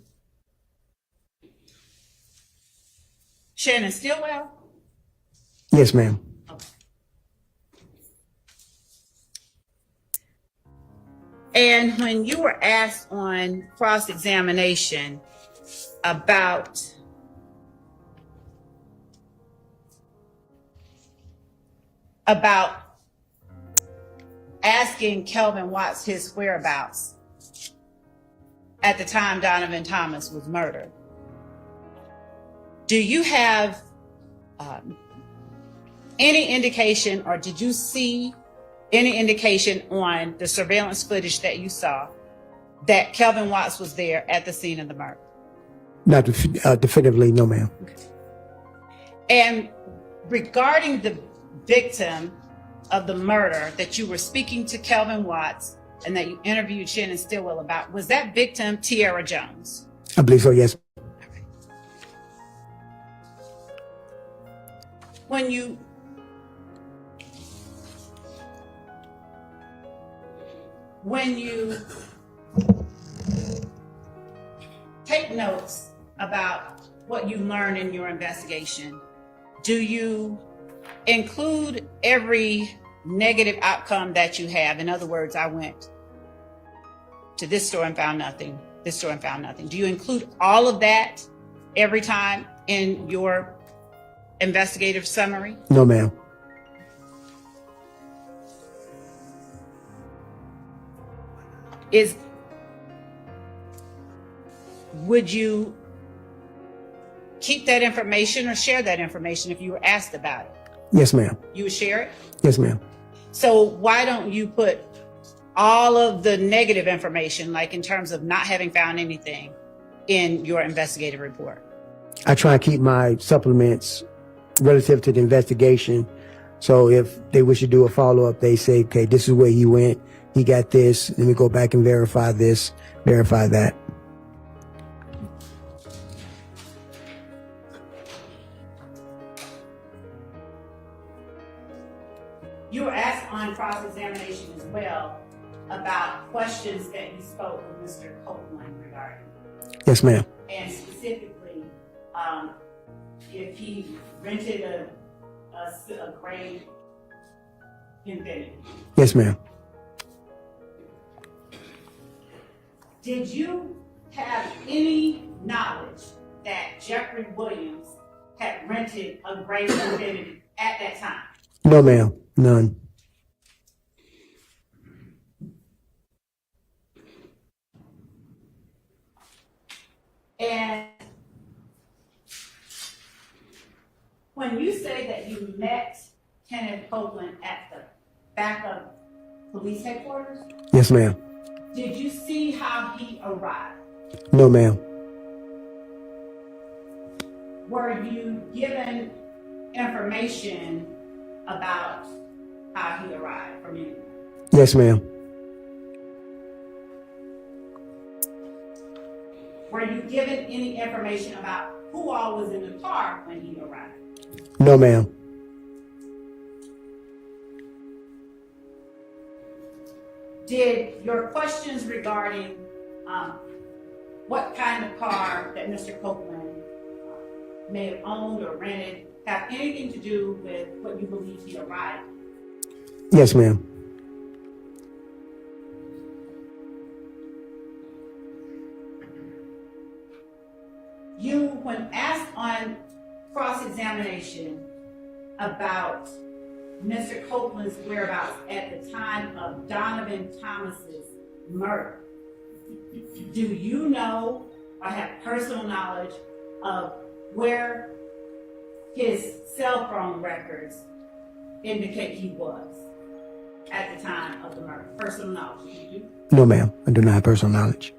Shannon Stillwell? Yes, ma'am. And when you were asked on cross-examination about asking Kelvin Watts his whereabouts at the time Donovan Thomas was murdered, do you have any indication, or did you see any indication on the surveillance footage that you saw that Kelvin Watts was there at the scene of the murder? Not definitively, no, ma'am. Okay. And regarding the victim of the murder that you were speaking to Kelvin Watts and that you interviewed Shannon Stillwell about, was that victim Tiara Jones? I believe so, yes. When you take notes about what you learned in your investigation, do you include every negative outcome that you have? In other words, I went to this store and found nothing, this store and found nothing. Do you include all of that every time in your investigative summary? No, ma'am. Would you keep that information or share that information if you were asked about it? Yes, ma'am. You would share it? Yes, ma'am. So why don't you put all of the negative information, like in terms of not having found anything, in your investigative report? I try and keep my supplements relative to the investigation. So if they wish to do a follow-up, they say, okay, this is where he went. He got this. Let me go back and verify this, verify that. You were asked on cross-examination as well about questions that you spoke with Mr. Copeland regarding. Yes, ma'am. And specifically, if he rented a gray Infiniti. Yes, ma'am. Did you have any knowledge that Jeffrey Williams had rented a gray Infiniti at that time? No, ma'am. None. And when you say that you met Kenneth Copeland at the back of police headquarters, Yes, ma'am. did you see how he arrived? No, ma'am. Were you given information about how he arrived from you? Yes, ma'am. Were you given any information about who all was in the car when he arrived? No, ma'am. Did your questions regarding what kind of car that Mr. Copeland may have owned or rented have anything to do with what you believe he arrived? Yes, ma'am. You, when asked on cross-examination about Mr. Copeland's whereabouts at the time of Donovan Thomas's murder? Do you know or have personal knowledge of where his cell phone records indicate he was at the time of the murder? Personal knowledge, do you? No, ma'am. I do not have personal knowledge.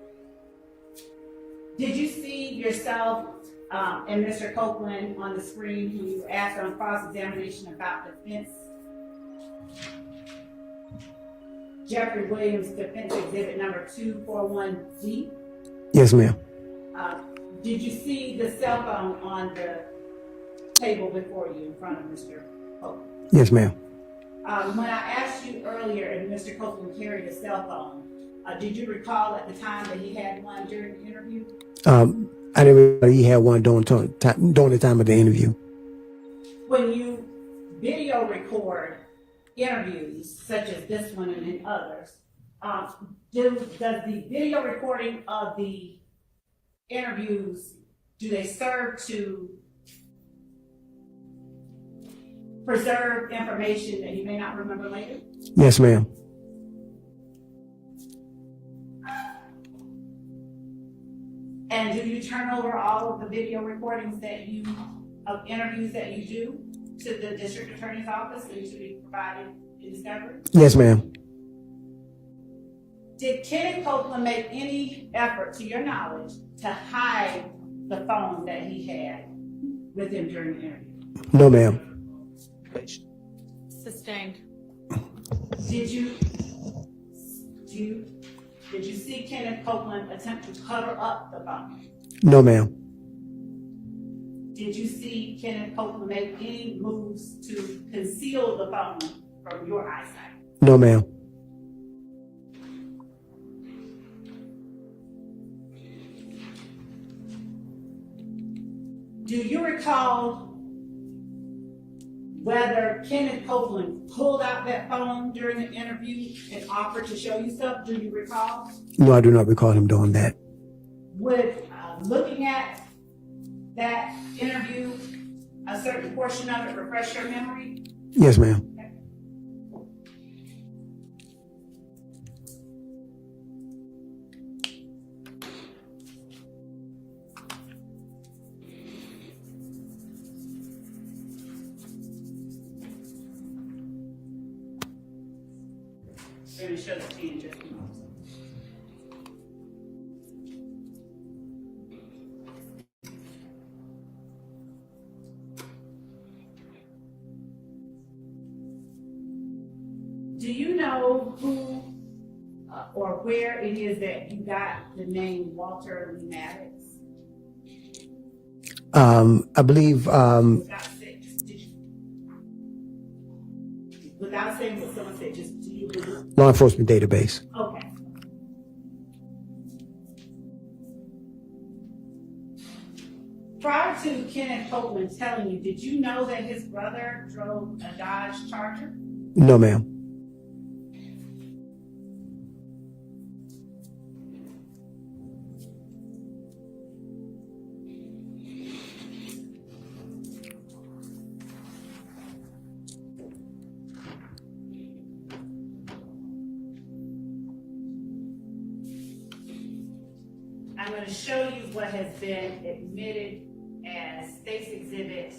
Did you see yourself and Mr. Copeland on the screen when you were asked on cross-examination about defense? Jeffrey Williams defense exhibit number 241D. Yes, ma'am. Did you see the cell phone on the table before you in front of Mr. Copeland? Yes, ma'am. When I asked you earlier if Mr. Copeland carried a cell phone, did you recall at the time that he had one during the interview? I didn't realize he had one during the time of the interview. When you video record interviews such as this one and others, does the video recording of the interviews, do they serve to preserve information that you may not remember later? Yes, ma'am. And do you turn over all of the video recordings of interviews that you do to the district attorney's office and to be provided in discovery? Yes, ma'am. Did Kenneth Copeland make any effort, to your knowledge, to hide the phone that he had with him during the interview? No, ma'am. Sustained. Did you see Kenneth Copeland attempt to cover up the phone? No, ma'am. Did you see Kenneth Copeland make any moves to conceal the phone from your eyesight? No, ma'am. Do you recall whether Kenneth Copeland pulled out that phone during the interview and offered to show you stuff? Do you recall? No, I do not recall him doing that. Would looking at that interview, a certain portion of it, refresh your memory? Yes, ma'am. I'm going to show that to you in just a moment. Do you know who or where it is that you got the name Walter Lee Maddox? I believe, Without saying what someone said, just do you believe? law enforcement database. Okay. Prior to Kenneth Copeland telling you, did you know that his brother drove a Dodge Charger? No, ma'am. I'm going to show you what has been admitted as State's Exhibit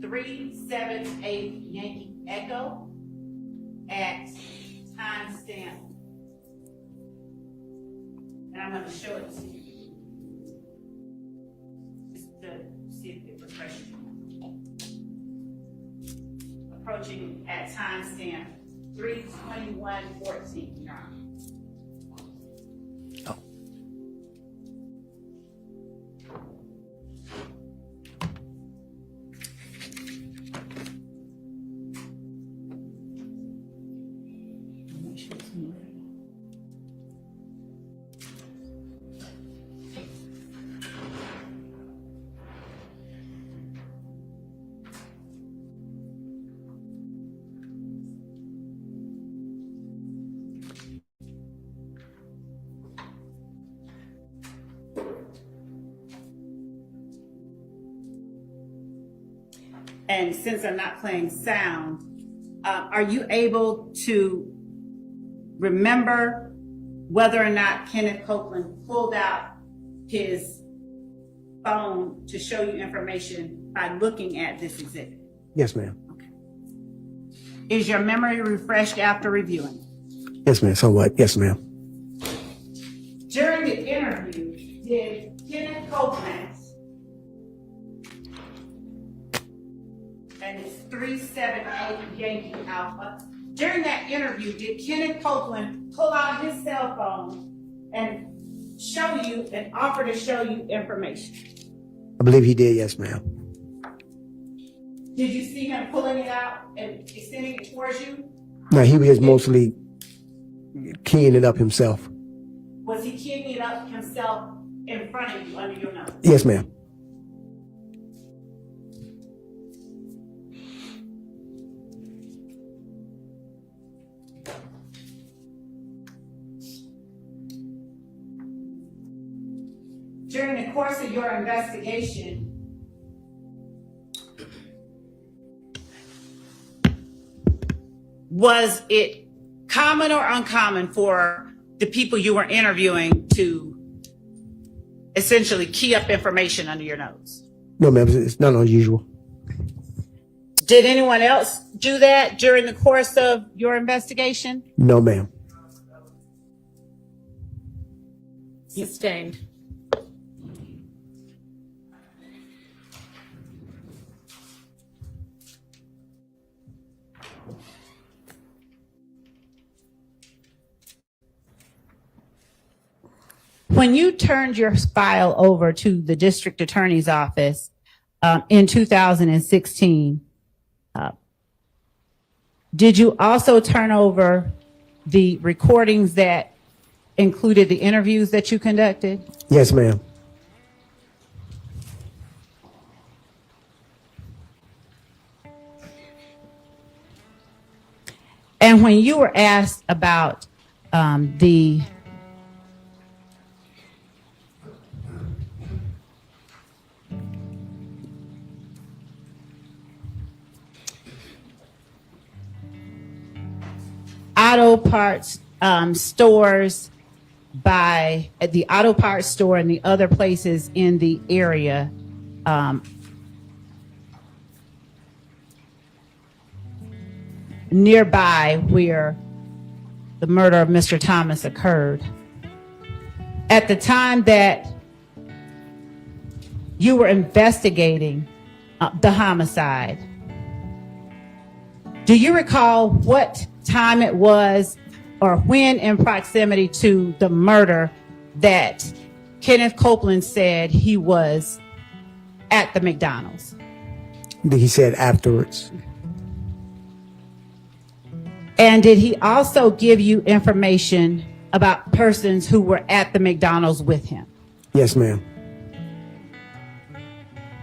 378 Yankee Echo at timestamp. And I'm going to show it to you just to see if it refreshes you. Approaching at timestamp 3/21/14, Your Honor. And since I'm not playing sound, are you able to remember whether or not Kenneth Copeland pulled out his phone to show you information by looking at this exhibit? Yes, ma'am. Is your memory refreshed after reviewing? Yes, ma'am. Somewhat. Yes, ma'am. During the interview, did Kenneth Copeland, and it's 378 Yankee Alpha, during that interview, did Kenneth Copeland pull out his cell phone and show you and offer to show you information? I believe he did. Yes, ma'am. Did you see him pulling it out and extending it towards you? No, he was mostly keying it up himself. Was he keying it up himself in front of you, under your nose? Yes, ma'am. During the course of your investigation, was it common or uncommon for the people you were interviewing to essentially key up information under your nose? No, ma'am. It's not unusual. Did anyone else do that during the course of your investigation? No, ma'am. Sustained. When you turned your file over to the district attorney's office in 2016, did you also turn over the recordings that included the interviews that you conducted? Yes, ma'am. And when you were asked about the auto parts stores by at the auto parts store and the other places in the area, nearby where the murder of Mr. Thomas occurred, at the time that you were investigating the homicide, do you recall what time it was or when in proximity to the murder that Kenneth Copeland said he was at the McDonald's? He said afterwards. And did he also give you information about persons who were at the McDonald's with him? Yes, ma'am.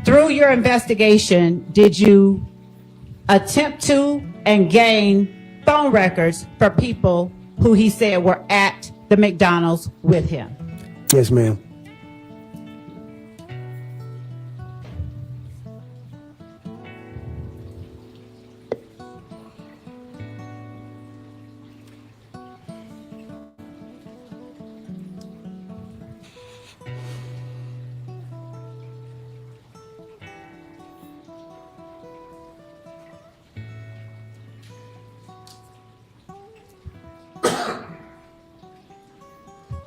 Through your investigation, did you attempt to and gain phone records for people who he said were at the McDonald's with him? Yes, ma'am.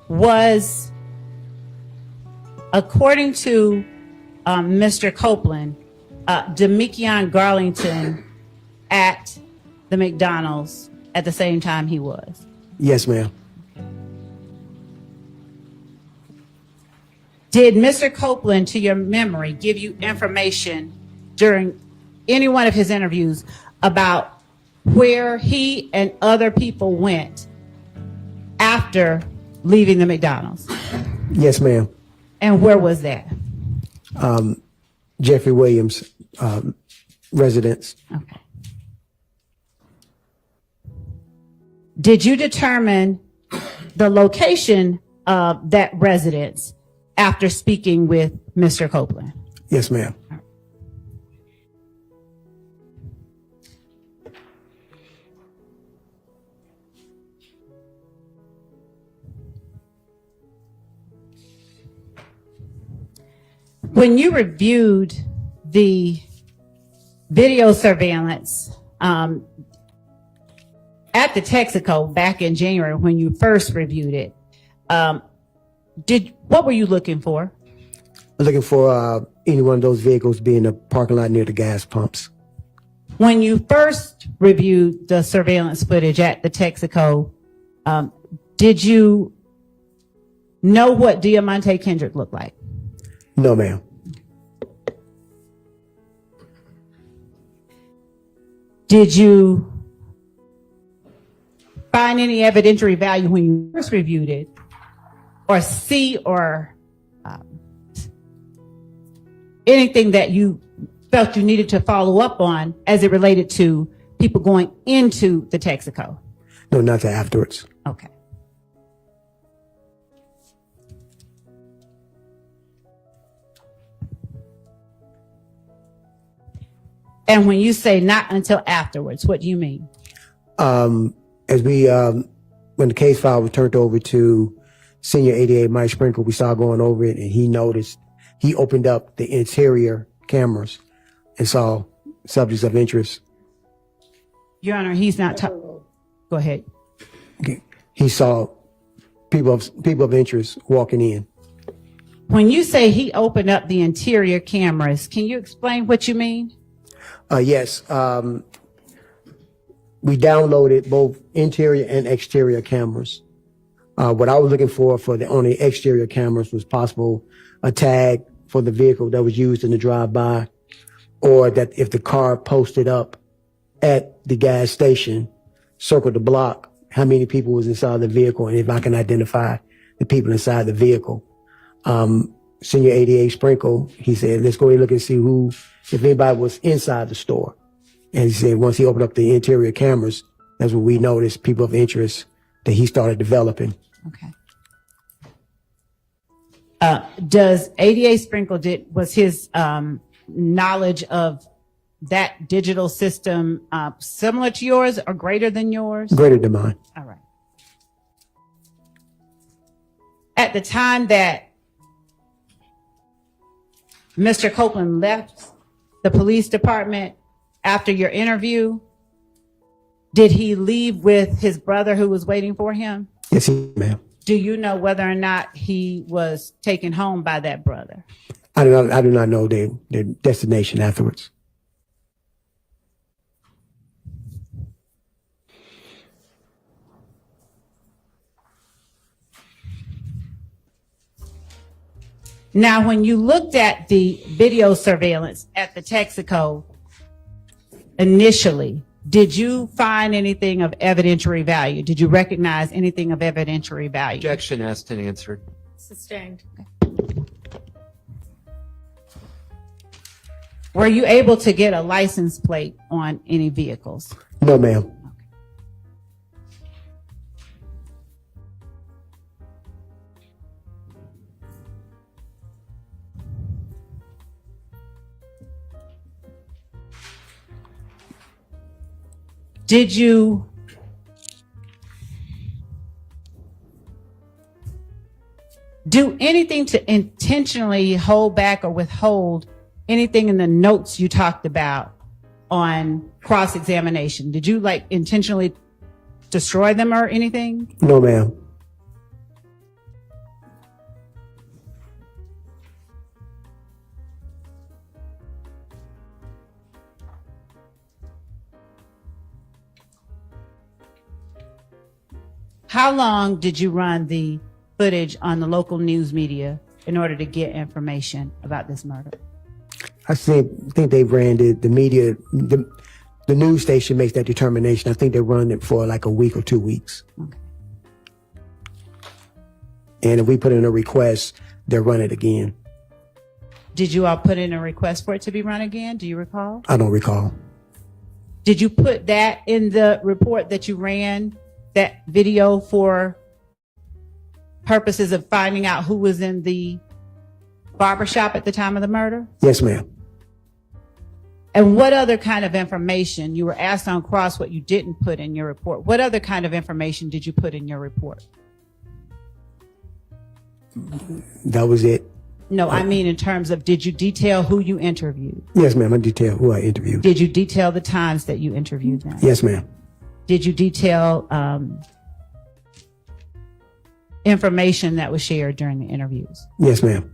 Was, according to Mr. Copeland, Demekion Garlington at the McDonald's at the same time he was? Yes, ma'am. Did Mr. Copeland, to your memory, give you information during any one of his interviews about where he and other people went after leaving the McDonald's? Yes, ma'am. And where was that? Jeffrey Williams' residence. Okay. Did you determine the location of that residence after speaking with Mr. Copeland? Yes, ma'am. When you reviewed the video surveillance at the Texaco back in January when you first reviewed it, what were you looking for? I was looking for any one of those vehicles being in the parking lot near the gas pumps. When you first reviewed the surveillance footage at the Texaco, did you know what Diamante Kendrick looked like? No, ma'am. Did you find any evidentiary value when you first reviewed it, or see or anything that you felt you needed to follow up on as it related to people going into the Texaco? No, nothing afterwards. Okay. And when you say not until afterwards, what do you mean? As we, when the case file was turned over to Senior 88 Mike Sprinkle, we started going over it, and he noticed, he opened up the interior cameras and saw subjects of interest. Your Honor, he's not talking. Go ahead. He saw people of interest walking in. When you say he opened up the interior cameras, can you explain what you mean? Yes. We downloaded both interior and exterior cameras. What I was looking for on the exterior cameras was possible a tag for the vehicle that was used in the drive-by, or that if the car posted up at the gas station, circle the block, how many people was inside the vehicle, and if I can identify the people inside the vehicle. Senior 88 Sprinkle, he said, let's go and look and see if anybody was inside the store. And he said, once he opened up the interior cameras, that's when we noticed people of interest that he started developing. Okay. Does 88 Sprinkle was his knowledge of that digital system similar to yours or greater than yours? Greater than mine. All right. At the time that Mr. Copeland left the police department after your interview, did he leave with his brother who was waiting for him? Yes, ma'am. Do you know whether or not he was taken home by that brother? I do not know their destination afterwards. Now, when you looked at the video surveillance at the Texaco initially, did you find anything of evidentiary value? Did you recognize anything of evidentiary value? Objection asked and answered. Sustained. Were you able to get a license plate on any vehicles? No, ma'am. Did you do anything to intentionally hold back or withhold anything in the notes you talked about on cross-examination? Did you intentionally destroy them or anything? No, ma'am. How long did you run the footage on the local news media in order to get information about this murder? I think they ran the media, the news station makes that determination. I think they run it for like a week or 2 weeks. Okay. And if we put in a request, they'll run it again. Did you all put in a request for it to be run again? Do you recall? I don't recall. Did you put that in the report that you ran, that video, for purposes of finding out who was in the barbershop at the time of the murder? Yes, ma'am. And what other kind of information, you were asked on cross what you didn't put in your report. What other kind of information did you put in your report? That was it. No, I mean in terms of, did you detail who you interviewed? Yes, ma'am. I detail who I interviewed. Did you detail the times that you interviewed them? Yes, ma'am. Did you detail information that was shared during the interviews? Yes, ma'am.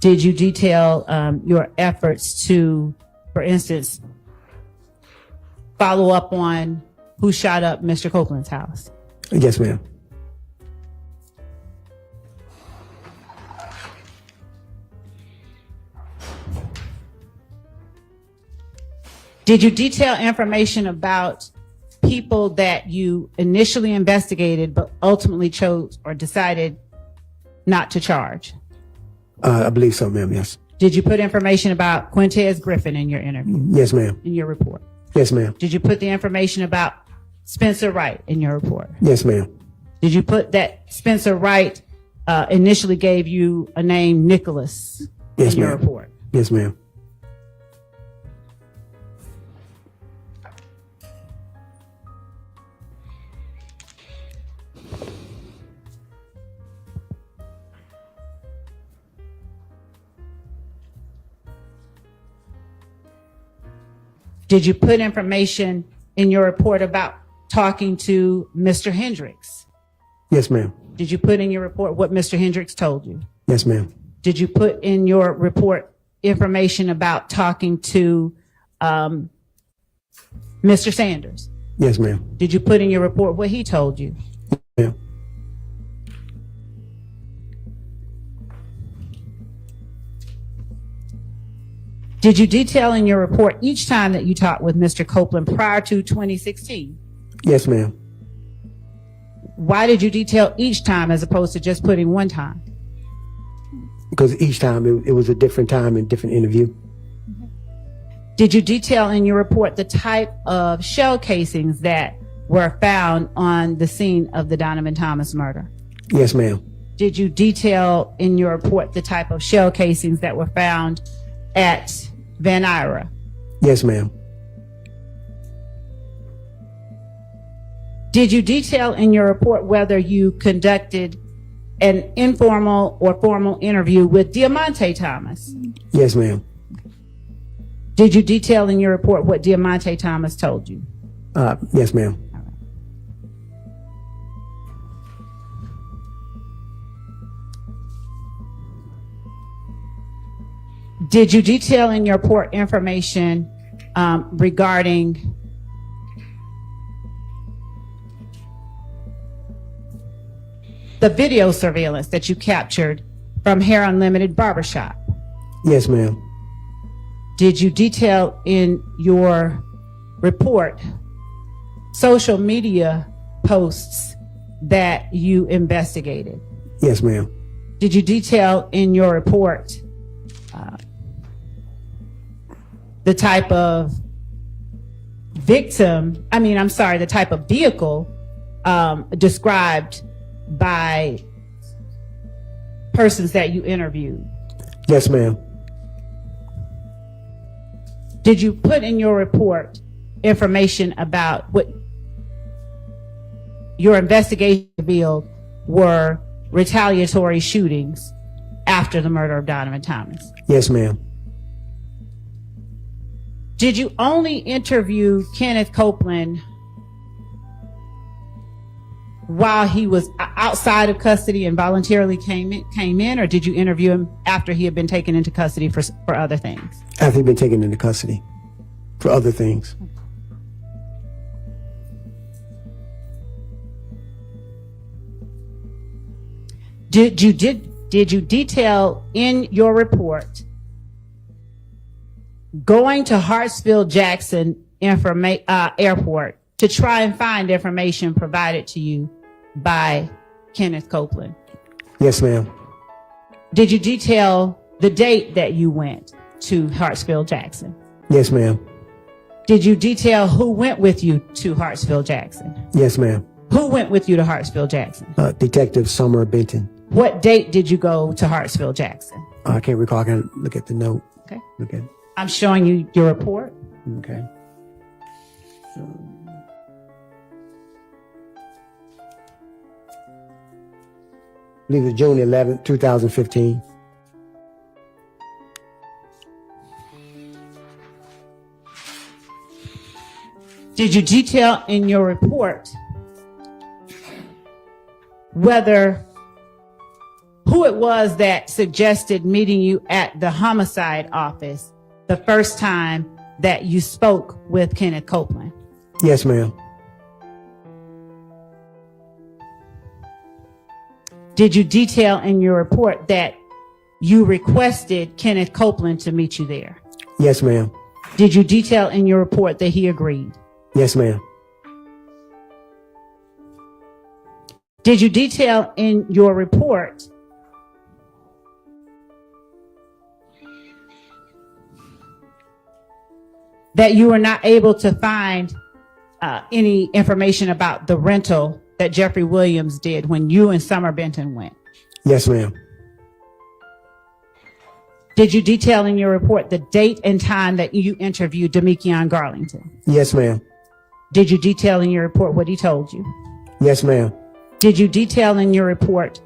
Did you detail your efforts to, for instance, follow up on who shot up Mr. Copeland's house? Yes, ma'am. Did you detail information about people that you initially investigated but ultimately chose or decided not to charge? I believe so, ma'am. Yes. Did you put information about Quintez Griffin in your interview? Yes, ma'am. In your report? Yes, ma'am. Did you put the information about Spencer Wright in your report? Yes, ma'am. Did you put that Spencer Wright initially gave you a name Nicholas Yes, in your ma'am. report? Yes, ma'am. Did you put information in your report about talking to Mr. Hendricks? Yes, ma'am. Did you put in your report what Mr. Hendricks told you? Yes, ma'am. Did you put in your report information about talking to Mr. Sanders? Yes, ma'am. Did you put in your report what he told you? Ma'am. Did you detail in your report each time that you talked with Mr. Copeland prior to 2016? Yes, ma'am. Why did you detail each time as opposed to just putting one time? Because each time it was a different time and different interview. Did you detail in your report the type of shell casings that were found on the scene of the Donovan Thomas murder? Yes, ma'am. Did you detail in your report the type of shell casings that were found at Van Ira? Yes, ma'am. Did you detail in your report whether you conducted an informal or formal interview with Diamante Thomas? Yes, ma'am. Did you detail in your report what Diamante Thomas told you? Yes, ma'am. Did you detail in your report information regarding the video surveillance that you captured from Hair Unlimited Barbershop? Yes, ma'am. Did you detail in your report social media posts that you investigated? Yes, ma'am. Did you detail in your report the type of the type of vehicle described by persons that you interviewed? Yes, ma'am. Did you put in your report information about what your investigation revealed were retaliatory shootings after the murder of Donovan Thomas? Yes, ma'am. Did you only interview Kenneth Copeland while he was outside of custody and voluntarily came in, or did you interview him after he had been taken into custody for other things? After he'd been taken into custody for other things. Did you detail in your report going to Hartsfield-Jackson Airport to try and find information provided to you by Kenneth Copeland? Yes, ma'am. Did you detail the date that you went to Hartsfield-Jackson? Yes, ma'am. Did you detail who went with you to Hartsfield-Jackson? Yes, ma'am. Who went with you to Hartsfield-Jackson? Detective Summer Benton. What date did you go to Hartsfield-Jackson? I can't recall. I can look at the note. Okay. Okay. I'm showing you your report. Okay. believe it was June 11th, 2015. Did you detail in your report who it was that suggested meeting you at the homicide office the first time that you spoke with Kenneth Copeland? Yes, ma'am. Did you detail in your report that you requested Kenneth Copeland to meet you there? Yes, ma'am. Did you detail in your report that he agreed? Yes, ma'am. Did you detail in your report that you were not able to find any information about the rental that Jeffrey Williams did when you and Summer Benton went? Yes, ma'am. Did you detail in your report the date and time that you interviewed Demekion Garlington? Yes, ma'am. Did you detail in your report what he told you? Yes, ma'am. Did you detail in your report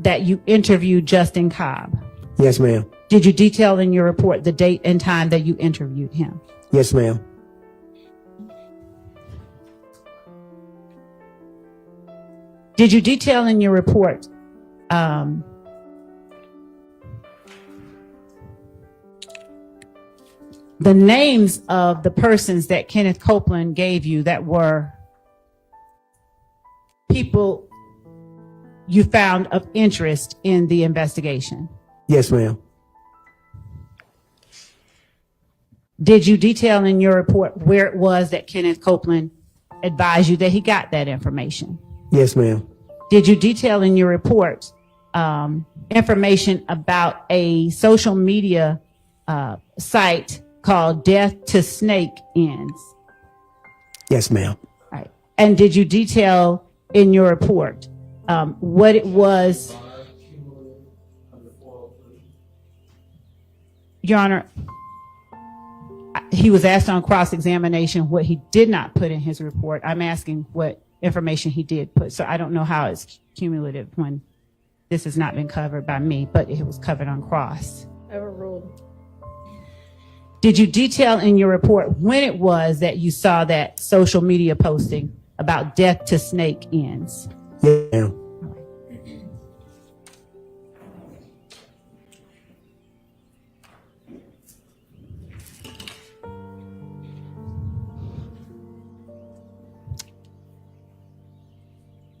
that you interviewed Justin Cobb? Yes, ma'am. Did you detail in your report the date and time that you interviewed him? Yes, ma'am. Did you detail in your report the names of the persons that Kenneth Copeland gave you that were people you found of interest in the investigation? Yes, ma'am. Did you detail in your report where it was that Kenneth Copeland advised you that he got that information? Yes, ma'am. Did you detail in your report information about a social media site called Death to Snake Ends? Yes, ma'am. All right. And did you detail in your report what it was? Your Honor, he was asked on cross-examination what he did not put in his report. I'm asking what information he did put. So I don't know how it's cumulative when this has not been covered by me, but it was covered on cross. Overruled. Did you detail in your report when it was that you saw that social media posting about Death to Snake Ends? Yes, ma'am.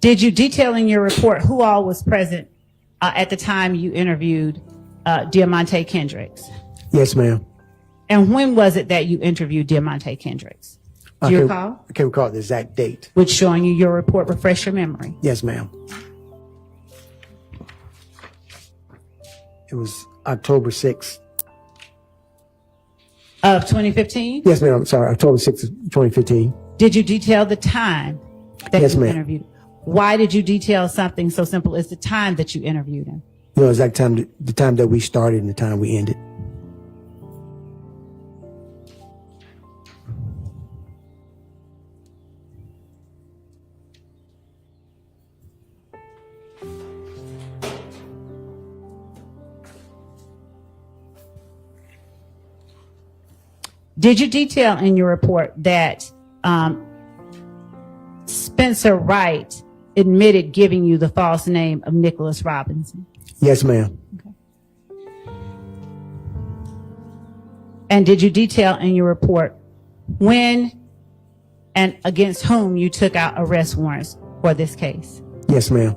Did you detail in your report who all was present at the time you interviewed Diamante Kendricks? Yes, ma'am. And when was it that you interviewed Diamante Kendricks? Do you recall? I can't recall the exact date. Which showing you your report refresh your memory? Yes, ma'am. It was October 6th. Of 2015? Yes, ma'am. I'm sorry. October 6th of 2015. Did you detail the time that Yes, you ma'am. interviewed? Why did you detail something so simple as the time that you interviewed him? You know, exact time, the time that we started and the time we ended. Did you detail in your report that Spencer Wright admitted giving you the false name of Nicholas Robinson? Yes, ma'am. And did you detail in your report when and against whom you took out arrest warrants for this case? Yes, ma'am.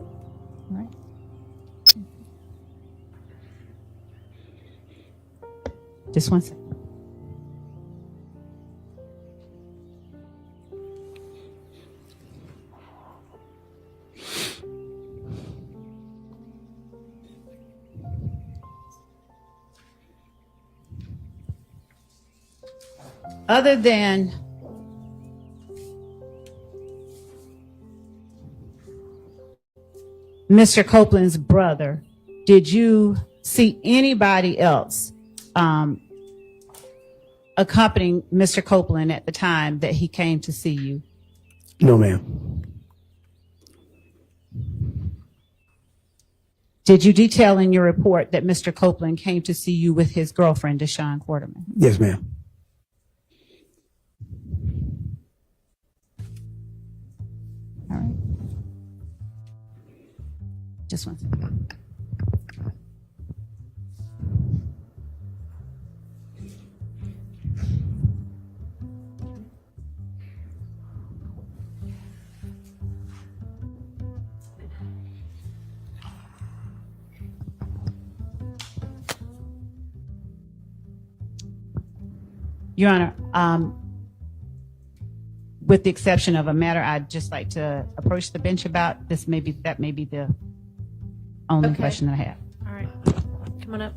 Right. Just one second. Other than Mr. Copeland's brother, did you see anybody else accompanying Mr. Copeland at the time that he came to see you? No, ma'am. Did you detail in your report that Mr. Copeland came to see you with his girlfriend, Deshaun Quarterman? Yes, ma'am. All right. Just one second. Your Honor, with the exception of a matter I'd just like to approach the bench about, that may be the only Okay. question that I have. All right, come on up.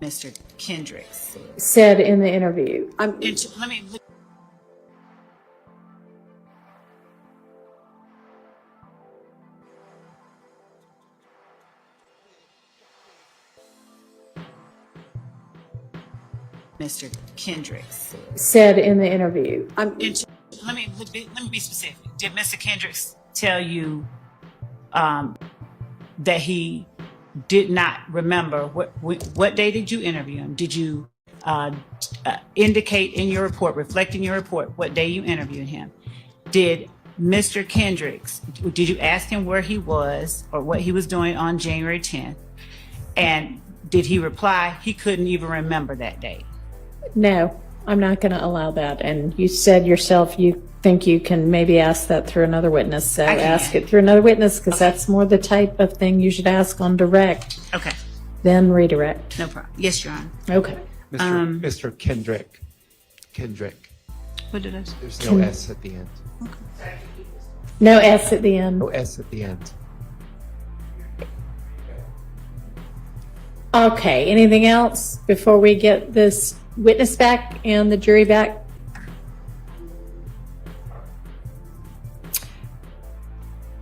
Mr. Kendricks said in the interview. let me Mr. Kendricks Said in the interview. let me be specific. Did Mr. Kendricks tell you that he did not remember what day did you interview him? Did you indicate in your report, reflect in your report, what day you interviewed him? Did Mr. Kendricks, did you ask him where he was or what he was doing on January 10th? And did he reply he couldn't even remember that day? No, I'm not going to allow that. And you said yourself you think you can maybe ask that through another witness. So I can. ask it through another witness because that's more the type of thing you should ask on direct, Okay, then redirect. no problem. Yes, Your Honor. Okay. Mr. Kendrick. What did I say? There's no S at the end. No S at the end. No S at the end. Okay, anything else before we get this witness back and the jury back?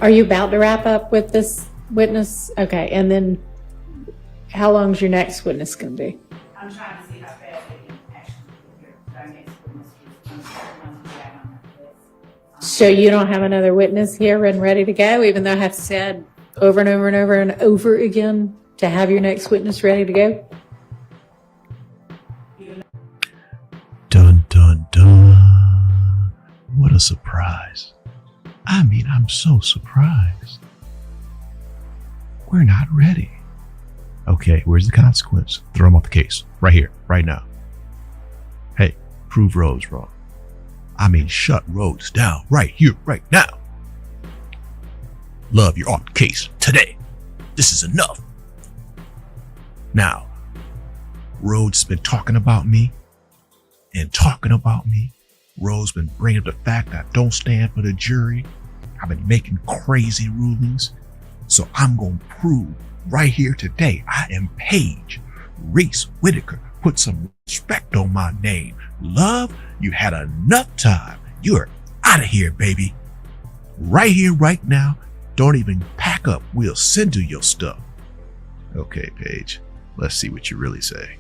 Are you about to wrap up with this witness? Okay, and then how long is your next witness going to be? I'm trying to see how fast they can actually hear our next witness. So you don't have another witness here and ready to go, even though I have said over and over and over and over again to have your next witness ready to go? Dun, dun, dun. What a surprise. I mean, I'm so surprised. We're not ready. Okay, where's the consequence? Throw him off the case. Right here, right now. Hey, prove Rhodes wrong. I mean, shut Rhodes down right here, right now. Love, you're off the case today. This is enough. Now, Rhodes has been talking about me and talking about me. Rhodes been bringing up the fact that I don't stand for the jury. I've been making crazy rulings. So I'm going to prove right here today I am Paige Whitaker. Put some respect on my name. Love, you had enough time. You're out of here, baby. Right here, right now. Don't even pack up. We'll send you your stuff. Okay, Paige. Let's see what you really say.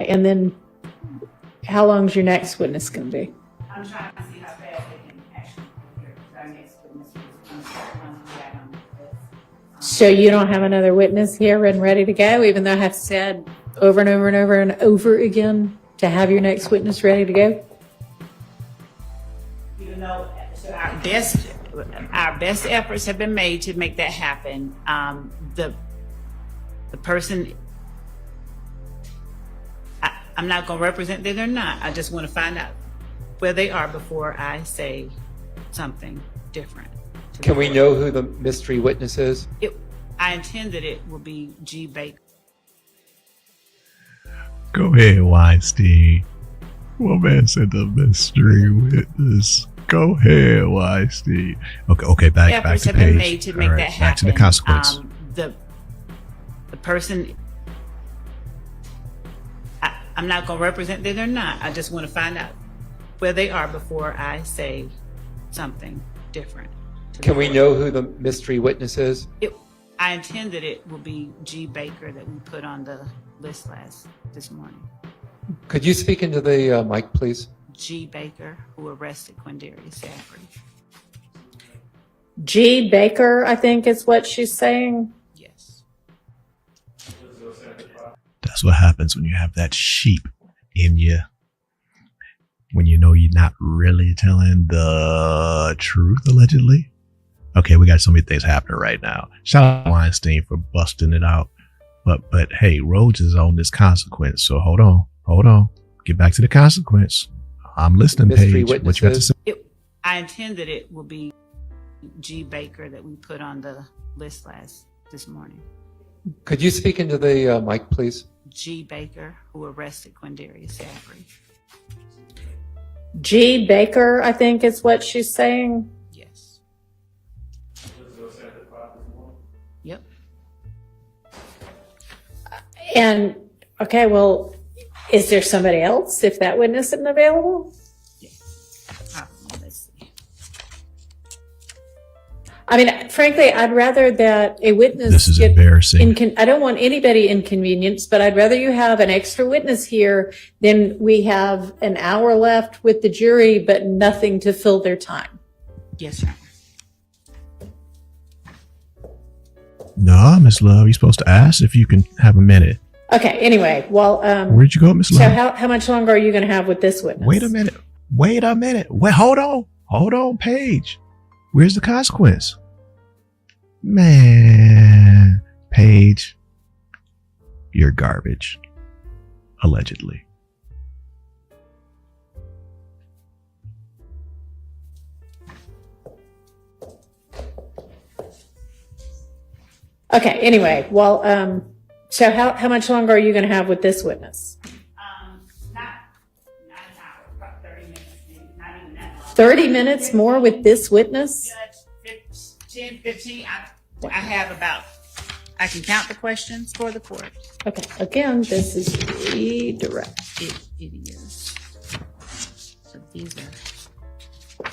And then how long is your next witness going to be? I'm trying to see how fast they can actually hear our next witness. So you don't have another witness here and ready to go, even though I have said over and over and over and over again to have your next witness ready to go? Even though our best efforts have been made to make that happen, the person, I'm not going to represent that they're not. I just want to find out where they are before I say something different. Can we know who the mystery witness is? I intend that it will be G. Baker. Go ahead, Weinstein. My man said the mystery witness. Go ahead, Weinstein. Okay, back Efforts to have been Paige. made to make All that right, happen. back to the consequence. The person, I'm not going to represent that they're not. I just want to find out where they are before I say something different. Can we know who the mystery witness is? I intend that it will be G. Baker that we put on the list this morning. Could you speak into the mic, please? G. Baker, who arrested Quindarius Saffery. G. Baker, I think is what she's saying. Yes. That's what happens when you have that sheep in you. When you know you're not really telling the truth, allegedly. Okay, we got so many things happening right now. Shout out to Weinstein for busting it out. But hey, Rhodes is on this consequence. So hold on. Get back to the consequence. I'm listening, Mystery Paige. What you got to say? I intend that it will be G. Baker that we put on the list this morning. Could you speak into the mic, please? G. Baker, who arrested Quindarius Saffery. G. Baker, I think is what she's saying. Yes. And, okay, well, is there somebody else if that witness isn't available? Let's see. I mean, frankly, I'd rather that a witness. This is embarrassing. I don't want anybody inconvenienced, but I'd rather you have an extra witness here than we have an hour left with the jury, but nothing to fill their time. Yes, Your Honor. No, Miss Love, you're supposed to ask if you can have a minute. Okay, anyway, well, Where'd you go, Miss so Love? how much longer are you going to have with this witness? Wait a minute. Wait, hold on, Paige. Where's the consequence? Man, Paige, you're garbage. Allegedly. Okay, anyway, well, so how much longer are you going to have with this witness? Not an hour, about 30 minutes, maybe, not even that long. 30 minutes more with this witness? Judge, 10, 15, I have about, I can count the questions for the court. Okay, again, this is redirect. It is. So these are.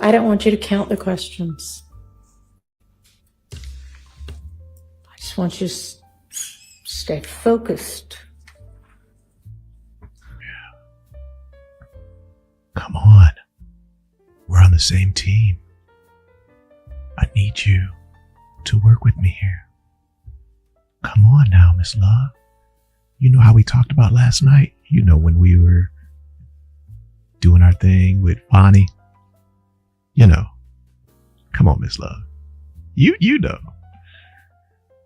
I don't want you to count the questions. I just want you to stay focused. Come on. We're on the same team. I need you to work with me here. Come on now, Miss Love. You know how we talked about last night? You know, when we were doing our thing with Fani? You know. Come on, Miss Love. You know.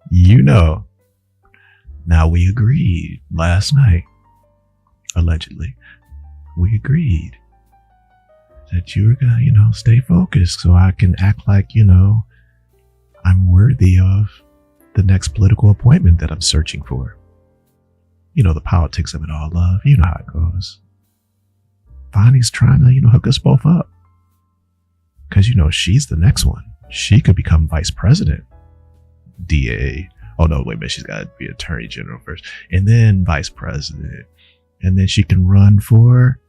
You know. Now, we agreed last night, allegedly, we agreed that you were gonna, stay focused so I can act like, I'm worthy of the next political appointment that I'm searching for. You know, the politics of it all, love. You know how it goes. Bonnie's trying to, hook us both up. Because, she's the next one. She could become vice president. DA. Oh, no, wait a minute. She's got to be attorney general first. And then vice president. And then she can run for...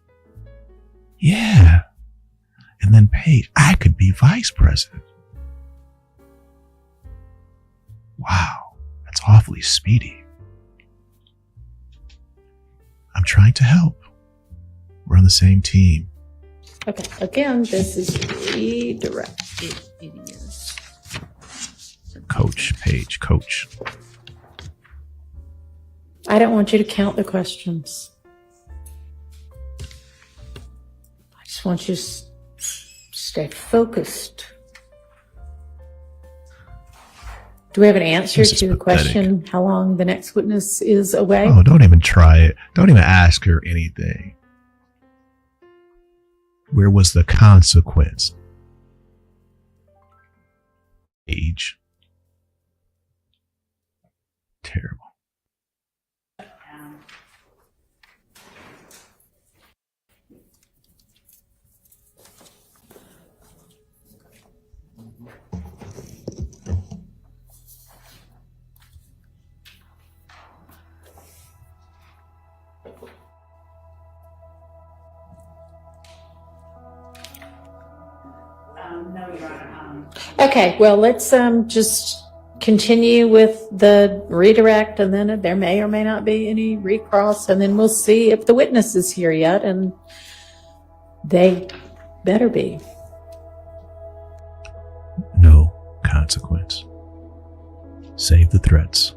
Yeah. And then Paige, I could be vice president. Wow. That's awfully speedy. I'm trying to help. We're on the same team. Okay, again, this is redirect. It is. Coach, Paige, coach. I don't want you to count the questions. I just want you to stay focused. Do we have an answer This is to the pathetic. question how long the next witness is away? Oh, don't even try it. Don't even ask her anything. Where was the consequence? Age. Terrible. No, Your Honor. Okay, well, let's just continue with the redirect, and then there may or may not be any recross, and then we'll see if the witness is here yet, and they better be. No consequence. Save the threats.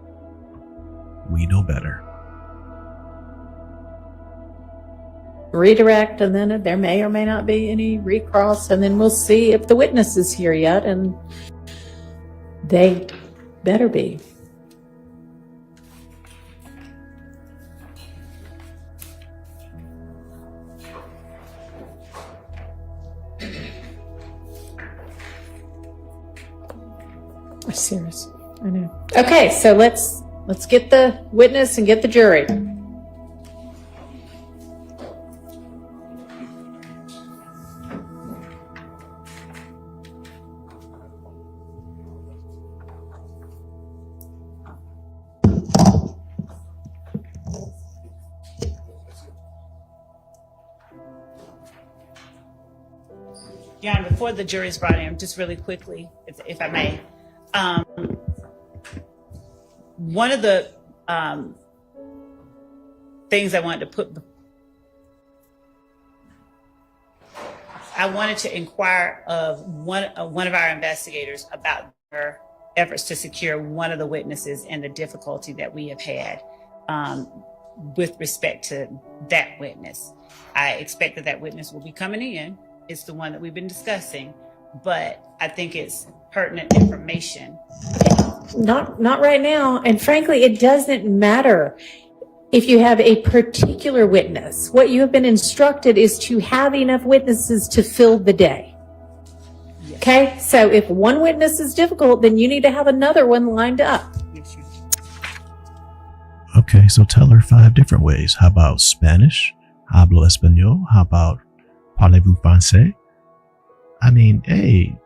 We know better. Redirect, and then there may or may not be any recross, and then we'll see if the witness is here yet, and they better be. Serious, I know. Okay, so let's get the witness and get the jury. Your Honor, before the jury's brought in, just really quickly, if I may, one of the things I wanted to inquire of one of our investigators about their efforts to secure one of the witnesses and the difficulty that we have had with respect to that witness. I expect that witness will be coming in. It's the one that we've been discussing, but I think it's pertinent information. Not right now. And frankly, it doesn't matter if you have a particular witness. What you have been instructed is to have enough witnesses to fill the day. Yes. Okay? So if one witness is difficult, then you need to have another one lined up. Yes, Your Honor. Okay, so tell her 5 different ways. How about Spanish? Hablo español? How about parlez-vous français? I mean, hey,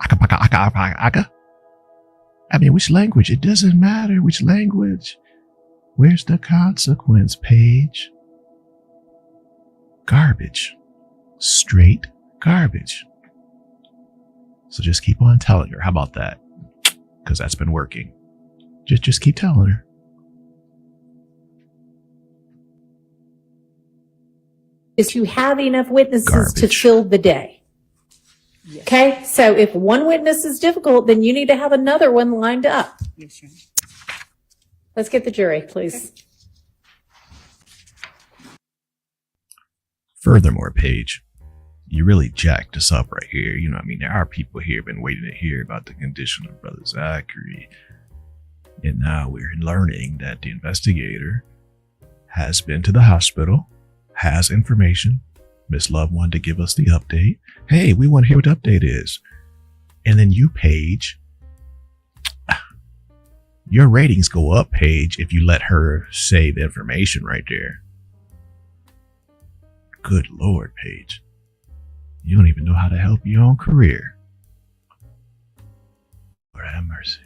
aka. I mean, which language? It doesn't matter which language. Where's the consequence, Paige? Garbage. Straight garbage. So just keep on telling her. How about that? Because that's been working. Just keep telling her. Is to have enough witnesses to Garbage. fill the day. Yes. Okay? So if one witness is difficult, then you need to have another one lined up. Yes, Your Honor. Let's get the jury, please. Furthermore, Paige, you really jacked us up right here. You know what I mean? There are people here been waiting to hear about the condition of Brother Zachary. And now we're learning that the investigator has been to the hospital, has information. Miss Love wanted to give us the update. Hey, we want to hear what the update is. And then you, Paige, your ratings go up, Paige, if you let her say the information right there. Good Lord, Paige. You don't even know how to help your own career. Lord have mercy.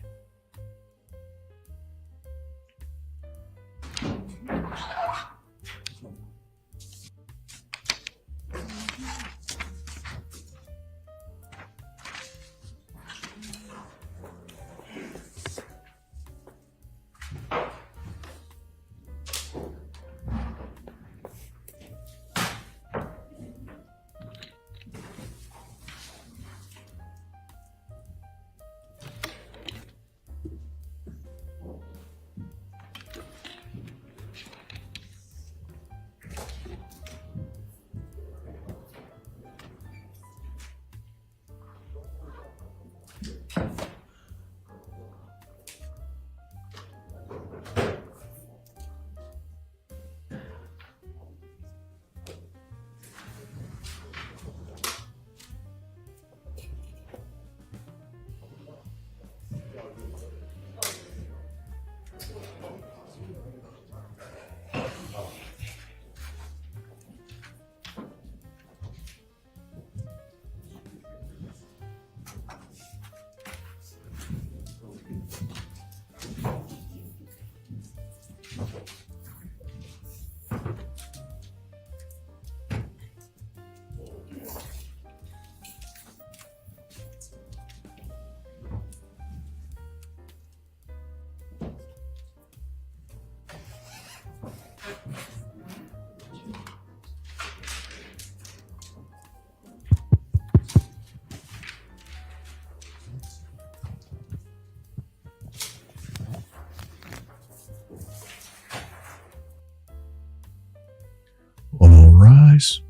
All rise.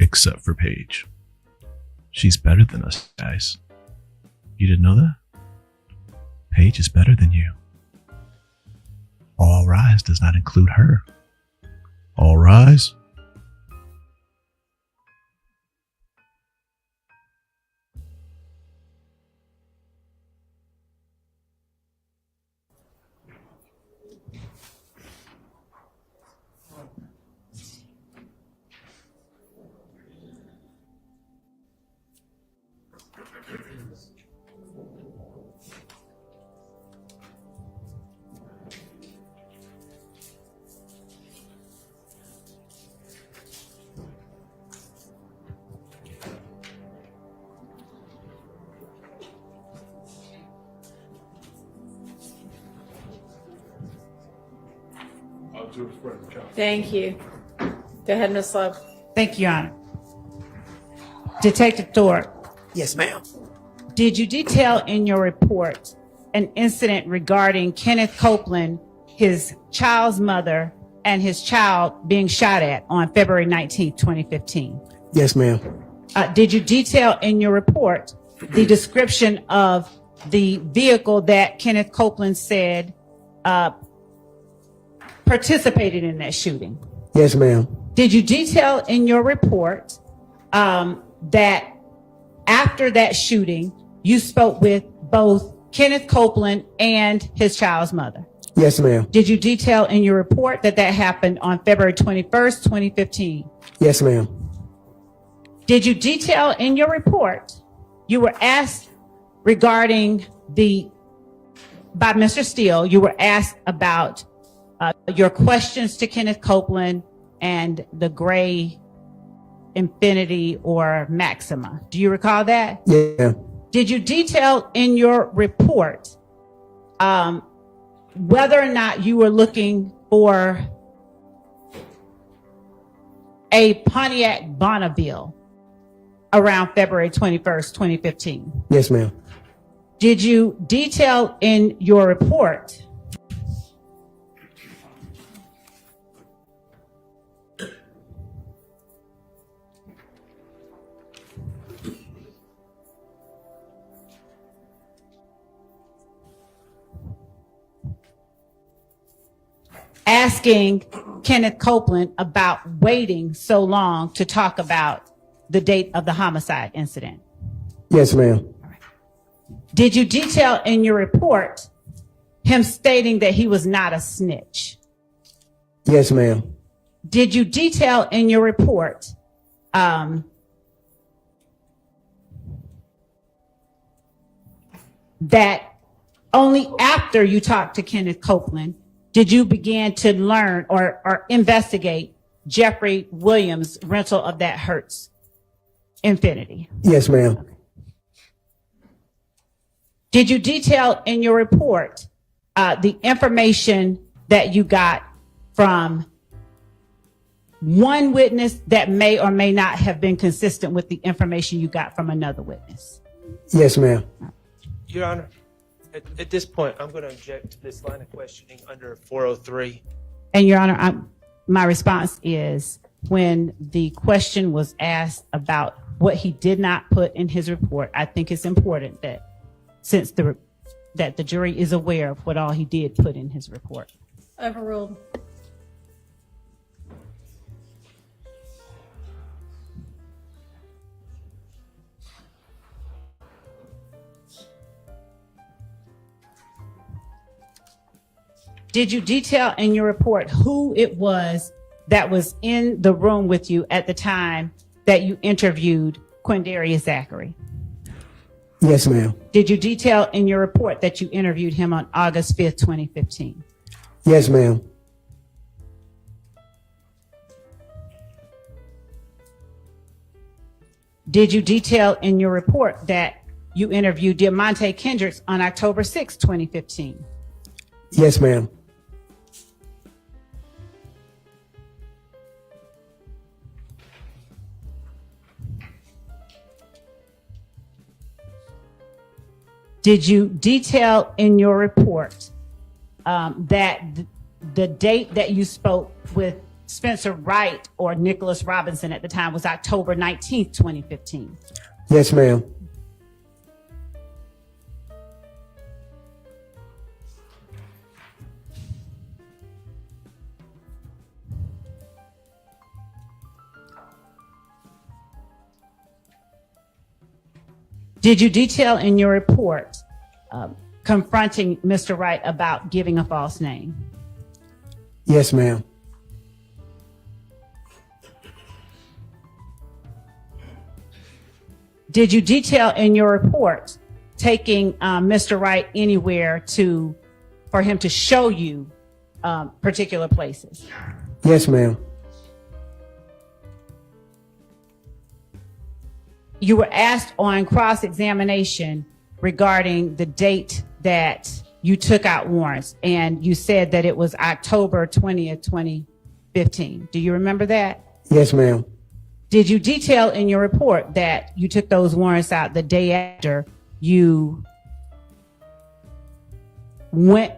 Except for Paige. She's better than us, guys. You didn't know that? Paige is better than you. All rise does not include her. All rise. to express the counsel. Thank you. Go ahead, Ms. Love. Thank you, Your Honor. Detective Thorpe, Yes, ma'am. did you detail in your report an incident regarding Kenneth Copeland, his child's mother, and his child being shot at on February 19th, 2015? Yes, ma'am. Did you detail in your report the description of the vehicle that Kenneth Copeland said participated in that shooting? Yes, ma'am. Did you detail in your report that after that shooting, you spoke with both Kenneth Copeland and his child's mother? Yes, ma'am. Did you detail in your report that that happened on February 21st, 2015? Yes, ma'am. Did you detail in your report, you were asked regarding by Mr. Steele, you were asked about your questions to Kenneth Copeland and the gray Infinity or Maxima. Do you recall that? Yeah. Did you detail in your report whether or not you were looking for a Pontiac Bonneville around February 21st, 2015? Yes, ma'am. Did you detail in your report asking Kenneth Copeland about waiting so long to talk about the date of the homicide incident? Yes, ma'am. Did you detail in your report him stating that he was not a snitch? Yes, ma'am. Did you detail in your report that only after you talked to Kenneth Copeland did you begin to learn or investigate Jeffrey Williams' rental of that Hertz Infinity? Yes, ma'am. Did you detail in your report the information that you got from one witness that may or may not have been consistent with the information you got from another witness? Yes, ma'am. Your Honor, at this point, I'm going to object to this line of questioning under 403. And Your Honor, my response is when the question was asked about what he did not put in his report, I think it's important that since that the jury is aware of what all he did put in his report. Overruled. Did you detail in your report who it was that was in the room with you at the time that you interviewed Quindarius Zachary? Yes, ma'am. Did you detail in your report that you interviewed him on August 5th, 2015? Yes, ma'am. Did you detail in your report that you interviewed Diamante Kendricks on October 6th, 2015? Yes, ma'am. Did you detail in your report that the date that you spoke with Spencer Wright or Nicholas Robinson at the time was October 19th, 2015? Yes, ma'am. Did you detail in your report confronting Mr. Wright about giving a false name? Yes, ma'am. Did you detail in your report taking Mr. Wright anywhere for him to show you particular places? Yes, ma'am. You were asked on cross-examination regarding the date that you took out warrants, and you said that it was October 20th, 2015. Do you remember that? Yes, ma'am. Did you detail in your report that you took those warrants out the day after you went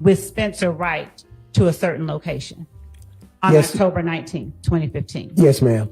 with Spencer Wright to a certain location on Yes. October 19th, 2015? Yes, ma'am.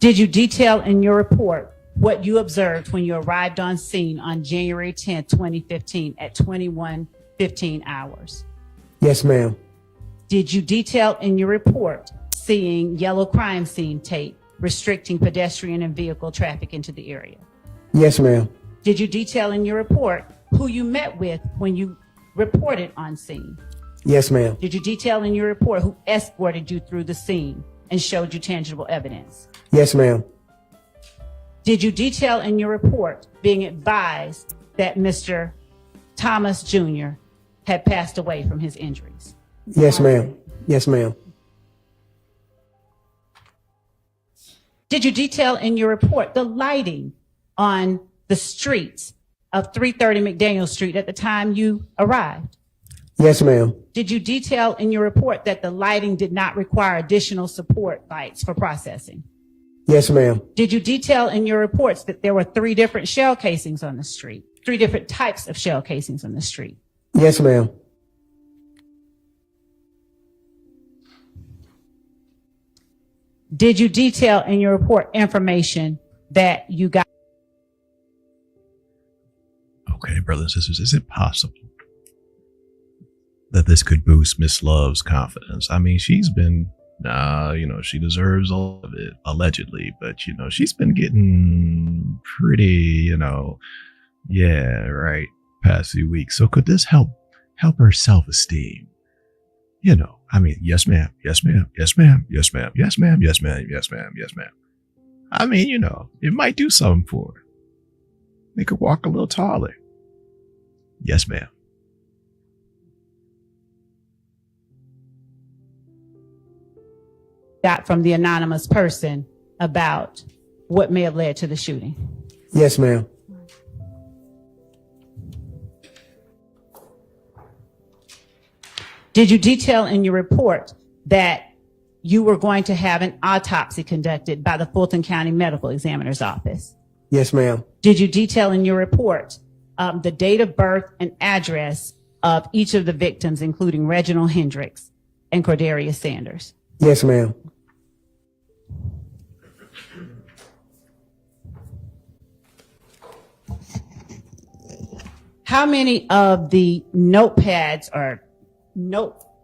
Did you detail in your report what you observed when you arrived on scene on January 10th, 2015 at 21:15 hours? Yes, ma'am. Did you detail in your report seeing yellow crime scene tape restricting pedestrian and vehicle traffic into the area? Yes, ma'am. Did you detail in your report who you met with when you reported on scene? Yes, ma'am. Did you detail in your report who escorted you through the scene and showed you tangible evidence? Yes, ma'am. Did you detail in your report being advised that Mr. Thomas Jr. had passed away from his injuries? Yes, ma'am. Yes, ma'am. Did you detail in your report the lighting on the streets of 330 McDaniel Street at the time you arrived? Yes, ma'am. Did you detail in your report that the lighting did not require additional support lights for processing? Yes, ma'am. Did you detail in your reports that there were 3 different shell casings on the street, 3 different types of shell casings on the street? Yes, ma'am. Did you detail in your report information that you got? Okay, brothers and sisters, is it possible that this could boost Miss Love's confidence? I mean, she's been, she deserves all of it, allegedly, but, she's been getting pretty, past few weeks. So could this help her self-esteem? Yes, ma'am. Yes, ma'am. Yes, ma'am. Yes, ma'am. Yes, ma'am. Yes, ma'am. Yes, ma'am. Yes, ma'am. It might do something for her. Make her walk a little taller. Yes, ma'am. Got from the anonymous person about what may have led to the shooting? Yes, ma'am. Did you detail in your report that you were going to have an autopsy conducted by the Fulton County Medical Examiner's Office? Yes, ma'am. Did you detail in your report the date of birth and address of each of the victims, including Reginald Hendricks and Cordarius Sanders? Yes, ma'am. How many of the notepads or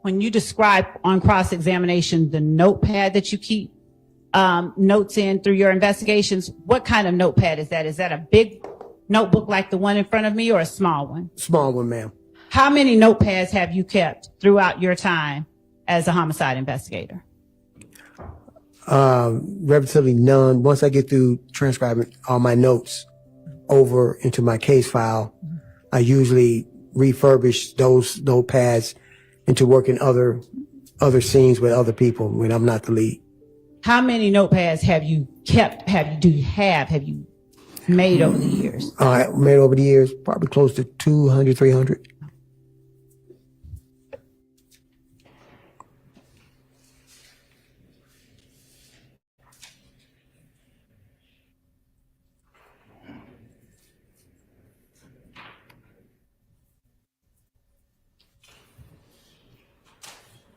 when you describe on cross-examination the notepad that you keep notes in through your investigations, what kind of notepad is that? Is that a big notebook like the one in front of me or a small one? Small one, ma'am. How many notepads have you kept throughout your time as a homicide investigator? Relatively none. Once I get through transcribing all my notes over into my case file, I usually refurbish those notepads into working other scenes with other people when I'm not the lead. How many notepads have you kept? Have you made over the years? Made over the years, probably close to 200, 300.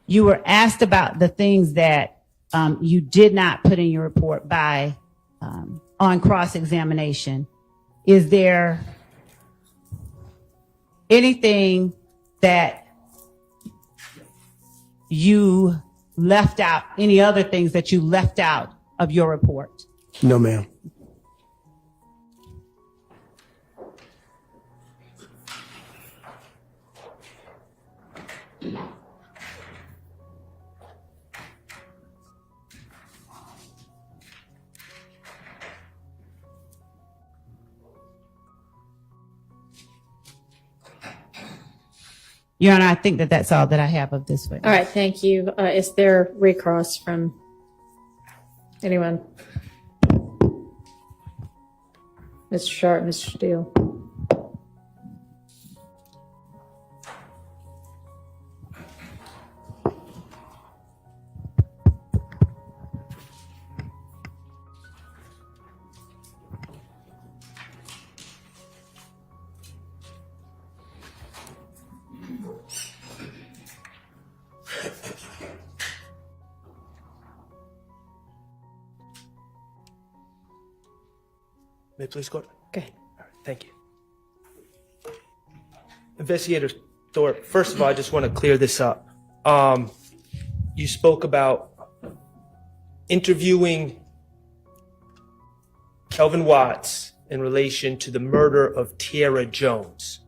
You were asked about the things that you did not put in your report by on cross-examination. Is there anything that you left out, any other things that you left out of your report? No, ma'am. Your Honor, I think that that's all that I have of this witness. All right, thank you. Is there recross from anyone? Mr. Schardt, Mr. Steele. May I please go? Okay. All right, thank you. Investigator Thorpe, first of all, I just want to clear this up. You spoke about interviewing Kelvin Watts in relation to the murder of Tierra Jones.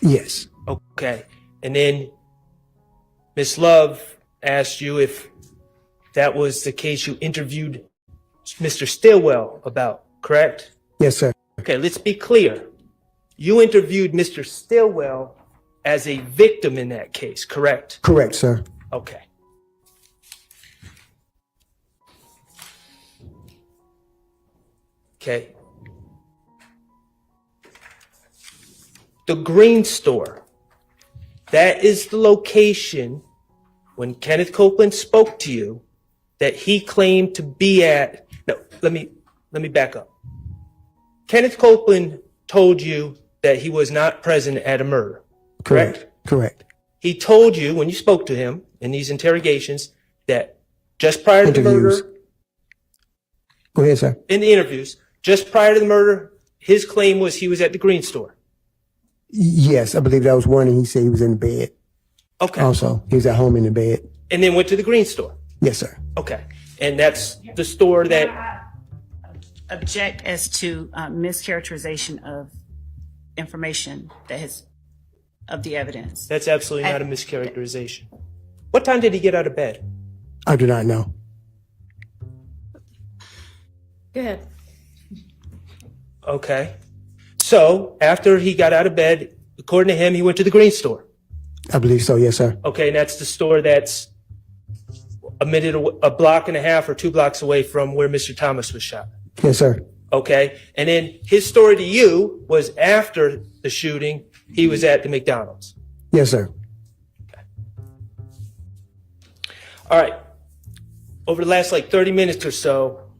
Yes. Okay. And then Miss Love asked you if that was the case you interviewed Mr. Stillwell about, correct? Yes, sir. Okay, let's be clear. You interviewed Mr. Stillwell as a victim in that case, correct? Correct, sir. Okay. Okay. The Green Store. That is the location when Kenneth Copeland spoke to you that he claimed to be at. No, let me back up. Kenneth Copeland told you that he was not present at a murder, correct? Correct. He told you when you spoke to him in these interrogations that just prior to the Interviews. murder, Go ahead, sir. in the interviews, just prior to the murder, his claim was he was at the Green Store. Yes, I believe that was one, and he said he was in bed. Okay. Also, he was at home in the bed. And then went to the Green Store. Yes, sir. Okay. And that's the store that, Object as to mischaracterization of information that has, of the evidence. that's absolutely not a mischaracterization. What time did he get out of bed? I do not know. Go ahead. Okay. So after he got out of bed, according to him, he went to the Green Store. I believe so. Yes, sir. Okay, and that's the store that's a block and a half or 2 blocks away from where Mr. Thomas was shot. Yes, sir. Okay, and then his story to you was after the shooting, he was at the McDonald's. Yes, sir. All right, over the last 30 minutes or so,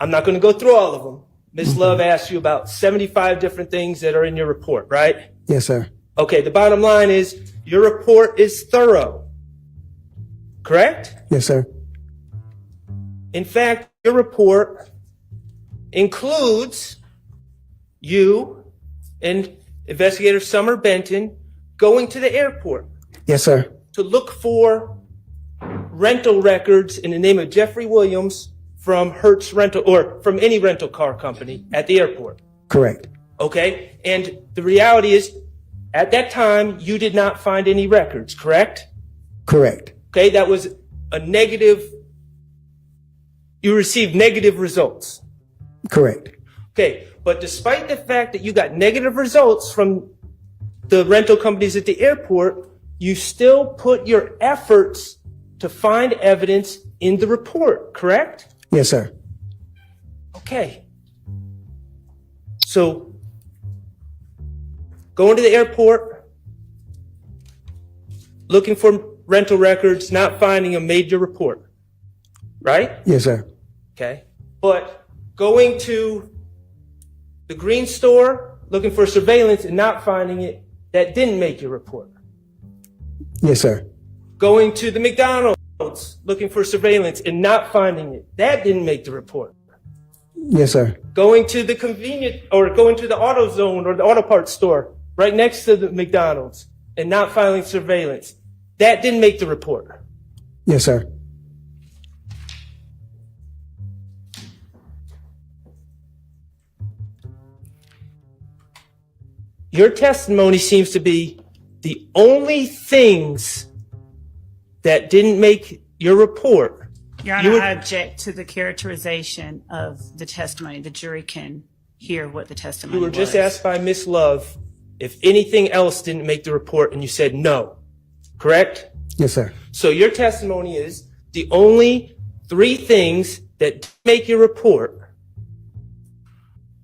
I'm not going to go through all of them. Ms. Love asked you about 75 different things that are in your report, right? Yes, sir. Okay, the bottom line is your report is thorough, correct? Yes, sir. In fact, your report includes you and Investigator Summer Benton going to the airport Yes, sir. to look for rental records in the name of Jeffrey Williams from Hertz Rental or from any rental car company at the airport. Correct. Okay? And the reality is, at that time, you did not find any records, correct? Correct. Okay, that was a negative, you received negative results. Correct. Okay, but despite the fact that you got negative results from the rental companies at the airport, you still put your efforts to find evidence in the report, correct? Yes, sir. Okay. So, going to the airport, looking for rental records, not finding them, made your report, right? Yes, sir. Okay. But going to the Green Store, looking for surveillance and not finding it, that didn't make your report. Yes, sir. Going to the McDonald's, looking for surveillance and not finding it, that didn't make the report. Yes, sir. Going to the going to the AutoZone or the auto parts store right next to the McDonald's and not filing surveillance, that didn't make the report. Yes, sir. Your testimony seems to be the only things that didn't make your report. Your Honor, I object to the characterization of the testimony. The jury can hear what the testimony You were was. just asked by Ms. Love if anything else didn't make the report, and you said no, correct? Yes, sir. So your testimony is the only 3 things that make your report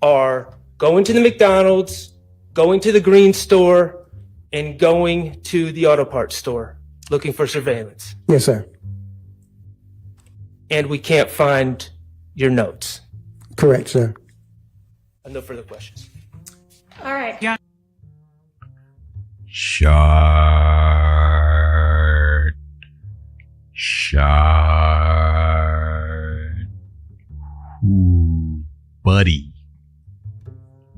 are going to the McDonald's, going to the green store, and going to the auto parts store looking for surveillance. Yes, sir. And we can't find your notes. Correct, sir. No further questions. All right. Schardt. Ooh, buddy.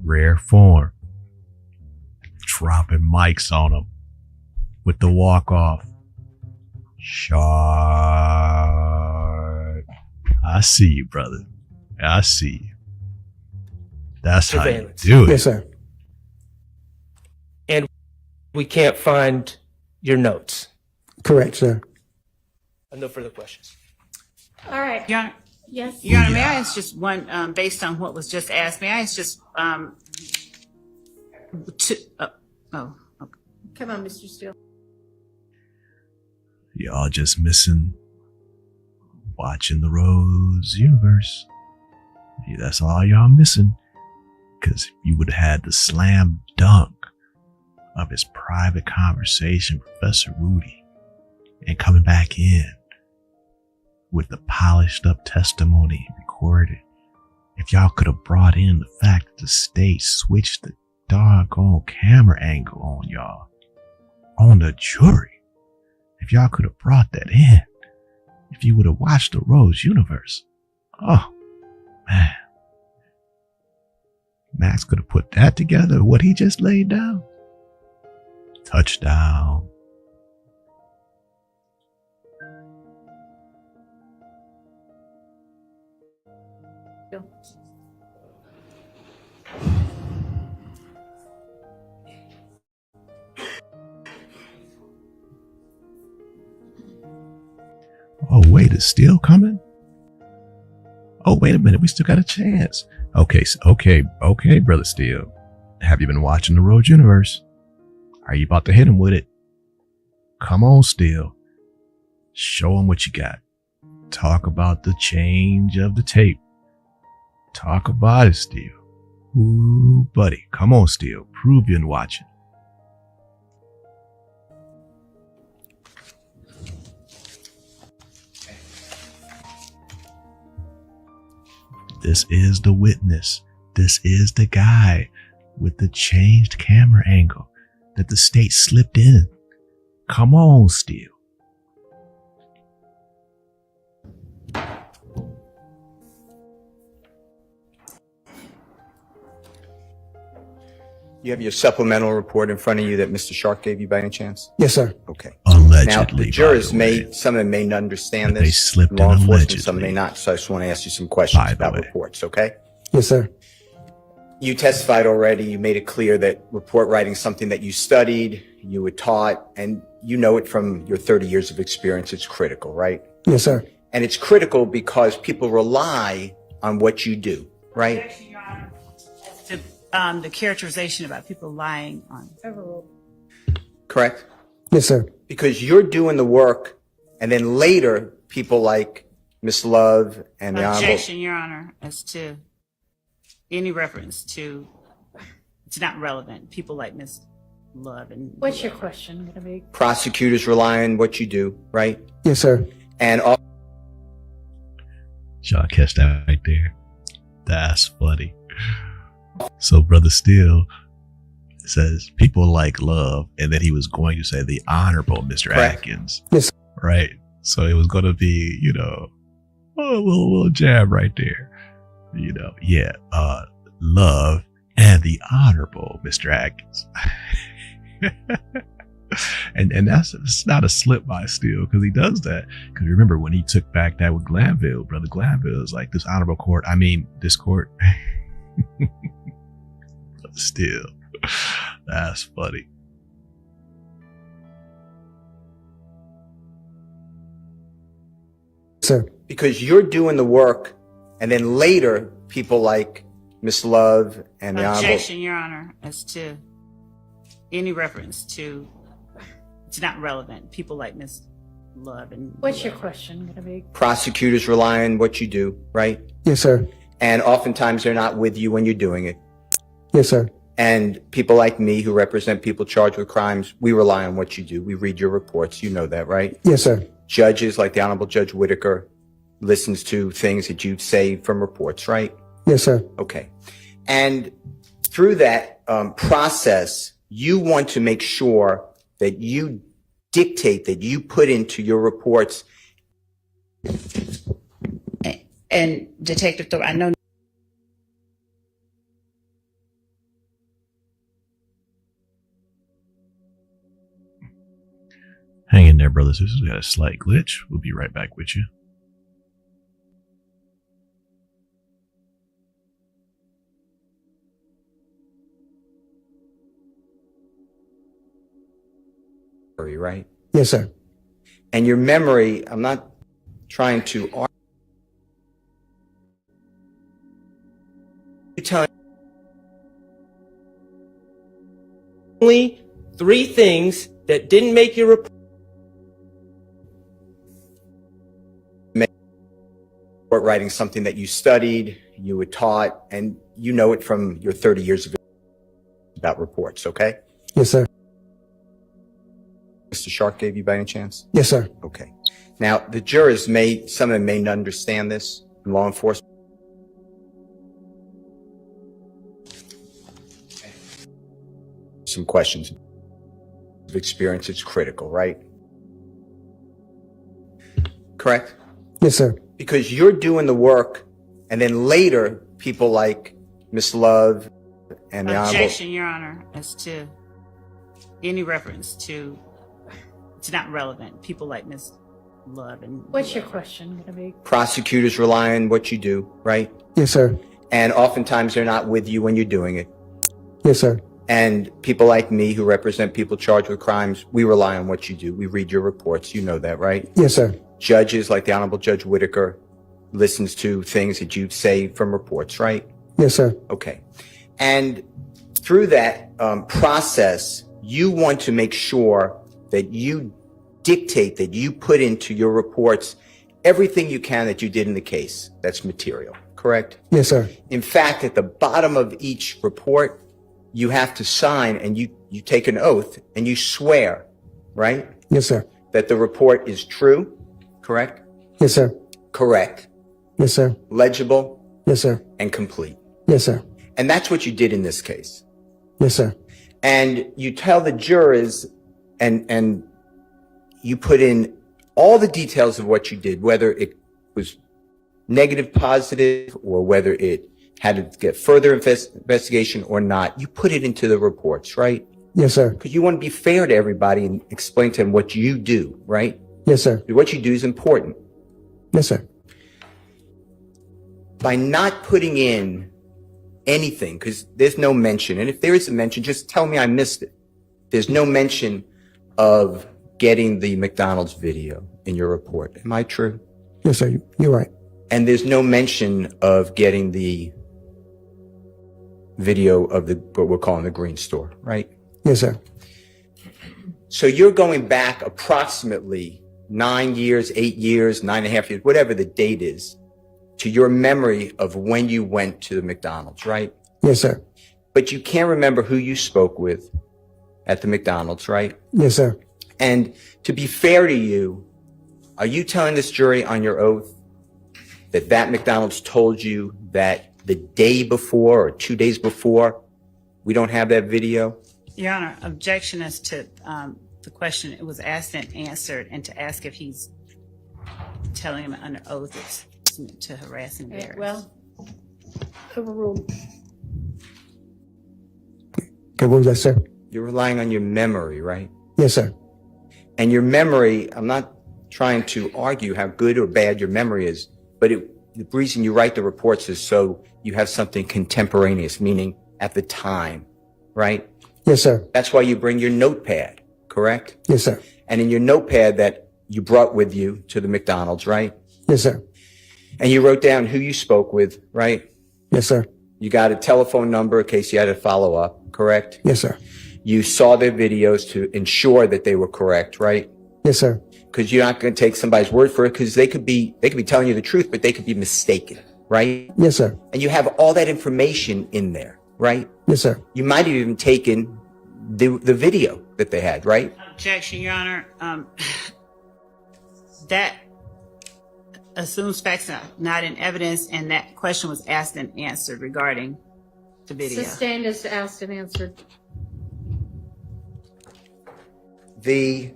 Rare form. Dropping mics on him with the walk off. Schardt. I see you, brother. I see you. That's how you Surveillance. do it. Yes, sir. And we can't find your notes. Correct, sir. No further questions. All right. Your Honor, Yes. Your Honor, may I ask just one, based on what was just asked, may I ask just, Come on, Mr. Steele. Y'all just missing watching the Rhodes universe. Yeah, that's all y'all missing. Because you would have had the slam dunk of his private conversation with Professor Woody and coming back in with the polished up testimony recorded. If y'all could have brought in the fact that the state switched the doggone camera angle on y'all, on the jury, if y'all could have brought that in, if you would have watched the Rhodes universe, oh man, Max could have put that together, what he just laid down. Touchdown. Oh, wait, it's still coming? Oh, wait a minute, we still got a chance. Okay, Brother Steele. Have you been watching the Rhodes universe? Are you about to hit him with it? Come on, Steele. Show him what you got. Talk about the change of the tape. Talk about it, Steele. Ooh, buddy. Come on, Steele. Prove you're watching. This is the witness. This is the guy with the changed camera angle that the state slipped in. Come on, Steele. You have your supplemental report in front of you that Mr. Schardt gave you by any chance? Yes, sir. Okay. Allegedly. Now, the jurors by the way. some of them may not understand But they this. slipped Law in enforcement, some allegedly. may not. So I just want to ask you some questions By the about way. reports, okay? Yes, sir. You testified already. You made it clear that report writing is something that you studied, you were taught, and you know it from your 30 years of experience. It's critical, right? Yes, sir. And it's critical because people rely on what you do, right? as to, the characterization about people lying on. Overruled. Correct? Yes, sir. Because you're doing the work, and then later, people like Miss Love and the Honorable... Objection, Your Honor, as to any reference to, it's not relevant. People like Miss Love and. What's your question going to be? Prosecutors rely on what you do, right? Yes, sir. And all Y'all catch that right there? That's funny. So Brother Steele says people like Love, and then he was going to say the Honorable Mr. Correct. Atkins. Yes. Right. So it was going to be, you know, a little jab right there. You know, yeah, Love and the Honorable Mr. Atkins. and it's not a slip by Steele, because he does that. Because remember when he took back that with Glanville, Brother Glanville is like, this honorable court, this court. Still, that's funny. Sir. because you're doing the work, and then later, people like Miss Love and the Honorable... Objection, Your Honor, as to any reference to, it's not relevant. People like Miss Love and. What's your question gonna be? Prosecutors rely on what you do, right? Yes, sir. And oftentimes they're not with you when you're doing it. Yes, sir. And people like me who represent people charged with crimes, we rely on what you do. We read your reports. You know that, right? Yes, sir. Judges like the Honorable Judge Whitaker listens to things that you say from reports, right? Yes, sir. Okay. And through that process, you want to make sure that you dictate, that you put into your reports. And Detective Thorpe, I know. Hang in there, brothers. This has got a slight glitch. We'll be right back with you. Right? Yes, sir. And your memory, I'm not trying to argue. You tell Only 3 things that didn't make your report. writing something that you studied, you were taught, and you know it from your 30 years of about reports, okay? Yes, sir. Mr. Schardt gave you by any chance? Yes, sir. Okay. Now, the jurors some of them may not understand this, law enforcement. Some questions of experience, it's critical, right? Correct? Yes, sir. Because you're doing the work, and then later, people like Miss Love and the Honorable... Objection, Your Honor, as to any reference to, it's not relevant. People like Miss Love and. What's your question gonna be? Prosecutors rely on what you do, right? Yes, sir. And oftentimes they're not with you when you're doing it. Yes, sir. And people like me who represent people charged with crimes, we rely on what you do. We read your reports. You know that, right? Yes, sir. Judges like the Honorable Judge Whitaker listens to things that you say from reports, right? Yes, sir. Okay. And through that process, you want to make sure that you dictate, that you put into your reports everything you can that you did in the case. That's material, correct? Yes, sir. In fact, at the bottom of each report, you have to sign and you take an oath and you swear, right? Yes, sir. That the report is true, correct? Yes, sir. Correct. Yes, sir. Legible. Yes, sir. And complete. Yes, sir. And that's what you did in this case. Yes, sir. And you tell the jurors and you put in all the details of what you did, whether it was negative, positive, or whether it had to get further investigation or not. You put it into the reports, right? Yes, sir. Because you want to be fair to everybody and explain to them what you do, right? Yes, sir. What you do is important. Yes, sir. By not putting in anything, because there's no mention, and if there is a mention, just tell me I missed it. There's no mention of getting the McDonald's video in your report. Am I true? Yes, sir. You're right. And there's no mention of getting the video of what we're calling the green store, right? Yes, sir. So you're going back approximately 9 years, 8 years, 9.5 years, whatever the date is, to your memory of when you went to the McDonald's, right? Yes, sir. But you can't remember who you spoke with at the McDonald's, right? Yes, sir. And to be fair to you, are you telling this jury on your oath that McDonald's told you that the day before or 2 days before, we don't have that video? Your Honor, objection as to the question. It was asked and answered, and to ask if he's telling him under oath it's to harass and embarrass. Well, overruled. Okay, what was that, sir? You're relying on your memory, right? Yes, sir. And your memory, I'm not trying to argue how good or bad your memory is, but the reason you write the reports is so you have something contemporaneous, meaning at the time, right? Yes, sir. That's why you bring your notepad, correct? Yes, sir. And in your notepad that you brought with you to the McDonald's, right? Yes, sir. And you wrote down who you spoke with, right? Yes, sir. You got a telephone number in case you had to follow up, correct? Yes, sir. You saw their videos to ensure that they were correct, right? Yes, sir. Because you're not going to take somebody's word for it, because they could be telling you the truth, but they could be mistaken, right? Yes, sir. And you have all that information in there, right? Yes, sir. You might have even taken the video that they had, right? Objection, Your Honor. That assumes facts not in evidence, and that question was asked and answered regarding the video. Sustained as asked and answered. The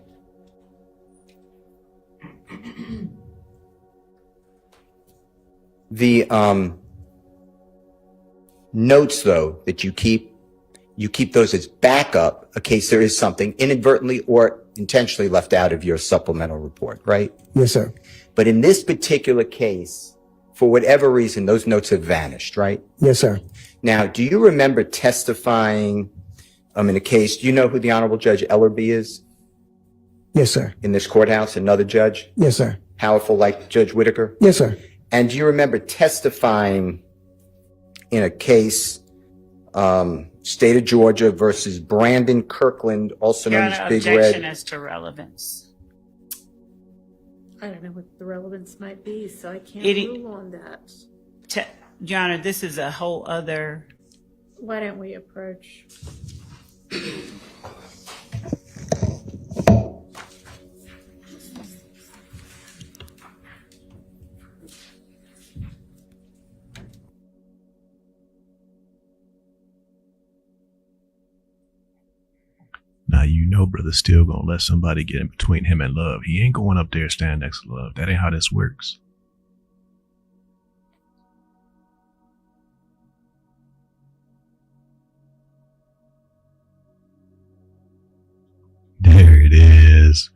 notes, though, that you keep those as backup in case there is something inadvertently or intentionally left out of your supplemental report, right? Yes, sir. But in this particular case, for whatever reason, those notes have vanished, right? Yes, sir. Now, do you remember testifying in a case? Do you know who the Honorable Judge Ellerby is Yes, sir. in this courthouse? Another judge? Yes, sir. Powerful like Judge Whitaker? Yes, sir. And do you remember testifying in a case, State of Georgia versus Brandon Kirkland, also Your known Honor, as Big objection Red? as to relevance. I don't know what the relevance might be, so I can't It- rule on that. Your Honor, this is a whole other. Why don't we approach? Now, you know, brother's still gonna let somebody get in between him and Love. He ain't going up there and stand next to Love. That ain't how this works. There it is.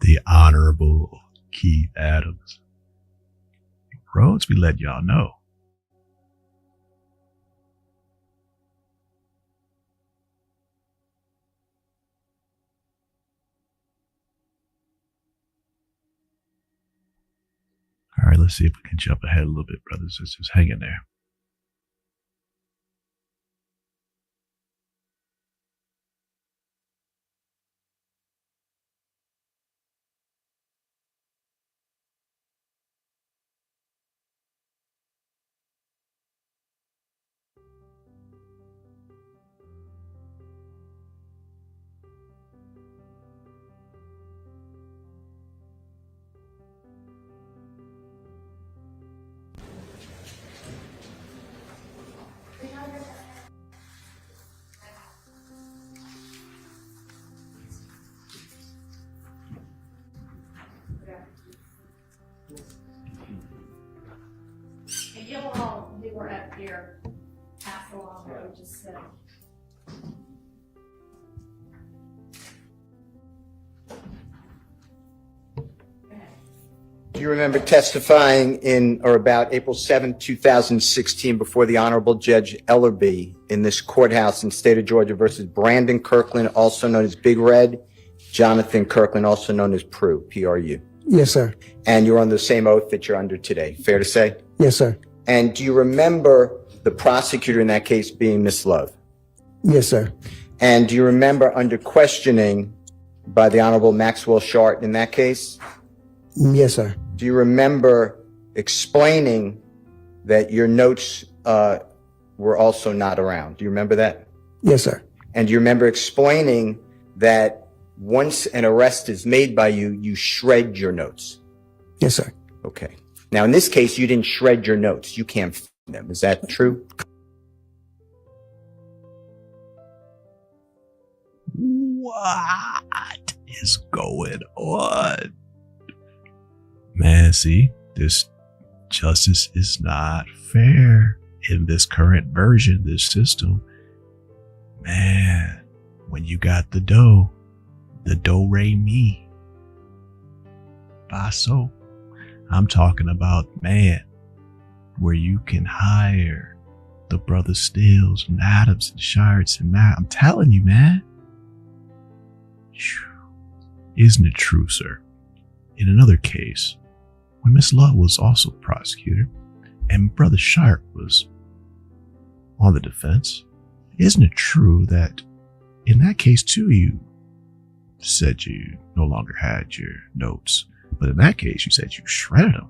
The Honorable Keith Adams. Rhodes, we let y'all know. All right, let's see if we can jump ahead a little bit, brothers. Just hang in there. And you'll all, who were up here, pass along what we just said. Do you remember testifying in or about April 7, 2016 before the Honorable Judge Ellerby in this courthouse in State of Georgia versus Brandon Kirkland, also known as Big Red, Jonathan Kirkland, also known as Prue, P-R-U? Yes, sir. And you're on the same oath that you're under today, fair to say? Yes, sir. And do you remember the prosecutor in that case being Miss Love? Yes, sir. And do you remember under questioning by the Honorable Maxwell Schardt in that case? Yes, sir. Do you remember explaining that your notes were also not around? Do you remember that? Yes, sir. And do you remember explaining that once an arrest is made by you, you shred your notes? Yes, sir. Okay. Now, in this case, you didn't shred your notes. You can't find them. Is that true? What is going on? Man, see, this justice is not fair in this current version, this system. Man, when you got the do re mi, basso. I'm talking about, man, where you can hire the brother Stills and Adams and Schardt and Matt. I'm telling you, man. Isn't it true, sir? In another case, when Miss Love was also the prosecutor and Brother Schardt was on the defense, isn't it true that in that case too, you said you no longer had your notes, but in that case, you said you shredded them.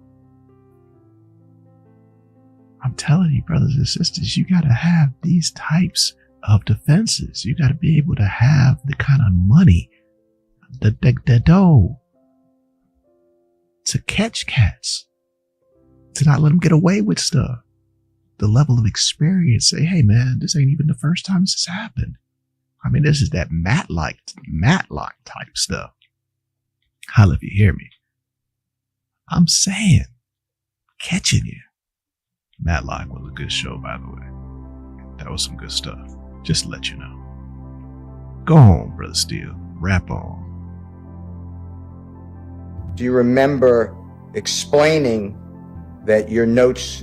I'm telling you, brothers and sisters, you got to have these types of defenses. You got to be able to have the kind of money, the dough to catch cats, to not let them get away with stuff. The level of experience, say, hey man, this ain't even the first time this has happened. I mean, this is that Matlock type stuff. Holla if you hear me. I'm saying, catching you. Matlock was a good show, by the way. That was some good stuff. Just to let you know. Go on, Brother Steele. Rap on. Do you remember explaining that your notes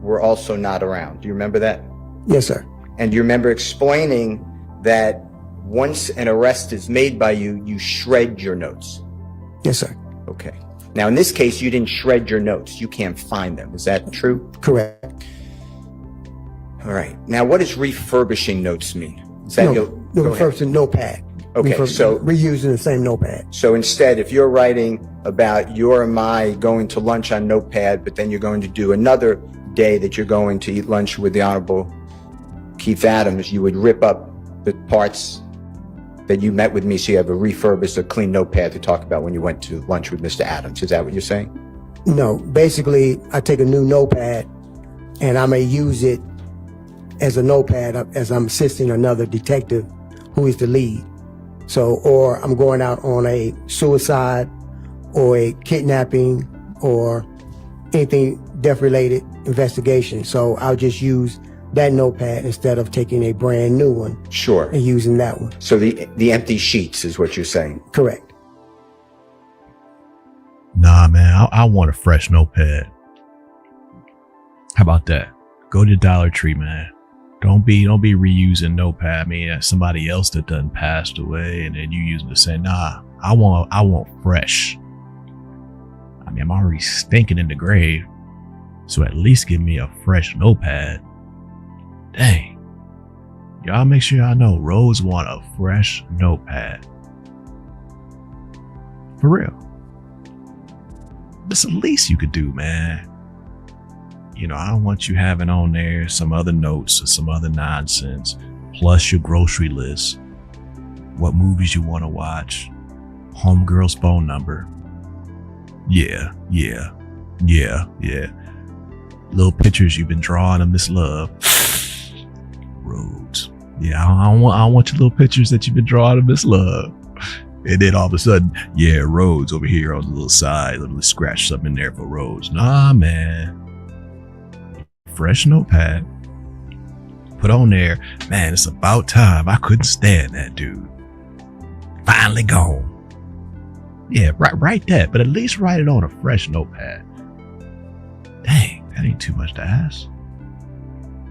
were also not around? Do you remember that? Yes, sir. And do you remember explaining that once an arrest is made by you, you shred your notes? Yes, sir. Okay. Now, in this case, you didn't shred your notes. You can't find them. Is that true? Correct. All right. Now, what does refurbishing notes mean? Is that No, refers to notepad. Okay, so reusing the same notepad. So instead, if you're writing about your and my going to lunch on Notepad, but then you're going to do another day that you're going to eat lunch with the Honorable Keith Adams, you would rip up the parts that you met with me so you have a refurbished or clean notepad to talk about when you went to lunch with Mr. Adams. Is that what you're saying? No, basically, I take a new notepad and I may use it as a notepad as I'm assisting another detective who is the lead. So, or I'm going out on a suicide or a kidnapping or anything death-related investigation. So I'll just use that notepad instead of taking a brand new one. Sure. And using that one. So the empty sheets is what you're saying? Correct. Nah, man, I want a fresh notepad. How about that? Go to Dollar Tree, man. Don't be reusing notepad. I mean, somebody else that done passed away, and then you using the same. Nah, I want fresh. I mean, I'm already stinking in the grave, so at least give me a fresh notepad. Dang, y'all make sure y'all know Rhodes want a fresh notepad. For real. That's the least you could do, man. You know, I don't want you having on there some other notes or some other nonsense, plus your grocery list, what movies you want to watch, homegirl's phone number. Yeah. Little pictures you've been drawing of Miss Love. Rhodes. Yeah, I don't want your little pictures that you've been drawing of Miss Love. And then all of a sudden, yeah, Rhodes over here on the little side, little scratch something in there for Rhodes. Nah, man. Fresh notepad. Put on there, man, it's about time. I couldn't stand that dude. Finally gone. Yeah, write that, but at least write it on a fresh notepad. Dang, that ain't too much to ask.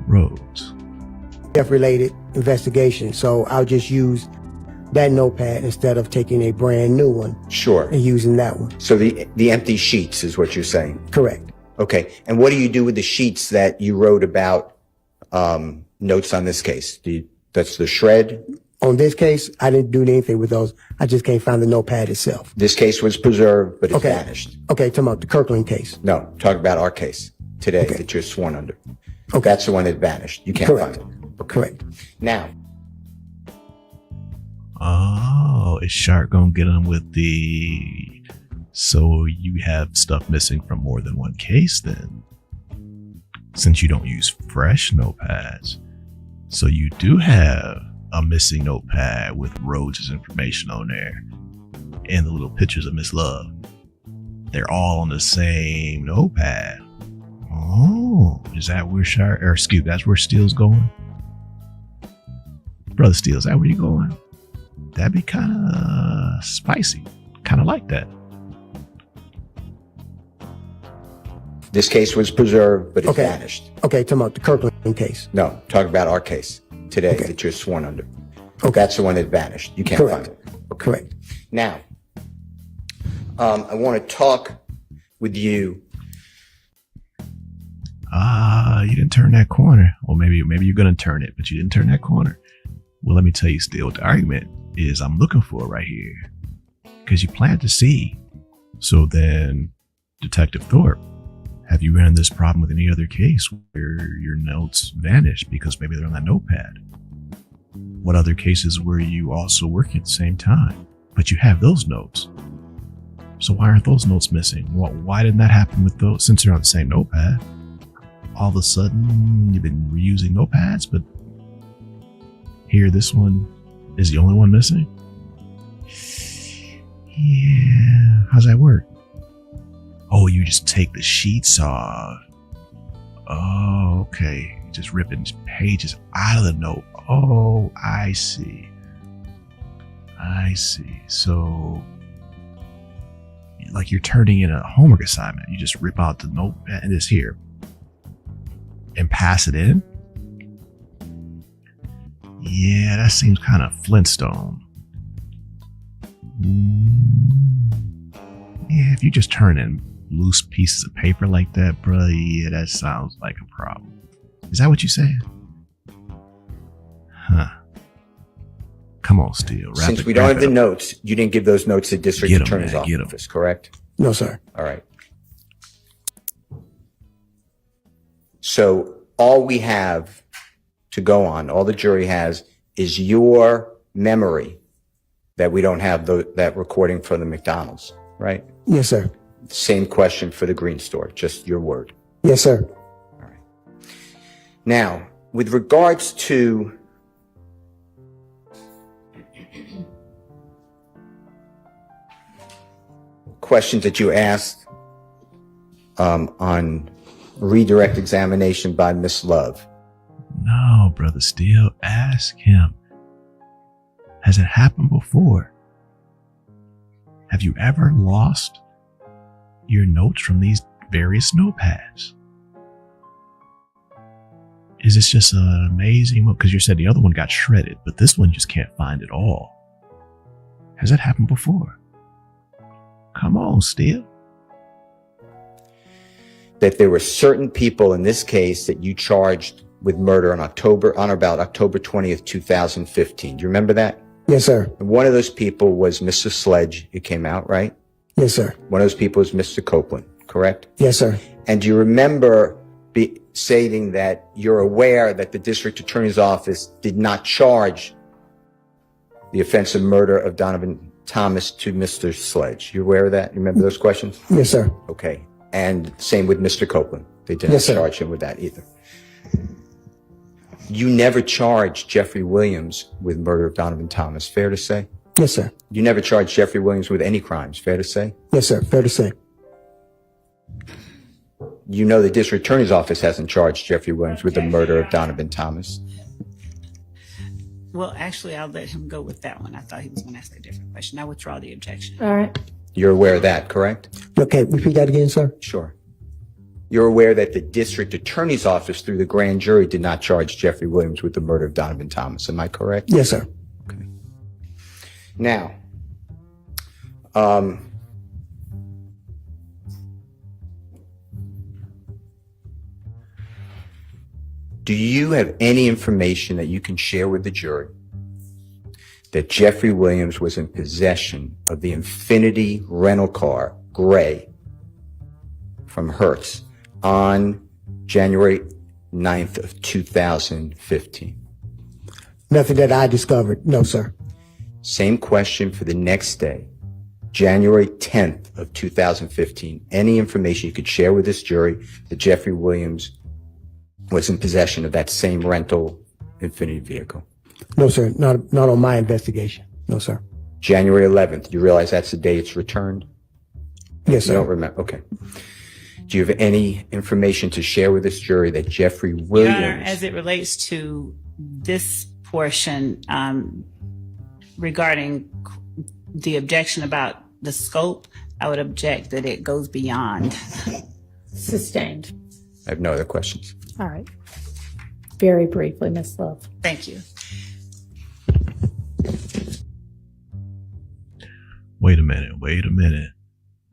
Rhodes. Death-related investigation. So I'll just use that notepad instead of taking a brand new one. Sure. And using that one. So the empty sheets is what you're saying? Correct. Okay. And what do you do with the sheets that you wrote about notes on this case? That's the shred? On this case, I didn't do anything with those. I just can't find the notepad itself. This case was preserved, but it Okay. vanished. Okay, talking about the Kirkland case. No, talk about our case today Okay. that you're sworn under. Okay. That's the one that vanished. You can't Correct. find it. Correct. Now, Oh, is Schardt gonna get him with the... So you have stuff missing from more than one case then? Since you don't use fresh notepads. So you do have a missing notepad with Rhodes' information on there. And the little pictures of Miss Love. They're all on the same notepad. Oh, is that where Schardt, or excuse, that's where Steele's going? Brother Steele, is that where you're going? That'd be kind of spicy. Kind of like that. this case was preserved, but it Okay. vanished. Okay, talking about the Kirkland case. No, talk about our case today Okay. that you're sworn under. Okay. That's the one that vanished. You can't Correct. find it. Correct. Now, I want to talk with you. You didn't turn that corner. Well, maybe you're gonna turn it, but you didn't turn that corner. Well, let me tell you still, the argument is I'm looking for right here. Because you plant the seed. So then, Detective Thorpe, have you ran this problem with any other case where your notes vanished because maybe they're on that notepad? What other cases were you also working at the same time? But you have those notes. So why aren't those notes missing? Why didn't that happen with those? Since they're on the same notepad, all of a sudden you've been reusing notepads, but here this one is the only one missing? Yeah, how's that work? Oh, you just take the sheets off. Oh, okay. Just ripping pages out of the note. Oh, I see. So, like you're turning in a homework assignment. You just rip out the notepad and this here and pass it in. Yeah, that seems kind of Flintstone. Yeah, if you just turn in loose pieces of paper like that, bro, yeah, that sounds like a problem. Is that what you said? Huh. Come on, Steele. Since we don't have the notes, you didn't give those notes to the district attorney's office, correct? No, sir. All right. So all we have to go on, all the jury has, is your memory that we don't have that recording from the McDonald's, right? Yes, sir. Same question for the green store, just your word. Yes, sir. All right. Now, with regards to questions that you asked on redirect examination by Miss Love. No, Brother Steele, ask him. Has it happened before? Have you ever lost your notes from these various notepads? Is this just an amazing one? Because you said the other one got shredded, but this one just can't find it all. Has that happened before? Come on, Steele. That there were certain people in this case that you charged with murder on or about October 20th, 2015. Do you remember that? Yes, sir. And one of those people was Mr. Sledge. It came out, right? Yes, sir. One of those people was Mr. Copeland, correct? Yes, sir. And do you remember stating that you're aware that the district attorney's office did not charge the offense of murder of Donovan Thomas to Mr. Sledge? You aware of that? You remember those questions? Yes, sir. Okay. And same with Mr. Copeland. They did not Yes, sir. charge him with that either. You never charged Jeffrey Williams with murder of Donovan Thomas, fair to say? Yes, sir. You never charged Jeffrey Williams with any crimes, fair to say? Yes, sir. Fair to say. You know the district attorney's office hasn't charged Jeffrey Williams with the murder of Donovan Thomas. Well, actually, I'll let him go with that one. I thought he was going to ask a different question. I withdraw the objection. All right. You're aware of that, correct? Okay, repeat that again, sir. Sure. You're aware that the district attorney's office through the grand jury did not charge Jeffrey Williams with the murder of Donovan Thomas. Am I correct? Yes, sir. Okay. Now, do you have any information that you can share with the jury that Jeffrey Williams was in possession of the Infiniti rental car, gray, from Hertz on January 9th of 2015? Nothing that I discovered. No, sir. Same question for the next day, January 10th of 2015. Any information you could share with this jury that Jeffrey Williams was in possession of that same rental Infiniti vehicle? No, sir. Not on my investigation. No, sir. January 11th. You realize that's the day it's returned? Yes, You don't sir. remember? Okay. Do you have any information to share with this jury that Jeffrey Your Williams... Honor, as it relates to this portion regarding the objection about the scope, I would object that it goes beyond. Sustained. I have no other questions. All right. Very briefly, Ms. Love. Thank you. Wait a minute.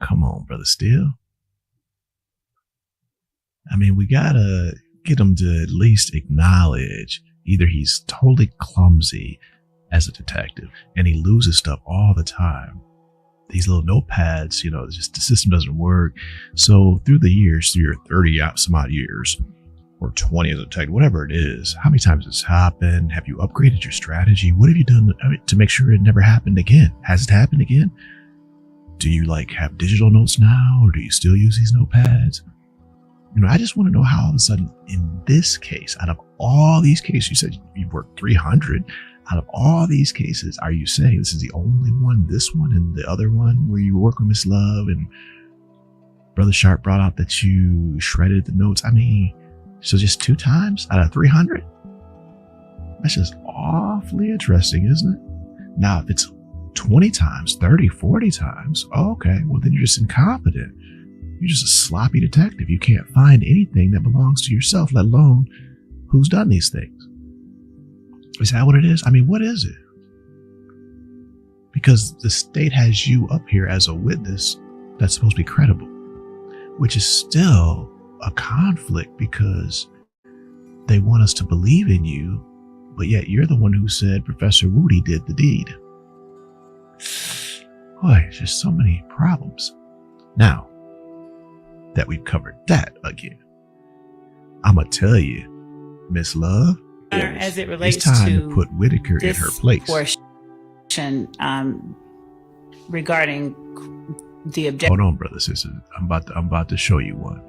Come on, Brother Steele. I mean, we gotta get them to at least acknowledge Either he's totally clumsy as a detective and he loses stuff all the time. These little notepads, you know, just the system doesn't work. So through the years, through your 30 some odd years, or 20 as a detective, whatever it is, how many times has this happened? Have you upgraded your strategy? What have you done to make sure it never happened again? Has it happened again? Do you like have digital notes now, or do you still use these notepads? You know, I just want to know how all of a sudden in this case, out of all these cases, you said you worked 300, out of all these cases, are you saying this is the only one, this one and the other one where you work with Miss Love and Brother Schardt brought out that you shredded the notes? I mean, so just 2 times out of 300? That's just awfully interesting, isn't it? Now, if it's 20 times, 30, 40 times, okay, well then you're just incompetent. You're just a sloppy detective. You can't find anything that belongs to yourself, let alone who's done these things. Is that what it is? I mean, what is it? Because the state has you up here as a witness that's supposed to be credible, which is still a conflict because they want us to believe in you, but yet you're the one who said Professor Woody did the deed. Boy, there's just so many problems. Now that we've covered that again, I'm going to tell you, Miss Love, as it relates it's time to to put Whitaker in her place. Portion, regarding the Hold on, brother, sister. I'm about to show you one.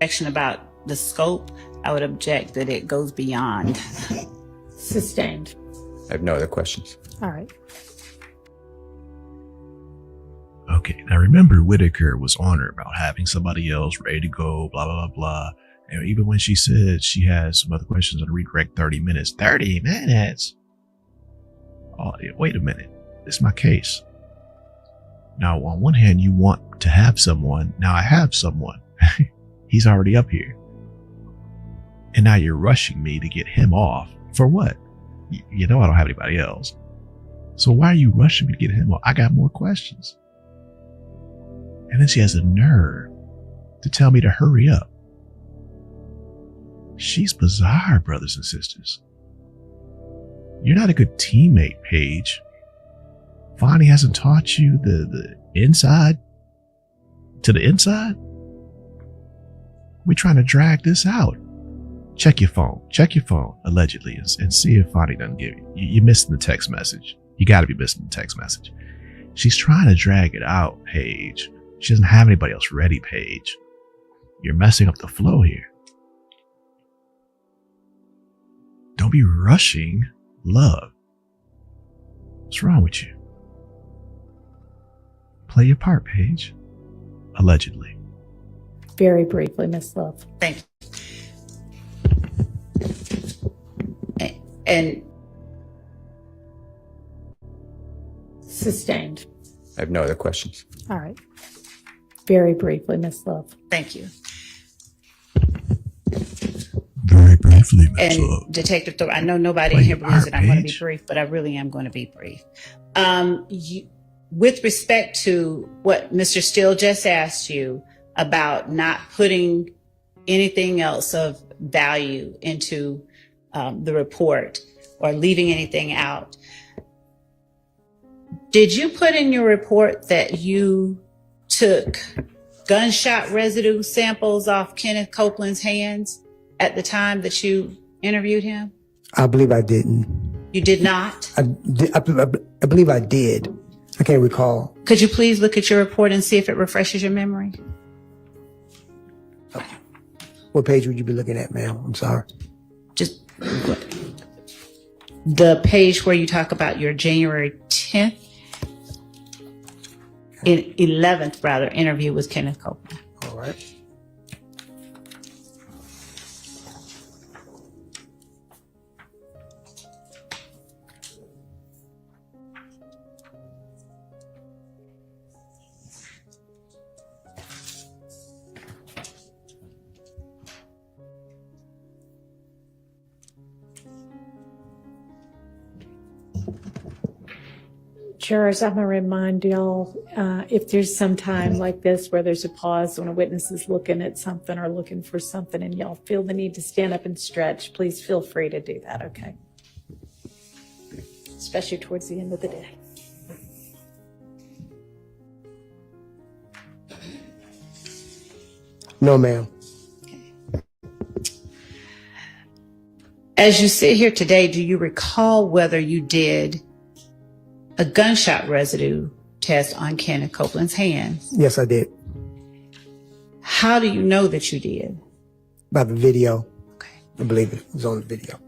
objection about the scope, I would object that it goes beyond. Sustained. I have no other questions. All right. Okay, now remember Whitaker was on her about having somebody else ready to go, blah, blah, blah, blah. And even when she said she has some other questions on the redirect 30 minutes. 30 minutes? Oh, wait a minute. This is my case. Now, on one hand, you want to have someone. Now I have someone. He's already up here. And now you're rushing me to get him off. For what? You know I don't have anybody else. So why are you rushing me to get him off? I got more questions. And then she has the nerve to tell me to hurry up. She's bizarre, brothers and sisters. You're not a good teammate, Paige. Fani hasn't taught you the inside to the inside. We're trying to drag this out. Check your phone, allegedly, and see if Fani doesn't give you. You're missing the text message. You got to be missing the text message. She's trying to drag it out, Paige. She doesn't have anybody else ready, Paige. You're messing up the flow here. Don't be rushing Love. What's wrong with you? Play your part, Paige. Allegedly. Very briefly, Miss Love. Thank you. And Sustained. I have no other questions. All right. Very briefly, Miss Love. thank you. Very briefly, Miss And Love. Detective Thorpe, I know nobody Play in here your believes part, that I'm going to be Paige. brief, but I really am going to be brief. With respect to what Mr. Steele just asked you about not putting anything else of value into the report or leaving anything out, did you put in your report that you took gunshot residue samples off Kenneth Copeland's hands at the time that you interviewed him? I believe I didn't. You did not? I believe I did. I can't recall. Could you please look at your report and see if it refreshes your memory? What page would you be looking at, ma'am? I'm sorry. Just the page where you talk about your January 10th, 11th rather, interview with Kenneth Copeland. All right. Jurors, I'm going to remind y'all, if there's some time like this where there's a pause when a witness is looking at something or looking for something and y'all feel the need to stand up and stretch, please feel free to do that, okay? Especially towards the end of the day. No, ma'am. As you sit here today, do you recall whether you did a gunshot residue test on Kenneth Copeland's hands? Yes, I did. How do you know that you did? By the video. Okay. I believe it was on the video.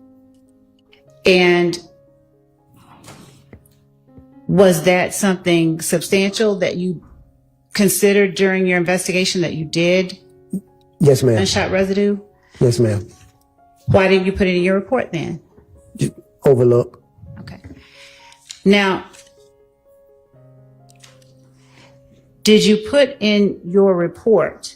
And was that something substantial that you considered during your investigation that you did Yes, ma'am. gunshot residue? Yes, ma'am. Why didn't you put it in your report then? Just overlook. Okay. Now, did you put in your report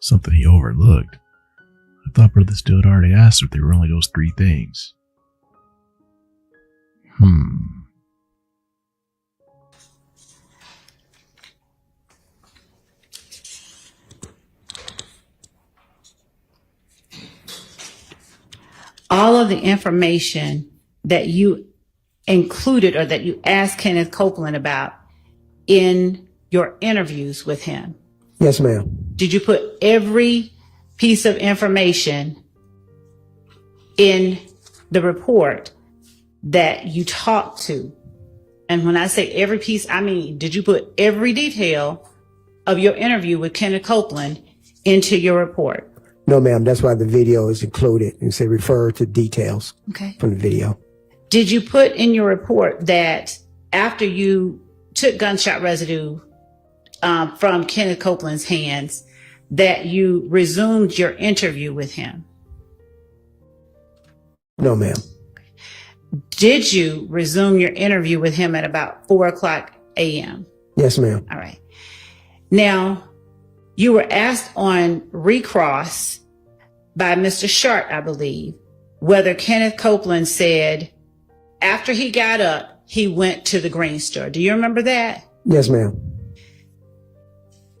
Something he overlooked. I thought Brother Steele had already asked if there were only those 3 things. all of the information that you included or that you asked Kenneth Copeland about in your interviews with him? Yes, ma'am. Did you put every piece of information in the report that you talked to? And when I say every piece, I mean, did you put every detail of your interview with Kenneth Copeland into your report? No, ma'am. That's why the video is included and say refer to details from the video. Did you put in your report that after you took gunshot residue from Kenneth Copeland's hands, that you resumed your interview with him? No, ma'am. Did you resume your interview with him at about 4:00 a.m.? Yes, ma'am. All right. Now, you were asked on Recross by Mr. Schardt, I believe, whether Kenneth Copeland said after he got up, he went to the green store. Do you remember that? Yes, ma'am.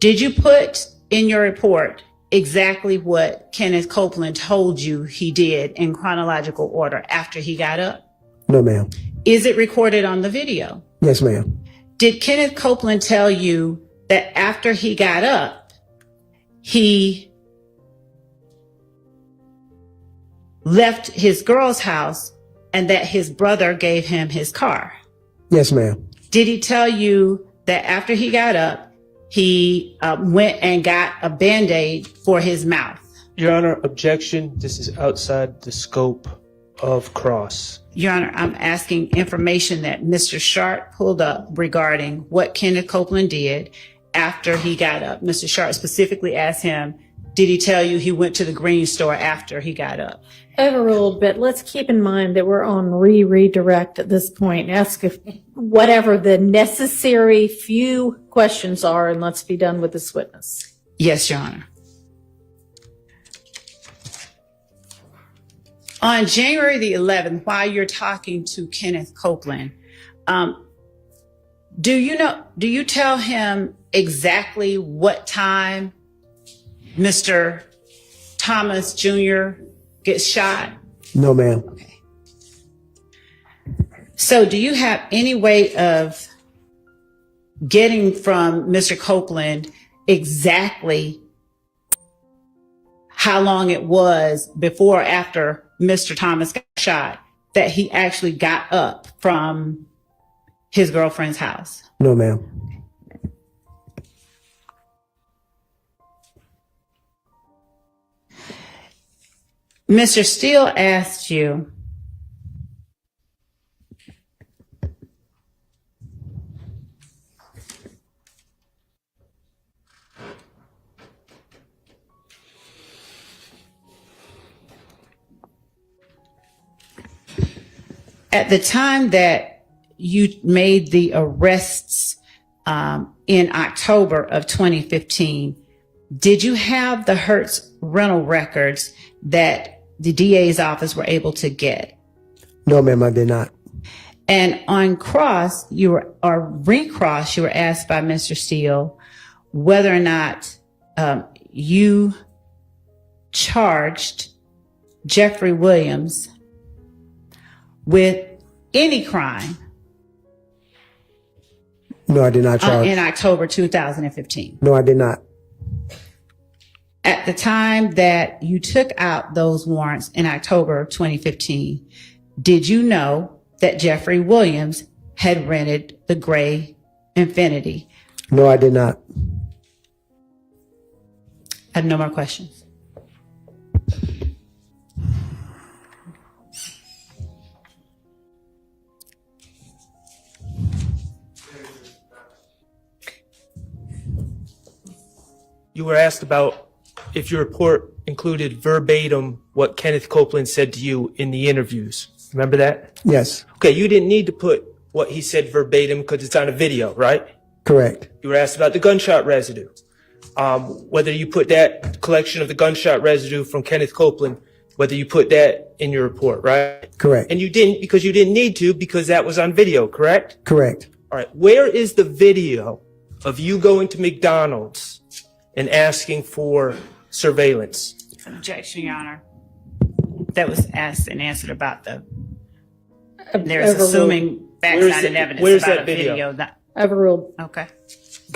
Did you put in your report exactly what Kenneth Copeland told you he did in chronological order after he got up? No, ma'am. Is it recorded on the video? Yes, ma'am. Did Kenneth Copeland tell you that after he got up, he left his girl's house and that his brother gave him his car? Yes, ma'am. Did he tell you that after he got up, he went and got a Band-Aid for his mouth? Your Honor, objection. This is outside the scope of cross. Your Honor, I'm asking information that Mr. Schardt pulled up regarding what Kenneth Copeland did after he got up. Mr. Schardt specifically asked him, did he tell you he went to the green store after he got up? Overruled, but let's keep in mind that we're on redirect at this point. Ask if whatever the necessary few questions are, and let's be done with this witness. Yes, Your Honor. On January the 11th, while you're talking to Kenneth Copeland, do you tell him exactly what time Mr. Thomas Jr. gets shot? No, ma'am. Okay. So do you have any way of getting from Mr. Copeland exactly how long it was before or after Mr. Thomas got shot that he actually got up from his girlfriend's house? No, ma'am. Mr. Steele asked you, at the time that you made the arrests in October of 2015, did you have the Hertz rental records that the DA's office were able to get? No, ma'am, I did not. And on Recross, you were asked by Mr. Steele whether or not you charged Jeffrey Williams with any crime. No, I did not charge. In October 2015. No, I did not. At the time that you took out those warrants in October of 2015, did you know that Jeffrey Williams had rented the gray Infiniti? No, I did not. I have no more questions. You were asked about if your report included verbatim what Kenneth Copeland said to you in the interviews. Remember that? Yes, Okay, you didn't need to put what he said verbatim because it's on a video, right? correct. You were asked about the gunshot residue. Whether you put that collection of the gunshot residue from Kenneth Copeland, whether you put that in your report, right? Correct. And you didn't because you didn't need to because that was on video, correct? Correct. All right. Where is the video of you going to McDonald's and asking for surveillance? Objection, Your Honor. That was asked and answered about the. There's assuming facts Where's not in that- evidence where's about that a video? video. That, Overruled. okay.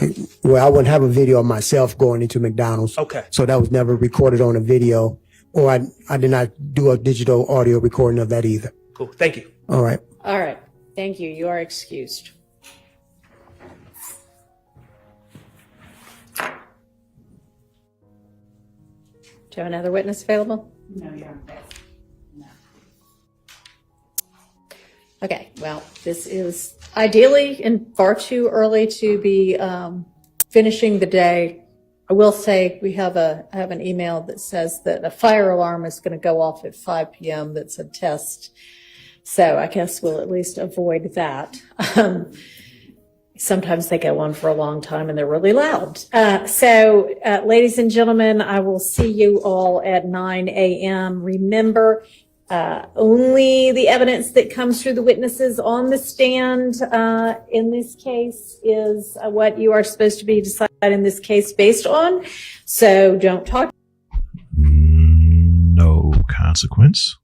Okay. Well, I wouldn't have a video of myself going into McDonald's. Okay. So that was never recorded on a video, or I did not do a digital audio recording of that either. Cool. Thank you. All right. All right. Thank you. You are excused. Do you have another witness available? No, Your Honor. No. Okay, well, this is ideally and far too early to be finishing the day. I will say we have I have an email that says that a fire alarm is going to go off at 5 p.m. That's a test. So I guess we'll at least avoid that. Sometimes they go on for a long time and they're really loud. So ladies and gentlemen, I will see you all at 9 a.m. Remember, only the evidence that comes through the witnesses on the stand in this case is what you are supposed to be deciding this case based on. So don't talk. No consequence.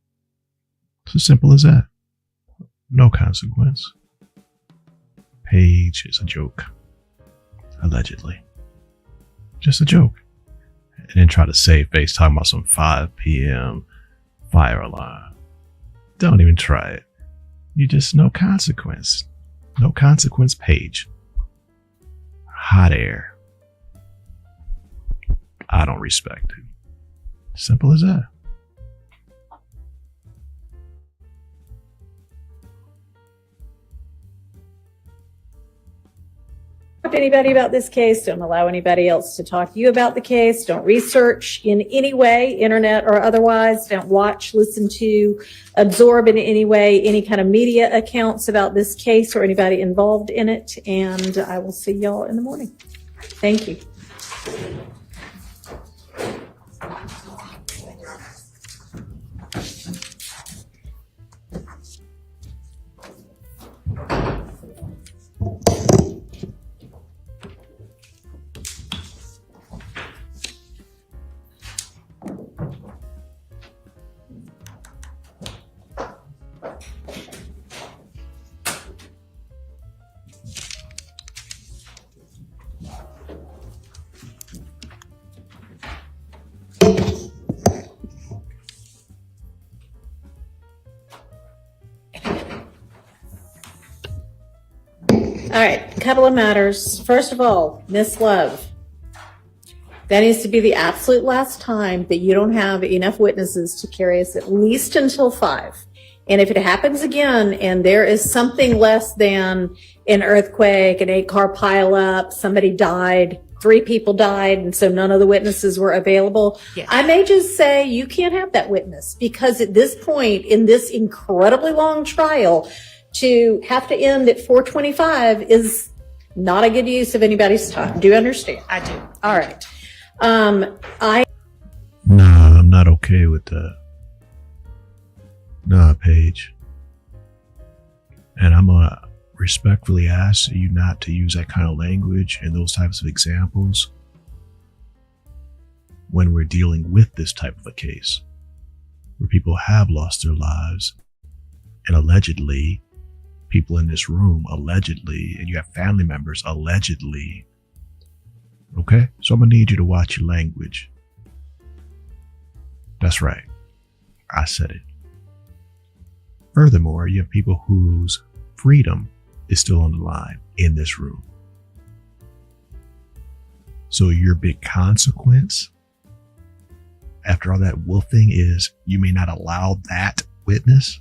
It's as simple as that. No consequence. Paige is a joke. Allegedly. Just a joke. And then try to save face talking about some 5 p.m. fire alarm. Don't even try it. You just no consequence. No consequence, Paige. Hot air. I don't respect it. Simple as that. Talk to anybody about this case. Don't allow anybody else to talk to you about the case. Don't research in any way, internet or otherwise. Don't watch, listen to, absorb in any way any kind of media accounts about this case or anybody involved in it. And I will see y'all in the morning. Thank you. All right, a couple of matters. First of all, Miss Love, that needs to be the absolute last time that you don't have enough witnesses to carry us at least until 5. And if it happens again and there is something less than an earthquake, an 8-car pileup, somebody died, 3 people died, and so none of the witnesses were available, Yes. I may just say you can't have that witness, because at this point in this incredibly long trial, to have to end at 4:25 is Not a good use of anybody's time. Do you understand? I do. All right. Nah, I'm not okay with that. Nah, Paige. And I'm gonna respectfully ask you not to use that kind of language and those types of examples when we're dealing with this type of a case where people have lost their lives and allegedly people in this room allegedly, and you have family members allegedly. Okay, so I'm gonna need you to watch your language. That's right, I said it. Furthermore, you have people whose freedom is still on the line in this room. So your big consequence after all that wolfing is you may not allow that witness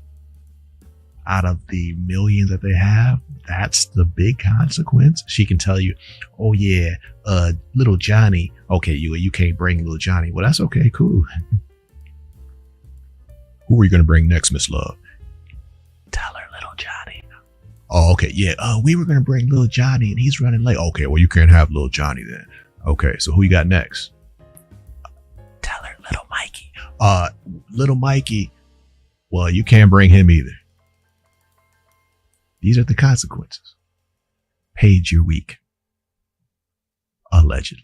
out of the millions that they have. That's the big consequence. She can tell you, oh yeah, little Johnny. Okay, you can't bring little Johnny. Well, that's okay, cool. Who are you going to bring next, Miss Love? Tell her little Johnny. Oh, okay, yeah. We were going to bring little Johnny and he's running late. Okay, well, you can't have little Johnny then. Okay, so who you got next? Tell her little Mikey. Little Mikey. Well, you can't bring him either. These are the consequences. Paige, you're weak. Allegedly.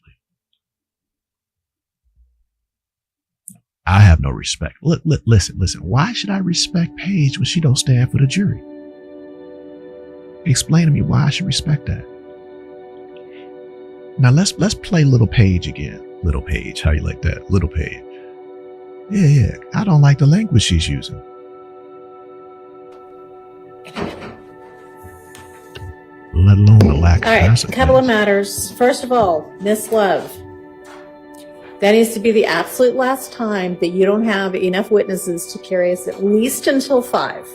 I have no respect. Listen. Why should I respect Paige when she don't stand for the jury? Explain to me why I should respect that. Now let's play Little Paige again. Little Paige, how you like that? Little Paige. Yeah. I don't like the language she's using. Let alone the lack of All right, consequence. a couple of matters. First of all, Miss Love, that needs to be the absolute last time that you don't have enough witnesses to carry us at least until 5.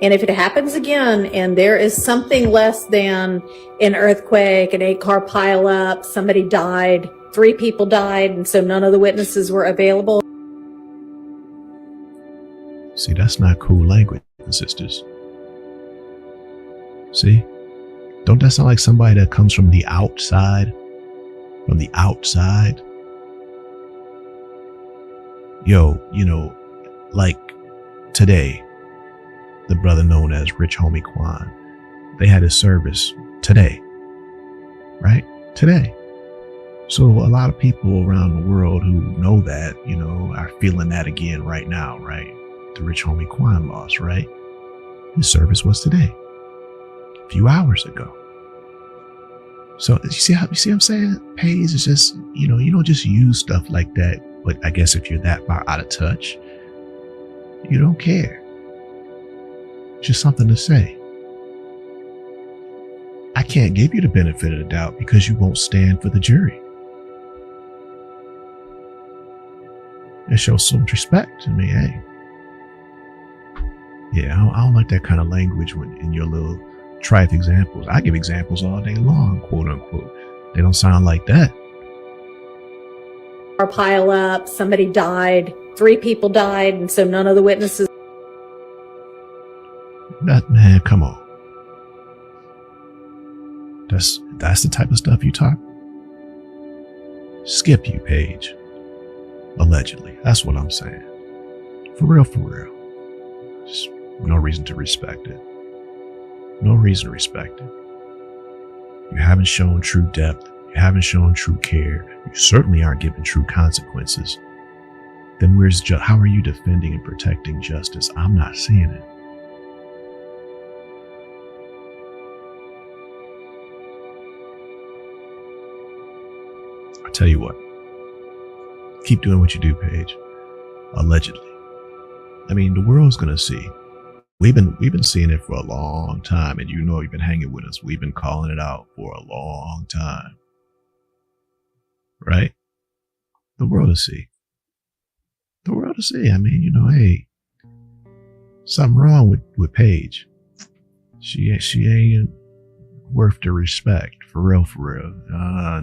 And if it happens again and there is something less than an earthquake, an 8-car pileup, somebody died, 3 people died, and so none of the witnesses were available. See, that's not cool language, sisters. See? Don't that sound like somebody that comes from the outside? From the outside? Yo, like today, the brother known as Rich Homie Quan, they had his service today, right? Today. So a lot of people around the world who know that, are feeling that again right now, right? The Rich Homie Quan loss, right? His service was today. Few hours ago. So you see what I'm saying? Paige is just, you don't just use stuff like that. But I guess if you're that far out of touch, you don't care. Just something to say. I can't give you the benefit of the doubt because you won't stand for the jury. It shows so much respect to me, hey. Yeah, I don't like that kind of language when in your little trite examples. I give examples all day long, quote unquote. They don't sound like that. Or pile up, somebody died, 3 people died, and so none of the witnesses. Man, come on. That's the type of stuff you talk. Skip you, Paige. Allegedly. That's what I'm saying. For real. Just no reason to respect it. No reason to respect it. You haven't shown true depth. You haven't shown true care. You certainly aren't giving true consequences. Then how are you defending and protecting justice? I'm not seeing it. I tell you what. Keep doing what you do, Paige. Allegedly. I mean, the world's gonna see. We've been seeing it for a long time, and you've been hanging with us. We've been calling it out for a long time. Right? The world will see. The world will see. I mean, hey, something wrong with Paige. She ain't worth the respect. For real. Nah.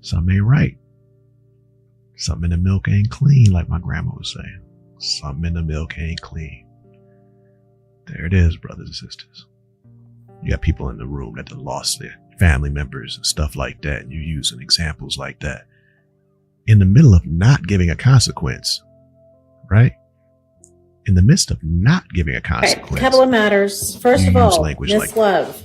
Something ain't right. Something in the milk ain't clean, like my grandma was saying. Something in the milk ain't clean. There it is, brothers and sisters. You got people in the room that have lost their family members and stuff like that, and you're using examples like that in the middle of not giving a consequence, right? In the midst of not giving a consequence. Okay, couple of matters. First You of use all, language Miss like- Love,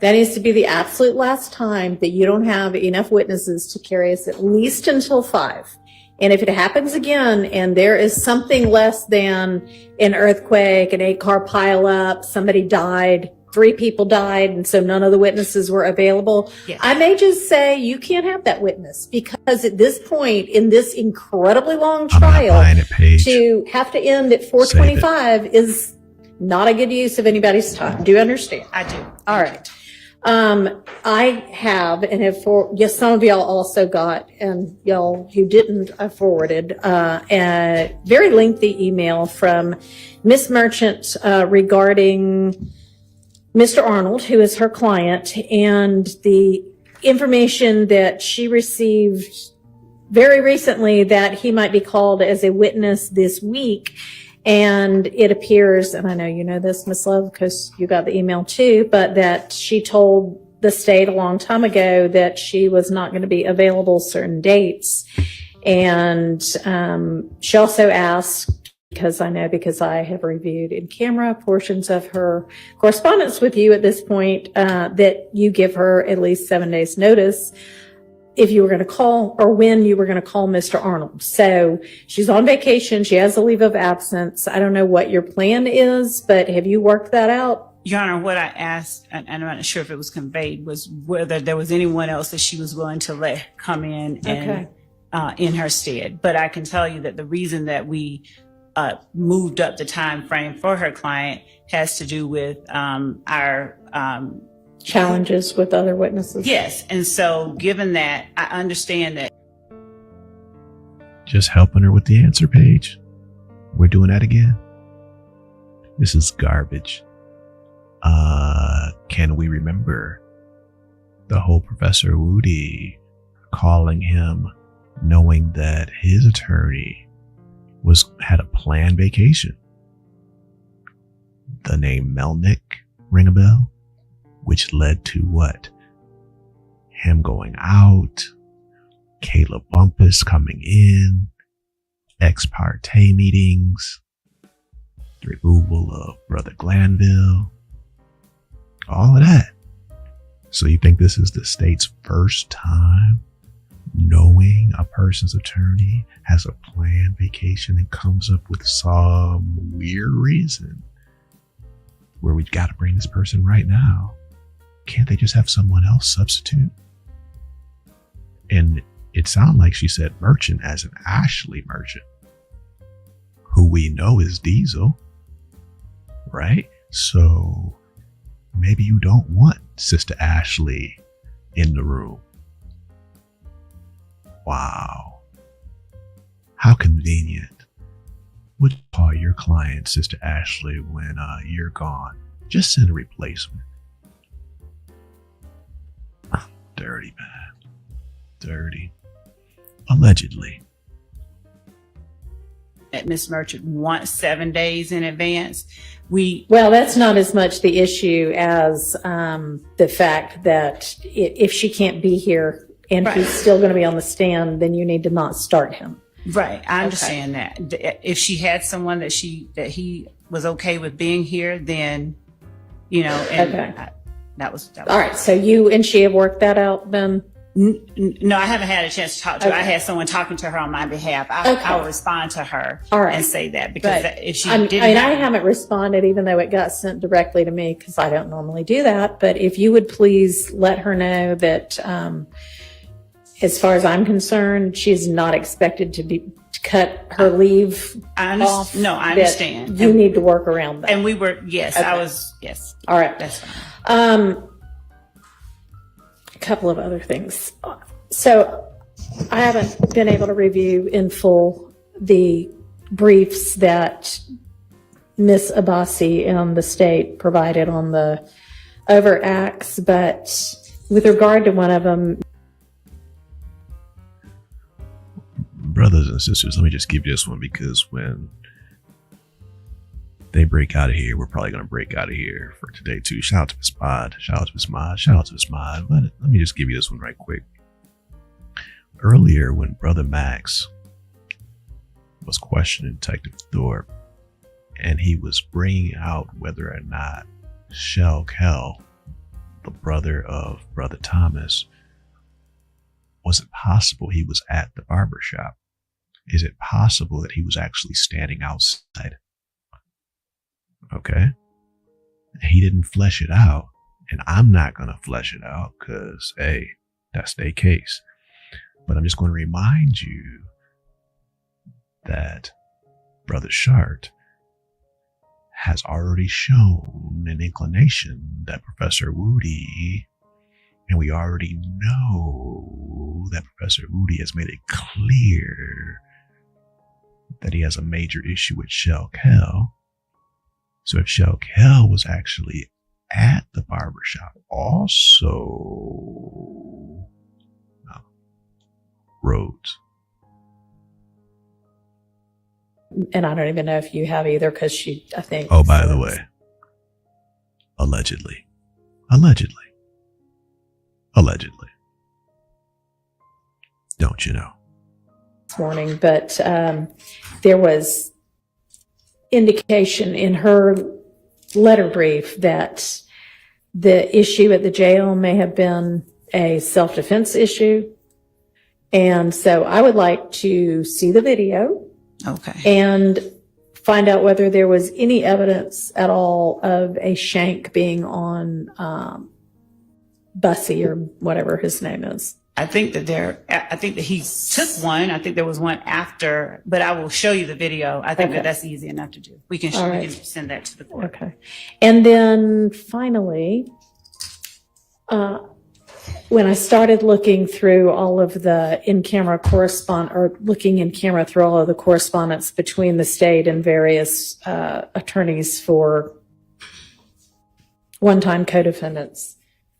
that needs to be the absolute last time that you don't have enough witnesses to carry us at least until 5. And if it happens again and there is something less than an earthquake, an 8-car pileup, somebody died, 3 people died, and so none of the witnesses were available, Yes. I may just say you can't have that witness, because at this point in this incredibly long I'm not trial, buying it, Paige. to have to end at 4:25 is not a good use of anybody's time. Do you understand? I do. All right. I have, and have yes, some of y'all also got, and y'all who didn't, I forwarded, a very lengthy email from Miss Merchant, regarding Mr. Arnold, who is her client, and the information that she received very recently that he might be called as a witness this week. And it appears, and I know you know this, Miss Love, because you got the email too, but that she told the state a long time ago that she was not going to be available certain dates. And she also asked, because I have reviewed in camera portions of her correspondence with you at this point, that you give her at least 7 days notice if you were going to call, or when you were going to call Mr. Arnold. So she's on vacation. She has a leave of absence. I don't know what your plan is, but have you worked that out? Your Honor, what I asked, and I'm not sure if it was conveyed, was whether there was anyone else that she was willing to let come in and in her stead. But I can tell you that the reason that we moved up the time frame for her client has to do with our Challenges with other witnesses? yes. And so given that, I understand that. Just helping her with the answer page. We're doing that again. This is garbage. Can we remember the whole Professor Woody calling him, knowing that his attorney had a planned vacation? The name Melnick ring a bell? Which led to what? Him going out, Caleb Bumpus coming in, ex parte meetings, the removal of Brother Glanville, all of that. So you think this is the state's first time knowing a person's attorney has a planned vacation and comes up with some weird reason where we got to bring this person right now? Can't they just have someone else substitute? And it sounded like she said Merchant as an Ashley Merchant, who we know is Diesel, right? So maybe you don't want Sister Ashley in the room. Wow. How convenient. Would you call your client Sister Ashley when you're gone? Just send a replacement. Dirty, man. Dirty. Allegedly. That Miss Merchant wants 7 days in advance. Well, that's not as much the issue as the fact that if she can't be here and he's still going to be on the stand, then you need to not start him. Right, I understand that. If she had someone that he was okay with being here, then and that was all right. So you and she have worked that out then? No, I haven't had a chance to talk to her. I had someone talking to her on my behalf. I'll respond to her and say that, because if she didn't, I haven't responded, even though it got sent directly to me, because I don't normally do that. But if you would please let her know that, as far as I'm concerned, she's not expected to cut her leave off. No, I understand. You need to work around that. And we were, I was, yes. All right. That's fine. A couple of other things. So I haven't been able to review in full the briefs that Ms. Abbasi and the state provided on the overt acts, but with regard to one of them. Brothers and sisters, let me just give you this one, because when they break out of here, we're probably going to break out of here for today too. Shout out to Miss Mod. Shout out to Miss Mod. Shout out to Miss Mod. But let me just give you this one right quick. Earlier, when Brother Max was questioning Detective Thorpe, and he was bringing out whether or not Shell Kell, the brother of Brother Thomas, was it possible he was at the barbershop? Is it possible that he was actually standing outside? Okay. He didn't flesh it out, and I'm not going to flesh it out because, hey, that's their case. But I'm just going to remind you that Brother Schardt has already shown an inclination that Professor Woody, and we already know that Professor Woody has made it clear that he has a major issue with Shell Kell. So if Shell Kell was actually at the barbershop also, Rhodes. And I don't even know if you have either, because she, I think. Oh, by the way, allegedly. Don't you know? This morning, but there was indication in her letter brief that the issue at the jail may have been a self-defense issue. And so I would like to see the video. Okay. And find out whether there was any evidence at all of a shank being on Bussy or whatever his name is. I think that he took one. I think there was one after, but I will show you the video. I think Okay. that's easy enough to do. We can send that to the court. Okay. And then finally, when I started looking through all of the in-camera looking in camera through all of the correspondence between the state and various attorneys for one-time co-defendants,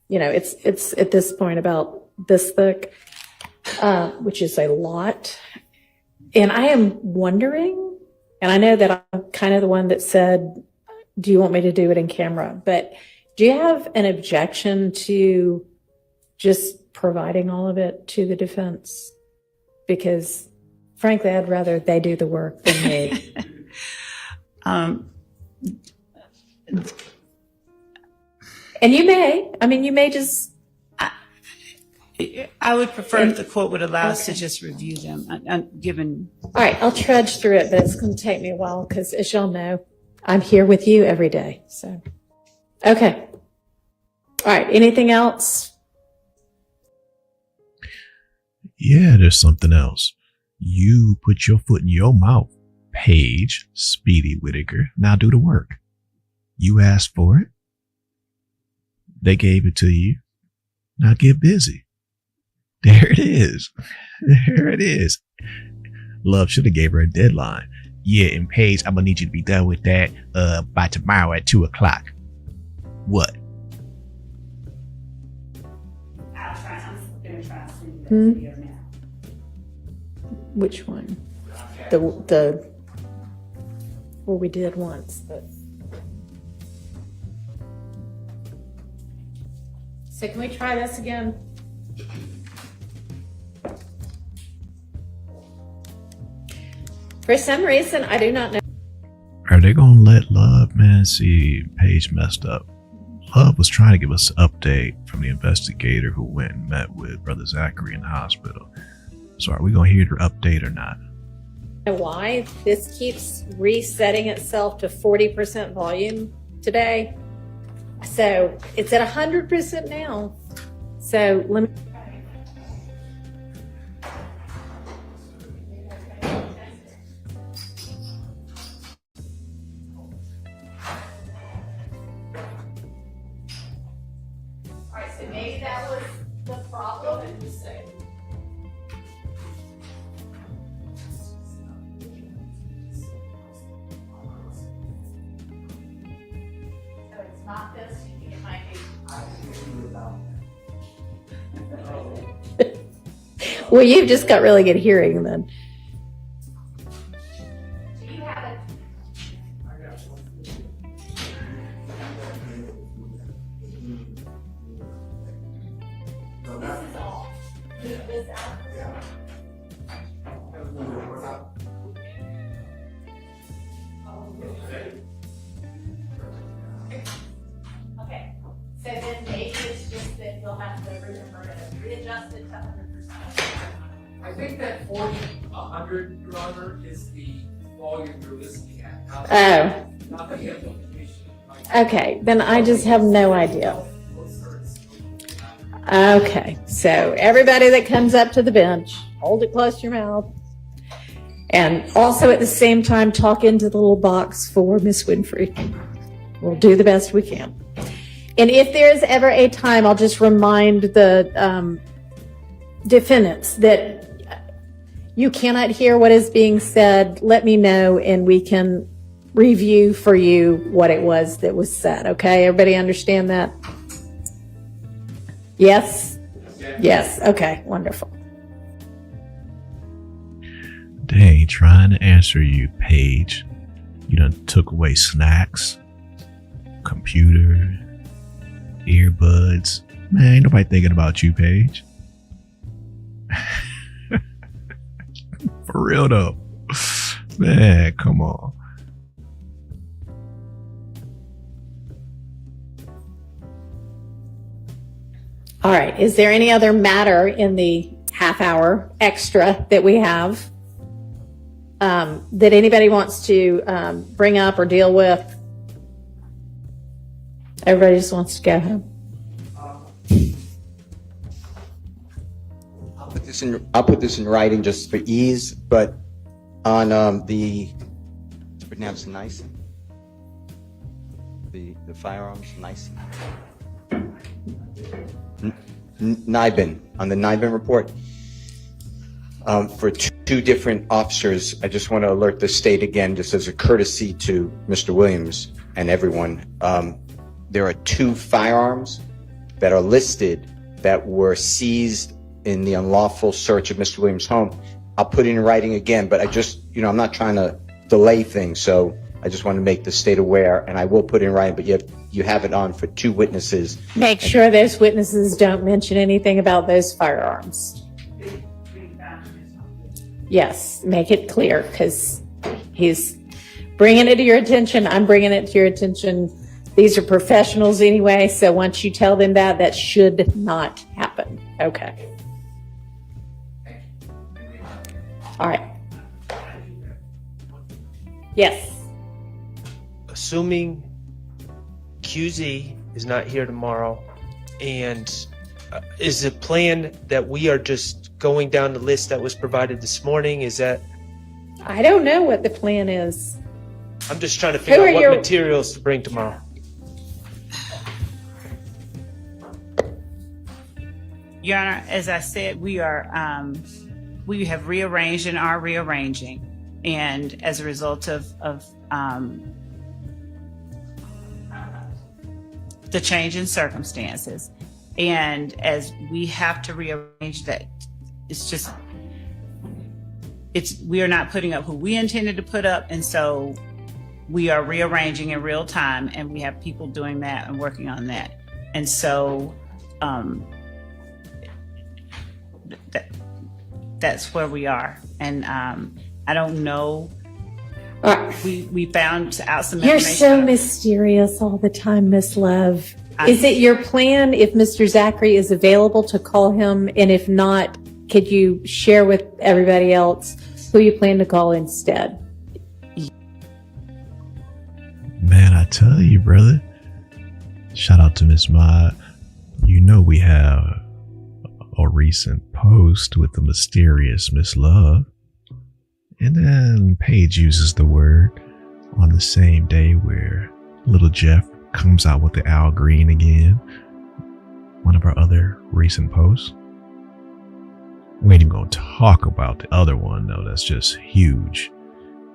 it's at this point about this thick, which is a lot. And I am wondering, and I know that I'm kind of the one that said, do you want me to do it in camera? But do you have an objection to just providing all of it to the defense? Because frankly, I'd rather they do the work than me. And you may just. I would prefer if the court would allow us to just review them, given. All right, I'll trudge through it, but it's going to take me a while because, as y'all know, I'm here with you every day. So, okay. All right, anything else? Yeah, there's something else. You put your foot in your mouth, Paige Speedy Whitaker. Now do the work. You asked for it. They gave it to you. Now get busy. There it is. There it is. Love should have gave her a deadline. Yeah, and Paige, I'm gonna need you to be done with that by tomorrow at 2:00. What? I'm going to try to send you that video now. Which one? Well, we did once, but. So can we try this again? For some reason, I do not know. Are they gonna let Love, man, see Paige messed up? Love was trying to give us an update from the investigator who went and met with Brother Zachary in the hospital. So are we gonna hear their update or not? Why this keeps resetting itself to 40% volume today. So it's at 100% now. So let me. All right, so maybe that was the problem. It's not this, you think it might be. Well, you've just got really good hearing then. Do you have they'll have to remember to readjust it to 100%. I think that 40, 100, Your Honor, is the volume you're listening at. Not the amplification. Okay, then I just have no idea. Okay, so everybody that comes up to the bench, hold it close to your mouth. And also at the same time, talk into the little box for Miss Winfrey. We'll do the best we can. And if there is ever a time, I'll just remind the defendants that you cannot hear what is being said. Let me know and we can review for you what it was that was said. Okay, everybody understand that? Yes? Yes. Okay, wonderful. They ain't trying to answer you, Paige. You done took away snacks, computer, earbuds. Man, ain't nobody thinking about you, Paige. For real though. Man, come on. All right. Is there any other matter in the half hour extra that we have that anybody wants to bring up or deal with? Everybody just wants to go home. I'll put this in writing just for ease, but on it's pronounced nice. The firearms, nice. NIBIN, on the NIBIN report, for two different officers, I just want to alert the state again, just as a courtesy to Mr. Williams and everyone. There are 2 firearms that are listed that were seized in the unlawful search of Mr. Williams' home. I'll put it in writing again, but I just, I'm not trying to delay things, so I just want to make the state aware, and I will put it in writing, but you have it on for 2 witnesses. Make sure those witnesses don't mention anything about those firearms. Yes, make it clear, because he's bringing it to your attention. I'm bringing it to your attention. These are professionals anyway, so once you tell them that should not happen. Okay. All right. Yes. Assuming QZ is not here tomorrow, and is the plan that we are just going down the list that was provided this morning? Is that? I don't know what the plan is. I'm just trying to figure out what materials to bring tomorrow. Your Honor, as I said, we have rearranged and are rearranging, and as a result of the change in circumstances, and as we have to rearrange that, we are not putting up who we intended to put up, and so we are rearranging in real time, and we have people doing that and working on that, and so that's where we are. And I don't know. We found out some information. You're so mysterious all the time, Miss Love. Is it your plan, if Mr. Zachary is available, to call him? And if not, could you share with everybody else who you plan to call instead? Man, I tell you, brother. Shout out to Miss Ma. We have a recent post with the mysterious Miss Love. And then Paige uses the word on the same day where little Jeff comes out with the Al Green again. One of our other recent posts. We ain't even gonna talk about the other one though. That's just huge.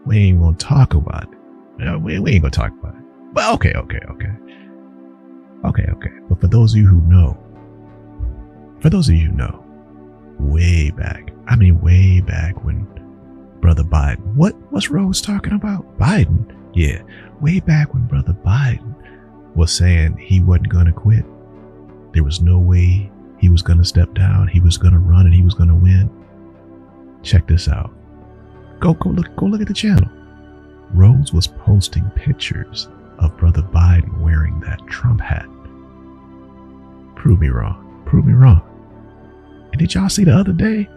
We ain't even gonna talk about it. We ain't gonna talk about it. But okay. But for those of you who know, way back when Brother Biden, what's Rhodes talking about? Biden? Yeah, way back when Brother Biden was saying he wasn't gonna quit. There was no way he was gonna step down. He was gonna run and he was gonna win. Check this out. Go look at the channel. Rhodes was posting pictures of Brother Biden wearing that Trump hat. Prove me wrong. Prove me wrong. And did y'all see the other day?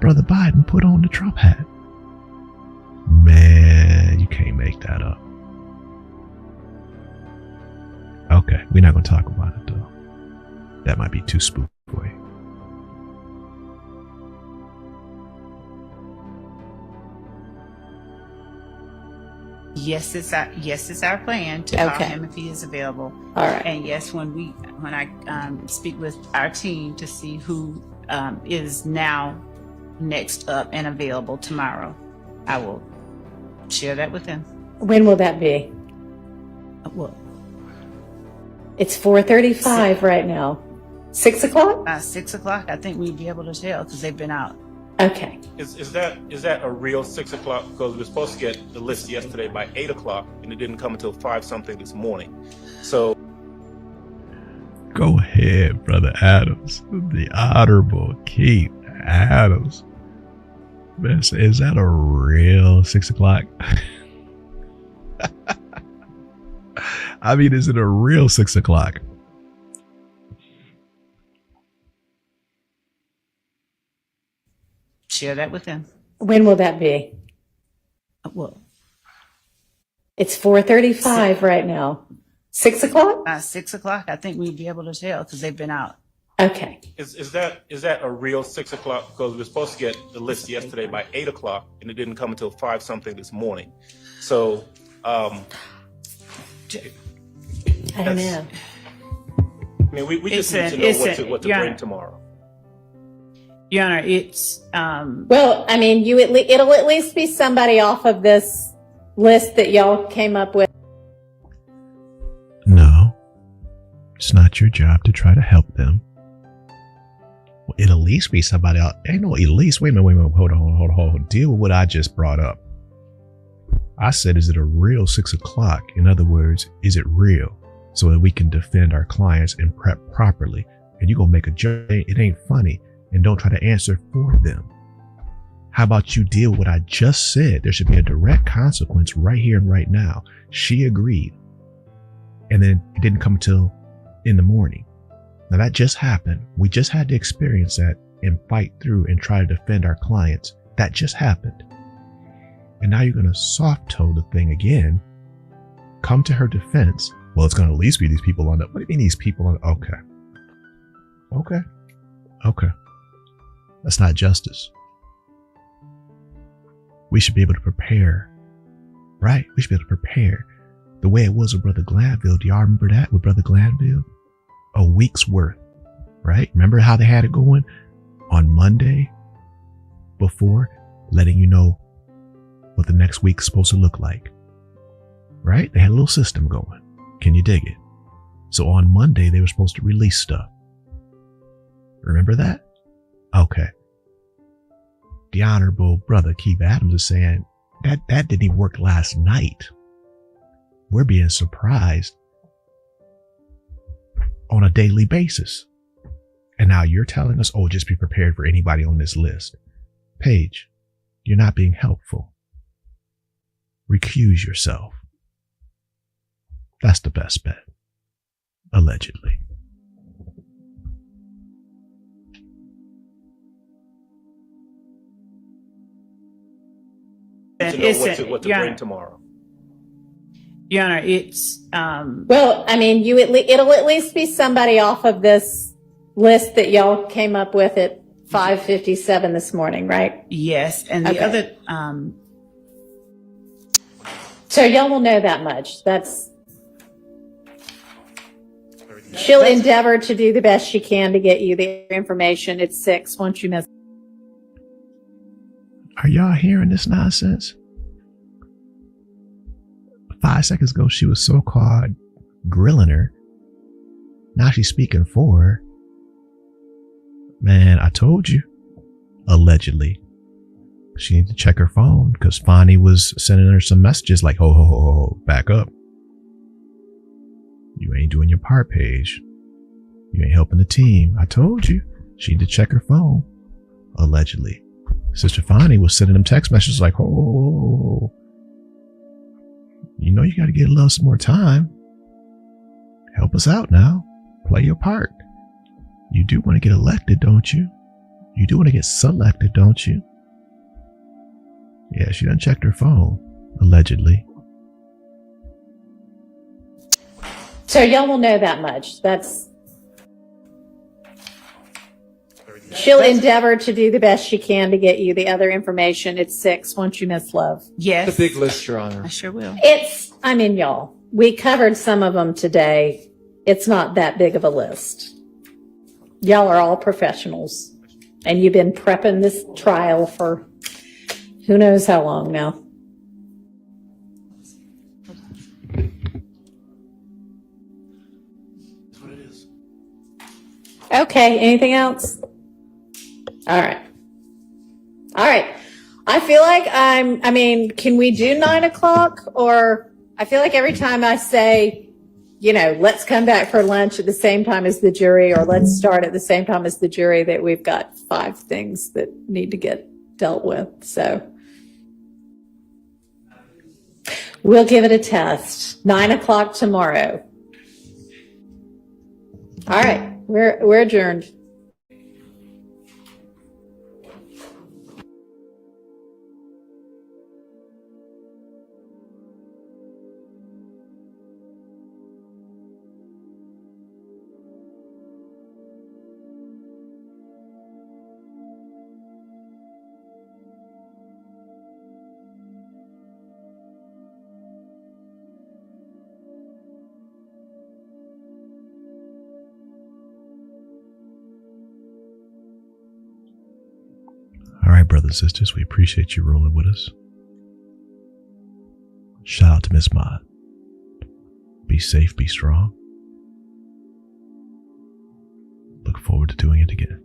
Brother Biden put on the Trump hat. Man, you can't make that up. Okay, we're not going to talk about it though. That might be too spooky for you. Yes, it's our plan to call him if he is available. All right. And yes, when I speak with our team to see who is now next up and available tomorrow, I will share that with them. When will that be? Well, It's 4:35 right now. 6 o'clock? 6 o'clock, I think we'd be able to tell because they've been out. Okay. Is that a real 6 o'clock? Because we were supposed to get the list yesterday by 8 o'clock, and it didn't come until 5 something this morning. So Go ahead, Brother Adams. The Honorable Keith Adams. Man, is that a real 6 o'clock? I mean, is it a real 6 o'clock? Share that with them. When will that be? Well, It's 4:35 right now. 6 o'clock? 6 o'clock, I think we'd be able to tell because they've been out. Okay. is that a real 6 o'clock? Because we were supposed to get the list yesterday by 8 o'clock, and it didn't come until 5 something this morning. So I don't know. I mean, we just need to know what to bring tomorrow. Your Honor, it's Well, I mean, it'll at least be somebody off of this list that y'all came up with. No. It's not your job to try to help them. Well, it'll at least be somebody else. Ain't no at least. Wait a minute. Hold on. Deal with what I just brought up. I said, is it a real 6 o'clock? In other words, is it real? So that we can defend our clients and prep properly. And you're going to make a joke. It ain't funny. And don't try to answer for them. How about you deal with what I just said? There should be a direct consequence right here and right now. She agreed. And then it didn't come until in the morning. Now that just happened. We just had to experience that and fight through and try to defend our clients. That just happened. And now you're going to soft toe the thing again. Come to her defense. Well, it's going to at least be these people on the, what do you mean these people on? Okay. That's not justice. We should be able to prepare, right? We should be able to prepare the way it was with Brother Glanville. Do y'all remember that with Brother Glanville? A week's worth, right? Remember how they had it going on Monday before, letting you know what the next week's supposed to look like, right? They had a little system going. Can you dig it? So on Monday, they were supposed to release stuff. Remember that? Okay. The Honorable Brother Keith Adams is saying that didn't even work last night. We're being surprised on a daily basis. And now you're telling us, oh, just be prepared for anybody on this list. Paige, you're not being helpful. Recuse yourself. That's the best bet. Allegedly. To know what to bring tomorrow. Your Honor, it's Well, I mean, it'll at least be somebody off of this list that y'all came up with at 5:57 this morning, right? yes, and the Okay. other So y'all will know that much. She'll endeavor to do the best she can to get you the information at 6 once you miss. Are y'all hearing this nonsense? 5 seconds ago, she was so-called grilling her. Now she's speaking for her. Man, I told you. Allegedly. She needs to check her phone because Fani was sending her some messages like, ho, back up. You ain't doing your part, Paige. You ain't helping the team. I told you. She need to check her phone. Allegedly. Sister Fani was sending them text messages like, oh, you know you got to get some more time. Help us out now. Play your part. You do want to get elected, don't you? You do want to get selected, don't you? Yeah, she done checked her phone, allegedly. So y'all will know that much. She'll endeavor to do the best she can to get you the other information. It's 6, won't you, Miss Love? Yes. It's a big list, Your Honor. I sure will. Y'all, we covered some of them today. It's not that big of a list. Y'all are all professionals, and you've been prepping this trial for who knows how long now. That's what it is. Okay, anything else? All right. I feel like can we do 9 o'clock? Or I feel like every time I say, let's come back for lunch at the same time as the jury, or let's start at the same time as the jury, that we've got 5 things that need to get dealt with. So we'll give it a test. 9 o'clock tomorrow. All right, we're adjourned. All right, brothers and sisters, we appreciate you rolling with us. Shout out to Miss M.Ed. Be safe, be strong. Look forward to doing it again.